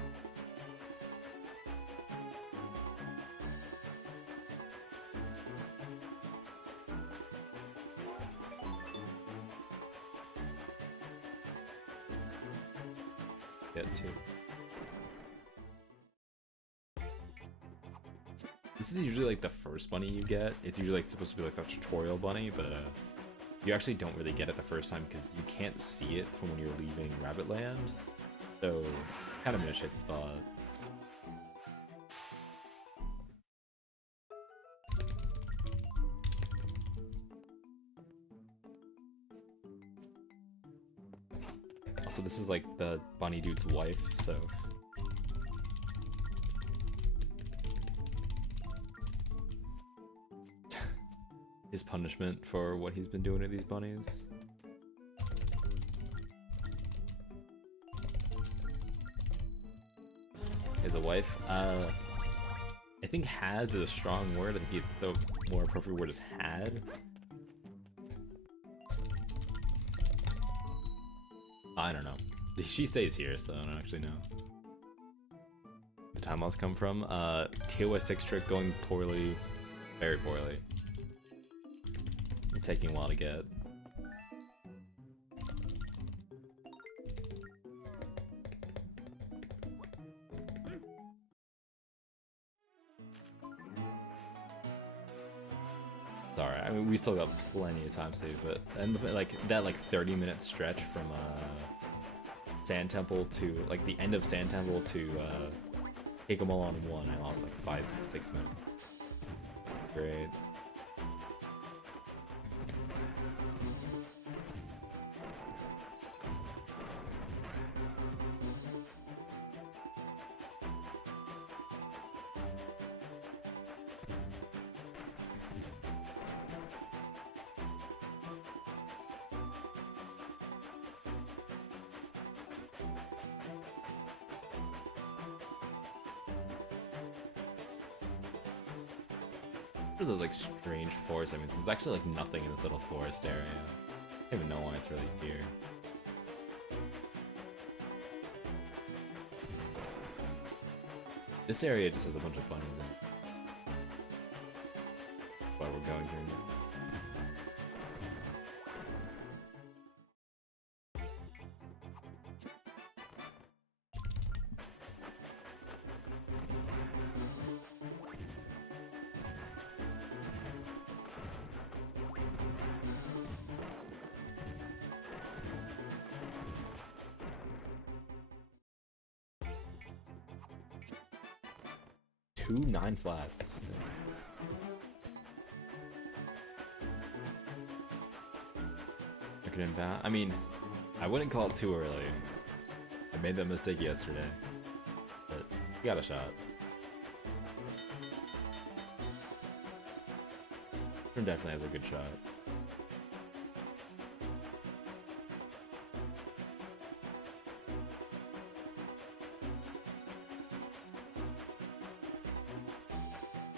Too. This is usually like the first bunny you get. It's usually like supposed to be like the tutorial bunny, but you actually don't really get it the first time because you can't see it from when you're leaving Rabbit Land. So kind of in a shit spot. Also, this is like the bunny dude's wife, so his punishment for what he's been doing to these bunnies. Is a wife. I think has is a strong word. I think the more appropriate word is had. I don't know. She stays here, so I don't actually know. The time loss come from TOS 6 trick going poorly, very poorly. Taking a while to get. Sorry, I mean we still got plenty of time saved, but and like that 30-minute stretch from Sand Temple to like the end of Sand Temple to take them all on one, I lost like 5-6 minutes. Great. What are those like strange forests? I mean, there's actually like nothing in this little forest area. I don't even know why it's really here. This area just has a bunch of bunnies in it. That's why we're going here now. Two 9 flats. Looking inbound. I mean, I wouldn't call it too early. I made that mistake yesterday, but we got a shot. Definitely has a good shot.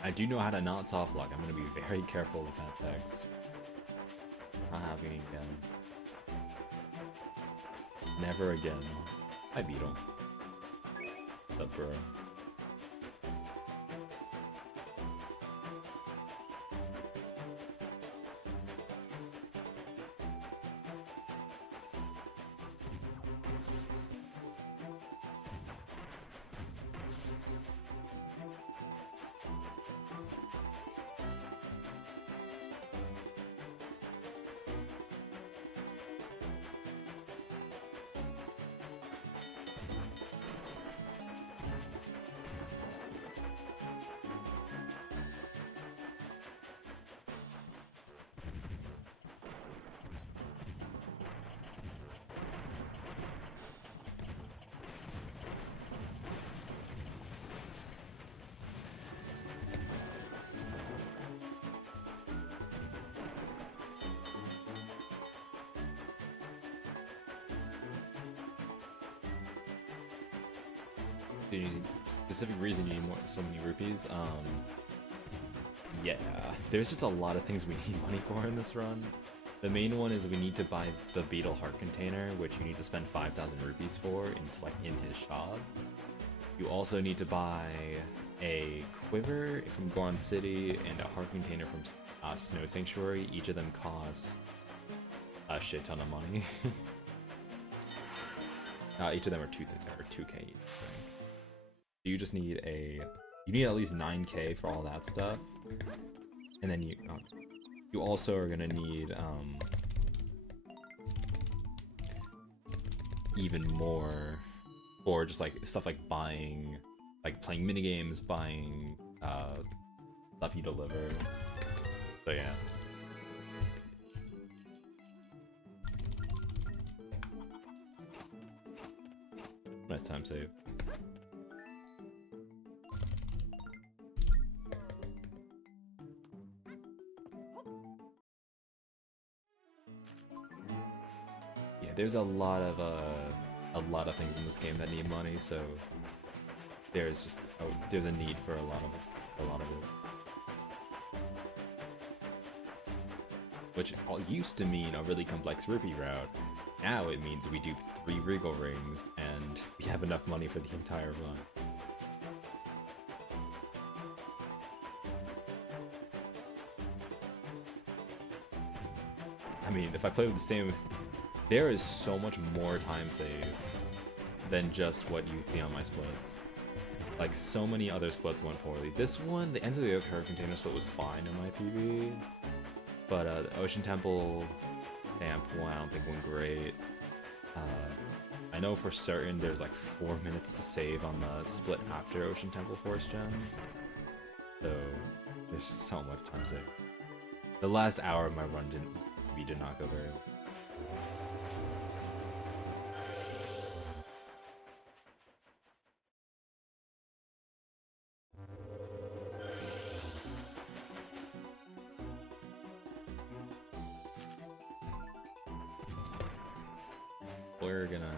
I do know how to not soft lock. I'm gonna be very careful with that text. Not happening again. Never again. Hi, Beetle. What's up, bro? The specific reason you need so many rupees? Yeah, there's just a lot of things we need money for in this run. The main one is we need to buy the Beetle Heart Container, which you need to spend 5,000 rupees for in his shop. You also need to buy a quiver from Goron City and a heart container from Snow Sanctuary. Each of them cost a shit ton of money. Each of them are 2K each. You just need you need at least 9K for all that stuff, and then you also are gonna need even more for just like stuff like buying, like playing minigames, buying stuff you deliver. So yeah. Nice time save. There's a lot of things in this game that need money, so there's just there's a need for a lot of it. Which used to mean a really complex rupee route. Now it means we do 3 Regal rings and we have enough money for the entire run. I mean, if I play with the same... There is so much more time saved than just what you see on my splits. Like, so many other splits went poorly. This one, the end of the other container split was fine in my PB. But the Ocean Temple Camp one, I don't think went great. I know for certain there's like 4 minutes to save on the split after Ocean Temple Force Gem. So there's so much time saved. The last hour of my run did not go very well. We're gonna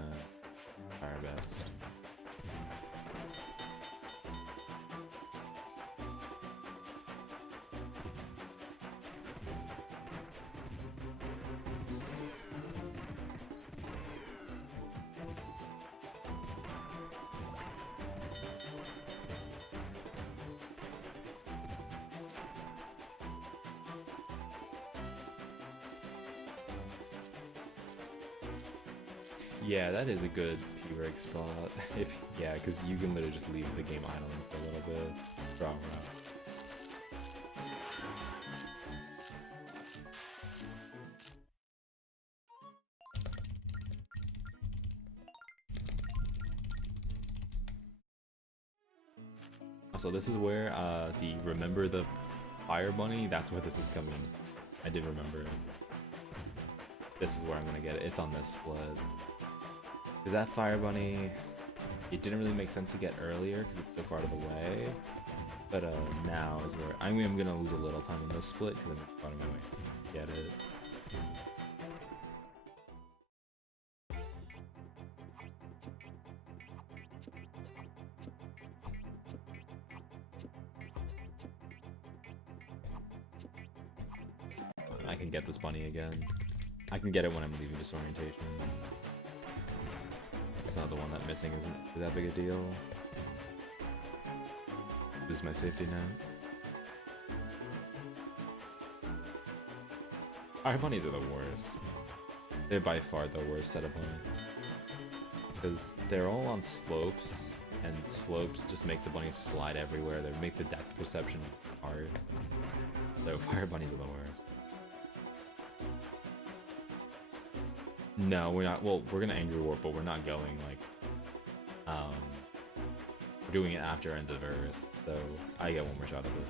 try our best. Yeah, that is a good P-Rig spot. Yeah, because you can literally just leave the game idling for a little bit. Draw route. So this is where the remember the fire bunny. That's where this is coming. I did remember it. This is where I'm gonna get it. It's on this split. Because that fire bunny, it didn't really make sense to get earlier because it's so far out of the way. But now is where I'm gonna lose a little time in this split because I'm finding my way to get it. I can get this bunny again. I can get it when I'm leaving disorientation. It's not the one that missing isn't that big a deal. This is my safety net. Our bunnies are the worst. They're by far the worst set of bunny. Because they're all on slopes, and slopes just make the bunnies slide everywhere. They make the depth perception hard. So fire bunnies are the worst. No, we're not. Well, we're gonna Angry Warp, but we're not going like. We're doing it after Ends of Earth, so I get one more shot of this.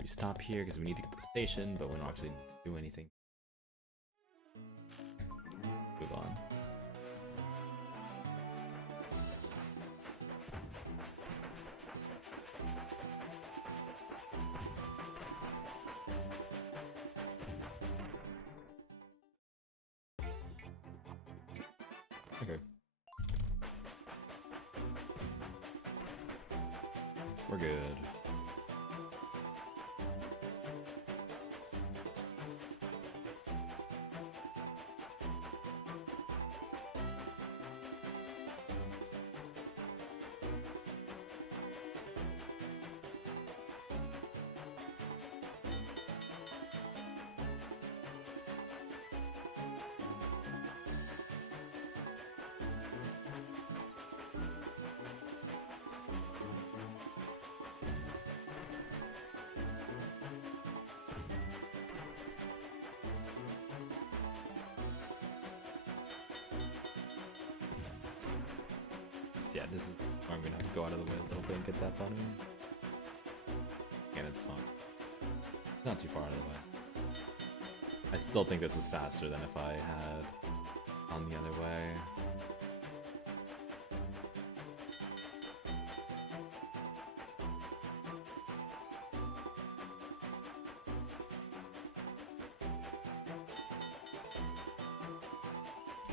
We stop here because we need to get to the station, but we don't actually do anything. Move on. Okay. We're good. Yeah, this is where I'm gonna have to go out of the way a little bit and get that bunny. And it's fine. Not too far out of the way. I still think this is faster than if I had gone the other way.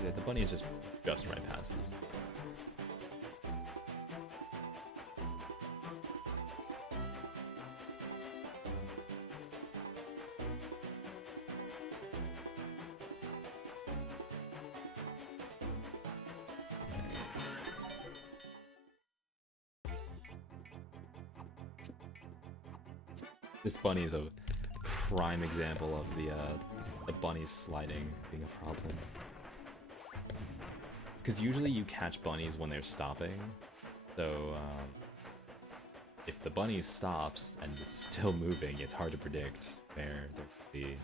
Yeah, the bunny is just right past this. This bunny is a prime example of the bunny sliding being a problem. Because usually you catch bunnies when they're stopping, so if the bunny stops and it's still moving, it's hard to predict where they're going to be.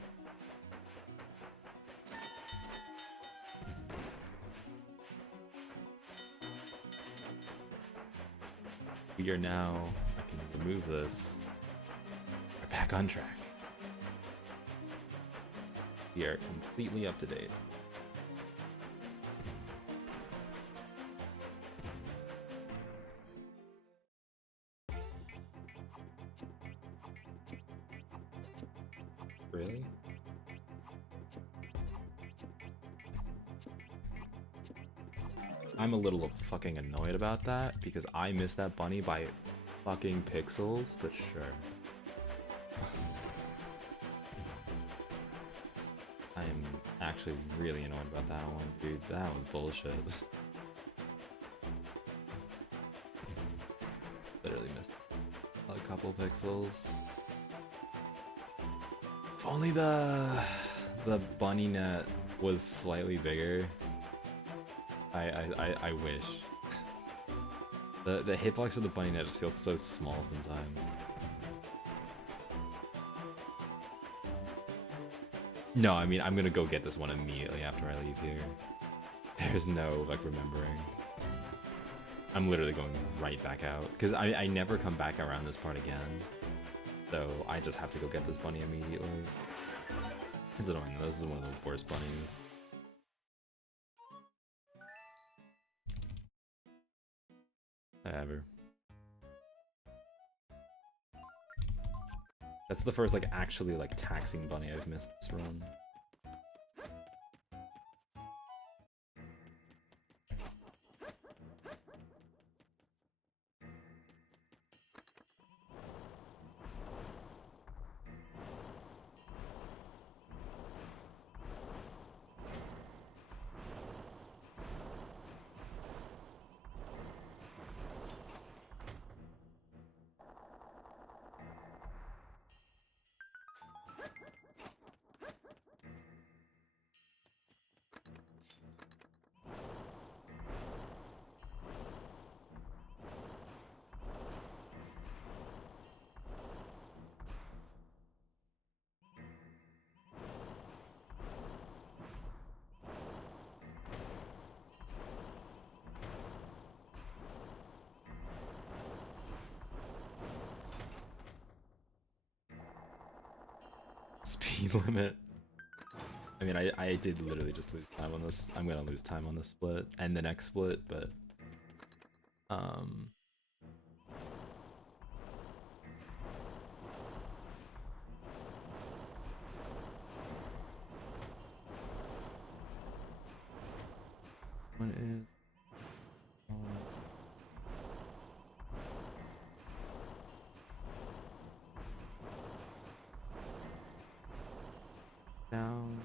We are now, I can remove this, we're back on track. We are completely up to date. Really? I'm a little fucking annoyed about that because I missed that bunny by fucking pixels, but sure. I'm actually really annoyed about that one, dude. That was bullshit. Literally missed a couple pixels. If only the bunny net was slightly bigger. I wish. The hitbox for the bunny net just feels so small sometimes. No, I mean, I'm gonna go get this one immediately after I leave here. There's no, like, remembering. I'm literally going right back out. Because I never come back around this part again. So I just have to go get this bunny immediately. It's annoying. This is one of the worst bunnies. Ever. That's the first, like, actually, like, taxing bunny I've missed this run. Speed limit. I mean, I did literally just lose time on this. I'm gonna lose time on this split and the next split, but what is down?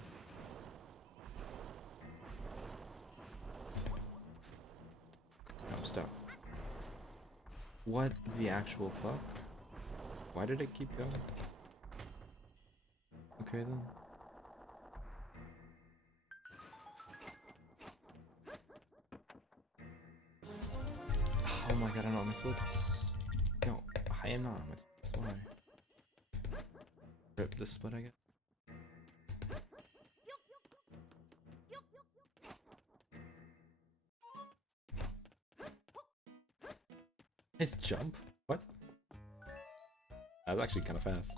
No, stop. What the actual fuck? Why did it keep going? Okay then. Oh my god, I'm not on my splits. No, I am not on my splits. Why? Rip this split, I guess. Nice jump? What? That was actually kind of fast.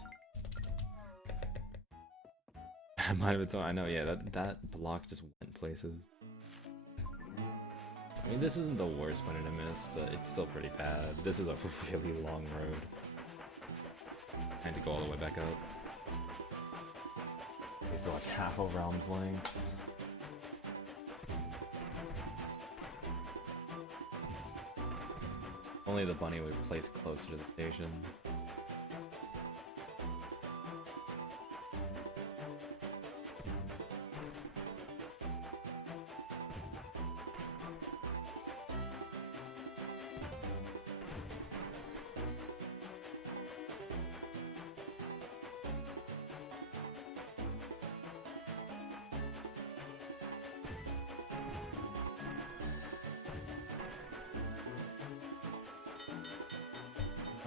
Might have its own. I know, yeah, that block just went places. I mean, this isn't the worst bunny to miss, but it's still pretty bad. This is a really long road. I had to go all the way back up. It's still like half a realm's length. Only the bunny would place closer to the station.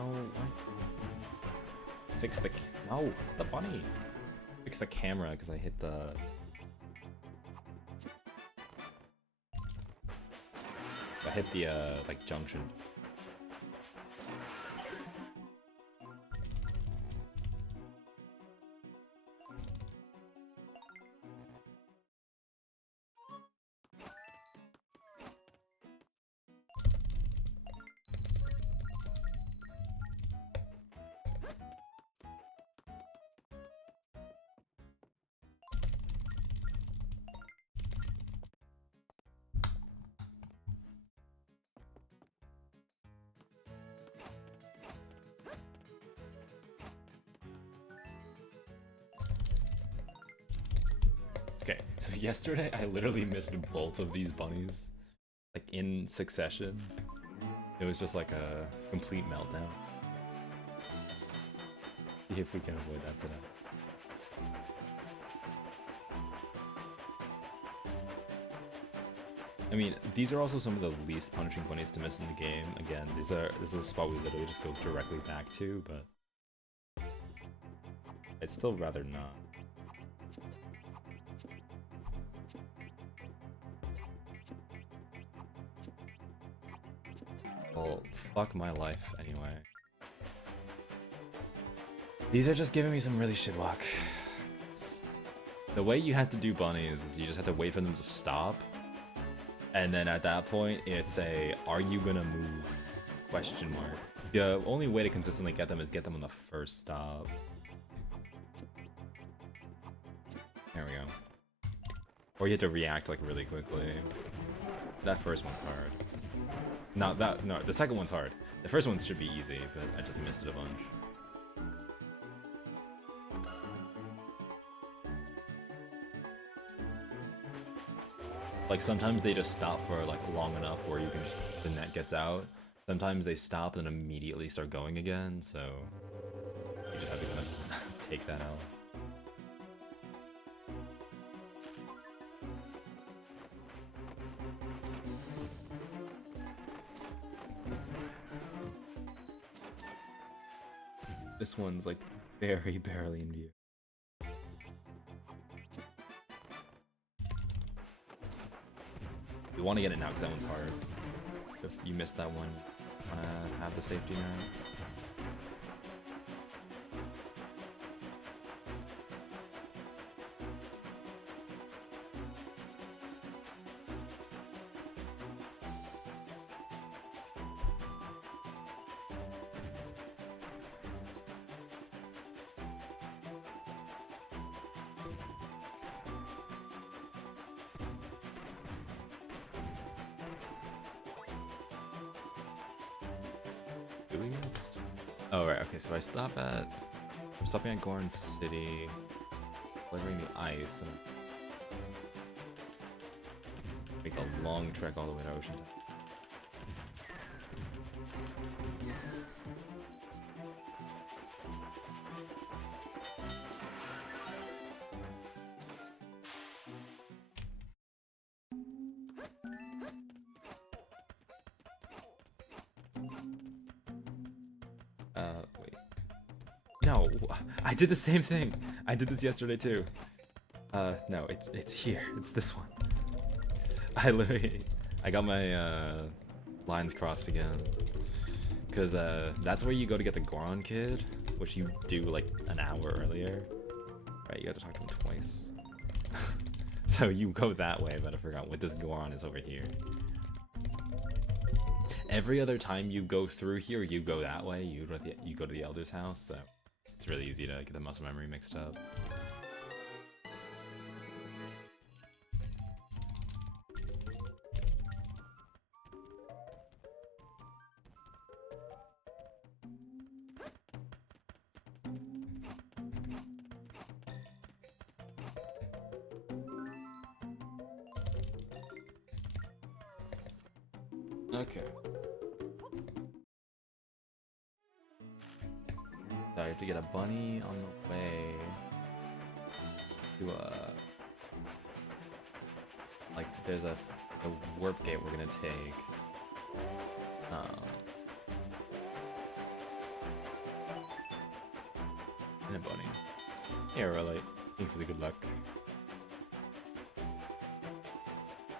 what? Fix the... No, the bunny. Fix the camera because I hit the... like, junction. Okay, so yesterday I literally missed both of these bunnies, like in succession. It was just like a complete meltdown. See if we can avoid that today. I mean, these are also some of the least punishing bunnies to miss in the game. Again, this is a spot we literally just go directly back to, but I'd still rather not. Well, fuck my life anyway. These are just giving me some really shit luck. The way you had to do bunnies is you just have to wait for them to stop. And then at that point, it's a, are you gonna move? Question mark. The only way to consistently get them is get them on the first stop. There we go. Or you have to react like really quickly. That first one's hard. Not that, no, the second one's hard. The first one should be easy, but I just missed it a bunch. Like sometimes they just stop for like long enough where you can just, the net gets out. Sometimes they stop and immediately start going again, so you just have to kind of take that out. This one's like very barely in view. You want to get it now because that one's hard. If you missed that one, want to have the safety net. Oh right, okay, so I stop at... I'm stopping at Gorn City, delivering the ice, and make a long trek all the way to Ocean. Wait. No, I did the same thing. I did this yesterday too. No, it's here. It's this one. I got my lines crossed again. Cause that's where you go to get the Goron kid, which you do like an hour earlier. Right, you have to talk to him twice. So you go that way, but I forgot what this Goron is over here. Every other time you go through here, you go that way. You go to the Elder's house, so it's really easy to get the muscle memory mixed up. Okay. So I have to get a bunny on the way to like there's a warp gate we're gonna take. And a bunny. Yeah, really. Thank you for the good luck.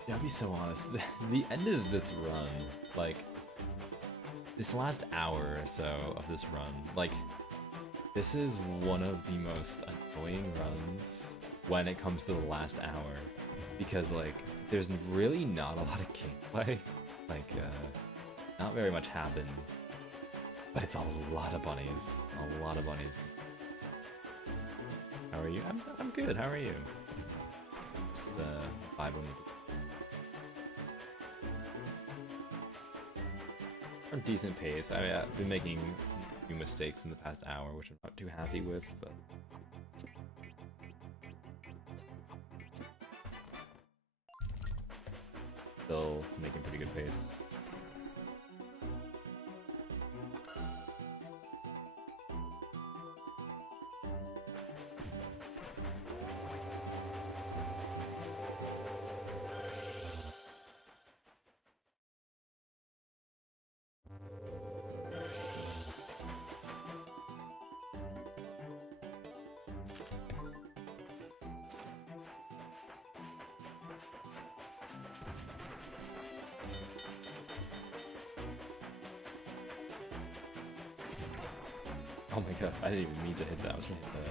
Yeah, I'll be so honest. The end of this run, like, this last hour or so of this run, like, this is one of the most annoying runs when it comes to the last hour. Because, like, there's really not a lot of gameplay. Like, not very much happens. But it's a lot of bunnies. A lot of bunnies. How are you? I'm good. How are you? Just vibing with a decent pace. I mean, I've been making a few mistakes in the past hour, which I'm not too happy with, but still making pretty good pace. Oh my god, I didn't even mean to hit that. I was trying to hit the...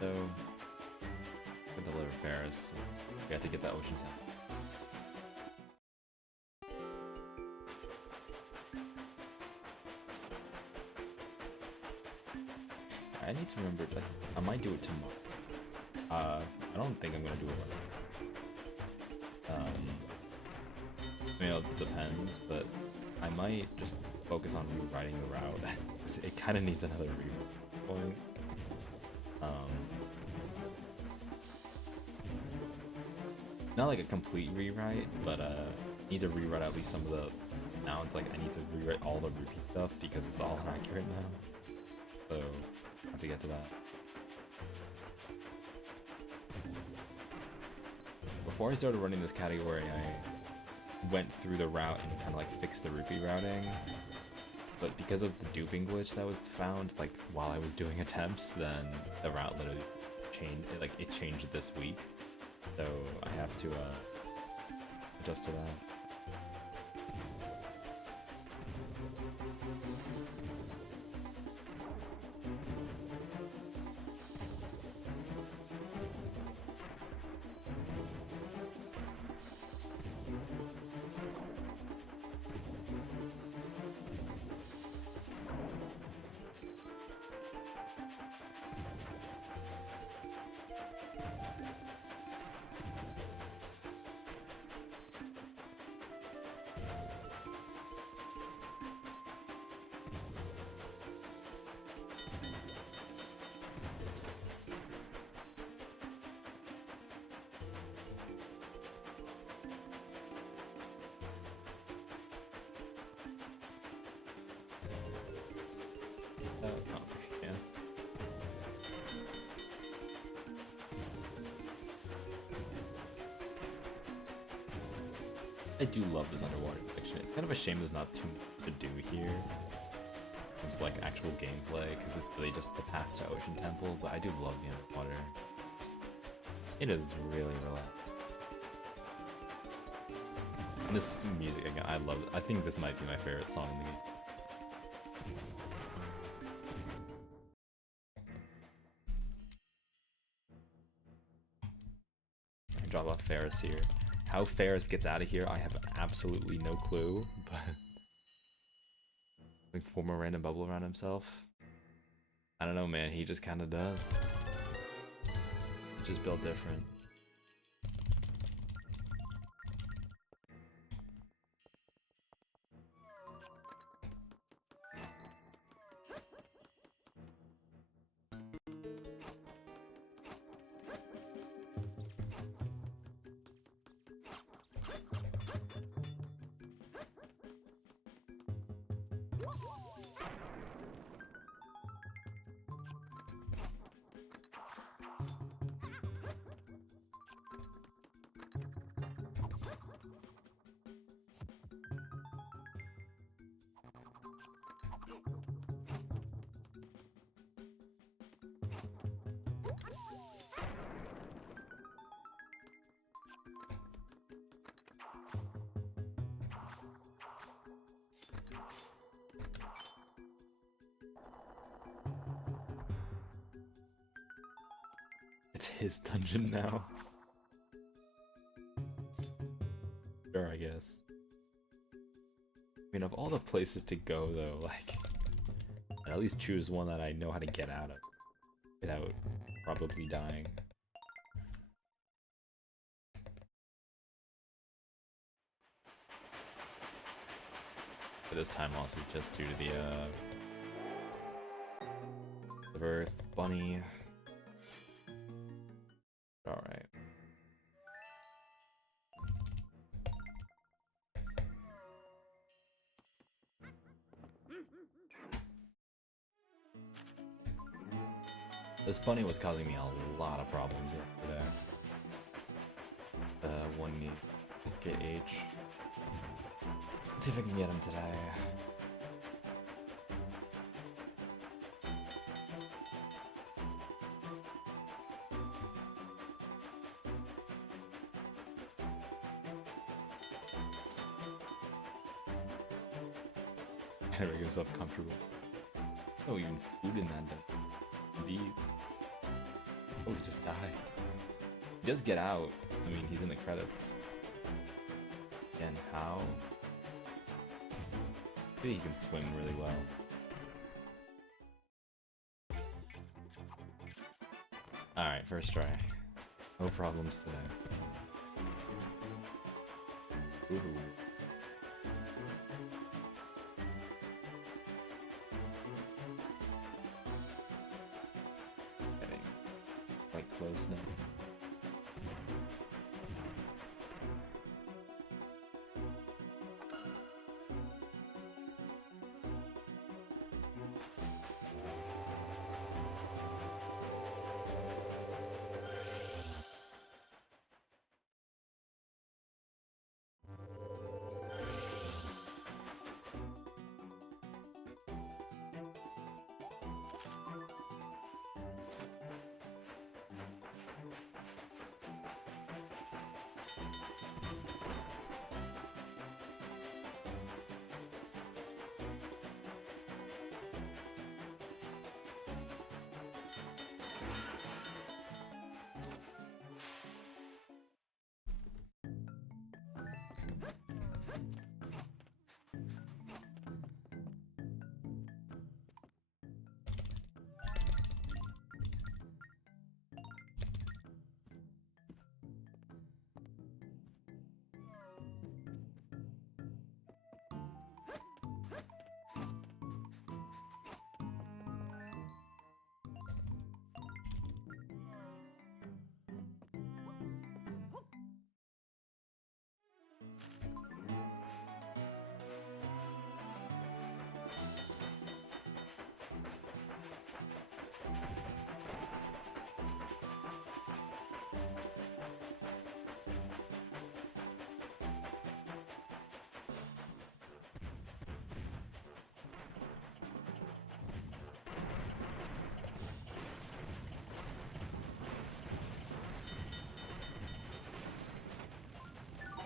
So... I'm gonna deliver Ferris. We have to get that ocean tank. I need to remember that I might do it tomorrow. I don't think I'm gonna do it right now. I mean, it depends, but I might just focus on rewriting the route. It kind of needs another rewrite point. Not like a complete rewrite, but need to rewrite at least some of the. Now it's like I need to rewrite all the rupee stuff because it's all inaccurate now. So I have to get to that. Before I started running this category, I went through the route and kind of like fixed the rupee routing. But because of the duping glitch that was found, like while I was doing attempts, then the route literally changed. It changed this week, so I have to adjust to that. I don't think I can. I do love this underwater fiction. It's kind of a shame there's not too much to do here. It's like actual gameplay, because it's really just the path to Ocean Temple, but I do love the underwater. It is really relaxing. And this music, again, I love it. I think this might be my favorite song in the game. Drop off Ferris here. How Ferris gets out of here, I have absolutely no clue, but like form a random bubble around himself. I don't know, man. He just kind of does. Just built different. It's his dungeon now. Sure, I guess. I mean, of all the places to go, though, like, I'd at least choose one that I know how to get out of without probably dying. But this time loss is just due to the Earth Bunny. Alright. This bunny was causing me a lot of problems yesterday. One need to get H. Let's see if I can get him today. Gotta make himself comfortable. Oh, even food in that dungeon. Indeed. Oh, he just died. He does get out. I mean, he's in the credits. And how? Maybe he can swim really well. Alright, first try. No problems today. Woohoo. Getting quite close now.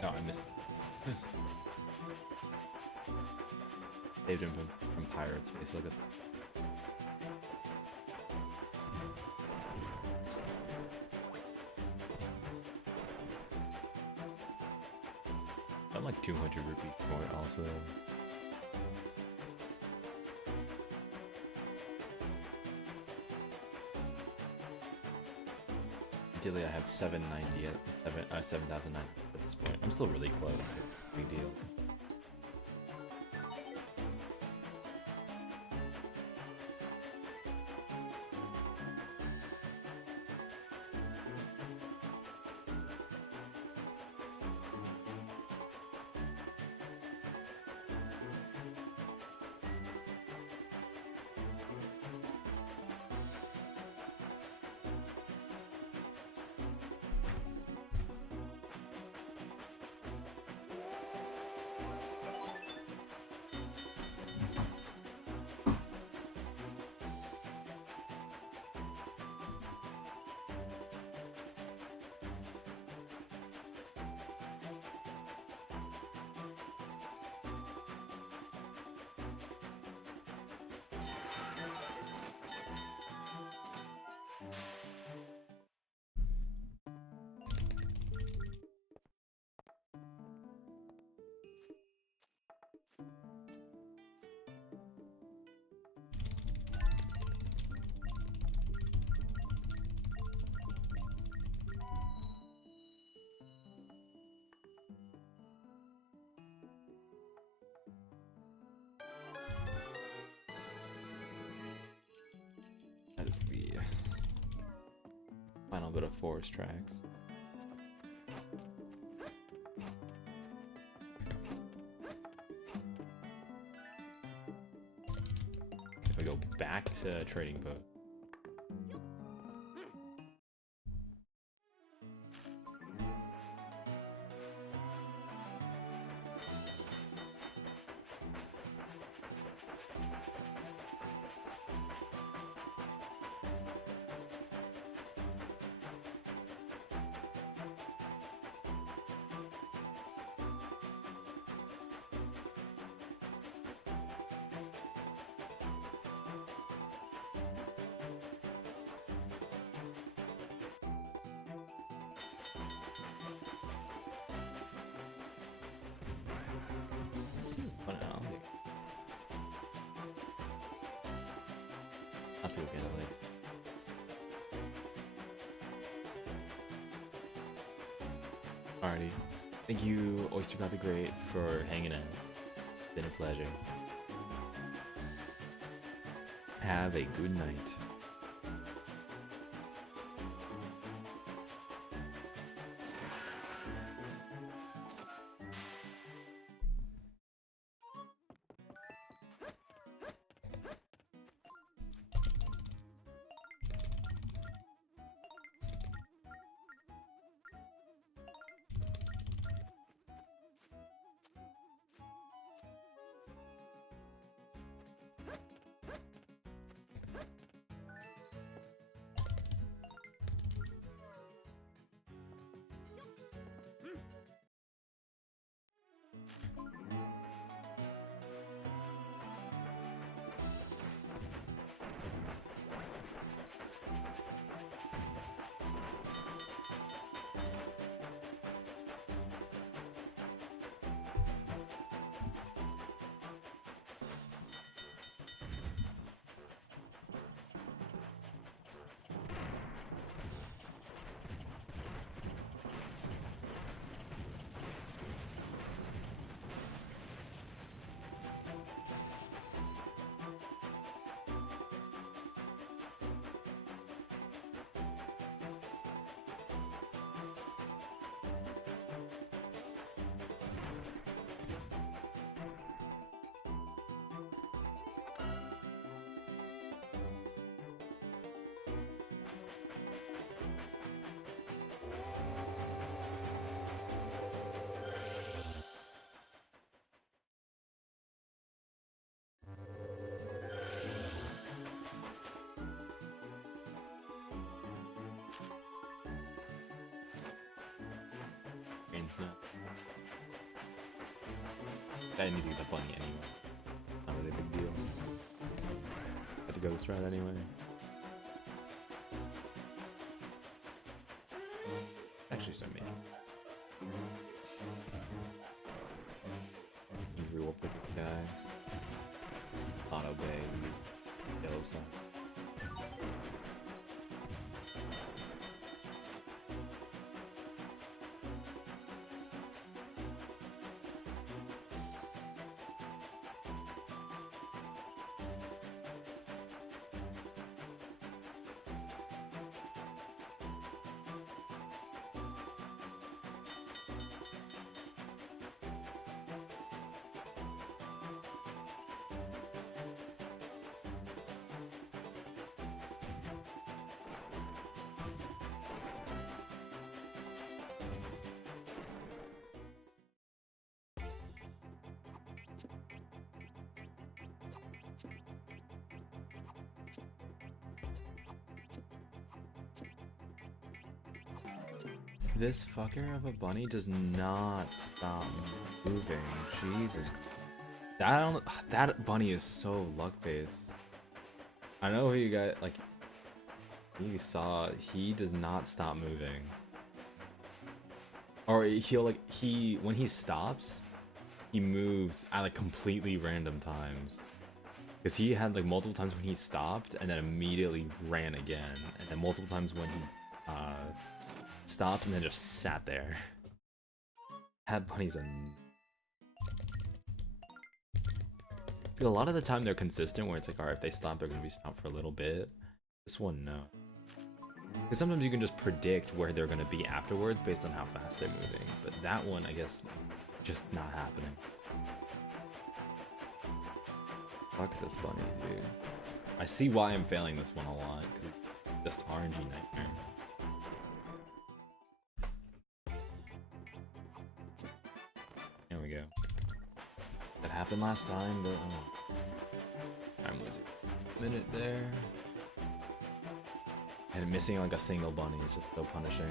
No, I missed it. Saved him from pirates, basically. I'm like 200 rupees for it also. Ideally, I have 790 at 7,009 at this point. I'm still really close. Big deal. is the final bit of forest tracks. We go back to trading post. I'll have to look at it later. Alrighty. Thank you, Oyster God the Great, for hanging in. It's been a pleasure. Have a good night. Not. I need to get the bunny anyway. Not really a big deal. Had to go this route anyway. Actually, start making. You grew up with this guy. Auto Bay, yellow sun. This fucker of a bunny does not stop moving. Jesus. That bunny is so luck-based. I know who you guys, like, you saw, he does not stop moving. Or he'll, like, when he stops, he moves at, like, completely random times. Because he had, like, multiple times when he stopped and then immediately ran again. And then multiple times when he, stopped and then just sat there. That bunny's a lot of the time they're consistent where it's like, alright, if they stop, they're gonna be stopped for a little bit. This one, no. Because sometimes you can just predict where they're going to be afterwards based on how fast they're moving. But that one, I guess, just not happening. Fuck this bunny, dude. I see why I'm failing this one a lot, because it's just RNG nightmare. There we go. That happened last time, but I'm losing. Minute there. And missing like a single bunny is just so punishing.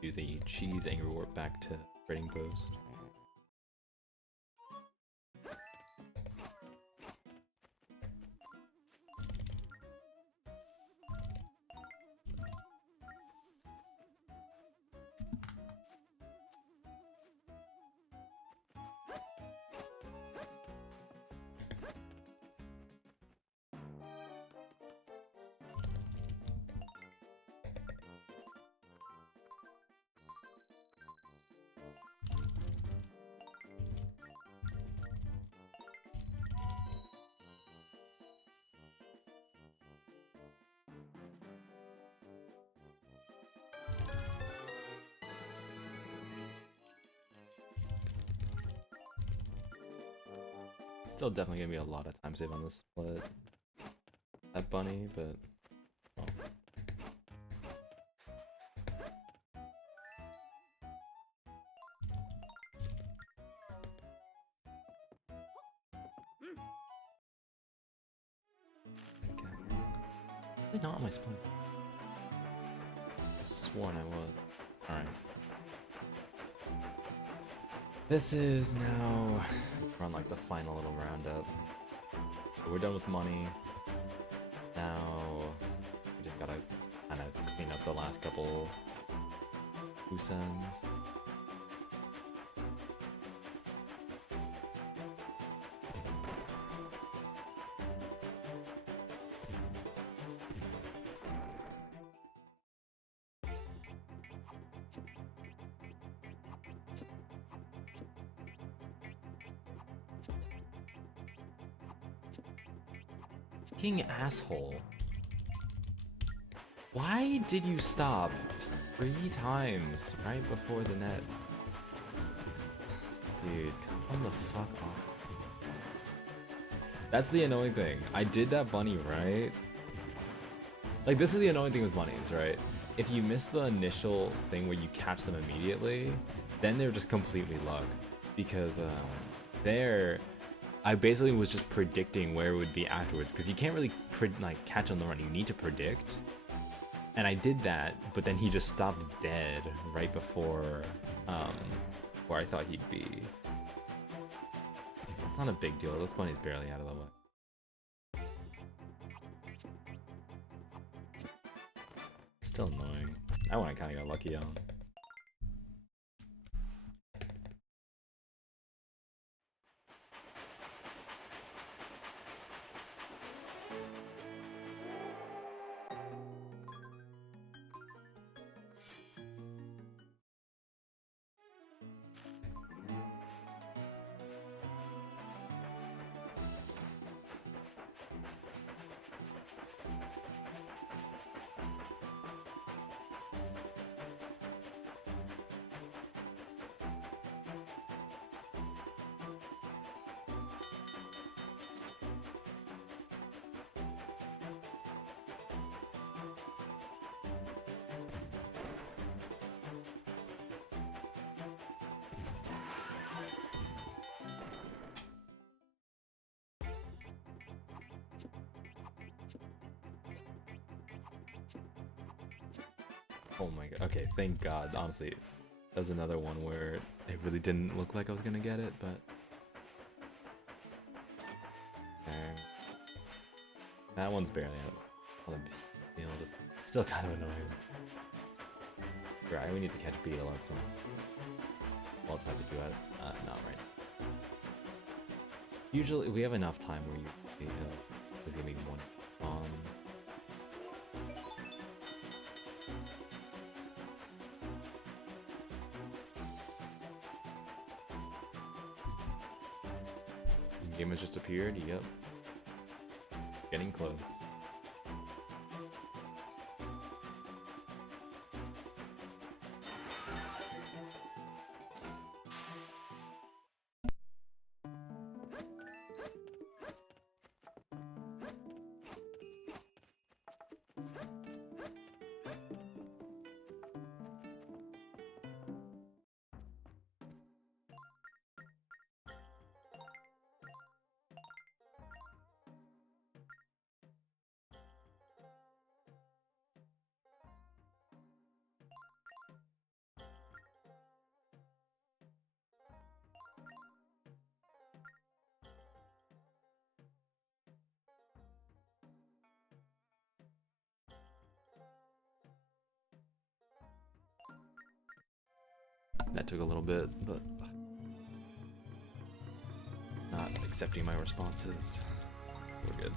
Do the cheese angry warp back to trading post. Still definitely gonna be a lot of time save on this split. That bunny, but oh. Okay. Not on my split. I sworn I was. Alright. This is now we're on like the final little roundup. So we're done with money. Now we just gotta kind of clean up the last couple loose ends. fucking asshole. Why did you stop 3 times right before the net? Dude, come the fuck off. That's the annoying thing. I did that bunny right. Like, this is the annoying thing with bunnies, right? If you miss the initial thing where you catch them immediately, then they're just completely luck. Because there, I basically was just predicting where it would be afterwards. Because you can't really like catch on the run. You need to predict. And I did that, but then he just stopped dead right before where I thought he'd be. It's not a big deal. This bunny's barely out of the way. Still annoying. That one I kind of got lucky on. Oh my god. Okay, thank God. Honestly, that was another one where it really didn't look like I was gonna get it, but... That one's barely out. You know, just still kind of annoying. Right, we need to catch Beetle at some... We'll just have to do it. Not right now. Usually, we have enough time where you there's gonna be one on... Game has just appeared, yep. Getting close. That took a little bit, but not accepting my responses. We're good.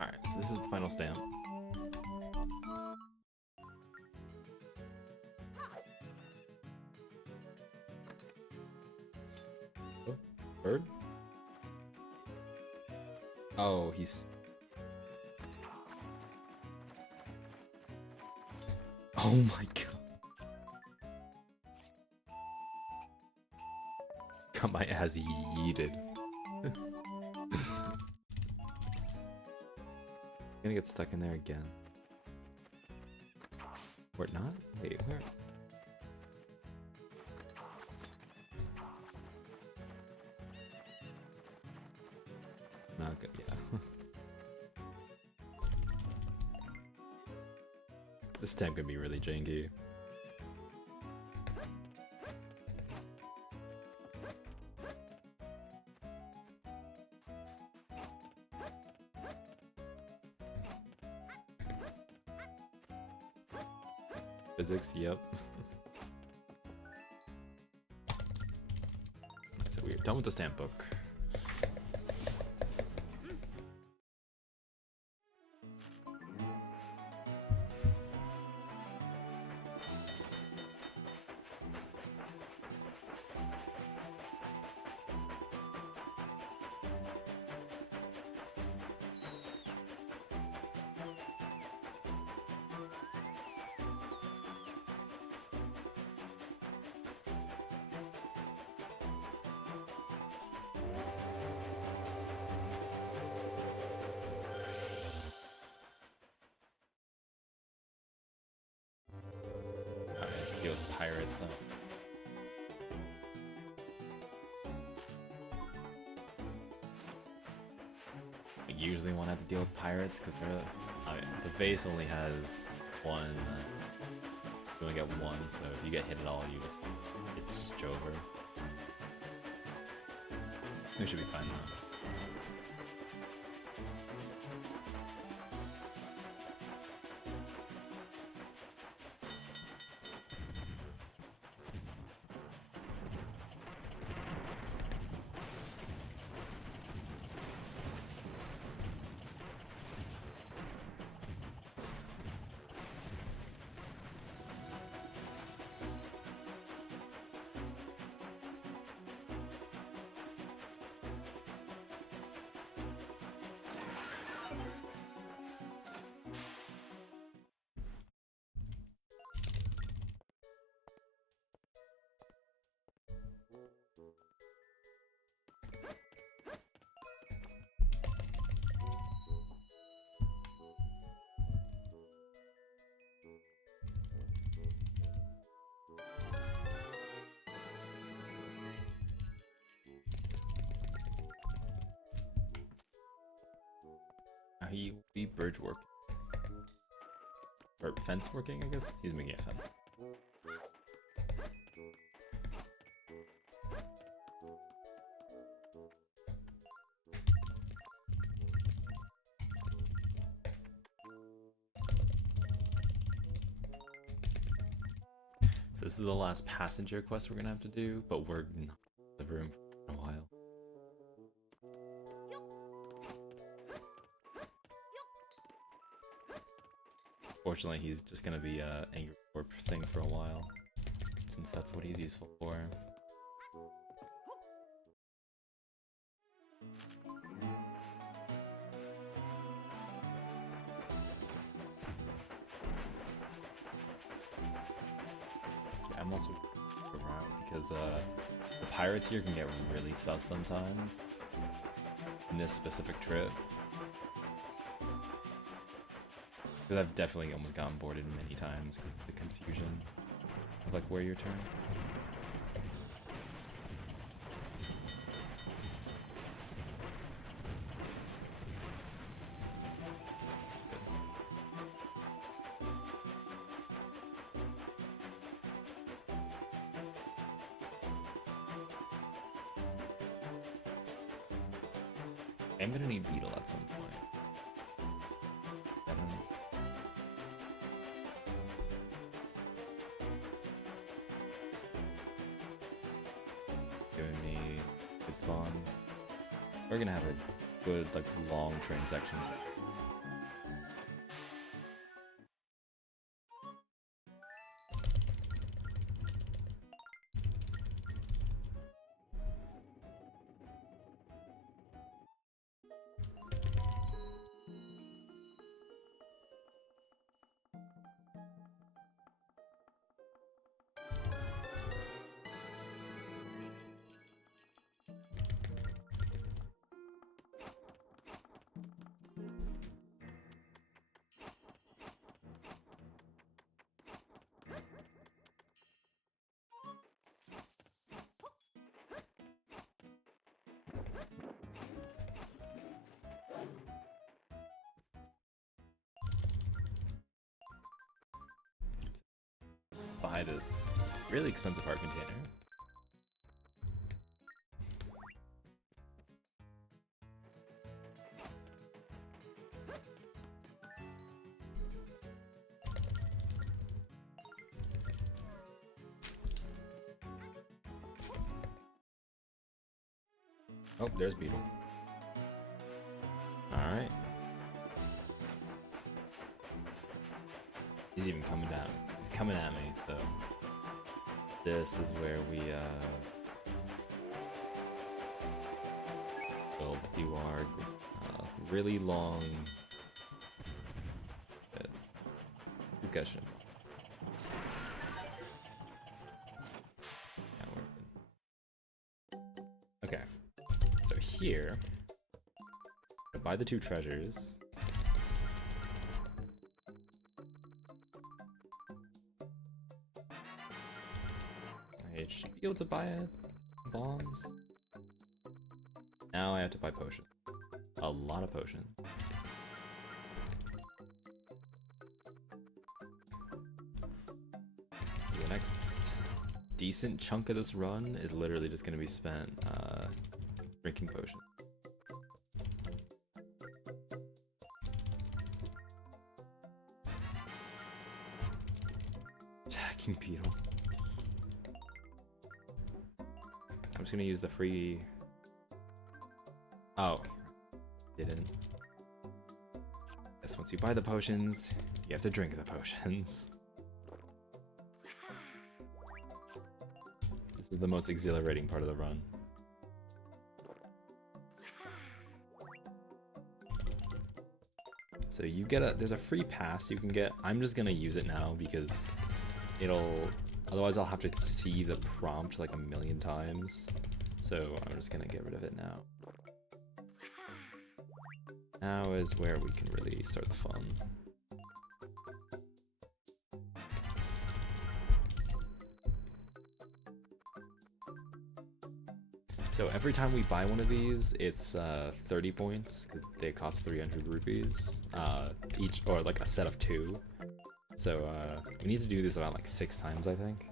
Alright, so this is the final stamp. Oh, bird? Oh, he's... Oh my god. Got my ass yeeted. Gonna get stuck in there again. Or not? Wait, where? Not good, yeah. This time could be really janky. Physics, yep. So we're done with the stamp book. Deal with pirates. I usually want to have to deal with pirates because they're. The vase only has one. You only get one, so if you get hit at all, it's just over. We should be fine though. He bridge work. Or fence working, I guess? He's making a fence. So this is the last passenger quest we're gonna have to do, but we're not in the room for a while. Fortunately, he's just gonna be a angry warp thing for a while, since that's what he's useful for. Yeah, I'm also around because the pirates here can get really sus sometimes in this specific trip. Because I've definitely almost gotten boarded many times because of the confusion of like where your turn. I'm gonna need Beetle at some point. I don't know. Giving me good spawns. We're gonna have a good, like, long train section. buy this really expensive heart container. Oh, there's Beetle. Alright. He's even coming down. He's coming at me, so this is where we will do our really long. These guys shouldn't. Okay, so here, buy the 2 treasures. I should be able to buy bombs. Now I have to buy potions. A lot of potions. So the next decent chunk of this run is literally just going to be spent drinking potions. Attacking Beetle. I'm just gonna use the free. Oh, didn't. Guess once you buy the potions, you have to drink the potions. This is the most exhilarating part of the run. So you get there's a free pass you can get. I'm just gonna use it now because otherwise I'll have to see the prompt like a million times. So I'm just gonna get rid of it now. Now is where we can really start the fun. So every time we buy one of these, it's 30 points, because they cost 300 rupees each, or like a set of 2. So we need to do this about like 6 times, I think.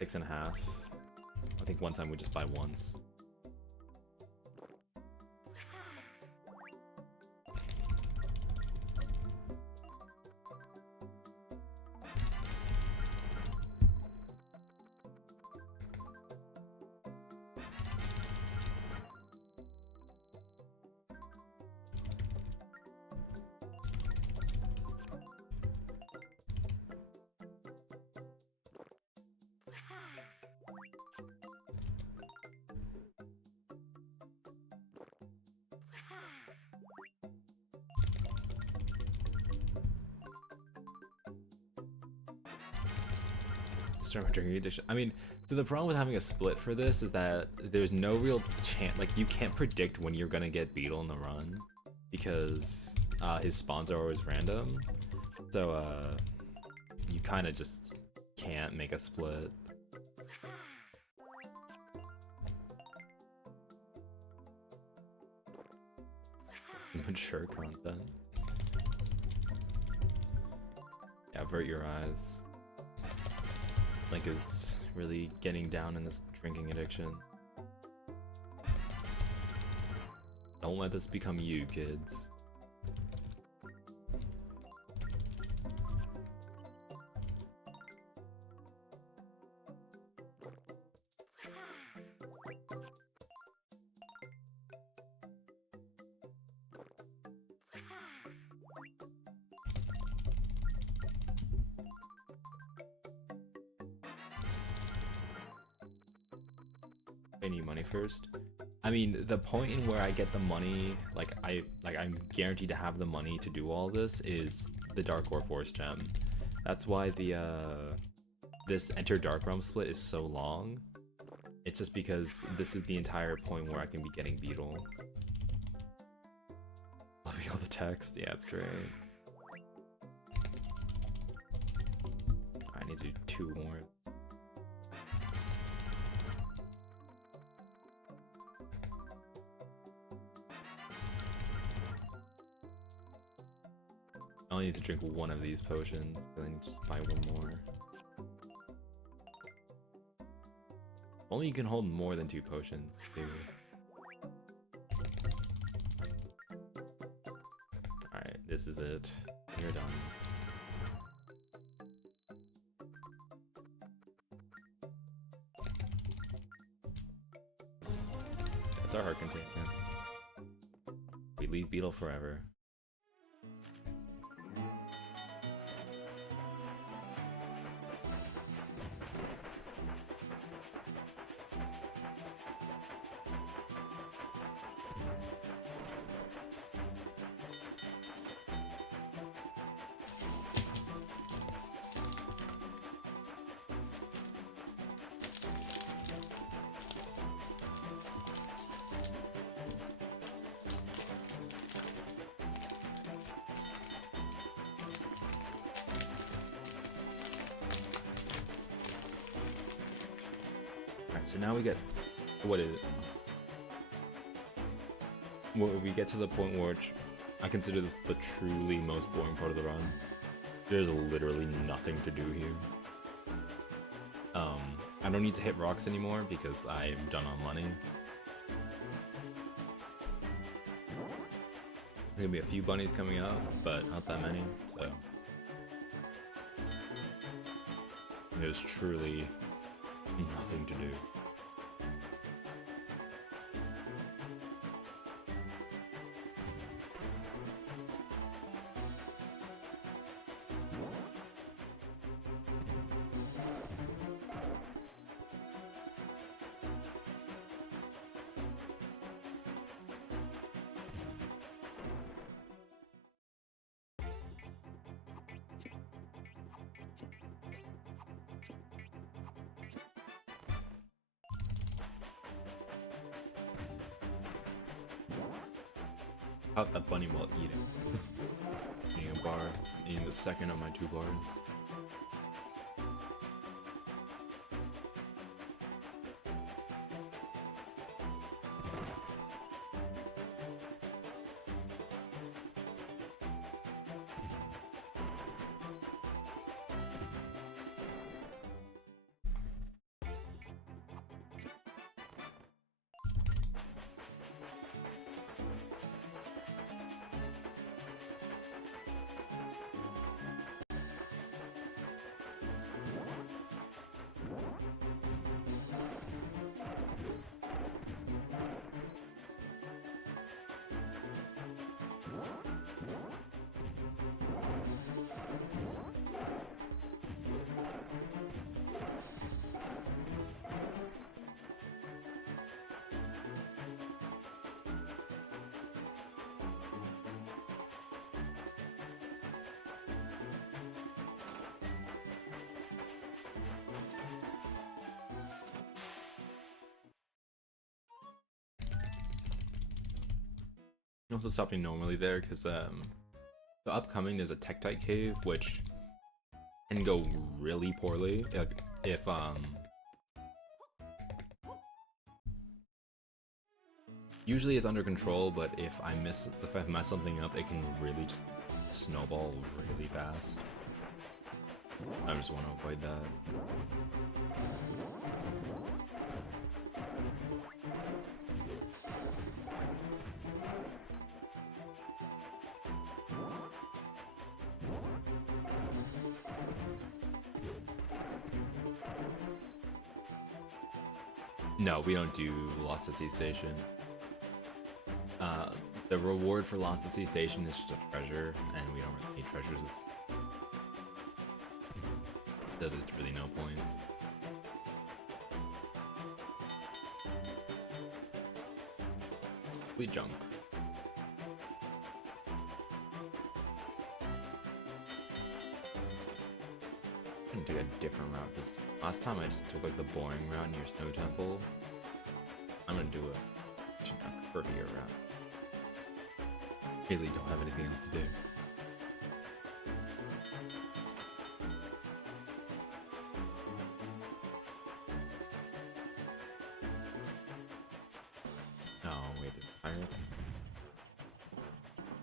6.5. I think one time we just buy once. Drinking addiction. I mean, so the problem with having a split for this is that there's no real chance, like you can't predict when you're gonna get Beetle in the run because his spawns are always random. So you kind of just can't make a split. Mature content. Yeah, avert your eyes. Link is really getting down in this drinking addiction. Don't let this become you, kids. I need money first. I mean, the point in where I get the money, I'm guaranteed to have the money to do all this is the Dark Ore Force gem. That's why the this Enter Dark Realm split is so long. It's just because this is the entire point where I can be getting Beetle. Loving all the text, yeah, it's great. I need to do 2 more. I only need to drink one of these potions, and then just buy one more. Only you can hold more than 2 potions, dude. Alright, this is it. You're done. That's our heart container. We leave Beetle forever. So now we get, what is it? Well, we get to the point where I consider this the truly most boring part of the run. There's literally nothing to do here. I don't need to hit rocks anymore because I'm done on money. There's gonna be a few bunnies coming out, but not that many, so. There's truly nothing to do. Out that bunny while eating. Eating a bar, eating the second of my 2 bars. Also stopping normally there because the upcoming there's a Tektite cave which can go really poorly if usually it's under control, but if I mess something up, it can really just snowball really fast. I just want to avoid that. No, we don't do Lost at Sea Station. The reward for Lost at Sea Station is just a treasure, and we don't really need treasures. So there's really no point. We junk. I'm gonna take a different route this time. Last time I just took like the boring route near Snow Temple. I'm gonna do a curvier route. Really don't have anything else to do. Oh wait, the pirates.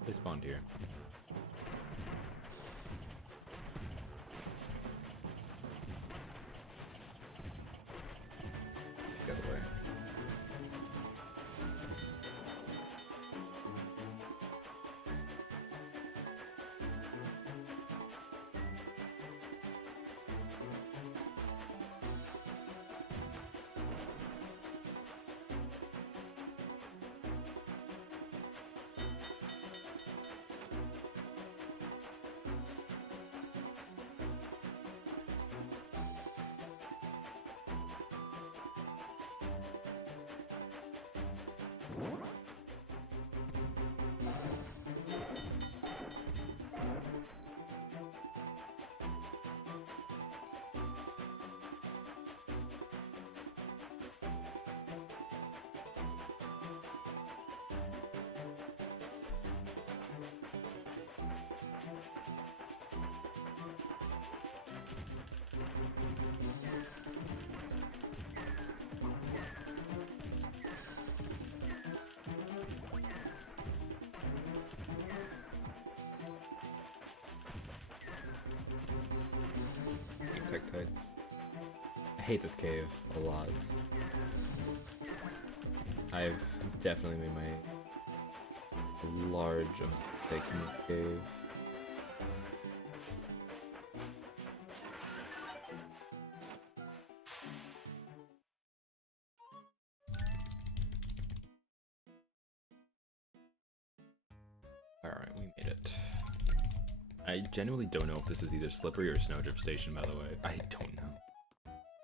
They spawned here. Tektites. I hate this cave a lot. I've definitely made my large mistakes in this cave. Alright, we made it. I genuinely don't know if this is either Slippery or Snowdrift Station, by the way. I don't know.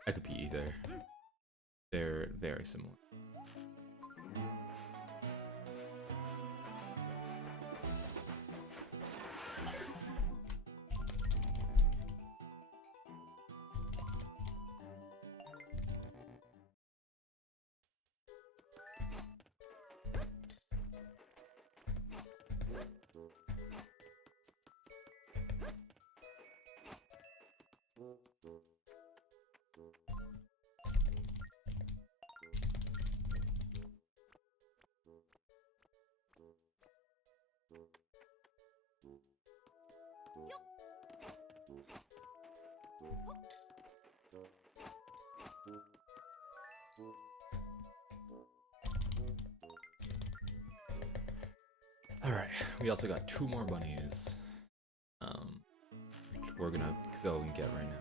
I could be either. They're very similar. Alright, we also got 2 more bunnies. We're gonna go and get right now.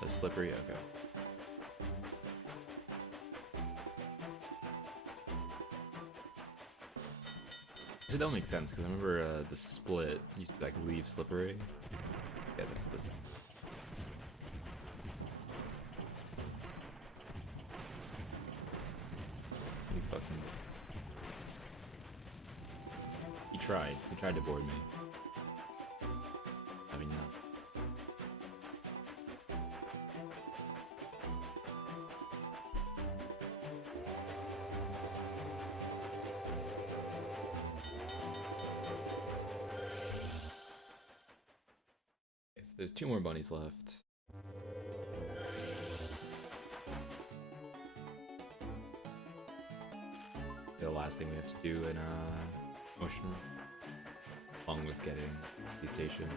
That's Slippery, okay. Actually, that would make sense, because I remember the split used to like leave Slippery. Yeah, that's the same. He tried to board me. I mean, not. Okay, so there's 2 more bunnies left. The last thing we have to do in motion room, along with getting the station.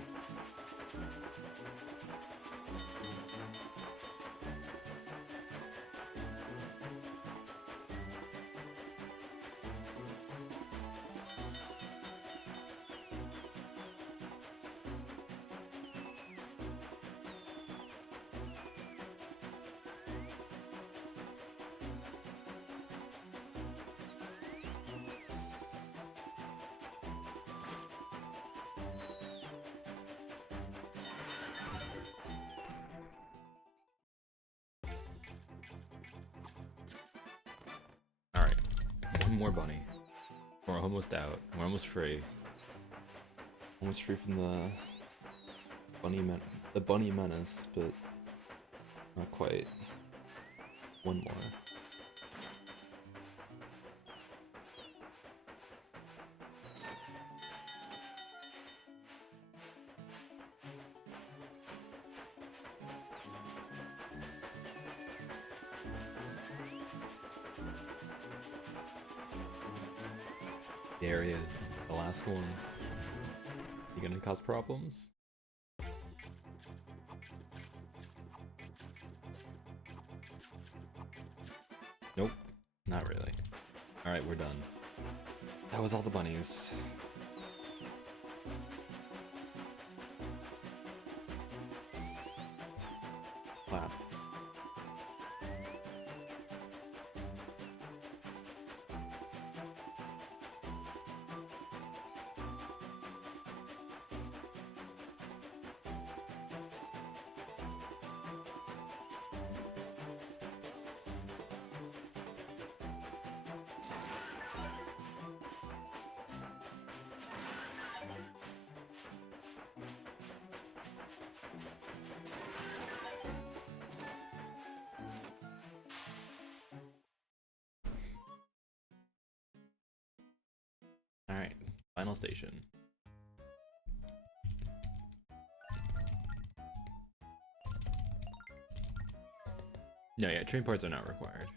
One more bunny. We're almost out. We're almost free. Almost free from the bunny menace, but not quite. One more. There he is, the last one. You gonna cause problems? Nope, not really. Alright, we're done. That was all the bunnies. Clap. final station. No, yeah, train parts are not required.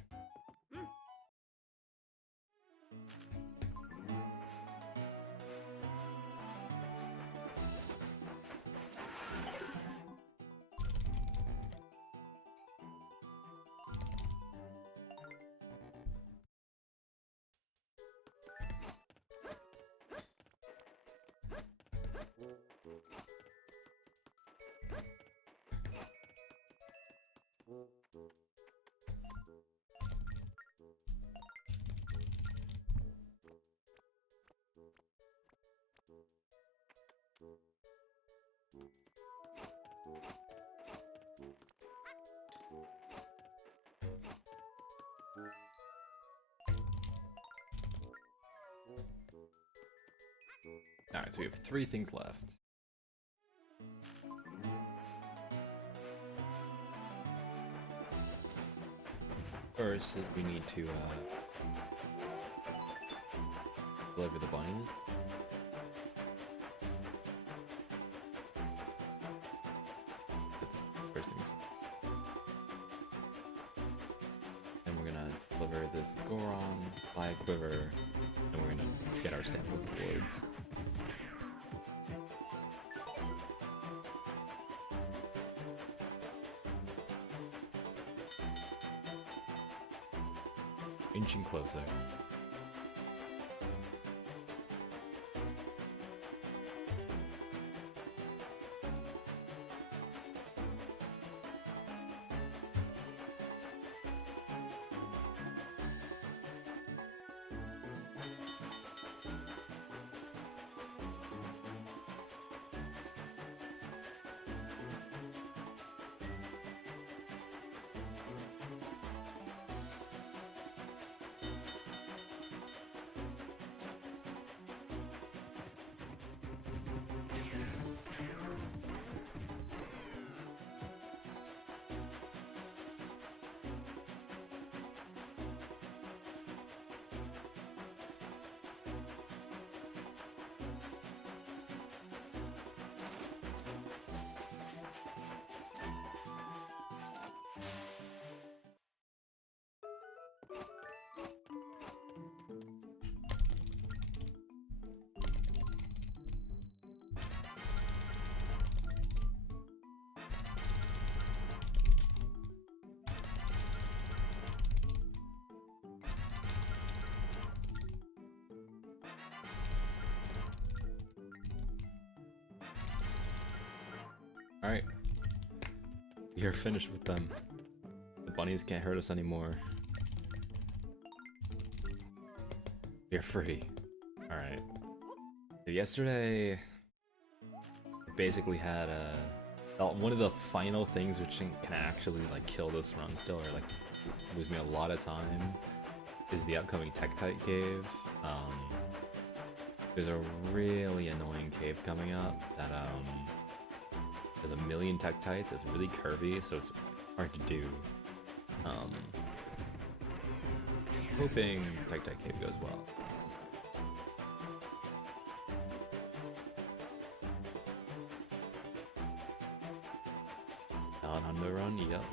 Alright, so we have 3 things left. First is we need to deliver the bunnies. That's first things. Then we're gonna deliver this Goron, fly quiver, and we're gonna get our stamp of rewards. Inching closer. Alright. We are finished with them. The bunnies can't hurt us anymore. We're free. Alright. So yesterday, I basically had one of the final things which can actually like kill this run still, or like lose me a lot of time, is the upcoming Tektite cave. There's a really annoying cave coming up that there's a million Tektites. It's really curvy, so it's hard to do. Hoping Tektite cave goes well. On the run, yep.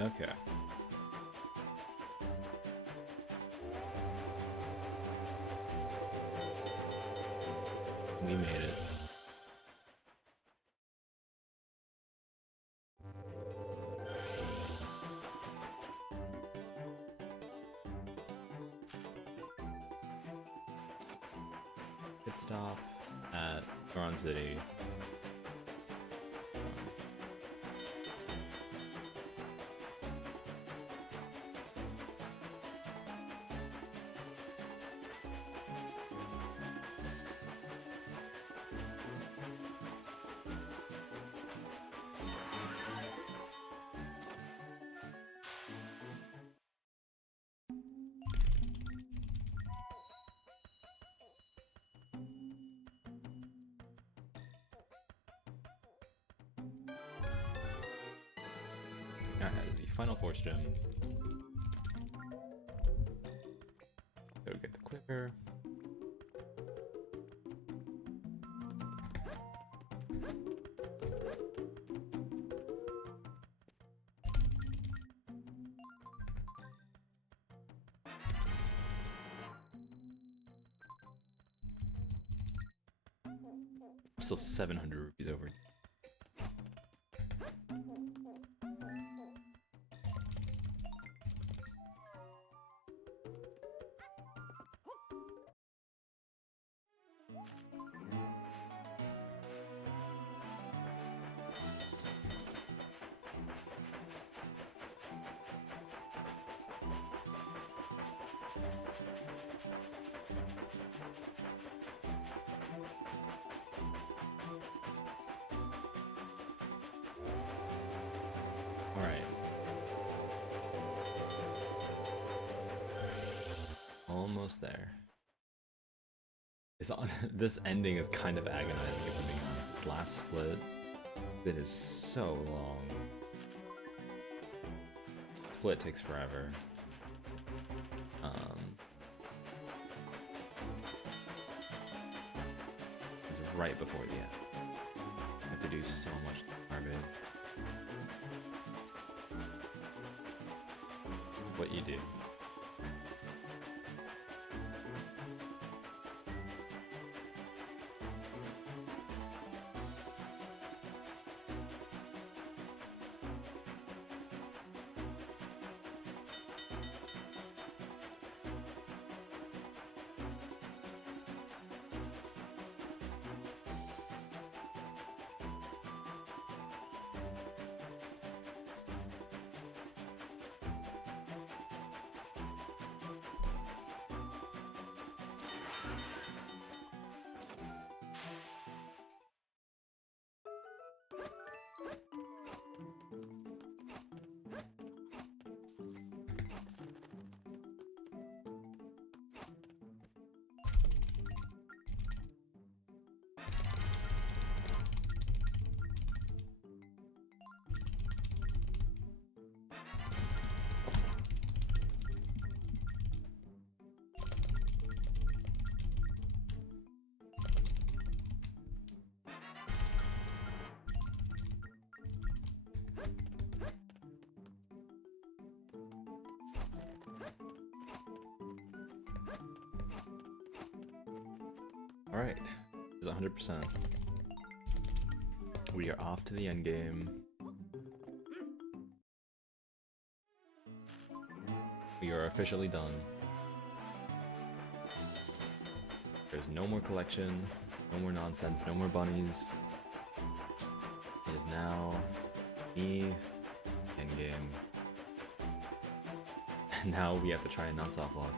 Okay. We made it. Pit stop at Goron City. Alright, the final force gem. Go get the quiver. I'm still 700 rupees over. Alright. Almost there. It's on, this ending is kind of agonizing if I'm being honest. This last split, it is so long. Split takes forever. It's right before the end. I have to do so much garbage. What you do. Alright, it's 100%. We are off to the end game. We are officially done. There's no more collection, no more nonsense, no more bunnies. It is now me, endgame. And now we have to try a non-soft lock.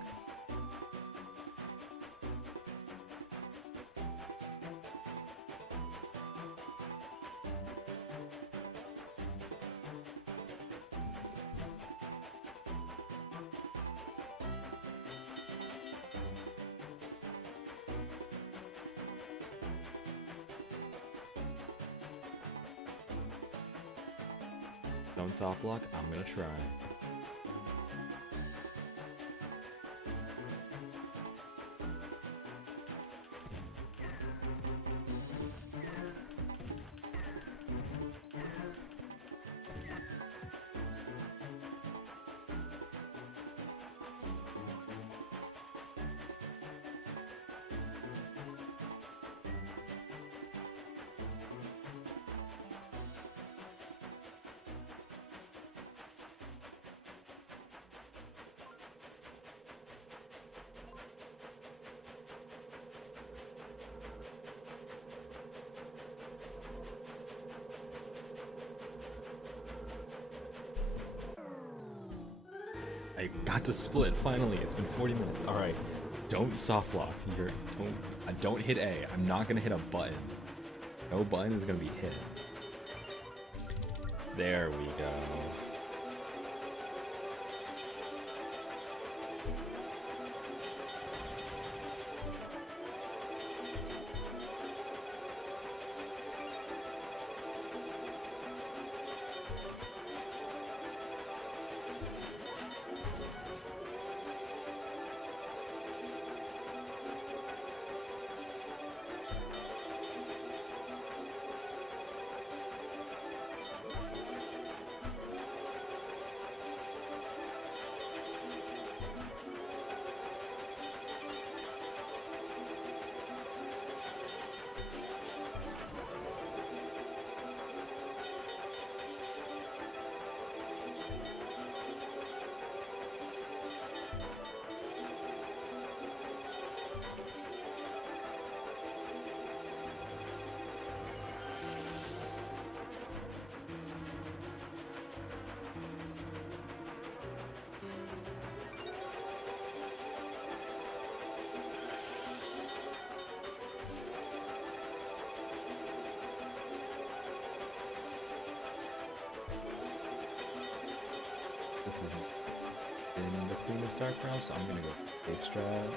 Don't soft lock, I'm gonna try. I got to split finally. It's been 40 minutes. All right, don't soft lock. Don't hit A. I'm not gonna hit a button. No button is gonna be hit. There we go. This isn't in the cleanest dark brown, so I'm gonna go safe strat.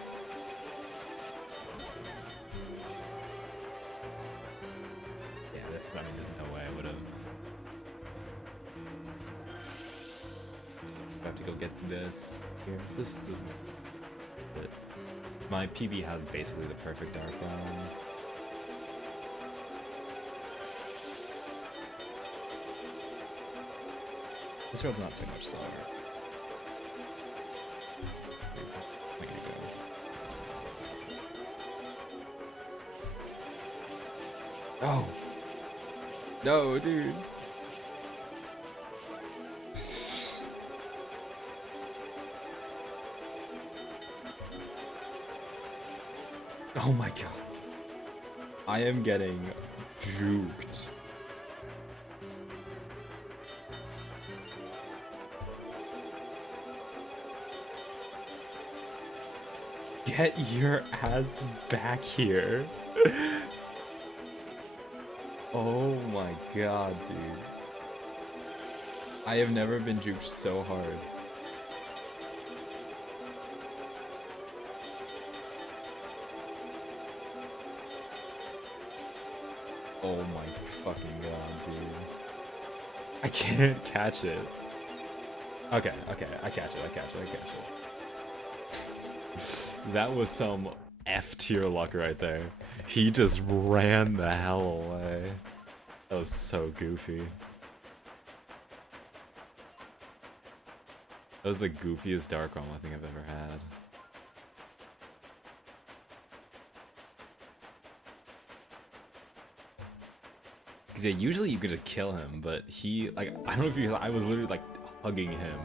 Yeah, I mean, there's no way I would have. I have to go get this here. This is it. My PB has basically the perfect dark brown. This road's not too much slower. There you go. Oh! No, dude! Oh my god. I am getting juked. Get your ass back here. Oh my god, dude. I have never been juked so hard. Oh my fucking god, dude. I can't catch it. Okay, I catch it. That was some F tier luck right there. He just ran the hell away. That was so goofy. That was the goofiest dark realm I think I've ever had. Because yeah, usually you could just kill him, but he, like, I don't know if you, I was literally like hugging him.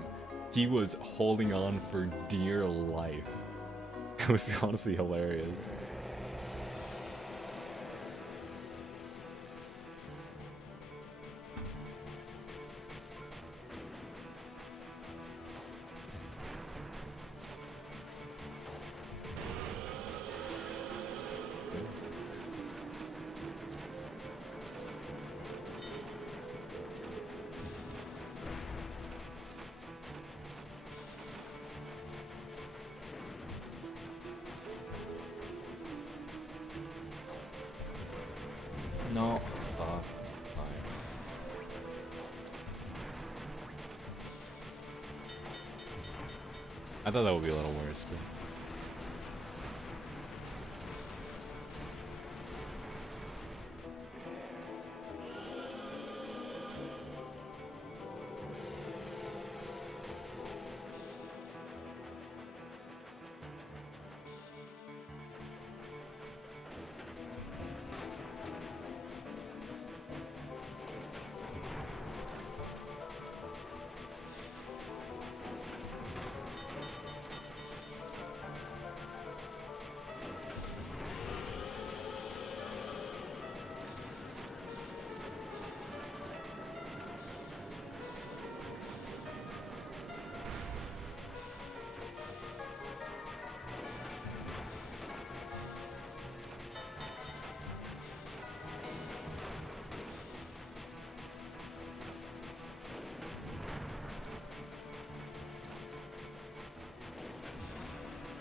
He was holding on for dear life. It was honestly hilarious. No. Fuck. Fine. I thought that would be a little worse, but...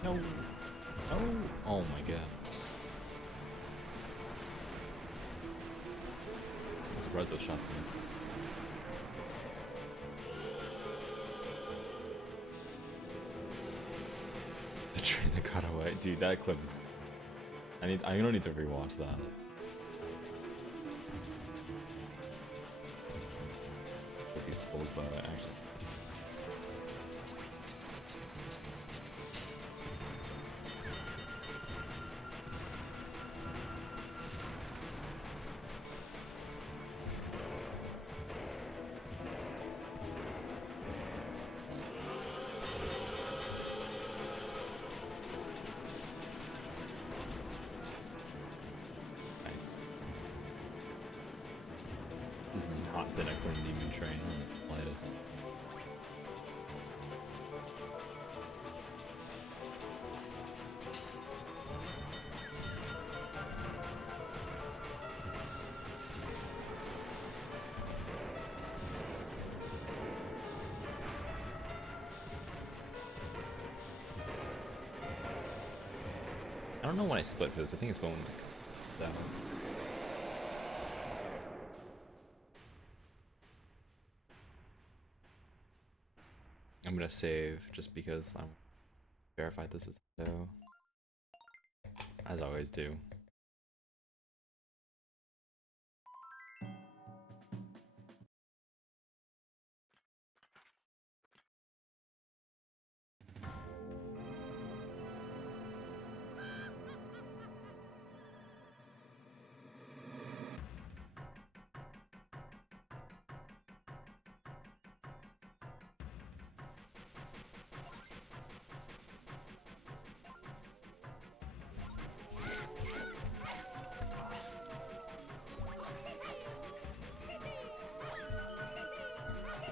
No. Oh. Oh my god. I'm surprised those shots didn't. The train that got away. Dude, that clip's... I don't need to rewatch that. Get these skulls by it, actually. This is not been a clean demon train on the slightest. I don't know when I split for this. I think it's going like that. I'm gonna save just because I'm verified this is so, as I always do.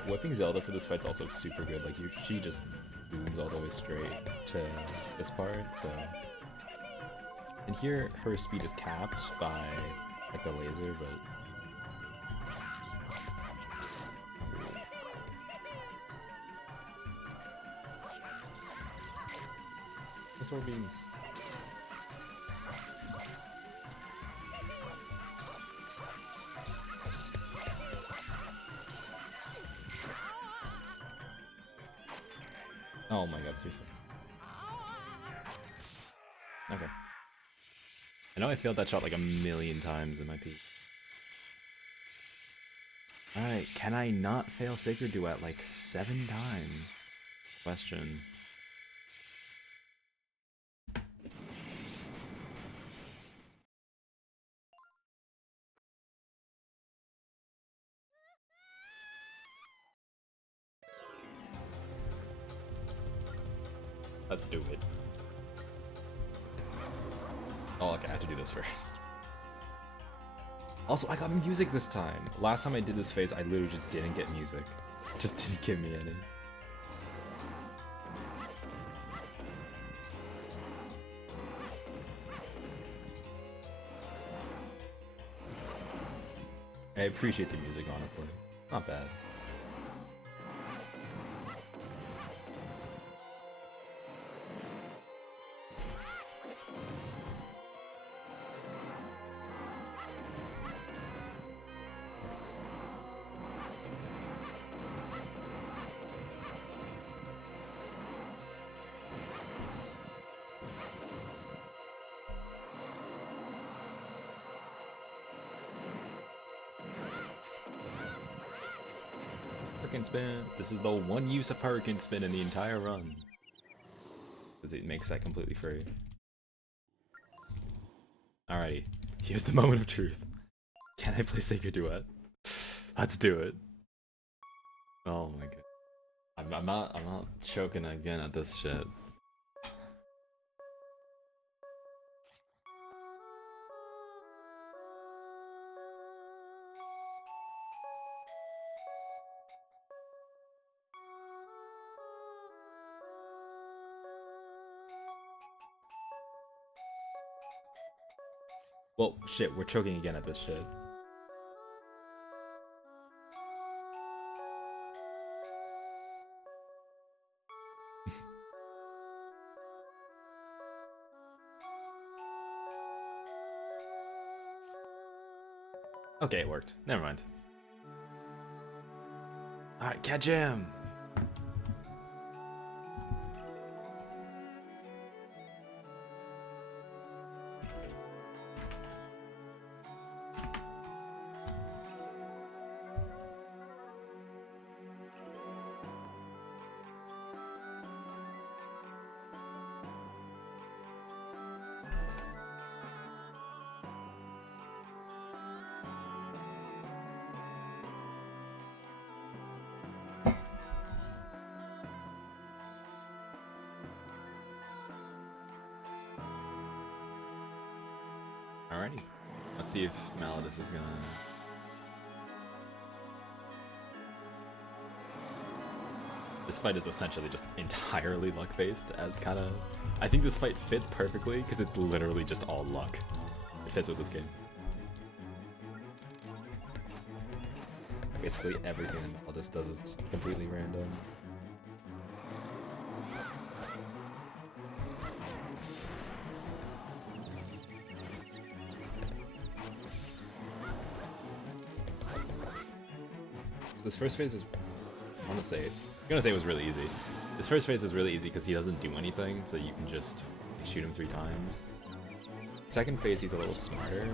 Whipping Zelda for this fight's also super good. Like she just booms all the way straight to this part. So, and here her speed is capped by like the laser, but this more beams. Oh my god, seriously. Okay. I know I failed that shot like a million times in my peak. Alright, can I not fail Sacred Duet like 7 times? Question. Let's do it. Oh, okay, I have to do this first. Also, I got music this time. Last time I did this phase, I literally just didn't get music. Just didn't give me any. I appreciate the music, honestly. Not bad. Hurricane Spin. This is the one use of Hurricane Spin in the entire run. Because it makes that completely free. Alrighty, here's the moment of truth. Can I play Sacred Duet? Let's do it. Oh my god. I'm not choking again at this shit. Well, shit, we're choking again at this shit. Okay, it worked. Never mind. Alright, catch him! Alrighty. Let's see if Malladus is gonna... This fight is essentially just entirely luck-based, as kind of... I think this fight fits perfectly, because it's literally just all luck. It fits with this game. Basically everything Malladus does is just completely random. This first phase is, I'm gonna say it was really easy. This first phase is really easy because he doesn't do anything, so you can just shoot him 3 times. Second phase, he's a little smarter.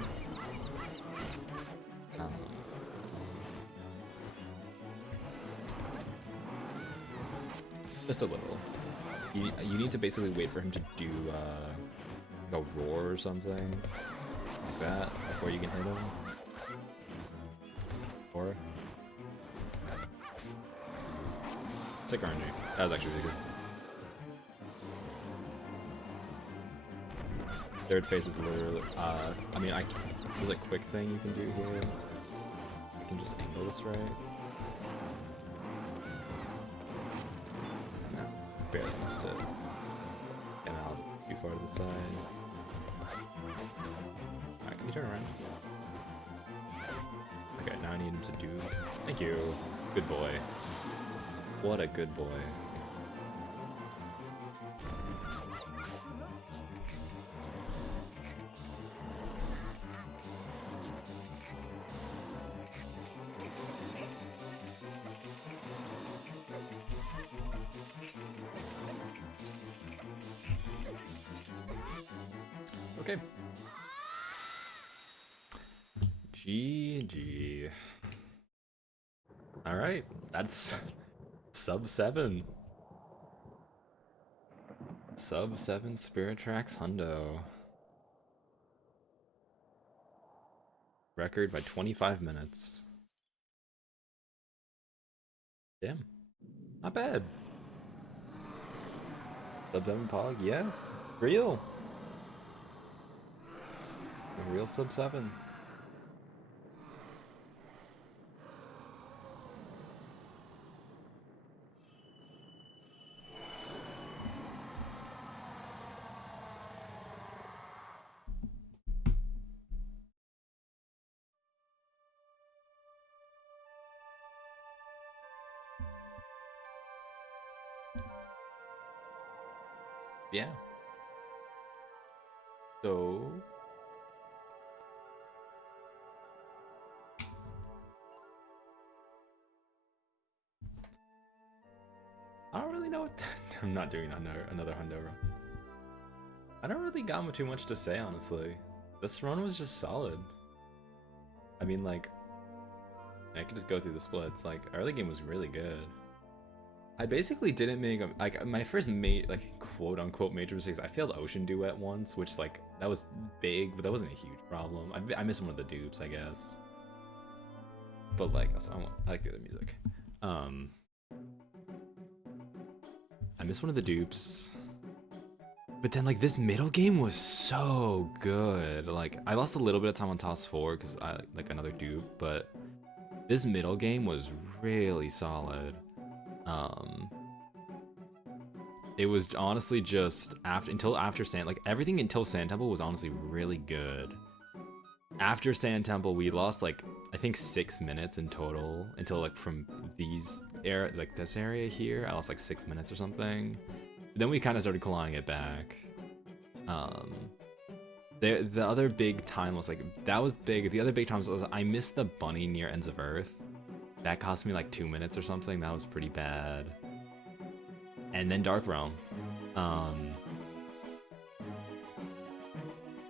Just a little. You need to basically wait for him to do like a roar or something like that before you can hit him. Or sick RNG. That was actually really good. Third phase is literally, I mean, there's a quick thing you can do here. I can just angle this right. No, barely missed it. And now it's too far to the side. Alright, can you turn around? Okay, now I need him to do... Thank you. Good boy. What a good boy. Okay. GG. Alright, that's sub 7. Sub 7 Spirit Tracks Hundo. Record by 25 minutes. Damn. Not bad. Sub 7 Pog, yeah. Real. A real sub 7. Yeah. So... I don't really know what... I'm not doing another Hundo run. I don't really got too much to say, honestly. This run was just solid. I mean, like... I could just go through the splits. Like, early game was really good. I basically didn't make like my first quote unquote major mistakes. I failed Ocean Duet once, which like that was big, but that wasn't a huge problem. I missed one of the dupes, I guess. But like, also, I like the other music. I missed one of the dupes. But then like this middle game was so good. Like I lost a little bit of time on Toss 4 because I like another dupe, but this middle game was really solid. It was honestly just until after Sand, like everything until Sand Temple was honestly really good. After Sand Temple, we lost like I think 6 minutes in total until like from this area here. I lost like 6 minutes or something. But then we kind of started clawing it back. The other big time was like, that was big. The other big times was I missed the bunny near Ends of Earth. That cost me like 2 minutes or something. That was pretty bad. And then Dark Realm.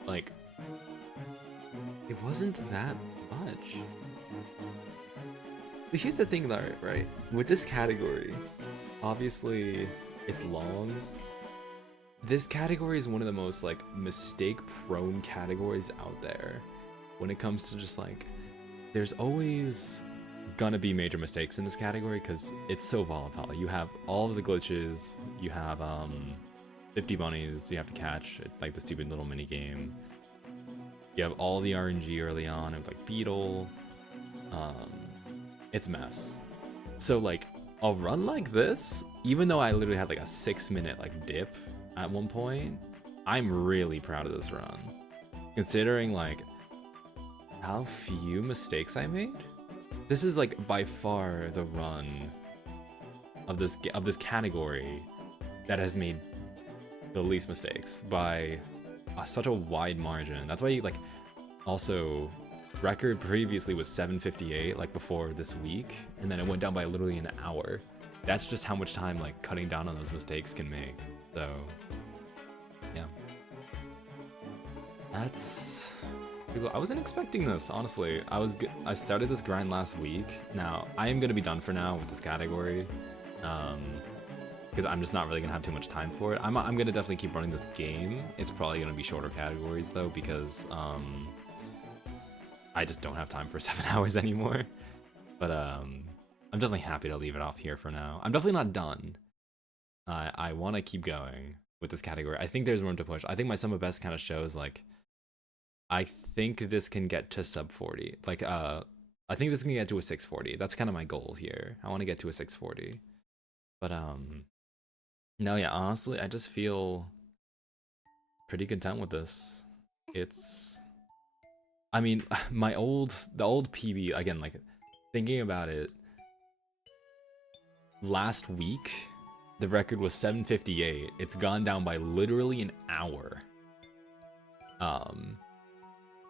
Like, it wasn't that much. But here's the thing though, right? With this category, obviously it's long. This category is one of the most like mistake prone categories out there when it comes to just like, there's always gonna be major mistakes in this category because it's so volatile. You have all of the glitches, you have 50 bunnies you have to catch, like the stupid little mini game. You have all the RNG early on of like Beetle. It's a mess. So like a run like this, even though I literally had like a 6-minute like dip at one point, I'm really proud of this run. Considering like how few mistakes I made. This is like by far the run of this category that has made the least mistakes by such a wide margin. That's why you like, also record previously was 7:58 like before this week, and then it went down by literally an hour. That's just how much time like cutting down on those mistakes can make. So yeah, that's pretty cool. I wasn't expecting this, honestly. I started this grind last week. Now I am gonna be done for now with this category, because I'm just not really gonna have too much time for it. I'm gonna definitely keep running this game. It's probably gonna be shorter categories though, because I just don't have time for 7 hours anymore. But I'm definitely happy to leave it off here for now. I'm definitely not done. I want to keep going with this category. I think there's room to push. I think my sum of best kind of shows like, I think this can get to sub 40. Like I think this can get to a 640. That's kind of my goal here. I want to get to a 640. But no, yeah, honestly, I just feel pretty content with this. It's, I mean, the old PB, again, like thinking about it, last week the record was 7:58. It's gone down by literally an hour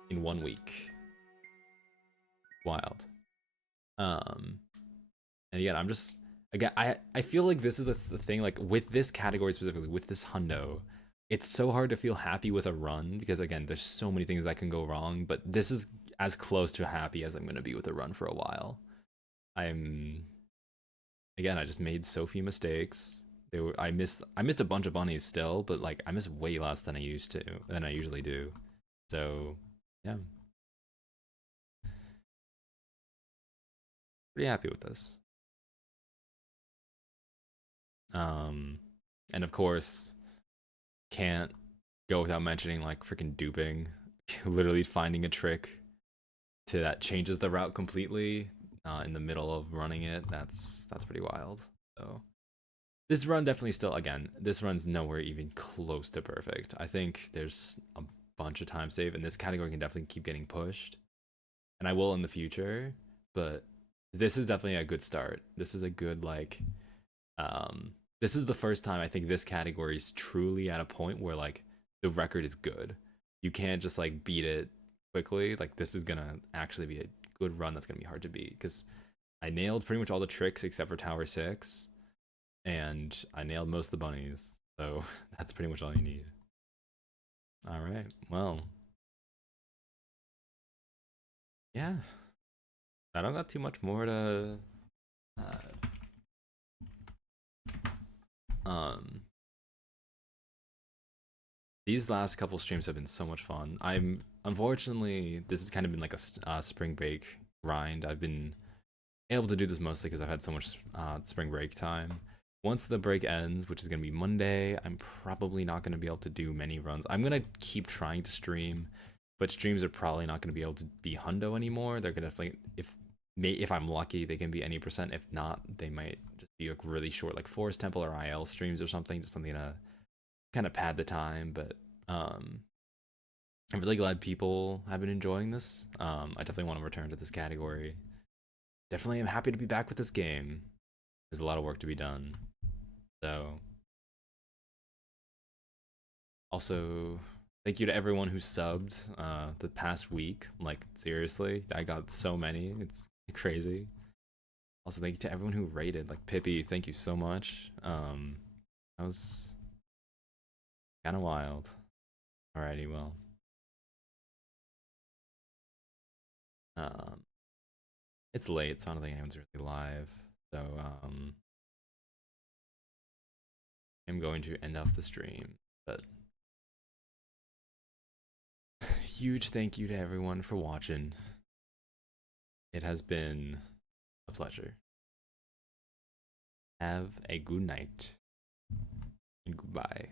in 1 week. Wild. And again, I'm just, again, I feel like this is the thing, like with this category specifically, with this hundo, it's so hard to feel happy with a run because again, there's so many things that can go wrong, but this is as close to happy as I'm gonna be with a run for a while. Again, I just made so few mistakes. I missed a bunch of bunnies still, but like I miss way less than I usually do. So yeah, pretty happy with this. And of course, can't go without mentioning like freaking duping, literally finding a trick that changes the route completely in the middle of running it. That's pretty wild. So this run definitely still, again, this run's nowhere even close to perfect. I think there's a bunch of time save, and this category can definitely keep getting pushed, and I will in the future. But this is definitely a good start. This is a good like, this is the first time I think this category is truly at a point where like the record is good. You can't just like beat it quickly. Like this is gonna actually be a good run that's gonna be hard to beat because I nailed pretty much all the tricks except for Tower 6, and I nailed most of the bunnies. So that's pretty much all you need. All right, well, yeah, I don't got too much more to these last couple streams have been so much fun. I'm unfortunately, this has kind of been like a spring break grind. I've been able to do this mostly because I've had so much spring break time. Once the break ends, which is gonna be Monday, I'm probably not gonna be able to do many runs. I'm gonna keep trying to stream, but streams are probably not gonna be able to be hundo anymore. They're gonna definitely, if I'm lucky, they can be any percent. If not, they might just be like really short, like Forest Temple or IL streams or something, just something to kind of pad the time. But I'm really glad people have been enjoying this. I definitely want to return to this category. Definitely am happy to be back with this game. There's a lot of work to be done. So also Thank you to everyone who subbed the past week. Like, seriously, I got so many. It's crazy. Also, thank you to everyone who rated. Like, Pippi, thank you so much. That was kind of wild. Alrighty, well. Um, it's late, so I don't think anyone's really live. So, I'm going to end off the stream. But huge thank you to everyone for watching. It has been a pleasure. Have a good night and goodbye.